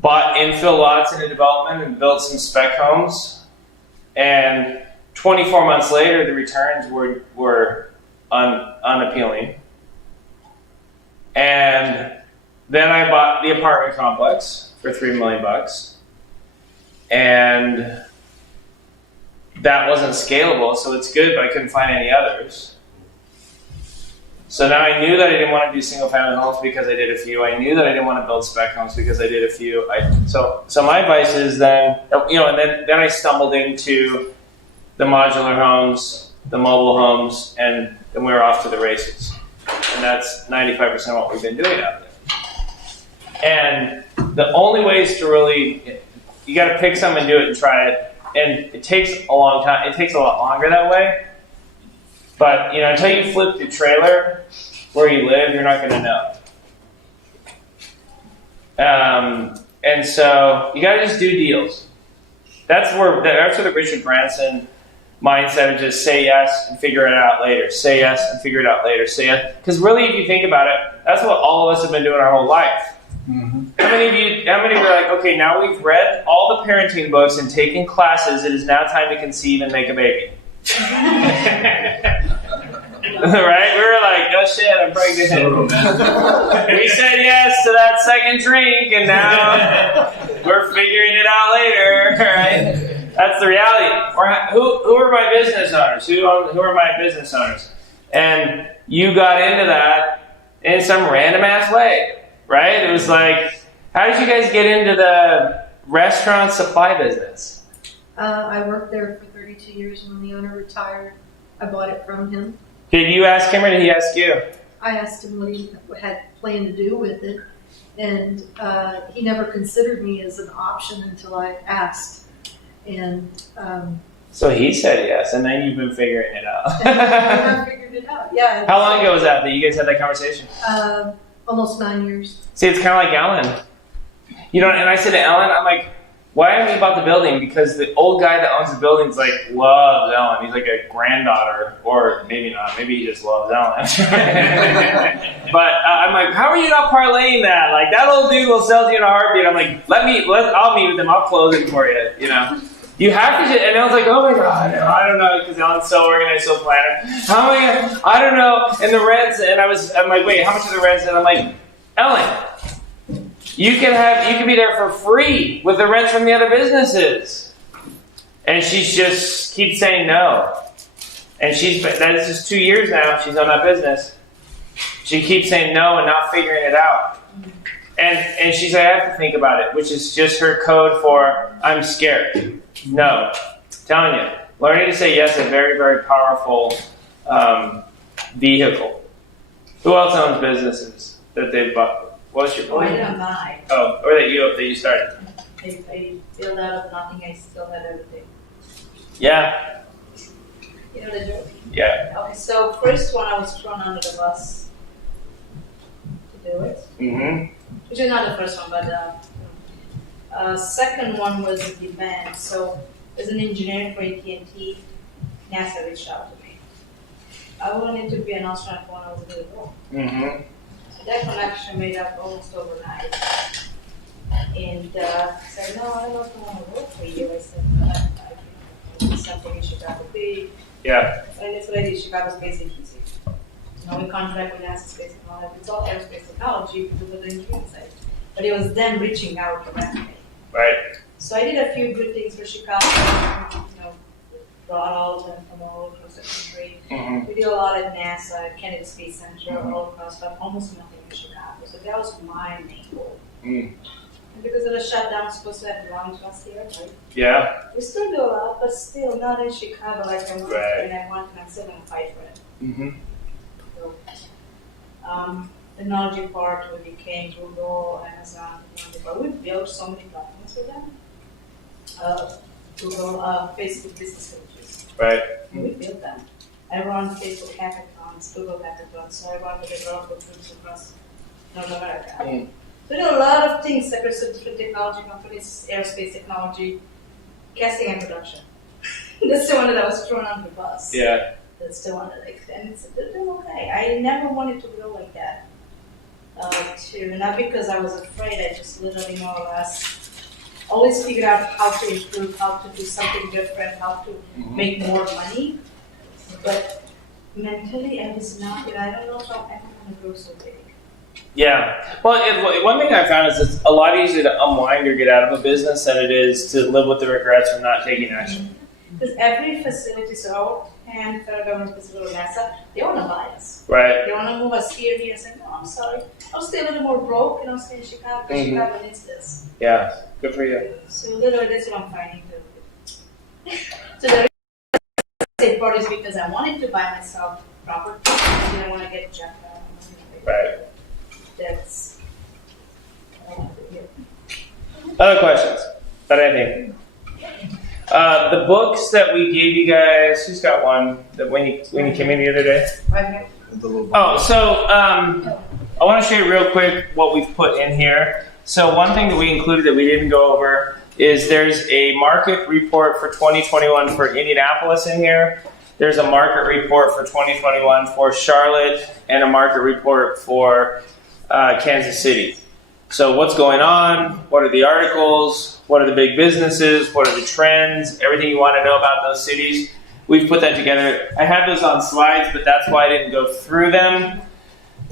bought infill lots in a development and built some spec homes. And 24 months later, the returns were unappealing. And then I bought the apartment complex for $3 million. And that wasn't scalable, so it's good, but I couldn't find any others. So now I knew that I didn't want to do single-family homes because I did a few. I knew that I didn't want to build spec homes because I did a few. So my advice is then, and then I stumbled into the modular homes, the mobile homes, and then we were off to the races. And that's 95% of what we've been doing out there. And the only ways to really, you got to pick something and do it and try it. And it takes a long time. It takes a lot longer that way. But, until you flip the trailer where you live, you're not going to know. And so you got to just do deals. That's where the Richard Branson mindset of just say yes and figure it out later. Say yes and figure it out later. Say yes. Because really, if you think about it, that's what all of us have been doing our whole life. Mm-hmm. How many of you are like, okay, now we've read all the parenting books and taken classes, it is now time to conceive and make a baby. Right? We were like, oh shit, I'm pregnant. We said yes to that second drink, and now we're figuring it out later, right? That's the reality. Who are my business owners? Who are my business owners? And you got into that in some random ass way. Right? It was like, how did you guys get into the restaurant supply business? I worked there for 32 years. When the owner retired, I bought it from him. Did you ask him or did he ask you? I asked him what he had planned to do with it, and he never considered me as an option until I asked. And so he said yes, and then you've been figuring it out. I figured it out. Yeah. How long ago was that you guys had that conversation? Almost 9 years. See, it's kind of like Ellen. And I said to Ellen, I'm like, why haven't you bought the building? Because the old guy that owns the building loves Ellen. He's like a granddaughter, or maybe not. Maybe he just loves Ellen. But I'm like, how are you not parlaying that? Like, that old dude will sell to you in a heartbeat. I'm like, I'll meet with him. I'll close it for you. You have to. And Ellen's like, oh my god, I don't know, because Ellen's so organized, so planner. How am I gonna? I don't know. And the rents. And I'm like, wait, how much are the rents? And I'm like, Ellen, you can be there for free with the rents from the other businesses. And she just keeps saying no. And that's just 2 years now. She's on that business. She keeps saying no and not figuring it out. And she's like, I have to think about it, which is just her code for I'm scared. No. I'm telling you, learning to say yes is a very, very powerful vehicle. Who else owns businesses that they've bought? What's your point? I don't buy. Oh, or that you started. I built out of nothing, I still have everything. Yeah. You know the joke? Yeah. Okay, so first one I was thrown under the bus to do it. Mm-hmm. Which is not the first one, but second one was a demand. So as an engineer for AT&T, NASA reached out to me. I wanted to be an astronaut when I was a little boy. Mm-hmm. So that connection made up almost overnight. And said, no, I don't know if I want to work for you. I said, I do something in Chicago Bay. Yeah. And it's already Chicago Space Agency. Now we contract with NASA Space Technology. It's all aerospace technology because of the engineering side. But it was them reaching out directly. Right. So I did a few good things for Chicago. Brought all of them from all across the country. Mm-hmm. We did a lot at NASA, Kennedy Space Center, all across, but almost nothing in Chicago. So that was my main goal. Mm. And because of the shutdown, we're supposed to have launch last year, right? Yeah. We still do a lot, but still not in Chicago like I wanted Right. and I want, and I'm still gonna fight for it. Mm-hmm. So, technology part, we became Google, Amazon, but we built so many platforms for them. Google, Facebook business coaches. Right. We built them. I run Facebook hackathons, Google hackathons, so I run the developer groups across North America. Mm. So there are a lot of things across the different technology companies, aerospace technology, casting and production. That's the one that I was thrown on the bus. Yeah. That's the one that and it's they're okay. I never wanted to go like that. Not because I was afraid, I just literally more or less always figured out how to improve, how to do something different, how to make more money. But mentally, I was not, I don't know if I ever want to grow so big. Yeah. Well, one thing I found is it's a lot easier to unwind or get out of a business than it is to live with the regrets from not taking action. Because every facility, so and federal government facility, NASA, they want to buy us. Right. They want to move us here. I said, no, I'm sorry. I'll stay a little more broke and I'll stay in Chicago because Chicago needs this. Yeah. Good for you. So literally, that's what I'm finding too. So the real part is because I wanted to buy myself property. I didn't want to get jumped out. Right. That's what I want to do. Other questions about anything? The books that we gave you guys, who's got one that when you came in the other day? Right here. Oh, so I want to show you real quick what we've put in here. So one thing that we included that we didn't go over is there's a market report for 2021 for Indianapolis in here. There's a market report for 2021 for Charlotte and a market report for Kansas City. So what's going on? What are the articles? What are the big businesses? What are the trends? Everything you want to know about those cities. We've put that together. I have those on slides, but that's why I didn't go through them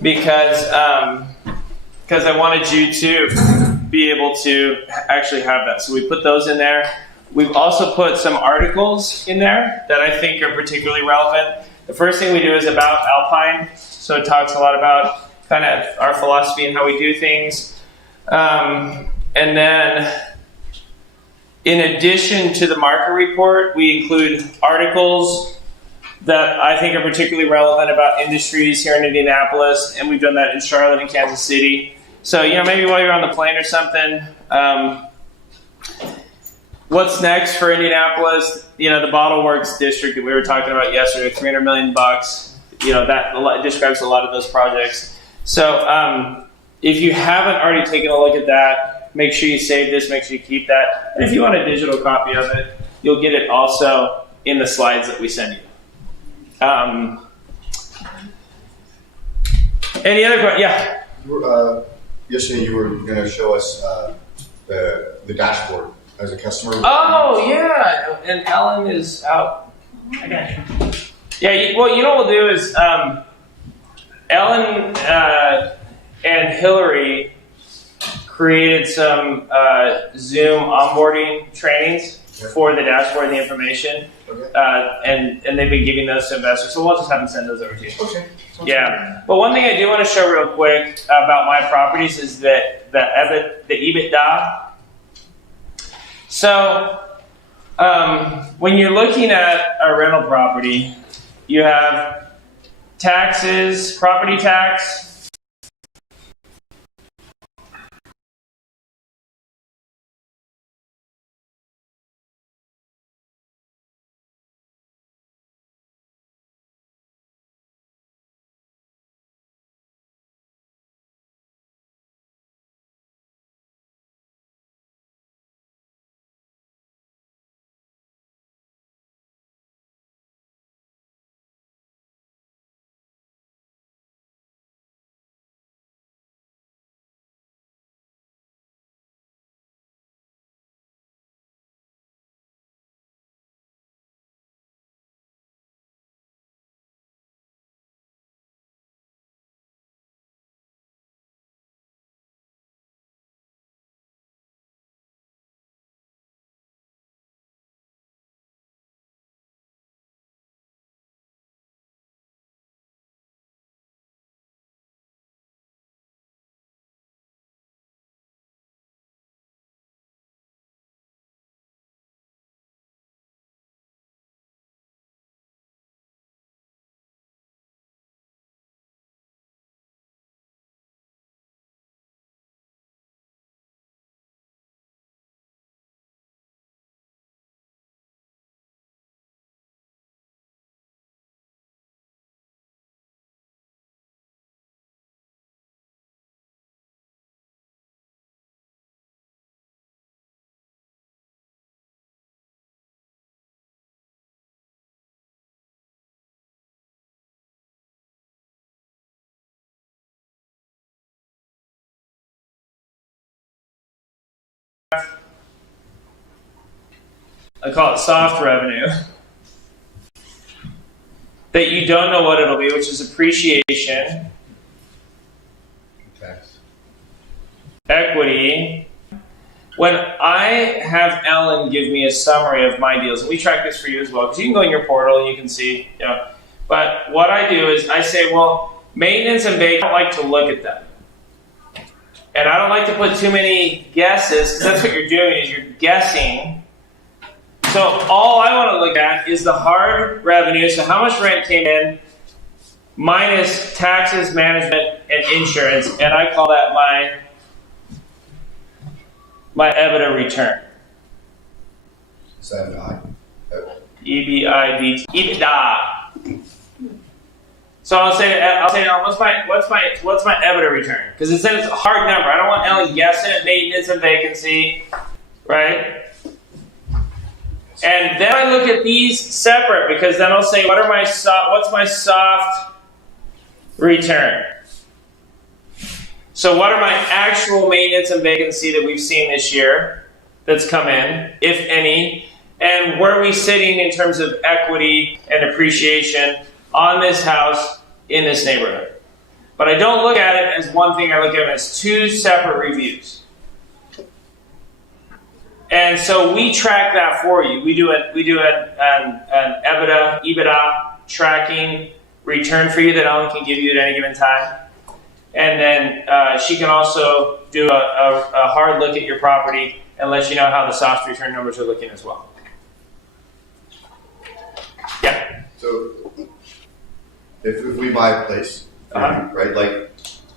because I wanted you to be able to actually have that. So we put those in there. We've also put some articles in there that I think are particularly relevant. The first thing we do is about Alpine. So it talks a lot about kind of our philosophy and how we do things. And then in addition to the market report, we include articles that I think are particularly relevant about industries here in Indianapolis, and we've done that in Charlotte and Kansas City. So, maybe while you're on the plane or something, what's next for Indianapolis? The Bottle Works district that we were talking about yesterday, $300 million. That describes a lot of those projects. So, if you haven't already taken a look at that, make sure you save this, make sure you keep that. And if you want a digital copy of it, you'll get it also in the slides that we send you. Any other questions? Yeah. Yesterday you were going to show us the dashboard as a customer. Oh, yeah. And Ellen is out. I got you. Yeah, well, what we'll do is Ellen and Hillary created some Zoom onboarding trainings for the dashboard and the information. Okay. And they've been giving those to investors. So we'll just have them send those over to you. Okay. Yeah. But one thing I do want to show real quick about my properties is that the EBITDA. So when you're looking at a rental property, you have taxes, property tax, I call it soft revenue, that you don't know what it'll be, which is appreciation, Tax. equity. When I have Ellen give me a summary of my deals, and we track this for you as well, because you can go in your portal and you can see, you know. But what I do is I say, well, maintenance and vacant, I don't like to look at them. And I don't like to put too many guesses, because that's what you're doing, is you're guessing. So all I want to look at is the hard revenue, so how much rent came in, minus taxes, management, and insurance, and I call that my EBITDA return. Is that an I? EBIDT, EBITDA. So I'll say, what's my EBITDA return? Because it says it's a hard number. I don't want Ellen guessing at maintenance and vacancy, right? And then I look at these separate, because then I'll say, what's my soft return? So what are my actual maintenance and vacancy that we've seen this year that's come in, if any? And where are we sitting in terms of equity and appreciation on this house in this neighborhood? But I don't look at it as one thing, I look at it as two separate reviews. And so we track that for you. We do an EBITDA tracking return for you that Ellen can give you at any given time. And then she can also do a hard look at your property and let you know how the soft return numbers are looking as well. Yeah. So if we buy a place, right? Like,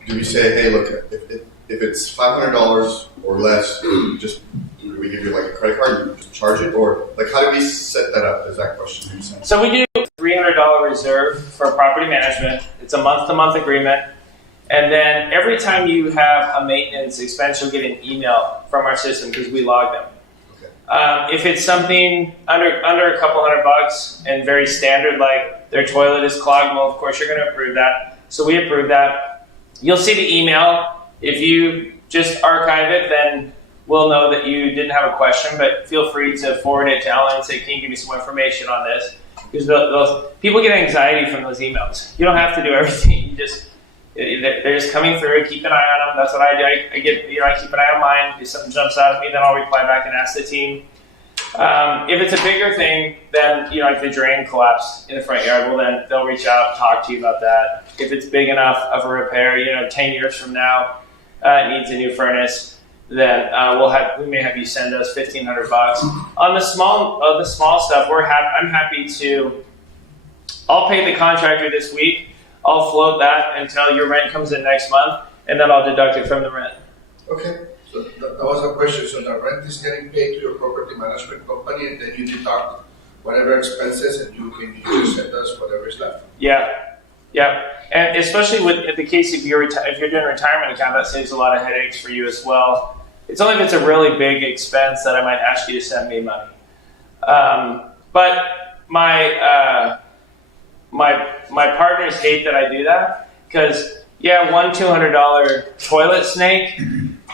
do we say, hey, look, if it's $500 or less, just we give you like a credit card, you just charge it, or like how do we set that up? Is that question you're saying? So we do a $300 reserve for property management. It's a month-to-month agreement. And then every time you have a maintenance expense, you'll get an email from our system because we log them. Okay. If it's something under a couple $100 and very standard, like their toilet is clogged, well, of course you're going to approve that. So we approve that. You'll see the email. If you just archive it, then we'll know that you didn't have a question, but feel free to forward it to Ellen and say, can you give me some more information on this? Because those people get anxiety from those emails. You don't have to do everything. They're just coming through. Keep an eye on them. That's what I do. I keep an eye on mine. If something jumps out at me, then I'll reply back and ask the team. If it's a bigger thing, then like the drain collapsed in the front yard, well then they'll reach out, talk to you about that. If it's big enough of a repair, 10 years from now, it needs a new furnace, then we may have you send us $1,500. On the small stuff, I'm happy to. I'll pay the contractor this week. I'll float that until your rent comes in next month, and then I'll deduct it from the rent. Okay, so that was a question. So the rent is getting paid to your property management company, and then you deduct whatever expenses, and you can just send us whatever is left. Yeah, and especially in the case if you're doing a retirement account, that saves a lot of headaches for you as well. It's only if it's a really big expense that I might ask you to send me money. But my partners hate that I do that because one $200 toilet snake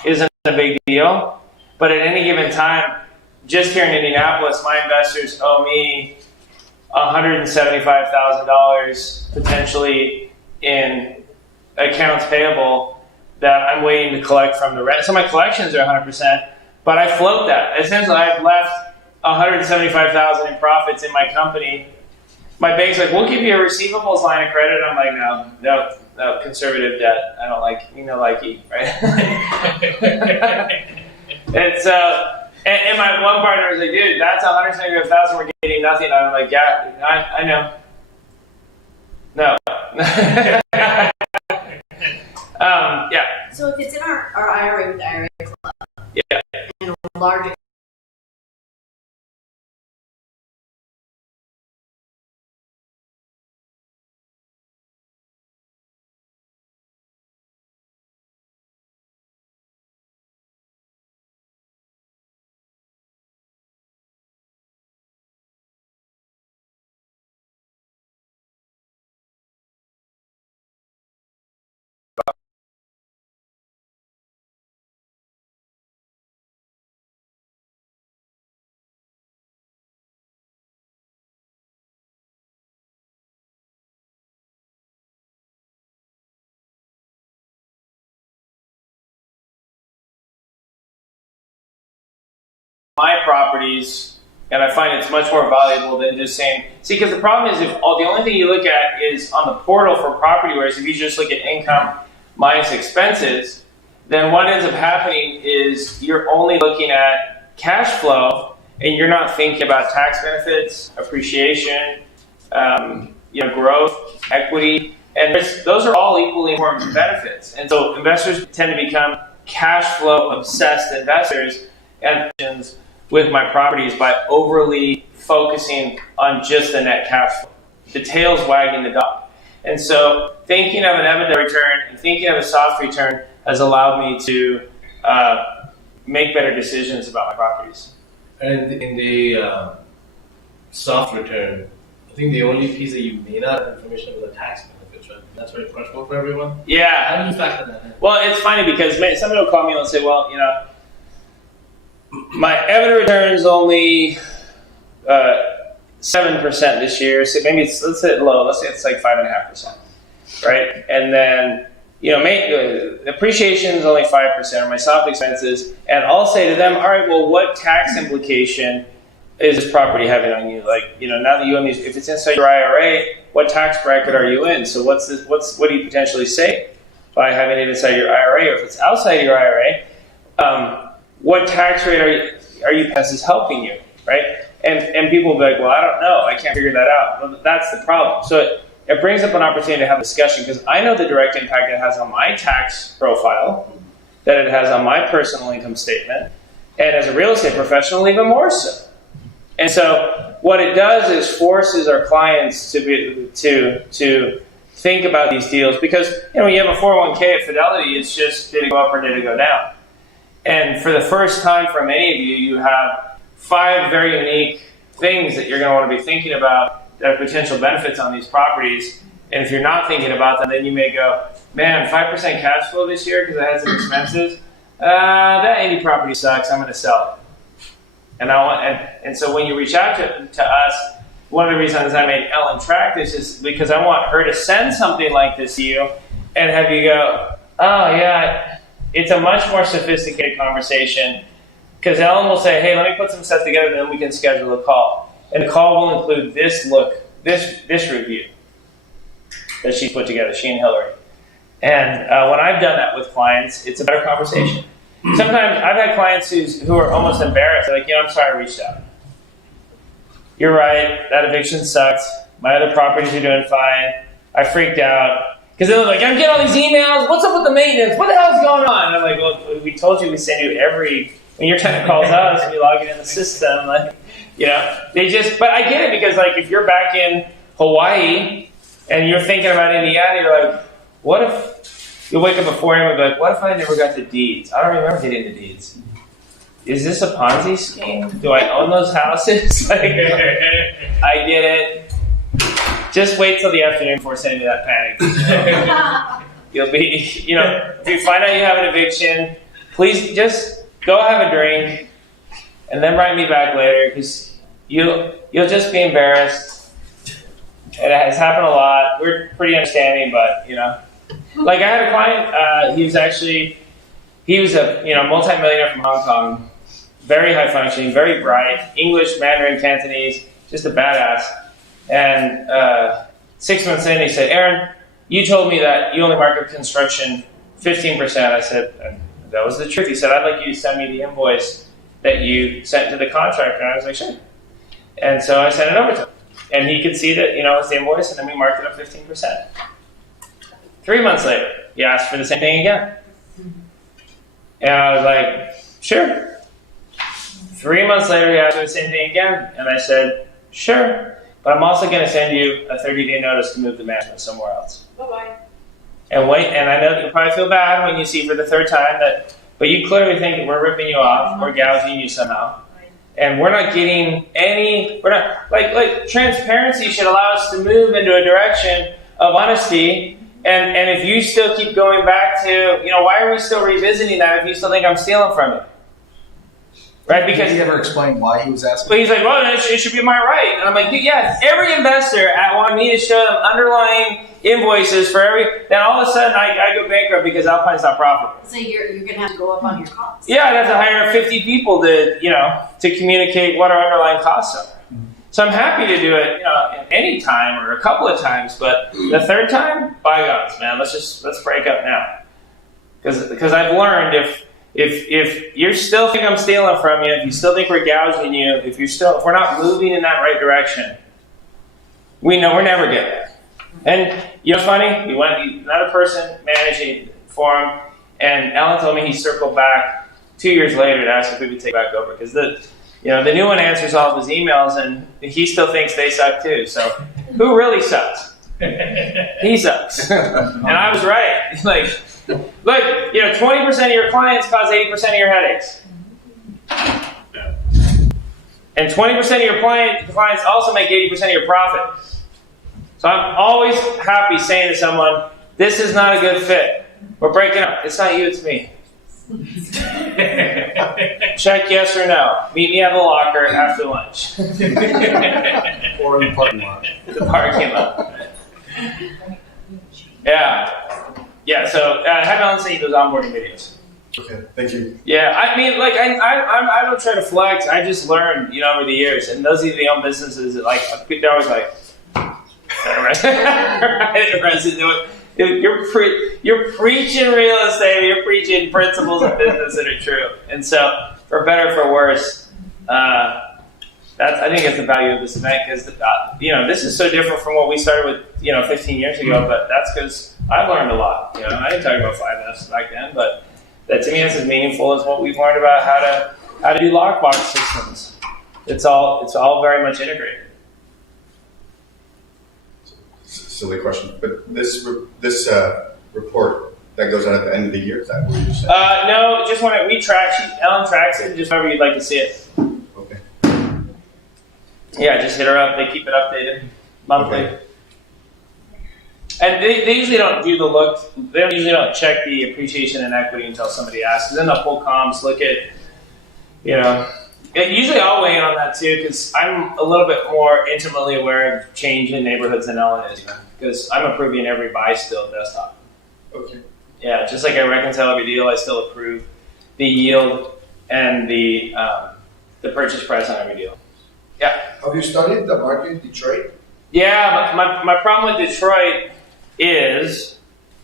isn't a big deal, but at any given time, just here in Indianapolis, my investors owe me $175,000 potentially in accounts payable that I'm waiting to collect from the rent. So my collections are 100%, but I float that. Essentially, I've left $175,000 in profits in my company. My bank's like, we'll give you a receivables line of credit. I'm like, no, conservative debt. I don't like, likey, right? And so, and my one partner was like, dude, that's $175,000. We're getting nothing. I'm like, yeah, I know. No. Yeah. So if it's in our IRA with the IRA club, yeah, and a large my properties, and I find it's much more valuable than just saying, see, because the problem is if the only thing you look at is on the portal for property, whereas if you just look at income minus expenses, then what ends up happening is you're only looking at cash flow and you're not thinking about tax benefits, appreciation, growth, equity, and those are all equally important benefits. And so investors tend to become cash flow obsessed investors and with my properties by overly focusing on just the net cash flow. The tail's wagging the dog. And so thinking of an EBITDA return and thinking of a soft return has allowed me to make better decisions about my properties. And in the soft return, I think the only piece that you may not have information about the tax benefits, right? That's very crucial for everyone. Yeah. How do you factor that in? Well, it's funny because somebody will call me and say, well, my EBITDA return is only 7% this year. So maybe let's say it low. Let's say it's like 5.5%, right? And then appreciation is only 5%, or my soft expenses, and I'll say to them, all right, well, what tax implication is this property having on you? Like, now that you own these, if it's inside your IRA, what tax bracket are you in? So what do you potentially save by having it inside your IRA? Or if it's outside your IRA, what tax rate are you this is helping you, right? And people will be like, well, I don't know, I can't figure that out. Well, that's the problem. So it brings up an opportunity to have a discussion because I know the direct impact it has on my tax profile, that it has on my personal income statement, and as a real estate professional, even more so. And so what it does is forces our clients to think about these deals because when you have a 401k at Fidelity, it's just did it go up or did it go down? And for the first time for many of you, you have 5 very unique things that you're going to want to be thinking about that are potential benefits on these properties. And if you're not thinking about them, then you may go, man, 5% cash flow this year because I had some expenses. That 80 property sucks. I'm going to sell it. And so when you reach out to us, one of the reasons I made Ellen track this is because I want her to send something like this to you and have you go, oh yeah, it's a much more sophisticated conversation because Ellen will say, hey, let me put some stuff together and then we can schedule a call. And the call will include this review that she's put together, she and Hillary. And when I've done that with clients, it's a better conversation. Sometimes I've had clients who are almost embarrassed. They're like, I'm sorry I reached out. You're right, that eviction sucks. My other properties are doing fine. I freaked out. Because they're like, I'm getting all these emails. What's up with the maintenance? What the hell's going on? And I'm like, well, we told you we send you when your tenant calls us and you log it in the system, but I get it because if you're back in Hawaii and you're thinking about Indiana, you're like, what if you wake up at 4 a.m. and be like, what if I never got the deeds? I don't remember getting the deeds. Is this a Ponzi scheme? Do I own those houses? I get it. Just wait till the afternoon before sending me that panic. You'll be, if you find out you have an eviction, please just go have a drink and then write me back later because you'll just be embarrassed. It has happened a lot. We're pretty understanding, but I had a client. He was a multi-millionaire from Hong Kong, very high functioning, very bright, English, Mandarin, Cantonese, just a badass. And 6 months in, he said, Aaron, you told me that you only market construction 15%. I said, that was the truth. He said, I'd like you to send me the invoice that you sent to the contractor. And I was like, sure. And so I sent it over to him. And he could see that, it's the invoice, and then we marked it up 15%. 3 months later, he asked for the same thing again. And I was like, sure. 3 months later, he asked for the same thing again. And I said, sure. But I'm also going to send you a 30-day notice to move the management somewhere else. Bye-bye. And wait, and I know that you'll probably feel bad when you see for the third time but you clearly think that we're ripping you off, we're gouging you somehow. And we're not getting like transparency should allow us to move into a direction of honesty. And if you still keep going back to, why are we still revisiting that if you still think I'm stealing from you? right? Did Because he ever explain why he was asking? but he's like, well, it should be my right. And I'm like, yeah, every investor wanted me to show them underlying invoices for every, then all of a sudden I go bankrupt because Alpine's not profitable. So you're gonna have to go up on your costs. Yeah, I'd have to hire 50 people to communicate what our underlying costs are. So I'm happy to do it, any time or a couple of times, but the third time, bygones, man. Let's break up now. Because I've learned if you still think I'm stealing from you, if you still think we're gouging you, if we're not moving in that right direction, we know we're never getting there. And you know what's funny? We went another person managing for him, and Ellen told me he circled back 2 years later to ask if we would take back over because the new one answers all of his emails, and he still thinks they suck too. So who really sucks? He sucks, and I was right. Like, look, 20% of your clients cause 80% of your headaches, and 20% of your clients also make 80% of your profit. So I'm always happy saying to someone, this is not a good fit. We're breaking up. It's not you, it's me. Check yes or no. Meet me at the locker after lunch. Or in the parking lot. The parking lot. Yeah, so have Ellen send you those onboarding videos. Okay, thank you. Yeah, I mean, like, I don't try to flex. I just learned, over the years. And those of the own businesses, like, they're always like, you're preaching real estate, you're preaching principles of business that are true. And so, for better or for worse, I think it's the value of this event because, this is so different from what we started with, 15 years ago, but that's because I've learned a lot. I didn't talk about 5Fs back then, but that to me is as meaningful as what we've learned about how to do lockbox systems. It's all very much integrated. Silly question, but this report that goes out at the end of the year, is that what you're saying? No, just when Ellen tracks it, just whenever you'd like to see it. Okay. Yeah, just hit her up. They keep it updated monthly. Okay. And they usually don't do the look. They usually don't check the appreciation and equity until somebody asks. Then they'll pull comps, look at, usually I'll weigh in on that too because I'm a little bit more intimately aware of change in neighborhoods than Ellen is. Because I'm approving every buy still desktop. Okay. Yeah, just like I reconcile every deal, I still approve the yield and the purchase price on every deal. Yeah. Have you studied the market in Detroit? Yeah, my problem with Detroit is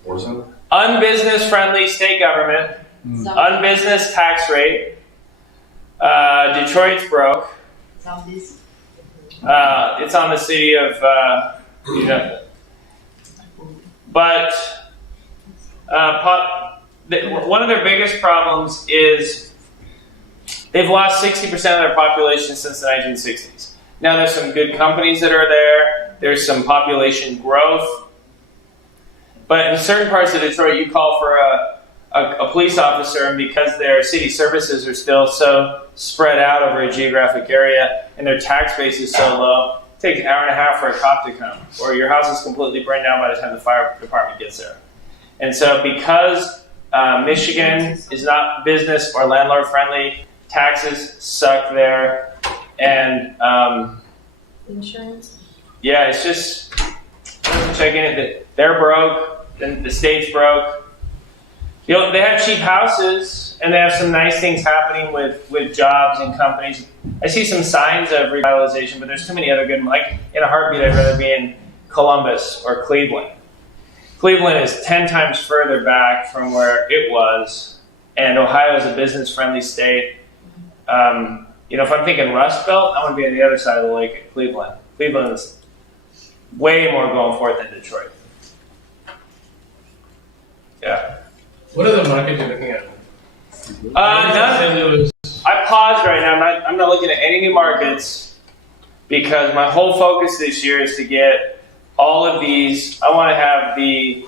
unbusiness friendly state government, unbusiness tax rate. Detroit's broke. It's on the city of, but one of their biggest problems is they've lost 60% of their population since the 1960s. Now there's some good companies that are there. There's some population growth. But in certain parts of Detroit, you call for a police officer, and because their city services are still so spread out over a geographic area and their tax base is so low, it takes an hour and a half for a cop to come, or your house is completely burned down by the time the fire department gets there. And so because Michigan is not business or landlord friendly, taxes suck there, and insurance. Yeah, it's just checking it that they're broke, then the state's broke. They have cheap houses, and they have some nice things happening with jobs and companies. I see some signs of revitalization, but there's too many other good. Like in a heartbeat, I'd rather be in Columbus or Cleveland. Cleveland is 10 times further back from where it was, and Ohio is a business-friendly state. If I'm thinking Rust Belt, I want to be on the other side of the lake at Cleveland. Cleveland is way more going for it than Detroit. Yeah. What are the markets you're looking at? None. I paused right now. I'm not looking at any new markets because my whole focus this year is to get all of these. I want to have the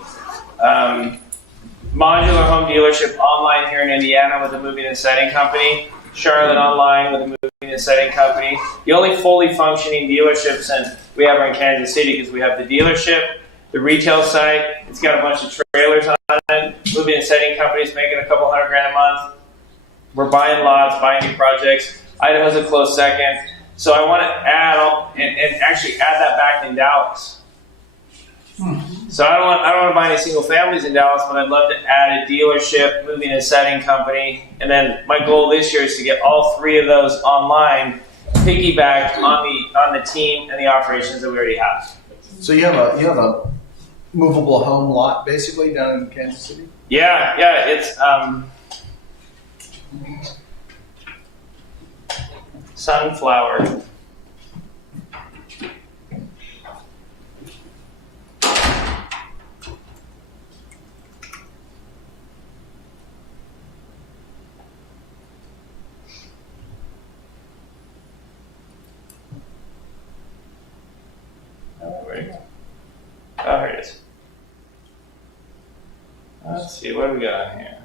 modular home dealership online here in Indiana with a moving and setting company, Charlotte online with a moving and setting company. The only fully functioning dealerships and we have are in Kansas City because we have the dealership, the retail site. It's got a bunch of trailers on it. Moving and setting companies making a couple $100,000 a month. we're buying lots, buying new projects. Idaho's a close second. So I want to add and actually add that back in Dallas. So I don't want to buy any single families in Dallas, but I'd love to add a dealership, moving and setting company, and then my goal this year is to get all 3 of those online, piggyback on the team and the operations that we already have. So you have a movable home lot basically down in Kansas City? Yeah, it's Sunflower. Where'd it go? Oh, here it is. Let's see, what do we got on here?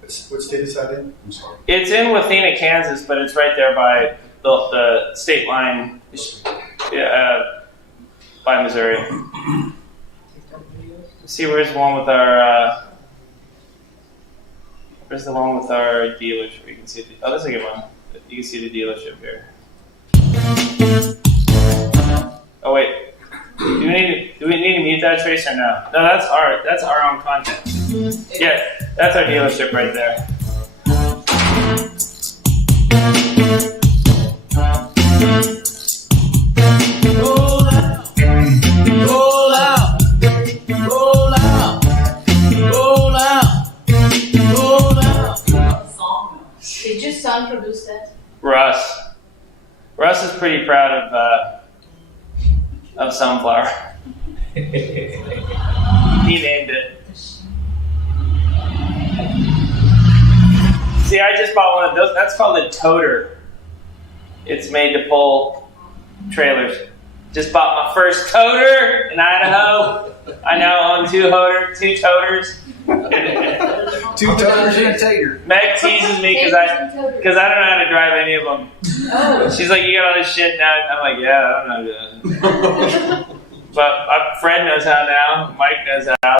What state is that in? I'm sorry. It's in Wathena, Kansas, but it's right there by the state line, by Missouri. Let's see, where's the one with our dealership? You can see oh, that's a good one. You can see the dealership here. Oh wait, do we need to mute that, Trace, or no? No, that's our own content. Yeah, that's our dealership right there. Roll out, roll out, roll out, roll out, roll out. Did your son produce that? Russ is pretty proud of Sunflower. He named it. See, I just bought one of those. That's called a toter. It's made to pull trailers. Just bought my first toter in Idaho. I now own 2 toters. 2 toters and a tater. Meg teases me because I don't know how to drive any of them. She's like, "You got all this shit now." I'm like, "Yeah, I don't know how to do it." But Fred knows how now. Mike knows how.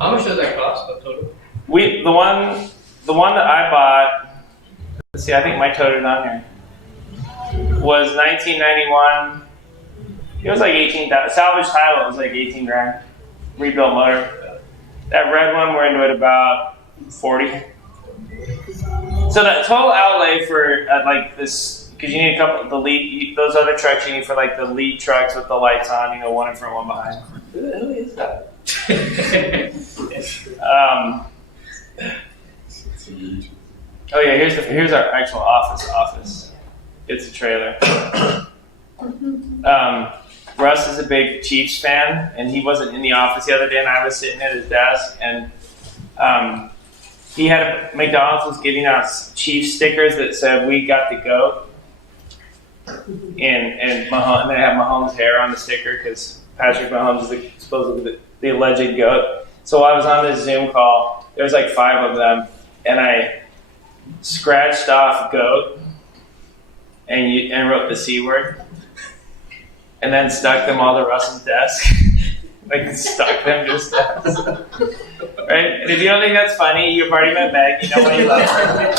How much does that cost, a total? The one that I bought. Let's see, I think my toter's on here. Was 1991. It was like 18,000. Salvage title. It was like 18 grand. Rebuilt motor. That red one, we're into it about 40. So the total outlay for like this, because you need a couple of the lead. Those other trucks you need for like the lead trucks with the lights on. One in front, one behind. Who is that? Oh yeah, here's our actual office. It's a trailer. Russ is a big Chiefs fan, and he wasn't in the office the other day, and I was sitting at his desk, and McDonald's was giving out Chiefs stickers that said "We got the goat," and they have Mahomes' hair on the sticker because Patrick Mahomes is supposedly the alleged goat. So while I was on this Zoom call, there was like 5 of them, and I scratched off goat and wrote the C word, and then stuck them all to Russ's desk. Like stuck them to his desk. Right? And if you don't think that's funny, you've already met Meg, you know why you love her.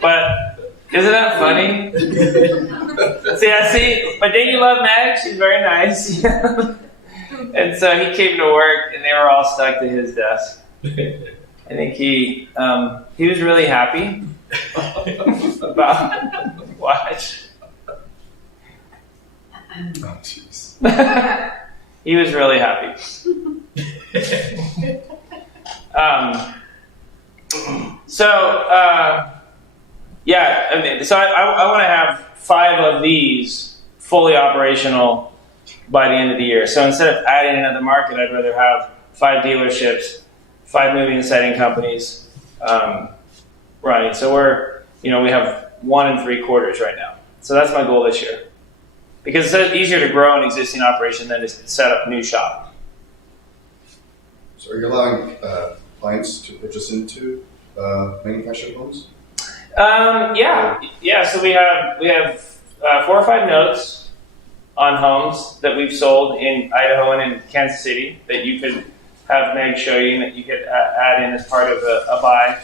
But isn't that funny? See, but then you love Meg, she's very nice. And so he came to work and they were all stuck to his desk. I think he was really happy about what. Oh, jeez. He was really happy. So I want to have 5 of these fully operational by the end of the year. So instead of adding another market, I'd rather have 5 dealerships, 5 moving and setting companies running. So we have 1 3/4 right now. So that's my goal this year. Because it's easier to grow an existing operation than to set up a new shop. So are you allowing clients to purchase into manufactured homes? Yeah. So we have 4 or 5 notes on homes that we've sold in Idaho and in Kansas City that you could have Meg show you that you could add in as part of a buy.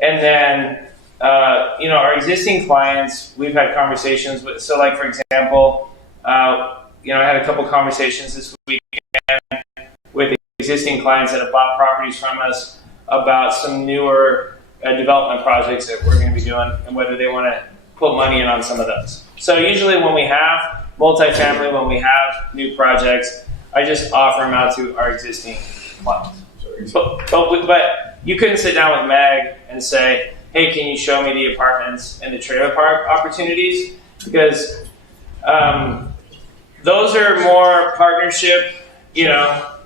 And then, our existing clients, we've had conversations with, so like, for example, I had a couple conversations this weekend with existing clients that have bought properties from us about some newer development projects that we're going to be doing and whether they want to put money in on some of those. So usually when we have multifamily, when we have new projects, I just offer them out to our existing clients. But you couldn't sit down with Meg and say, hey, can you show me the apartments and the trailer park opportunities? Because those are more partnership,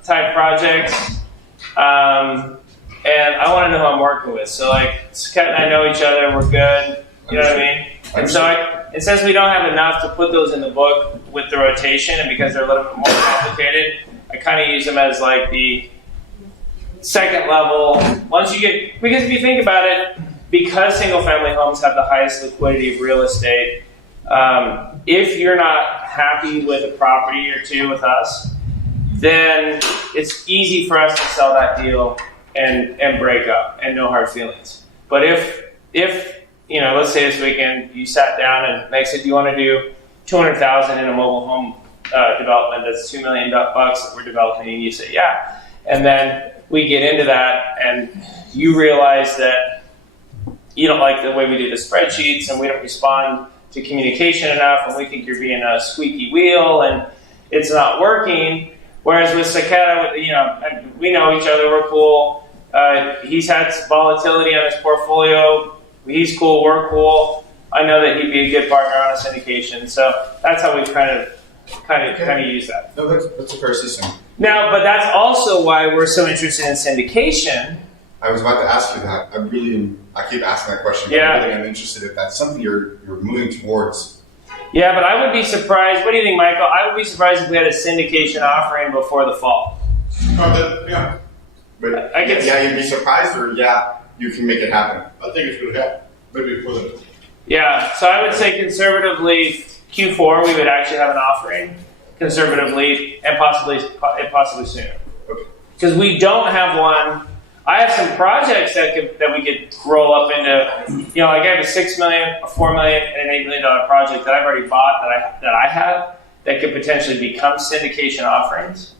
type projects. And I want to know who I'm working with. So like, Scott and I know each other, we're good. You know what I mean? And so and since we don't have enough to put those in the book with the rotation, and because they're a little bit more complicated, I kind of use them as like the second level. Once you get, because if you think about it, because single family homes have the highest liquidity of real estate, if you're not happy with a property or two with us, then it's easy for us to sell that deal and break up and no hard feelings. But if let's say this weekend you sat down and Meg said, do you want to do $200,000 in a mobile home development that's $2 million that we're developing, and you say yeah, and then we get into that and you realize that you don't like the way we do the spreadsheets and we don't respond to communication enough and we think you're being a squeaky wheel and it's not working. Whereas with Saketa, we know each other, we're cool. He's had volatility on his portfolio. He's cool, we're cool. I know that he'd be a good partner on a syndication. So that's how we've kind of used that. No, that's a fair system. Now, but that's also why we're so interested in syndication. I was about to ask you that. I keep asking that question. Yeah. I'm interested if that's something you're moving towards. Yeah, but I would be surprised. What do you think, Michael? I would be surprised if we had a syndication offering before the fall. Yeah. But you'd be surprised, or you can make it happen. I think it's going to happen. Maybe before the. Yeah, so I would say conservatively Q4 we would actually have an offering, conservatively, and possibly sooner. Okay. Because we don't have one. I have some projects that we could roll up into. Like I have a $6 million, a $4 million, and an $8 million project that I've already bought that I have that could potentially become syndication offerings.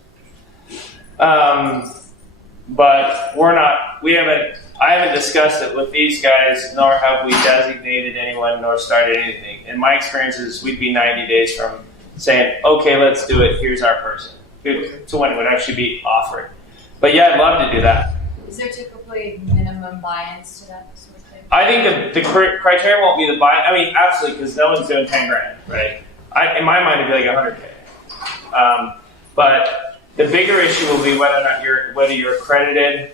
But we're not. I haven't discussed it with these guys, nor have we designated anyone, nor started anything. In my experience is we'd be 90 days from saying, okay, let's do it. Here's our person. To when it would actually be offered. But yeah, I'd love to do that. Is there typically minimum buy-ins to that sort of thing? I think the criteria won't be the buy. I mean, absolutely, because no one's doing 10 grand, right? In my mind, it'd be like $100K. But the bigger issue will be whether you're accredited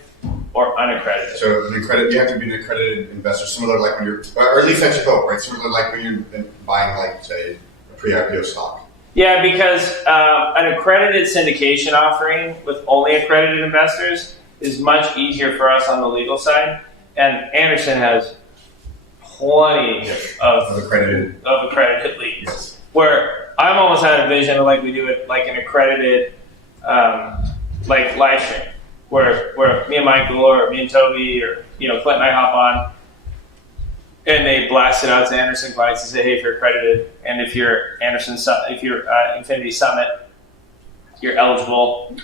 or unaccredited. So you have to be an accredited investor, similar like when you're, or at least that's your hope, right? Similar like when you're buying, like say, a pre-IPO stock. Yeah, because an accredited syndication offering with only accredited investors is much easier for us on the legal side. And Anderson has plenty of accredited leads. Yes. Where I'm almost out of vision of like we do it like an accredited like live stream. Where me and Michael or me and Toby or Clint and I hop on and they blast it out to Anderson clients and say, hey, if you're accredited and if you're Infinity Summit, you're eligible.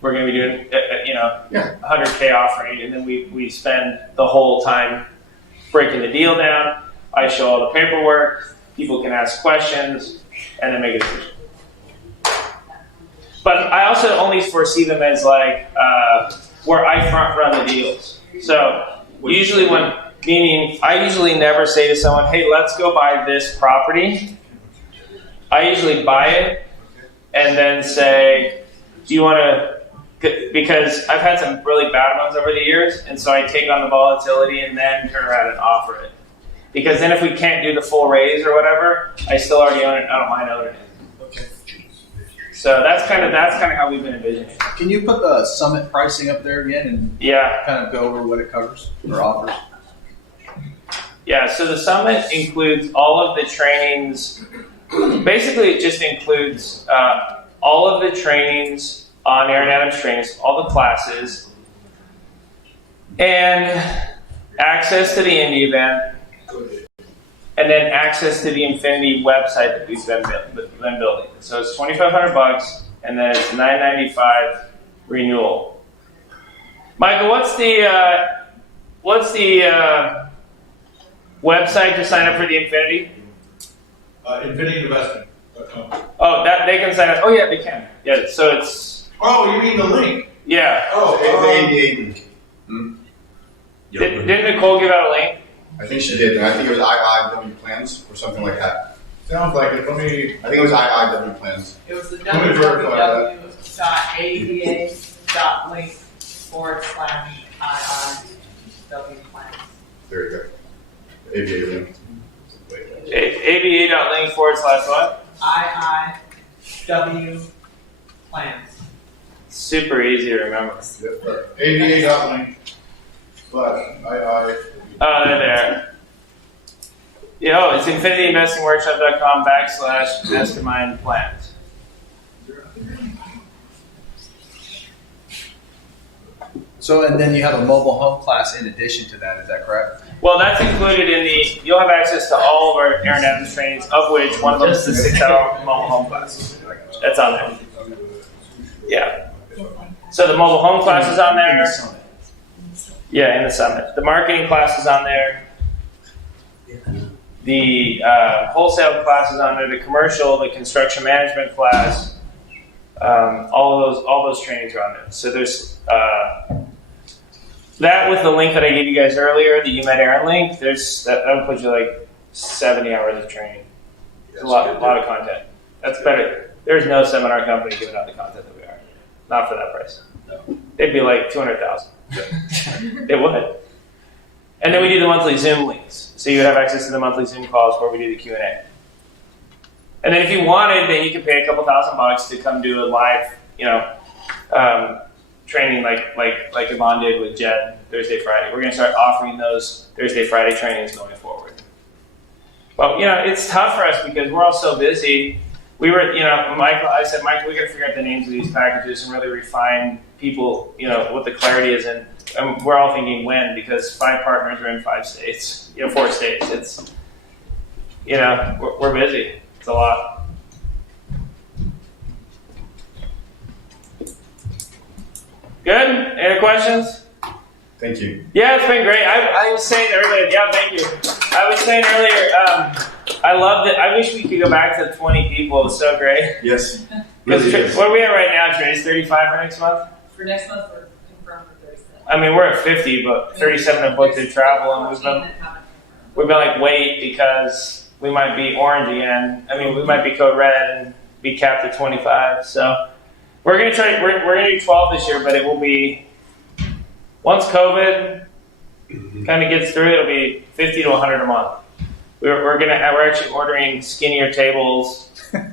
We're going to be doing, 100K offering, and then we spend the whole time breaking the deal down. I show all the paperwork. People can ask questions, and then make a decision. But I also only foresee them as like where I front run the deals. So usually I usually never say to someone, hey, let's go buy this property. I usually buy it and then say, do you want to, because I've had some really bad ones over the years, and so I take on the volatility and then turn around and offer it. Because then if we can't do the full raise or whatever, I still already own it. I don't mind owning it. Okay. So that's kind of how we've been envisioning it. Can you put the summit pricing up there again and kind of go over what it covers or offers? Yeah, so the summit includes all of the trainings. Basically, it just includes all of the trainings on Aaron Adams trainings, all the classes, and access to the indie event, and then access to the Infinity website that we've been building. So it's $2,500, and then it's $995 renewal. Michael, what's the website to sign up for the Infinity? InfinityInvestment.com. Oh, that they can sign up. Oh yeah, they can. Yeah. So it's. Oh, you mean the link? Yeah. Oh, the ABA link. Didn't Nicole give out a link? I think she did. And I think it was IIW plans or something like that. Sounds like it. I think it was IIW plans. It was the Let me verify that. www.aba.link/IIW plans. There you go. ABA link. aba.link/what? IIW plans. Super easy to remember. ABA.link/II. Oh, they're there. It's infinityinvestingworkshop.com/mastermind plans. So, and then you have a mobile home class in addition to that, is that correct? Well, that's included in you'll have access to all of our Aaron Adams trainings, of which one of them is the 6-hour mobile home class. That's on there. Yeah. So the mobile home class is on there. Yeah, in the summit. The marketing class is on there. The wholesale class is on there. The commercial, the construction management class. All those trainings are on there. So there's that with the link that I gave you guys earlier, the Hemet Aaron link. That would put you like 70 hours of training. It's a lot of content. That's better. There's no seminar company giving out the content that we are. Not for that price. They'd be like $200,000. They would. And then we do the monthly Zoom links. So you would have access to the monthly Zoom calls where we do the Q&A. And then if you wanted, then you could pay a couple $1,000 to come do a live, training like Yvonne did with Jed Thursday, Friday. We're going to start offering those Thursday, Friday trainings going forward. Well, it's tough for us because we're all so busy. We were, I said, Michael, we got to figure out the names of these packages and really refine people, what the clarity is. And we're all thinking when, because 5 partners are in 5 states, 4 states. It's, we're busy. It's a lot. Good? Any other questions? Thank you. Yeah, it's been great. I was saying earlier, thank you. I was saying earlier, I loved it. I wish we could go back to 20 people. It was so great. Yes. Really what are we at right now, Trace? 35 for next month? For next month, we're confirmed for 37. I mean, we're at 50, but 37 have booked their travel, and we've been like, wait, because we might be orange again. I mean, we might be code red and be capped at 25. So we're gonna try. We're gonna do 12 this year, but it will be once COVID kind of gets through. It'll be 50 to 100 a month. We're actually ordering skinnier tables. How do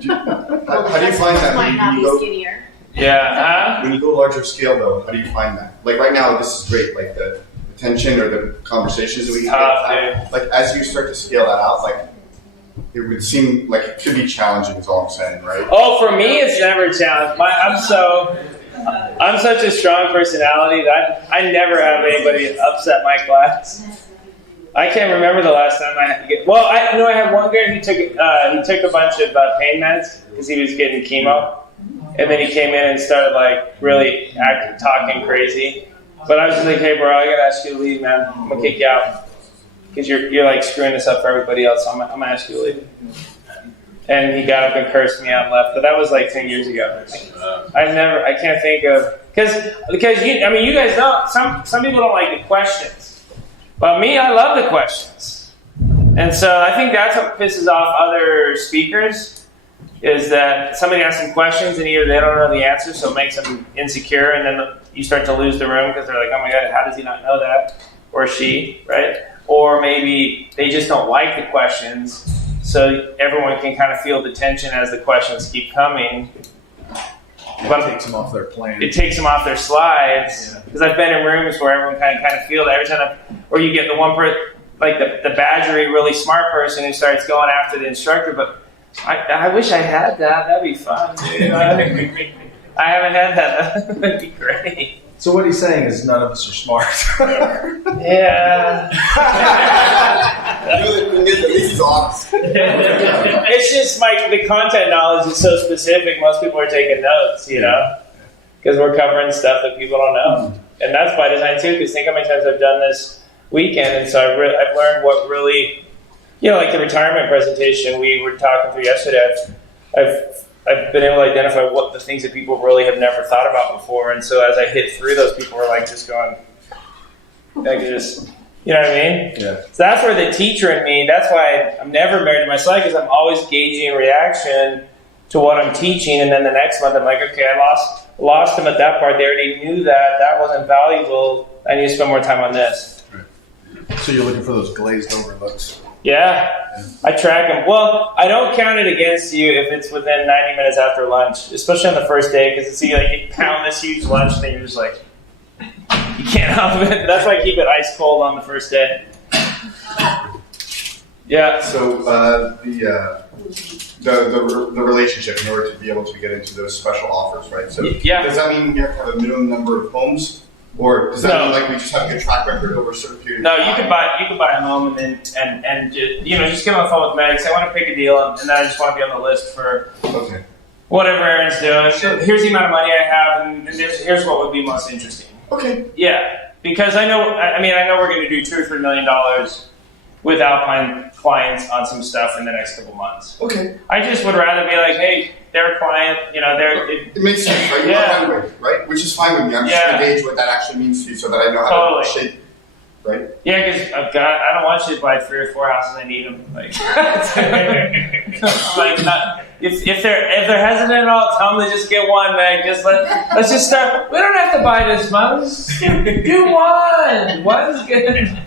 you find that? Might not be skinnier. Yeah. When you go larger scale, though, how do you find that? Like right now, this is great. Like the attention or the conversations that we can have. Like as you start to scale that out, like it would seem like it could be challenging. Is all I'm saying, right? Oh, for me, it's never a challenge. I'm such a strong personality that I never have anybody upset my class. I can't remember the last time I had to get. Well, I had one guy who took a bunch of pain meds because he was getting chemo, and then he came in and started like really talking crazy. But I was just like, hey, bro, I gotta ask you to leave, man. I'm gonna kick you out because you're like screwing this up for everybody else. So I'm gonna ask you to leave. And he got up and cursed me out and left. But that was like 10 years ago. I can't think of because you guys know some people don't like the questions. But me, I love the questions. And so I think that's what pisses off other speakers is that somebody asks them questions and either they don't know the answer, so it makes them insecure, and then you start to lose the room because they're like, oh my God, how does he not know that? Or she, right? Or maybe they just don't like the questions, so everyone can kind of feel the tension as the questions keep coming. But it takes them off their plan. It takes them off their slides. Because I've been in rooms where everyone kind of feel that every time, or you get the one person, like the badgery, really smart person who starts going after the instructor. But I wish I had that. That'd be fun. I I haven't had that. That'd be great. So what he's saying is none of us are smart. Yeah. This is honest. It's just the content knowledge is so specific. Most people are taking notes, because we're covering stuff that people don't know, and that's by design too. Because think how many times I've done this weekend, and so I've learned what really, like the retirement presentation we were talking through yesterday. I've been able to identify what the things that people really have never thought about before, and so as I hit through those, people were like just going, you know what I mean? Yeah. So that's where the teacher in me. That's why I'm never married to my slide, because I'm always gauging reaction to what I'm teaching, and then the next month I'm like, okay, I lost them at that part. They already knew that wasn't valuable. I need to spend more time on this. Right. So you're looking for those glazed over looks. Yeah, I track them. Well, I don't count it against you if it's within 90 minutes after lunch, especially on the first day, because it's you pound this huge lunch and then you're just like, you can't help it. That's why I keep it ice cold on the first day. Yeah. So the relationship in order to be able to get into those special offers, right? So yeah. Does that mean you have to have a minimum number of homes? Or does that mean we just have a good track record over a certain period of time? No, you can buy a home and just get on the phone with Meg. Say I want to pick a deal, and then I just want to be on the list for whatever Aaron's doing. Here's the amount of money I have, and here's what would be most interesting. Okay. Yeah, because I know we're going to do $2 or $3 million with Alpine clients on some stuff in the next couple months. Okay. I just would rather be like, hey, they're a client, it makes sense, right? Yeah. Right? Which is fine with me. I'm just going to gauge what that actually means to you so that I know how to shape, right? Yeah, because I don't want you to buy 3 or 4 houses. I need them. If they're hesitant at all, tell them to just get one, Meg. Let's just start. We don't have to buy this much. Let's just do one. One's good.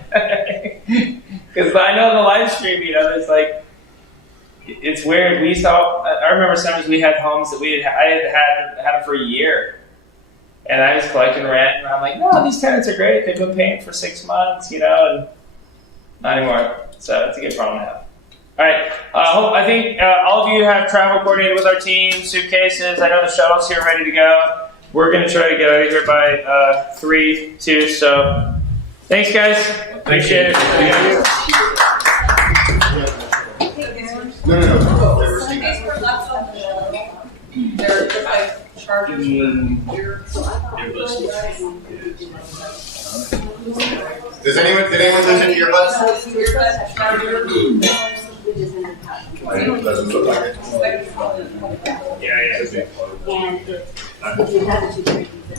Because I know the live stream, it's like, it's weird. I remember sometimes we had homes that I had them for a year. And I was collecting rent, and I'm like, no, these tenants are great. They've been paying for 6 months, and not anymore. So it's a good problem to have. All right. I think all of you have travel coordinated with our team, suitcases. I know the shuttle's here ready to go. We're going to try to get out of here by 3, 2. So thanks, guys. Appreciate it. No. They're like charging Did anyone lose any earbuds? Doesn't look like it. Yeah. And if you have the 2 3